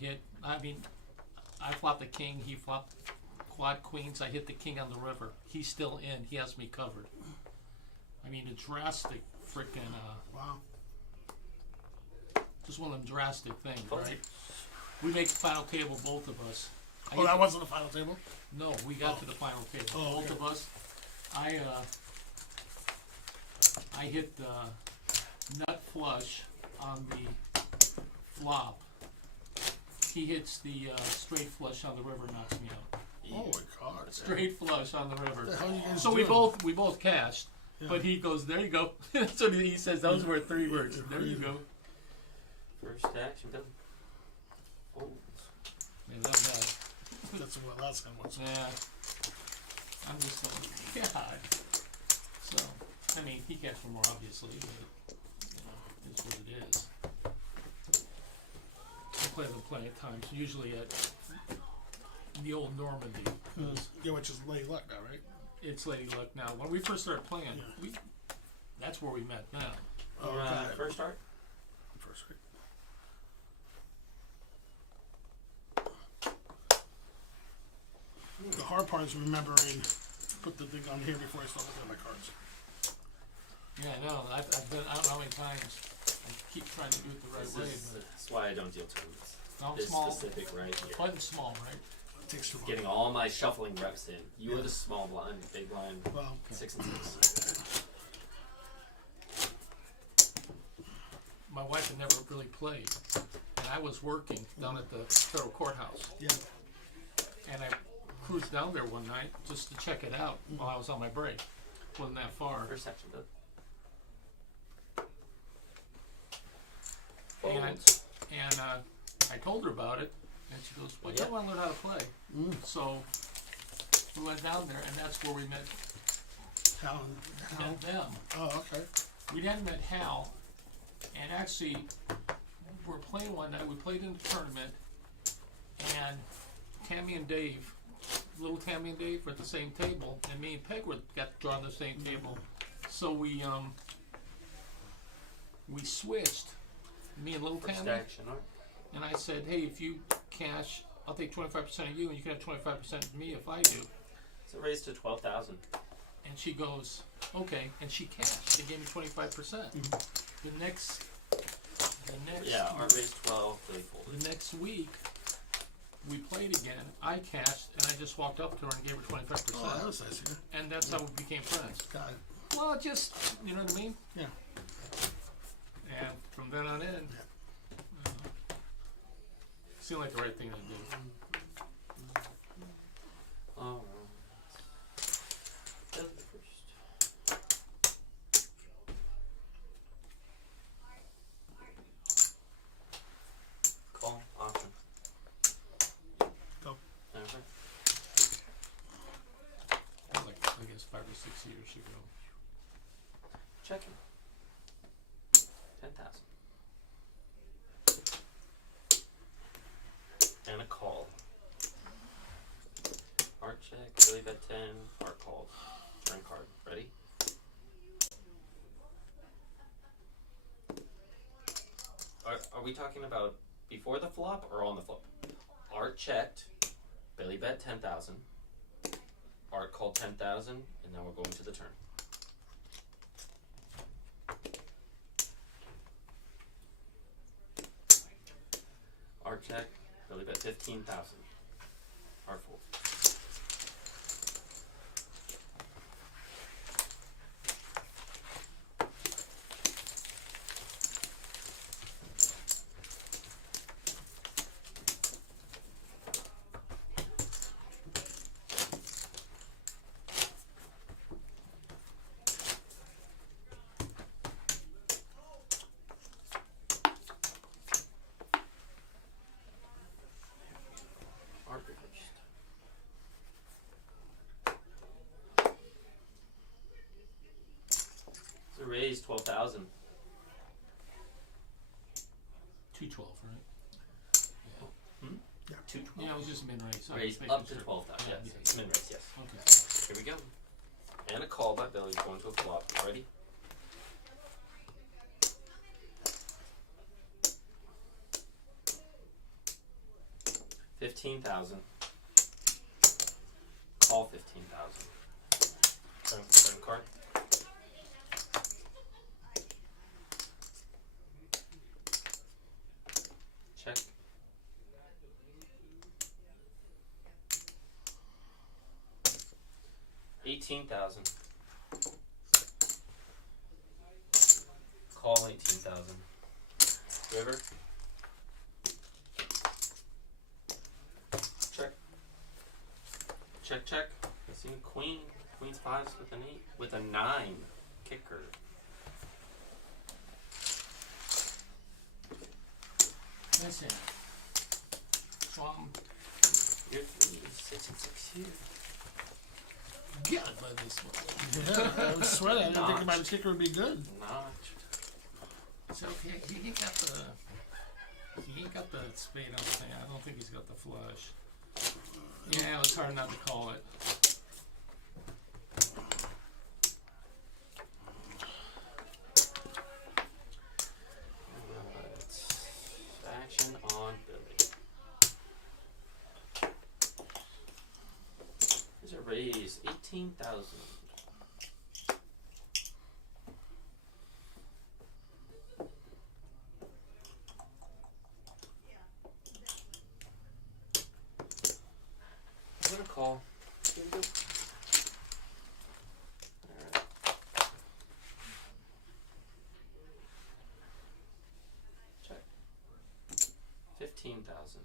flop the king. He flopped quad queens. I hit the king on the river. He's still in. He has me covered. I mean, a drastic freaking, Wow. just one of them drastic things, right? We make the final table, both of us. Oh, that wasn't the final table? No, we got to the final table. Oh, Both okay. of us. I hit the nut flush on the flop. He hits the straight flush on the river, knocks me out. Oh my god. Straight flush on the river. What the hell you guys So doing? we both cashed, Yeah. but he goes, there you go. That's what he says. Those were 3 words. There you go. First action done. Oh. Yeah, that was bad. That's what last time was. Yeah. I'm just going, God. So, I mean, he cashed for more, obviously, but, you know, it's what it is. I play them plenty of times, usually at the old Normandy. 'Cause Yeah, which is Lady Luck now, right? it's Lady Luck now. When we first started playing, Yeah. that's where we met now. Oh, okay. First start? First, right. The hard part is remembering, put the thing on here before I start looking at my cards. Yeah, I know. I've been, I don't know how many times. I keep trying to do it the right way, but That's why I don't deal tournaments. no, I'm This small. specific right here. Button small, right? takes too long. Getting all my shuffling reps in. You were the small blind, big blind, Well, 6 and 6. My wife had never really played, and I was working down at the federal courthouse. Yeah. And I cruised down there one night just to check it out while I was on my break. Wasn't that far. Perception, though. And I told her about it, and she goes, "Well, you want to learn how to play." So we went down there, and that's where we met Hal. them. Oh, okay. We hadn't met Hal, and actually, we were playing one night. We played in the tournament, and Tammy and Dave, little Tammy and Dave, were at the same table, and me and Peg got drawn to the same table. So we switched. Me and little Tammy. And I said, "Hey, if you cash, I'll take 25% of you, and you can have 25% of me if I do." So raised to 12,000. And she goes, "Okay," and she cashed. They gave me 25%. The next. Yeah, our raised 12, they folded. The next week, we played again. I cashed, and I just walked up to her and gave her 25%. Oh, that was nice of you. And that's how we became friends. Got it. Well, just, you know what I mean? Yeah. And from then on in, seemed like the right thing to do. Alright. Call, option. Go. Okay. That was like, I guess 5 or 6 years ago. Checking. 10,000. And a call. Art check, Billy bet 10, art called. Turn card. Ready? Are we talking about before the flop or on the flop? Art checked, Billy bet 10,000, Art called 10,000, and now we're going to the turn. Art check, Billy bet 15,000. Art fold. Raised 12,000. 212, right? Hmm? Yeah. 212. Yeah, it was just min raise. Raised up to 12,000. Yes, it's min raise. Yes. Okay. Here we go. And a call by Billy going to a flop. Ready? $15,000. Call 15,000. Turn card. Check. $18,000. Call 18,000. River. Check. Check, check. I see a queen. Queen's fives with an 8. With a 9. Kicker. Listen. So You're 6 and 6 here. God by this one. Yeah, I was sweating. I didn't think my kicker would be good. Notch. It's okay. He ain't got the spade on the thing. I don't think he's got the flush. Yeah, it was hard not to call it. Action on Billy. There's a raise, 18,000. 16,000.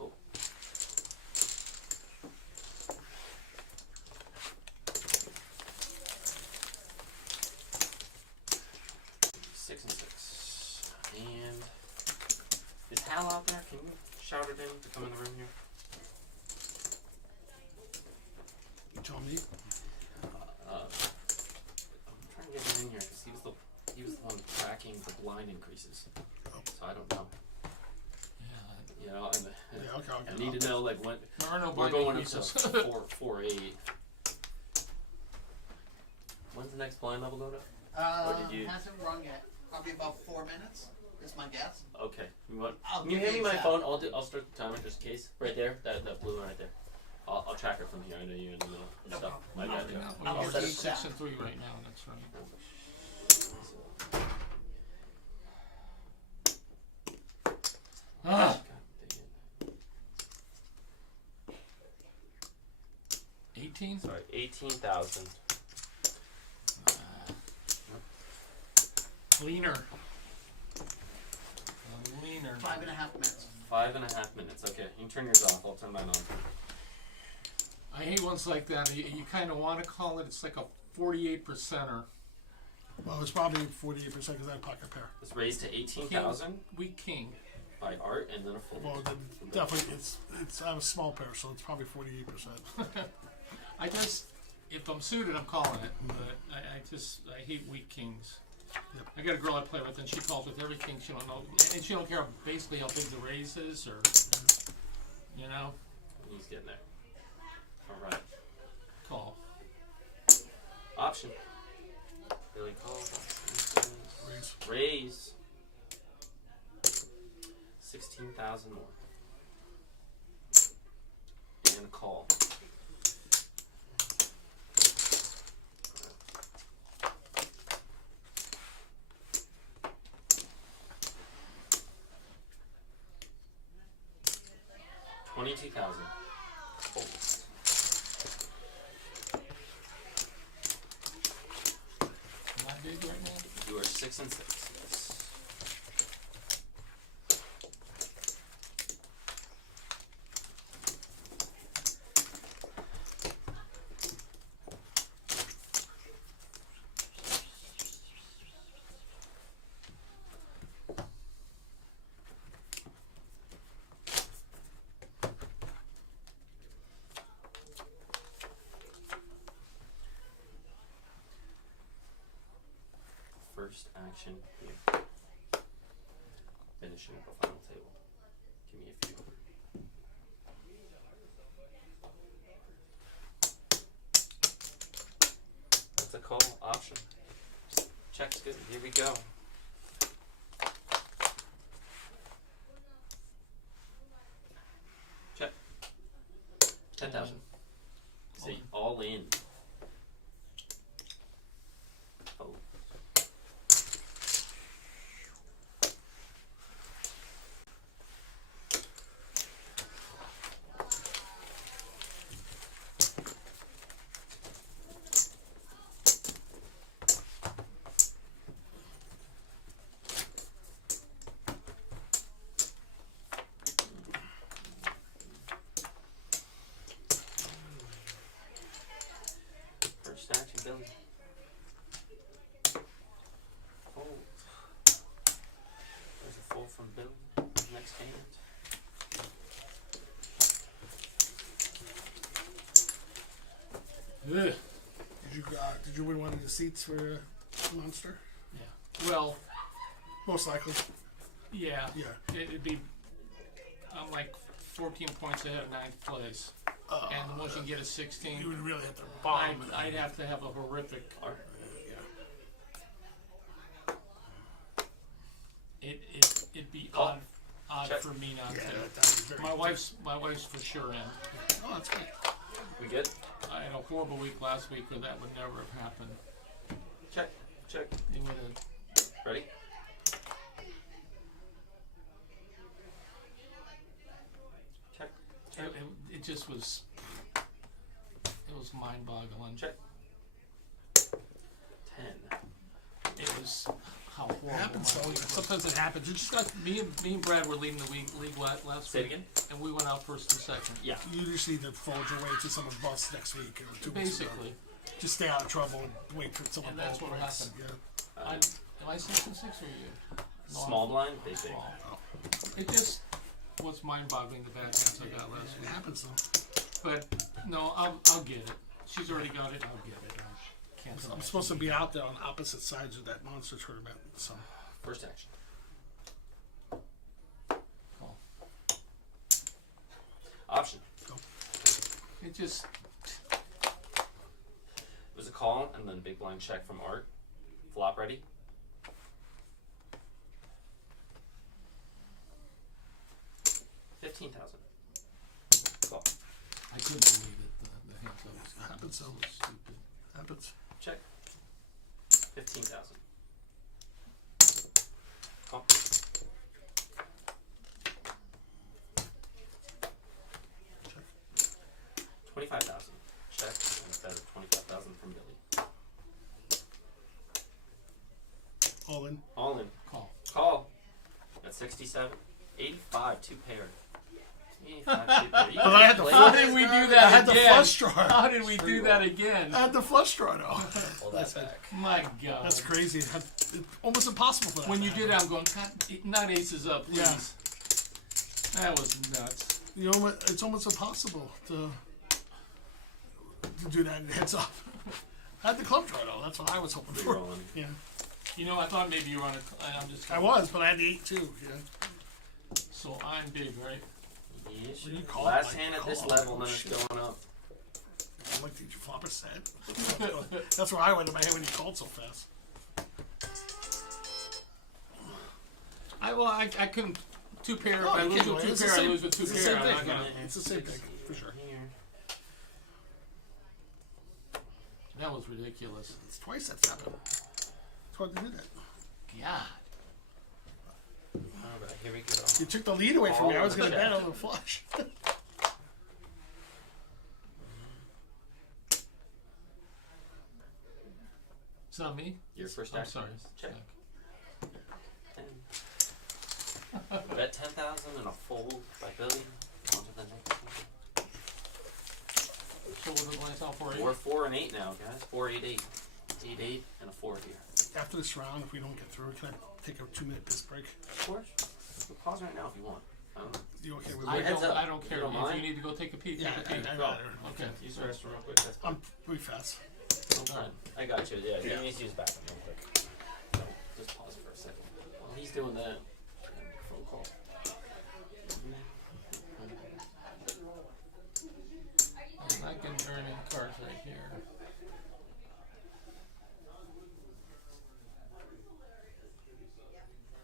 Oh. Six and six. And is Hal out there? Can you shout at him to come in the room here? You tell me. I'm trying to get him in here because he was the one tracking the blind increases. So I don't know. You know, and Yeah, okay, I need to know like when There are no we're blind going up to increases. 4.8. When's the next blind level go to? What did you? Hasn't rung yet. Probably about 4 minutes. Is my guess. Okay. You want? I'll Can you give hand me you my exact. phone? I'll start the timer just in case. Right there, that blue one right there. I'll track it from here. I know you're in the middle of No stuff. problem. My bad, yeah. We're I'll set it 6 and 3 right now. That's right. Ah. 18? Sorry, 18,000. Leaner. Leaner. 5.5 minutes. 5.5 minutes. Okay, you can turn yours off. I'll turn mine on. I hate ones like that. You kind of want to call it. It's like a 48%er. Well, it's probably 48% because I had a pocket pair. It's raised to 18,000 Weak king. by Art, and then a fold. Well, then definitely it's I have a small pair, so it's probably 48%. I just, if I'm suited, I'm calling it. But I hate weak kings. Yep. I got a girl I play with, and she calls with every king she don't know, and she don't care basically how big the raise is, or you know. He's getting there. All right. Call. Option. Billy call. Raise. 16,000 more. And call. $22,000. Am I big right now? You are 6 and 6. Yes. First action here. Finishing up a final table. Give me a few. That's a call option. Check's good. Here we go. Check. 10,000. See, all in. Oh. First action, Billy. Fold. There's a fold from Billy. Next hand. Ugh. Did you win one of the seats for Monster? Yeah. Well, Most likely. yeah. Yeah. It'd be. I'm like 14 points ahead of 9th place. And once you get a 16, You would really have to bomb. I'd have to have a horrific. It'd be Call. odd Check. for me not Yeah, to. that'd be very My wife's for sure in. Oh, that's great. We good? I had a horrible week last week where that would never have happened. Check. Check. It would have. Ready? Check. Check. It just was. It was mind-boggling. Check. 10. It was. how horrible. It happens my though. week was. Sometimes it happens. You just got. Me and Brad were leading the league last Say it week, again? and we went out first and second. Yeah. You just need to fold your way to someone bust next week or 2 weeks ago. Basically. Just stay out of trouble and wait for someone And that's ball what breaks. happened. Yeah. Am I 6-6 or you? No, Small I'm- blind, big. Small. It just was mind-boggling the bad hands I got last It week. happens though. But no, I'll get it. She's already got it. I'll get it. Can't I'm supposed to be out there on opposite sides of that monster tournament. So First action. Call. Option. It just It was a call and then big blind check from Art. Flop ready. $15,000. Call. I couldn't believe it. The hands I was happens so stupid. happens. Check. 15,000. Call. Check. 25,000. Check instead of 25,000 from Billy. All in. All in. Call. Call. At 67. 85, two pair. 85, two pair. You But I had the play How flush- this? did we do I that had the again? flush draw. How did we do that again? I had the flush draw though. Pull that back. My God. That's crazy. It's almost impossible for that. When to you did happen. it, I'm going, God, not aces up, please. Yeah. That was nuts. You know, it's almost impossible to do that heads up. I had the club draw though. That's what I was hoping Free for. rolling. Yeah, You know, I thought maybe you were on a. I'm just. I was, but I had the 8 too. Yeah. So I'm big, right? Yes. What do you call Last it? hand at Like, this call. level, then it's Shit. going up. I'm like, did you flop a set? That's where I went in my head when you called so fast. I couldn't. Two pair. No, if I you lose can't with do it. two It's the pair, I same- lose with two it's the pair. same I'm thing. not gonna. It's the same thing for sure. Here. That was ridiculous. It's twice that's happened. It's hard to do that. God. Alright, here we go. You took the lead away from me. I was going to Check. bet on the flush. It's not me. Your first I'm action. sorry. Check. 10. Bet 10,000 and a fold by Billy. On to the next one. So what the lines out for? 4, 4, and 8 now, guys. 4, 8, 8. 8, 8, and a 4 here. After this round, if we don't get through, can I take a 2-minute piss break? Of course. We'll pause right now if you want. You okay with I that? Heads don't. up. I don't care. You don't If mind? you need to go take a pee, Yeah, take a pee. I'd rather. Okay. Use the restroom real quick. That's fine. I'm pretty fast. No time. I got you. Yeah, Yeah. you need to use the bathroom real quick. So, just pause for a second. While he's doing that, phone call. I'm not getting very many cards right here.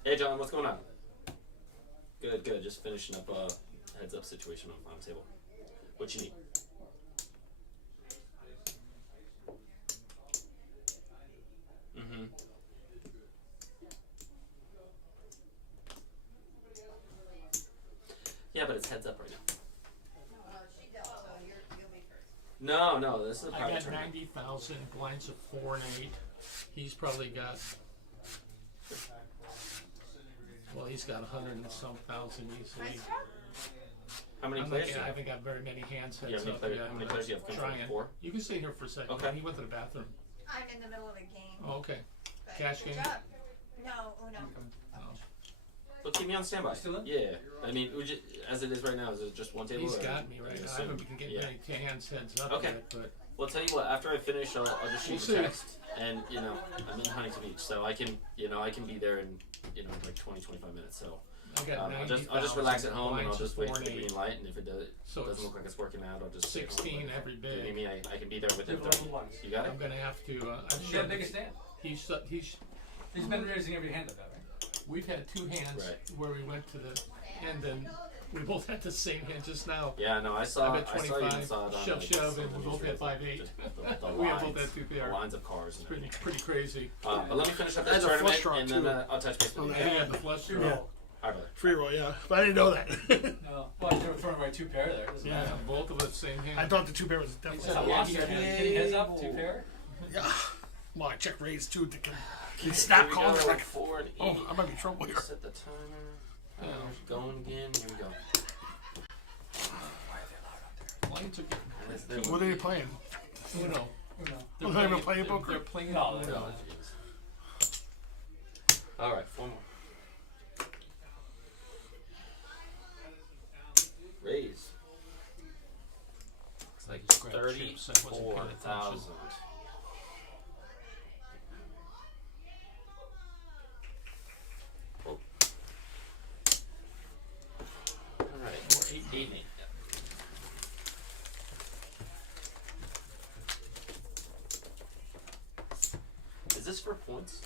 Hey, John, what's going on? Good, good. Just finishing up a heads up situation on the table. What you need? Mm-hmm. Yeah, but it's heads up right now. No, no, this is a I private got tournament. 90,000 blinds of 4 and 8. He's probably got. Well, he's got 100 and some thousand easily. How many I'm players not, do you I have? haven't got very many hands Yeah, heads how many up players- yet. how many players do you have? Trying. 4? You can stay here for a second. Okay. He went to the bathroom. I'm in the middle of a game. Oh, okay. But Cash good game? job. No, oh no. Well, keep me on standby. Still in? Yeah. I mean, as it is right now, is it just one table? He's or- got me right now. I assume- haven't been getting yeah. many hands heads up Okay. yet, but Well, I'll tell you what. After I finish, I'll just We'll shoot see. a text, and I'm in Huntington Beach, so I can be there in like 20-25 minutes. So I got I'll just relax at home and I'll blinds just of wait 4 for and the 8. green light, and if it So doesn't it's look like it's working out, I'll just stay home. 16 But every if big. you need me, I can be there within Different 30 ones. You got it? I'm gonna have to. I've You got a shown bigger stand. He's He's been raising every hand of that, right? We've had 2 hands Right. where we went to the end, and we both had the same hand just now. Yeah, no, I saw. I bet I saw you 25, saw it on shove, like, shove, some and we news both had reels, 5-8. just the We have both lines- had 2 pair. The lines of cars. It's And pretty crazy. but let me finish up I had this the tournament, flush draw, and then too. I'll touch base with you. I had the flush draw. Yeah. Alright, brother. Free roll, yeah. But I didn't know that. No. Well, you were throwing away 2 pair there. Doesn't Yeah. matter. Both of us same hand. I thought the 2 pair was He definitely. said I lost your hand. Can he heads up 2 pair? Yeah. Well, I checked raise too to He snapped Here we calls go, like, forward oh, 80. I might be in trouble here. Set the timer. Going again. Here we go. Lights are getting Unless they're- What are they playing? Uno. Oh, they're not playing poker? They're playing No, Uno. no, all right, 4 more. Raise. It's like Just grab chips, I wasn't paying attention. 34,000. Oh. All right, 8. Is this for points?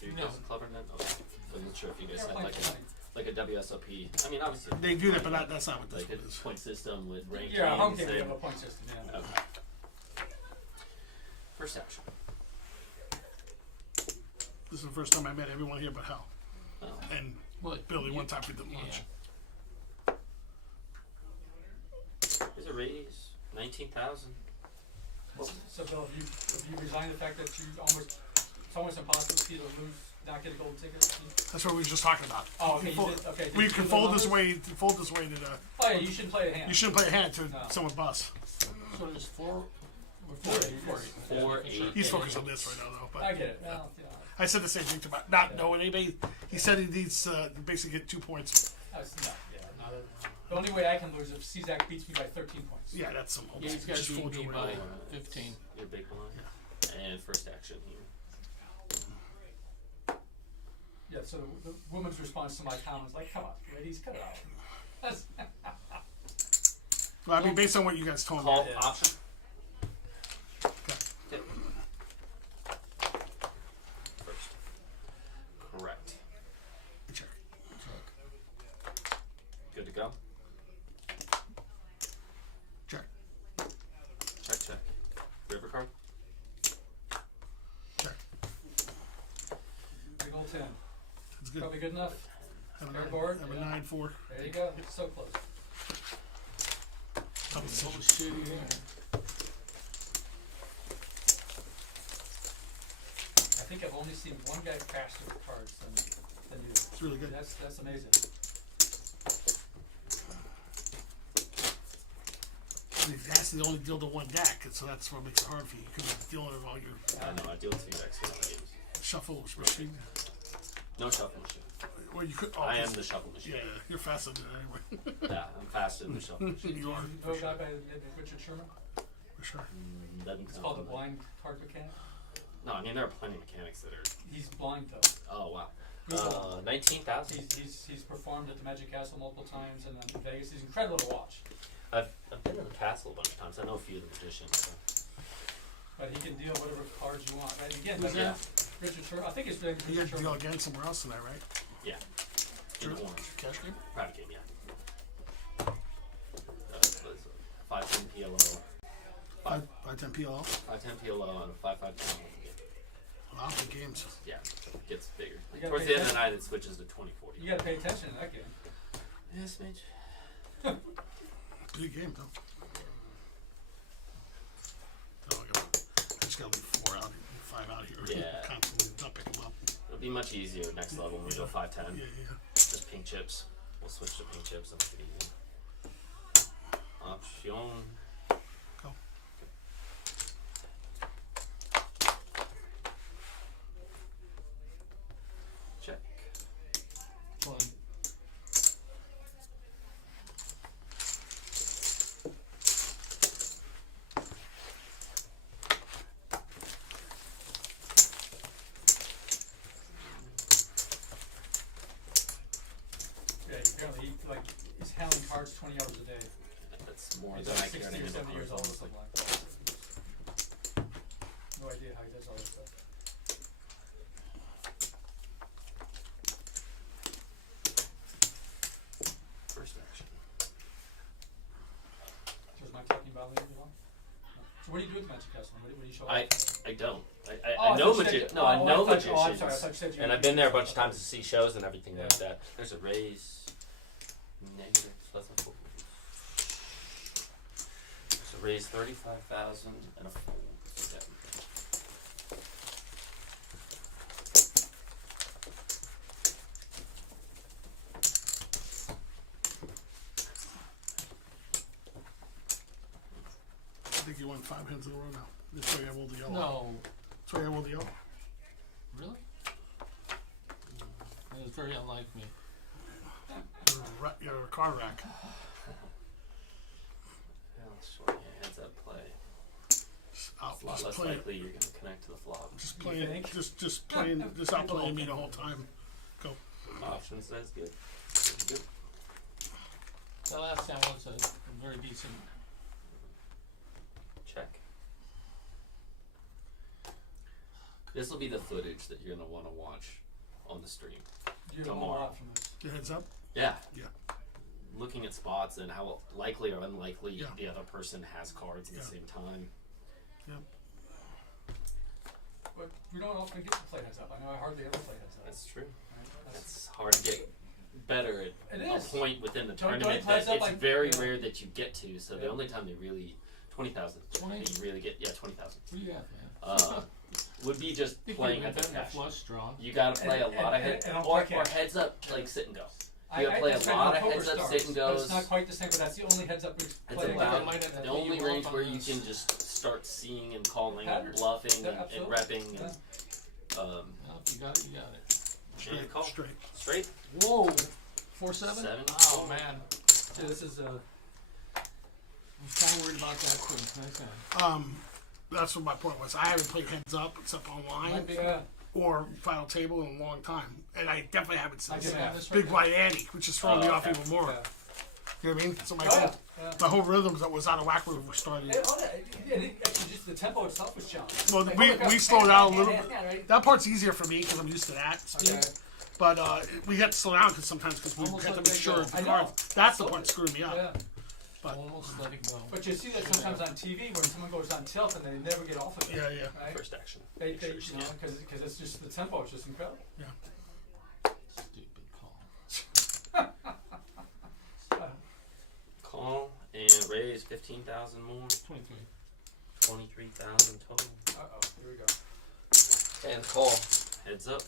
Do you guys club or not? Okay. I'm not sure if you guys had like a WSOP. I mean, obviously They do that, but that's not what this like one a is. point system with rankings. Yeah, home game we and- have a point system, yeah. Okay. First action. This is the first time I met everyone here but Hal. Oh. And Billy, one time we did lunch. Here's a raise. 19,000. So Bill, have you resigned the fact that it's almost impossible for you to lose, not get a golden ticket? That's what we were just talking about. Oh, okay, You fold- you did, okay. We did can you fold do this the way. Fold this way to the. Oh yeah, you shouldn't play a hand. You shouldn't play a hand to No. someone bus. So there's 4 or 4 4 8. 4 8. 8. He's focused on this right now, though. But I get it. Well, you know, I said the same thing to my not knowing anybody. He said he needs to basically get 2 points. the only way I can lose is if CZAC beats me by 13 points. Yeah, that's some. Yeah, he's got just to fold beat me your by way. 15. Your big blind. And first action here. Yeah, so the woman's response to my comment was like, come on, ladies, cut it out. That's Well, I mean, based on what you guys told Call me. option. Okay. Okay. First. Correct. Check. Good to go. Check. Check. River card. Check. big old 10. That's good. Probably good enough. Have a Fair 9, board. have a Yeah. 9-4. There you go. So close. Tough decision. Shitty here. I think I've only seen one guy faster with cards than you. It's really good. That's amazing. That's the only deal to one deck, and so that's what makes it hard for you. You couldn't deal with all your I know, I deal with 2 decks in my games. shuffle machine. No shuffle machine. Well, you could. Oh, I am 'cause- the shuffle machine. Yeah, you're faster than it anyway. Yeah, I'm faster than the shuffle machine. You are. No guy by the name of Richard Sherman. For sure. Doesn't It's sound called the familiar. blind card mechanic. No, I mean there are plenty of mechanics that are. He's blind though. Oh wow. Google. 19,000. He's performed at the Magic Castle multiple times and then in Vegas. He's incredible to watch. I've been in the castle a bunch of times. I know a few of the magicians. So. But he can deal whatever cards you want. Right? Again, Who's like, that? Richard Sherman. I think it's Richard You got to deal Sherman. again somewhere else tonight, right? Yeah. In Sure. orange. Cash game? Private game, yeah. It's a 5-10 PLO. 5-10 PLO. 5-10 PLO and a 5-5 game. Wow, good games. Yeah, it gets bigger. You gotta Towards pay the end of the attention. night, it switches to 20-40. You got to pay attention in that game. Yes, Mitch. Big game, though. Oh, I just got to leave 4 out, 5 out here. Yeah. Constantly dumping them up. It'll be much easier next level when we go 5-10. Yeah. Just pink chips. We'll switch to pink chips and make it easy. Option. Go. Check. Blind. Yeah, apparently he's handling cards 20 hours a day. That's more He's than like I can 60 or handle 70 years old cards or something like that. No idea how he does all this stuff. First action. So is Mike talking about later on? So what do you do with Magic Castle? What do you show I off? don't. Oh, I know thought you said magicians. you- No, I oh, know thought- magicians. Oh, I'm sorry. I thought you said you. And I've been there a bunch of times to see shows and everything like Yeah. that. There's a raise. Negative. That's a fold. There's a raise 35,000 and a fold. Yeah. you won 5 hands in a row now. That's why you have all the yellow. No, That's why you have all the yellow. really? That is very unlike me. You're a card rack. Well, short heads up play. It's a lot Just less play it. likely you're gonna connect to the flop. Just You playing, think? just playing, just outplaying me the whole time. Go. Options, that's good. Good. The last time was a very decent. Check. This will be the footage that you're gonna want to watch on the stream You're gonna tomorrow. watch from this. Your heads up. Yeah. Yeah. Looking at spots and how likely or unlikely Yeah. the other person has cards at the Yeah. same time. Yeah. But we don't often get to play heads up. I know I hardly ever play heads up. That's true. Right? It's hard to get better at It a is. point within the Don't tournament play heads that up it's like- very yeah. rare that you get to. So the Yeah. only time they really 20,000 that you really get 20,000 What do you have, man? would be just I think playing you heads up have a cash. flush draw. You gotta play a lot of heads and I'll or play cash. heads up like sit and go. I You gotta play a it's been lot of October heads up, stars, sit and but goes. it's not quite the same. But that's the only heads up we It's play. about might have to the pay only you range off where on you this. can just start seeing and calling and Patterns. bluffing Yeah, and absolutely. repping Yeah. and Well, if you got it, you got it. and call. Straight. Straight. Whoa, 4-7. Seven. Oh man, So this is I'm kind of worried about that too. Nice hand. That's what my point was. I haven't played heads up except online or final table in a long time, and I definitely haven't since can have this Big right Blind Annie, which is throwing me off okay. even more. Yeah. You know what I mean? So my Oh, whole, yeah. my whole rhythm that was out of whack when we started. Actually, just the tempo itself was challenging. Well, Like, we oh my God, slowed down a hand, little hand, bit. hand, right? That part's easier for me because I'm used to that speed. Okay. But we had to slow down because sometimes we Almost have to let make it sure go. the I know. cards. That's the part screwing me up. Yeah. But Almost let it go. But you see that sometimes on TV when someone goes on tilt and they never get off of it. yeah, yeah. Right? First action. They Make sure you you see know, it. because it's just the tempo is just incredible. Stupid call. Call and raise 15,000 more. 23. 23,000 total. Uh-oh, here we go. And call. Heads up.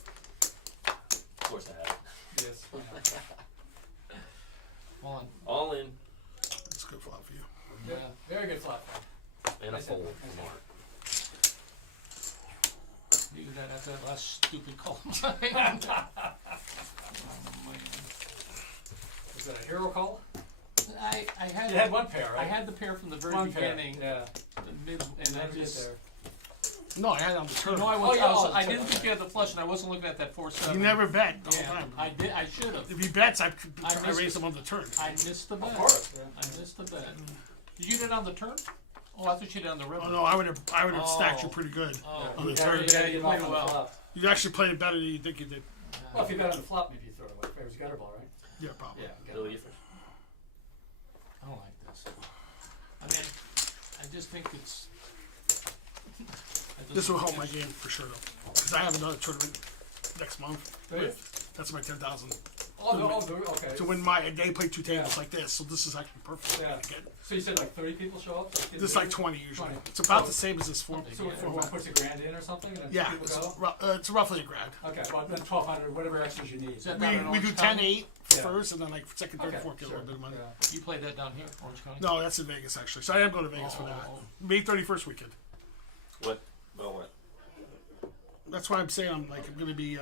Of course I have it. Yes. On. All in It's a good flop for you. Yeah, very good flat. and a Nice fold hand. from Mark. You got after that last stupid call. Oh man. Is that a hero call? I had. You had one pair, right? I had the pair from the very One pair, beginning. yeah. The mid, and I Never get just. there. No, I had it on the turn. No, I Oh, was. yeah, I turn, didn't think you had the flush, and I wasn't looking at that 4-7. You never bet the Yeah, whole time. I did. I should have. If he bets, I missed raise it. him on the turn. I missed the bet. Of course. Yeah. I missed the bet. Did you get it on the turn? Oh, I thought you did it on the river. Oh no, I would have stacked you Oh. pretty good Oh. on the You turn. gotta Yeah, get you it played off on well. the flop. You actually played it better than you think you did. Well, if you bet on the flop, maybe you throw it away. It was gutter ball, right? Yeah, probably. Yeah. Bill, you first. I don't like this. I mean, I just think it's. This will help my game for sure though, because I have another tournament next month. Do you? That's my 10,000 Oh, no, okay. to win my. They play 2 tables like this, so this is actually perfect. Yeah. So you said like 30 people show up? So This is like 20 usually. 20. It's about the same as this So if four everyone puts a grand in or something, and then Yeah, people it's, go? it's roughly a grand. Okay, well then 1,200, whatever extras you need. Is that down in We do Orange 10, County? 8 Yeah. first, and then like second, third, Okay, fourth get a sure. little bit of money. Yeah. You played that down here, Orange County? No, that's in Vegas actually. So I am going to Vegas for that. Oh. May 31st weekend. What? About what? That's why I'm saying I'm going to be.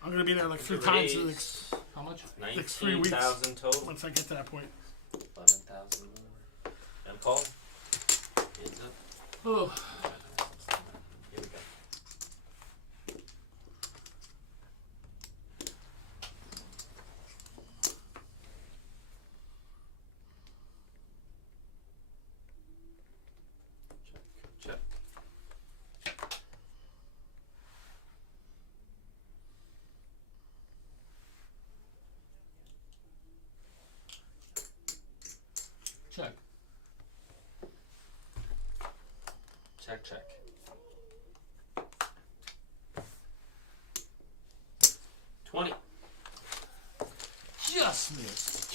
I'm going to be there like 3 The times in the raise, next, How much? 3 weeks. 19,000 total. Once I get to that point. 11,000 more. And call. Heads up. Oh. Here we go. Check. Check. Check, check. $20. Just missed.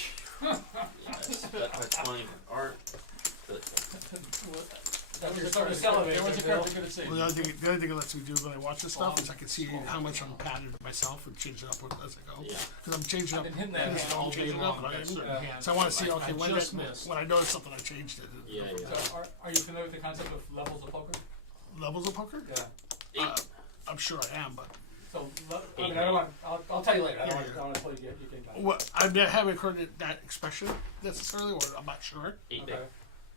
Yes, bet by 20 art. But What? That was a accelerator. There was a curve you're gonna say. Well, the other thing it lets me do when I watch this stuff is I can see how much I'm padded myself and change it up as I go. Yeah. Because I'm changing up. I've been hitting that hand all day long. That certain hand. So I want to see, I okay, just missed. when I notice something, I changed it. Yeah. So are you familiar with the concept of levels of poker? Levels of poker? Yeah. I'm sure I am, but. So, I mean, I don't want, I'll tell you later. I don't want to play your game back. Well, I haven't heard that expression necessarily, or I'm not sure. 8 Okay. big.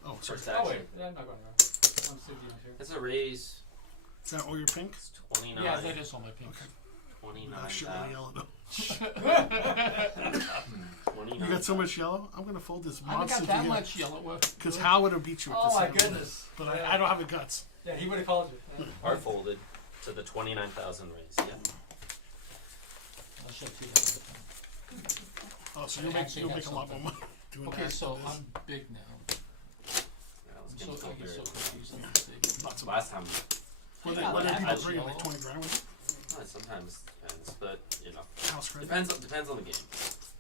Oh, sorry. First Oh, action. wait. Yeah, I'm not going around. I want to see the answer. It's a raise. Is that all your pink? It's 29. Yeah, that is all my pinks. 29. Oh, shit, that. yellow though. 29. You got so much yellow? I'm gonna fold this I haven't monster got that to much yellow with. Because Hal would have beat you with Oh this. my thing. goodness. But Yeah. I don't have the guts. Yeah, he would have called you. Yeah. Are folded to the 29,000 raise. Yeah. I'll show you that. Oh, so I you'll actually make have a lot more something. money doing Okay, that. so I'm big now. Yeah, I'm let's so, I get get so very confused on this thing. Lots of Last time, What Yeah, did that people much bring? Like yellow. 20 grand with sometimes depends, but you know, house credit? depends on the game.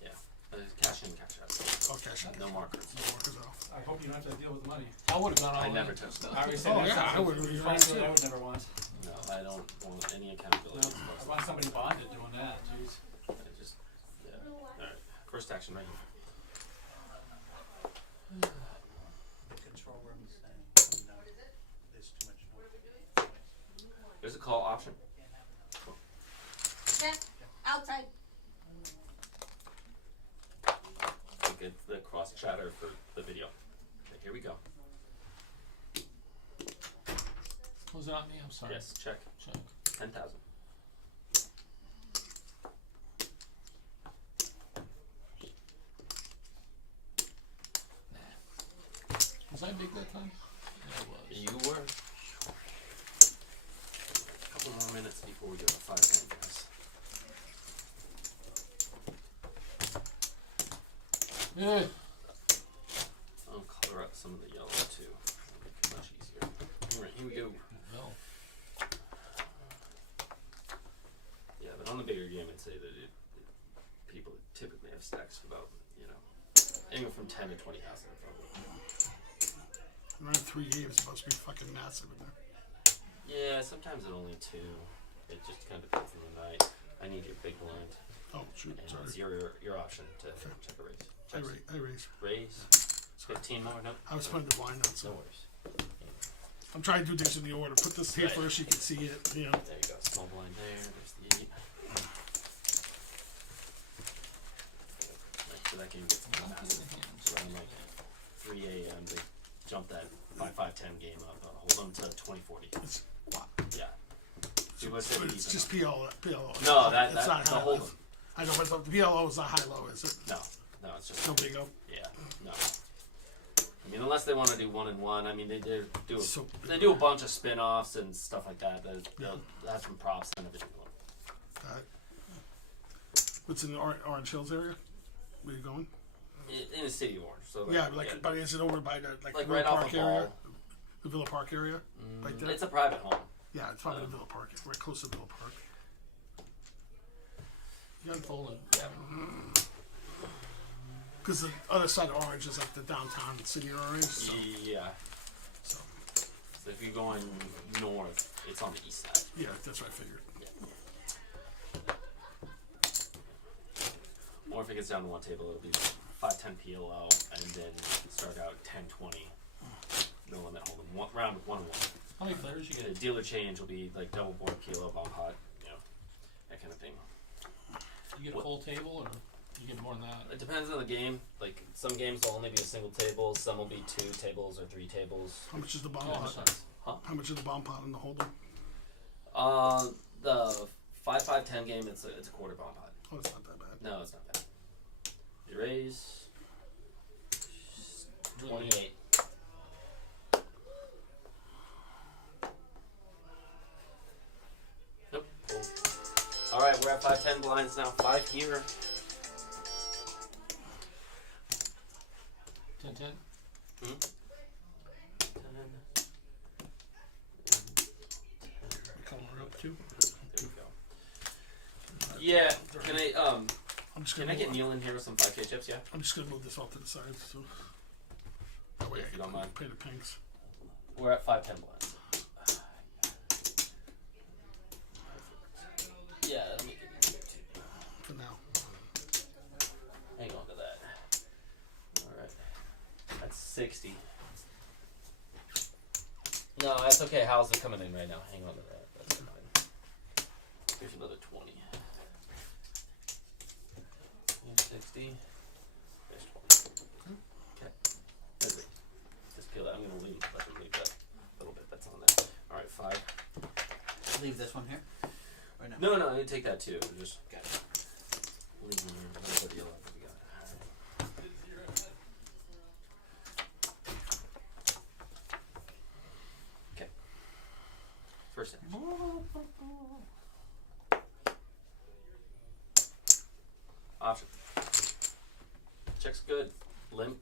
Yeah, cash in, cash out. Oh, cash in. No markers. I hope you don't have to deal with the money. I would have gone all I in. never touched that. I already said Oh, that's yeah, I something would- you you're want right, to do, too. I would never want. No, I don't want any accountability. No, I want somebody bonded doing that. Jeez. I just, yeah. All right, first action right here. Control room is saying, no, there's too much noise. There's a call option. Check. Outside. To get the cross chatter for the video. Okay, here we go. Was it on me? I'm sorry. Yes, check. Check. 10,000. Was I big that time? Yeah, I was. You were. A couple more minutes before we go to 5-10, guys. Yeah. I'll color up some of the yellow too. It'll make it much easier. Alright, here we go. No. Yeah, but on the bigger game, I'd say that people typically have stacks of about, anywhere from 10 to 20,000 probably. Around 3 games, it's supposed to be fucking massive in there. Yeah, sometimes at only 2. It just kind of depends on the night. I need your big blind. Oh, shoot, And sorry. it's your option to check a raise. I raise. Raise. 15 more? No. I was putting the blind on, so. No worries. I'm trying to do things in the order. Put this here Right. first, you can see it, There you go. Small blind there. There's the 8. Right, so that game gets massive. So around like 3 a.m. they jump that 5-5-10 game up. Hold them to 20-40. It's, wow. Yeah. See what's it It's just PLO. No, that's not the high hold low. 'em. I know, but the PLO is not high low, is it? No, it's just No big O. Yeah, no. I mean, unless they want to do 1-1. I mean, they do So- they do a bunch of spin-offs and stuff like that. They'll have some props and everything. What's in the Orange Hills area? Where you going? In the city of Orange. So like, Yeah, but is it over by the like Villa right off Park the area? ball. The Villa Park area, right there. It's a private home. Yeah, it's probably the Villa Park, right close to Villa Park. You unfolded. Yeah. Because the other side of Orange is like the downtown city of Orange. So. Yeah. So. So if you're going north, it's on the east side. Yeah, that's what I figured. Or if it gets down to one table, it'll be 5-10 PLO, and then start out 10-20. No limit hold'em. Round 1-1. How many players you The get? dealer change will be like double board PLO, bomb pot, that kind of thing. You get a full table, or you get more than that? It depends on the game. Like some games will only be a single table, some will be 2 tables or 3 tables. How much is the bomb Yeah, pot? depends. Huh? How much is the bomb pot in the hold'em? The 5-5-10 game, it's a quarter bomb pot. Oh, it's not that bad. No, it's not bad. You raise 28. Nope. Cool. All right, we're at 5-10 blinds now. 5 here. 10-10. Hmm? 10. Color up too. There we go. Yeah. Can I Can I get Neil in here with some 5K chips? Yeah. I'm just gonna move this off to the side, so that way If I you can don't mind. pay the pinks. We're at 5-10 blinds. Yeah, that'll make it easier too. For now. Hang on to that. Alright. That's 60. No, that's okay. How's it coming in right now? Hang on to that. That's fine. Here's another 20. Here's 60. There's 20. Okay. That's it. Just peel that. I'm going to leave that little bit that's on there. Alright, 5. Leave this one here? Or no? No, I'm going to take that too. Just leave them here. That's the yellow that we got. Okay. First action. Option. Check's good. Limp.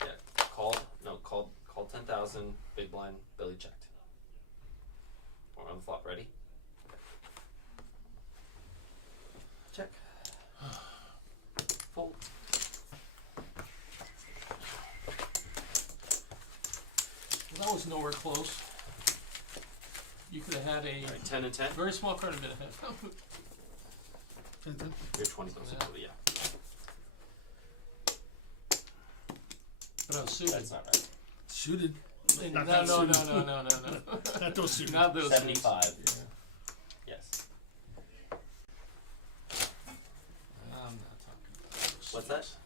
Yeah. Called. No, called 10,000. Big blind. Billy checked. Or on the flop. Ready? Check. Fold. Well, that was nowhere close. You could have had a Alright, 10 and 10. very small card a bit ahead. You're 20 bucks yeah. But I was suited. That's not right. Suited. No. Not those suited. Not those 75. suits. Yes. I'm not talking about those What's that? suits.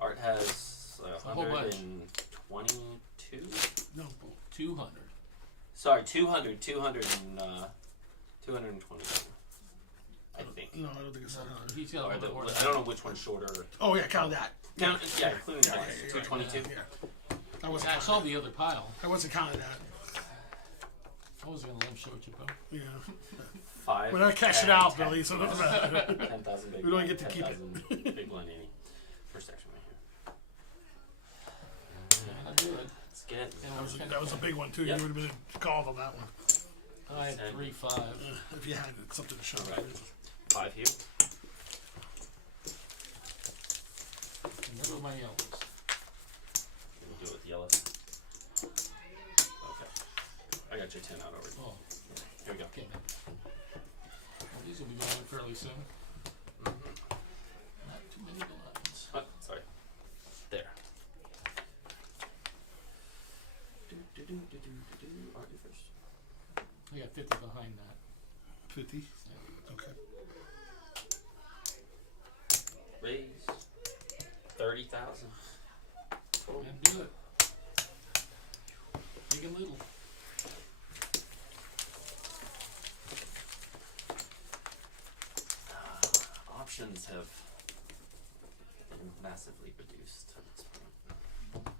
Art has A whole bunch. 122. No. 200. Sorry, 200 220. I think. No, I don't think it's that high. He's got a Or little bit more. I don't know which one's shorter. Oh, yeah, count that. Count, yeah, including Yeah, that. yeah, 222. Yeah. I wasn't I saw the other pile. I wasn't counting that. I was gonna let him show it to you, Bo. Yeah. 5. We're not cashing 10, out, 10. Billy, so it doesn't matter. 10,000 big We don't blind, get to keep it. 10,000 big blind 80. First action right here. I do it. Let's get. That was a big one, too. Yep. You would have been called on that one. I had 3-5. If you had something to show. Right. 5 here. And there go my yellows. We'll do it with yellows. Okay. I got your 10 out already. Oh. Here we go. Okay. Well, these will be going in fairly soon. Not too many blinds. Oh, sorry. There. Art, you first. I got 50 behind that. 50? Okay. Raise 30,000. Cool. And do it. Big and little. Options have been massively reduced at this point.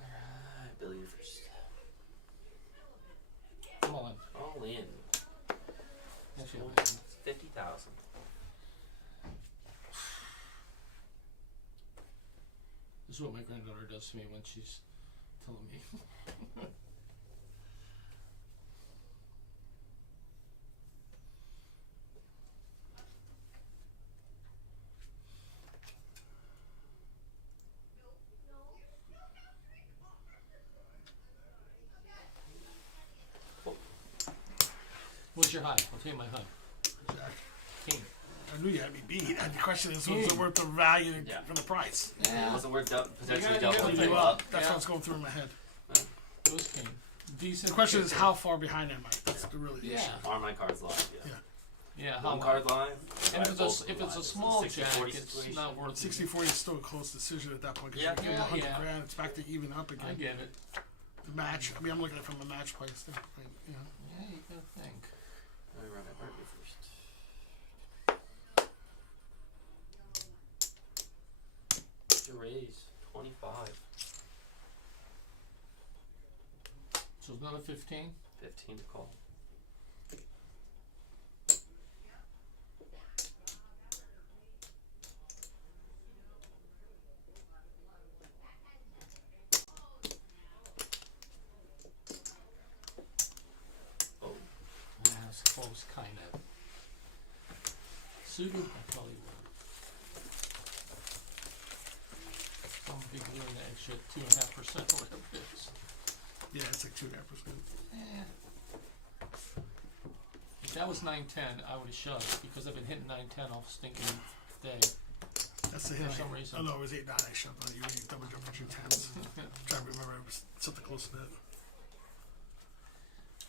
Alright, Billy, you first. Come on. All in. Actually, It's 50,000. this is what my granddaughter does to me when she's telling me. What's your high? I'll tell you my high. Jack. King. I knew you had me beat. And the question is, was it worth the value Yeah. for the price? It wasn't worth potentially You gotta doubling think you about up. That's Yeah. what's going through my head. It was king. Decent. The question is, kicker. how far behind am I? That's the really the issue. Yeah. Are my cards live? Yeah. Yeah. How One card live. And if it's a small jack, 60-40 it's situation. not worth it. 60-40 is still a close decision at that point. Because Yeah. you're getting Yeah, 100 yeah. grand. It's back to even up again. I get it. The match. I mean, I'm looking at it from a match play standpoint. You know. Yeah, you gotta think. Let me run it right first. To raise 25. So it's not a 15. 15 to call. Oh. suited, I probably would. I'm big doing that extra 2.5% or whatever it is. Yeah, it's like 2.5%. If that was 910, I would have shoved because I've been hitting 910 all stinking day. That's the For hit. some reason. Oh no, it was 8.9. I shoved on you when you double jump for 2 10s. Trying to remember, it was something close to that.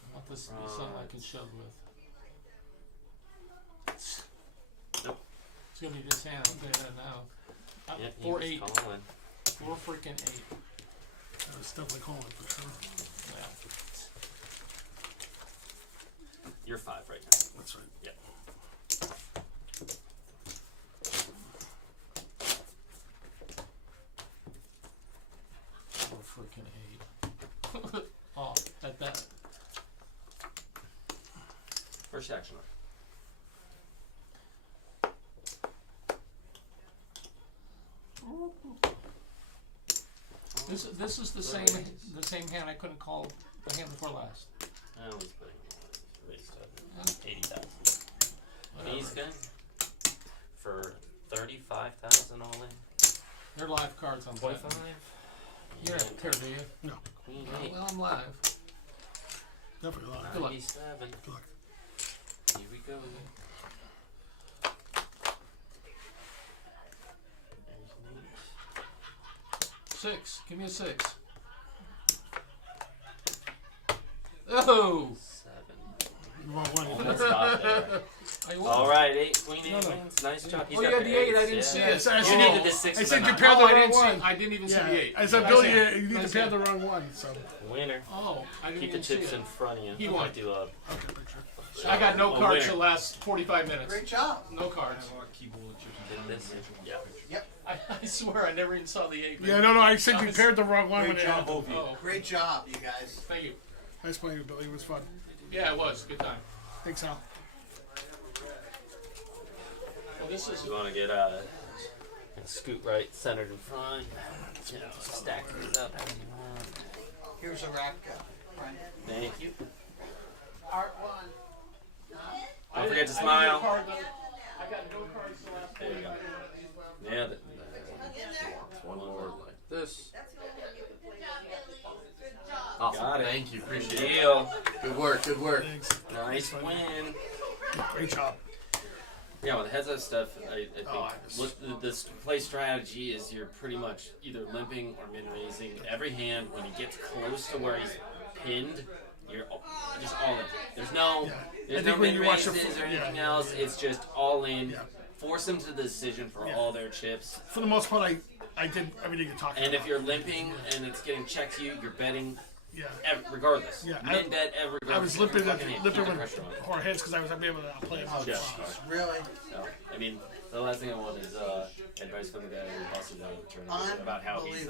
I want this to be something I can shove with. Nope. It's gonna be this hand, I'll tell you that now. Yep, he 4 was 8. calling. 4 freaking 8. I was definitely calling for sure. Yeah. You're 5 right now. That's right. Yep. Freaking 8. Oh, at that. First action. This is the same hand I couldn't call the hand before last. I was putting raised Yeah. up 80,000. Whatever. He's good for 35,000 all in. They're live cards on 25. You're not there, do you? No. Queen Oh, 8. well, I'm live. Definitely a lot. Good luck. 97. Good luck. Here we go. There's an 8. 6. Give me a 6. Oh! 7. Wrong one. Almost got there. I won. All right, 8. Queen 8 No, no. wins. Nice job. He's Oh, got you had the the 8. I 8s, didn't yeah. see Yeah, it. so I You said- needed the 6. I and said the you 9. paired the Oh, I wrong didn't see. one. I didn't even see the 8. I said, Nice Bill, hand. you need Nice to pair hand. the wrong one. So. Winner. Oh, I didn't Keep the even see chips it. in front of you. He I won. might do a Okay, picture. I got no A cards winner. the last 45 minutes. Great job. No cards. Did this. Yeah. Yep. I swear I never even saw the 8. Yeah, no, I said you was- paired the wrong one when Great it job, happened. both of you. Oh, Great job, you guys. thank you. Nice playing you, Billy. It was fun. Yeah, it was. Good time. Thanks, Al. Well, this is. You want to get scoot right centered in front. You know, stack these up how you want. Here's a rack, Brian. Thank you. Art one. Don't forget to smile. I got no cards the last There you 45 go. minutes. Yeah. One more like this. That's the only one you can play with. Good job. Awesome. Got it. Thank you, appreciate it. Deal. Good work, good work. Thanks. Nice win. Great job. Yeah, with heads up stuff, I think Oh, I just- what this play strategy is you're pretty much either limping or min-raising. Every hand, when he gets close to where he's pinned, you're just all in. There's no, Yeah. I there's think no when you watch min-raises the- or anything yeah. else. It's just all in. Yeah. Force them to the decision for Yeah. all their chips. For the most part, I did everything you talked And about. if you're limping and it's getting checked to you, you're betting Yeah. regardless. Yeah, Min bet I was limping fucking hand. limping Keep the with pressure on. hard heads because I was able to play it. Oh, Yeah. jeez. Really? No, I mean, the last thing I want is advice from the guy who busted out of the tournament about how he's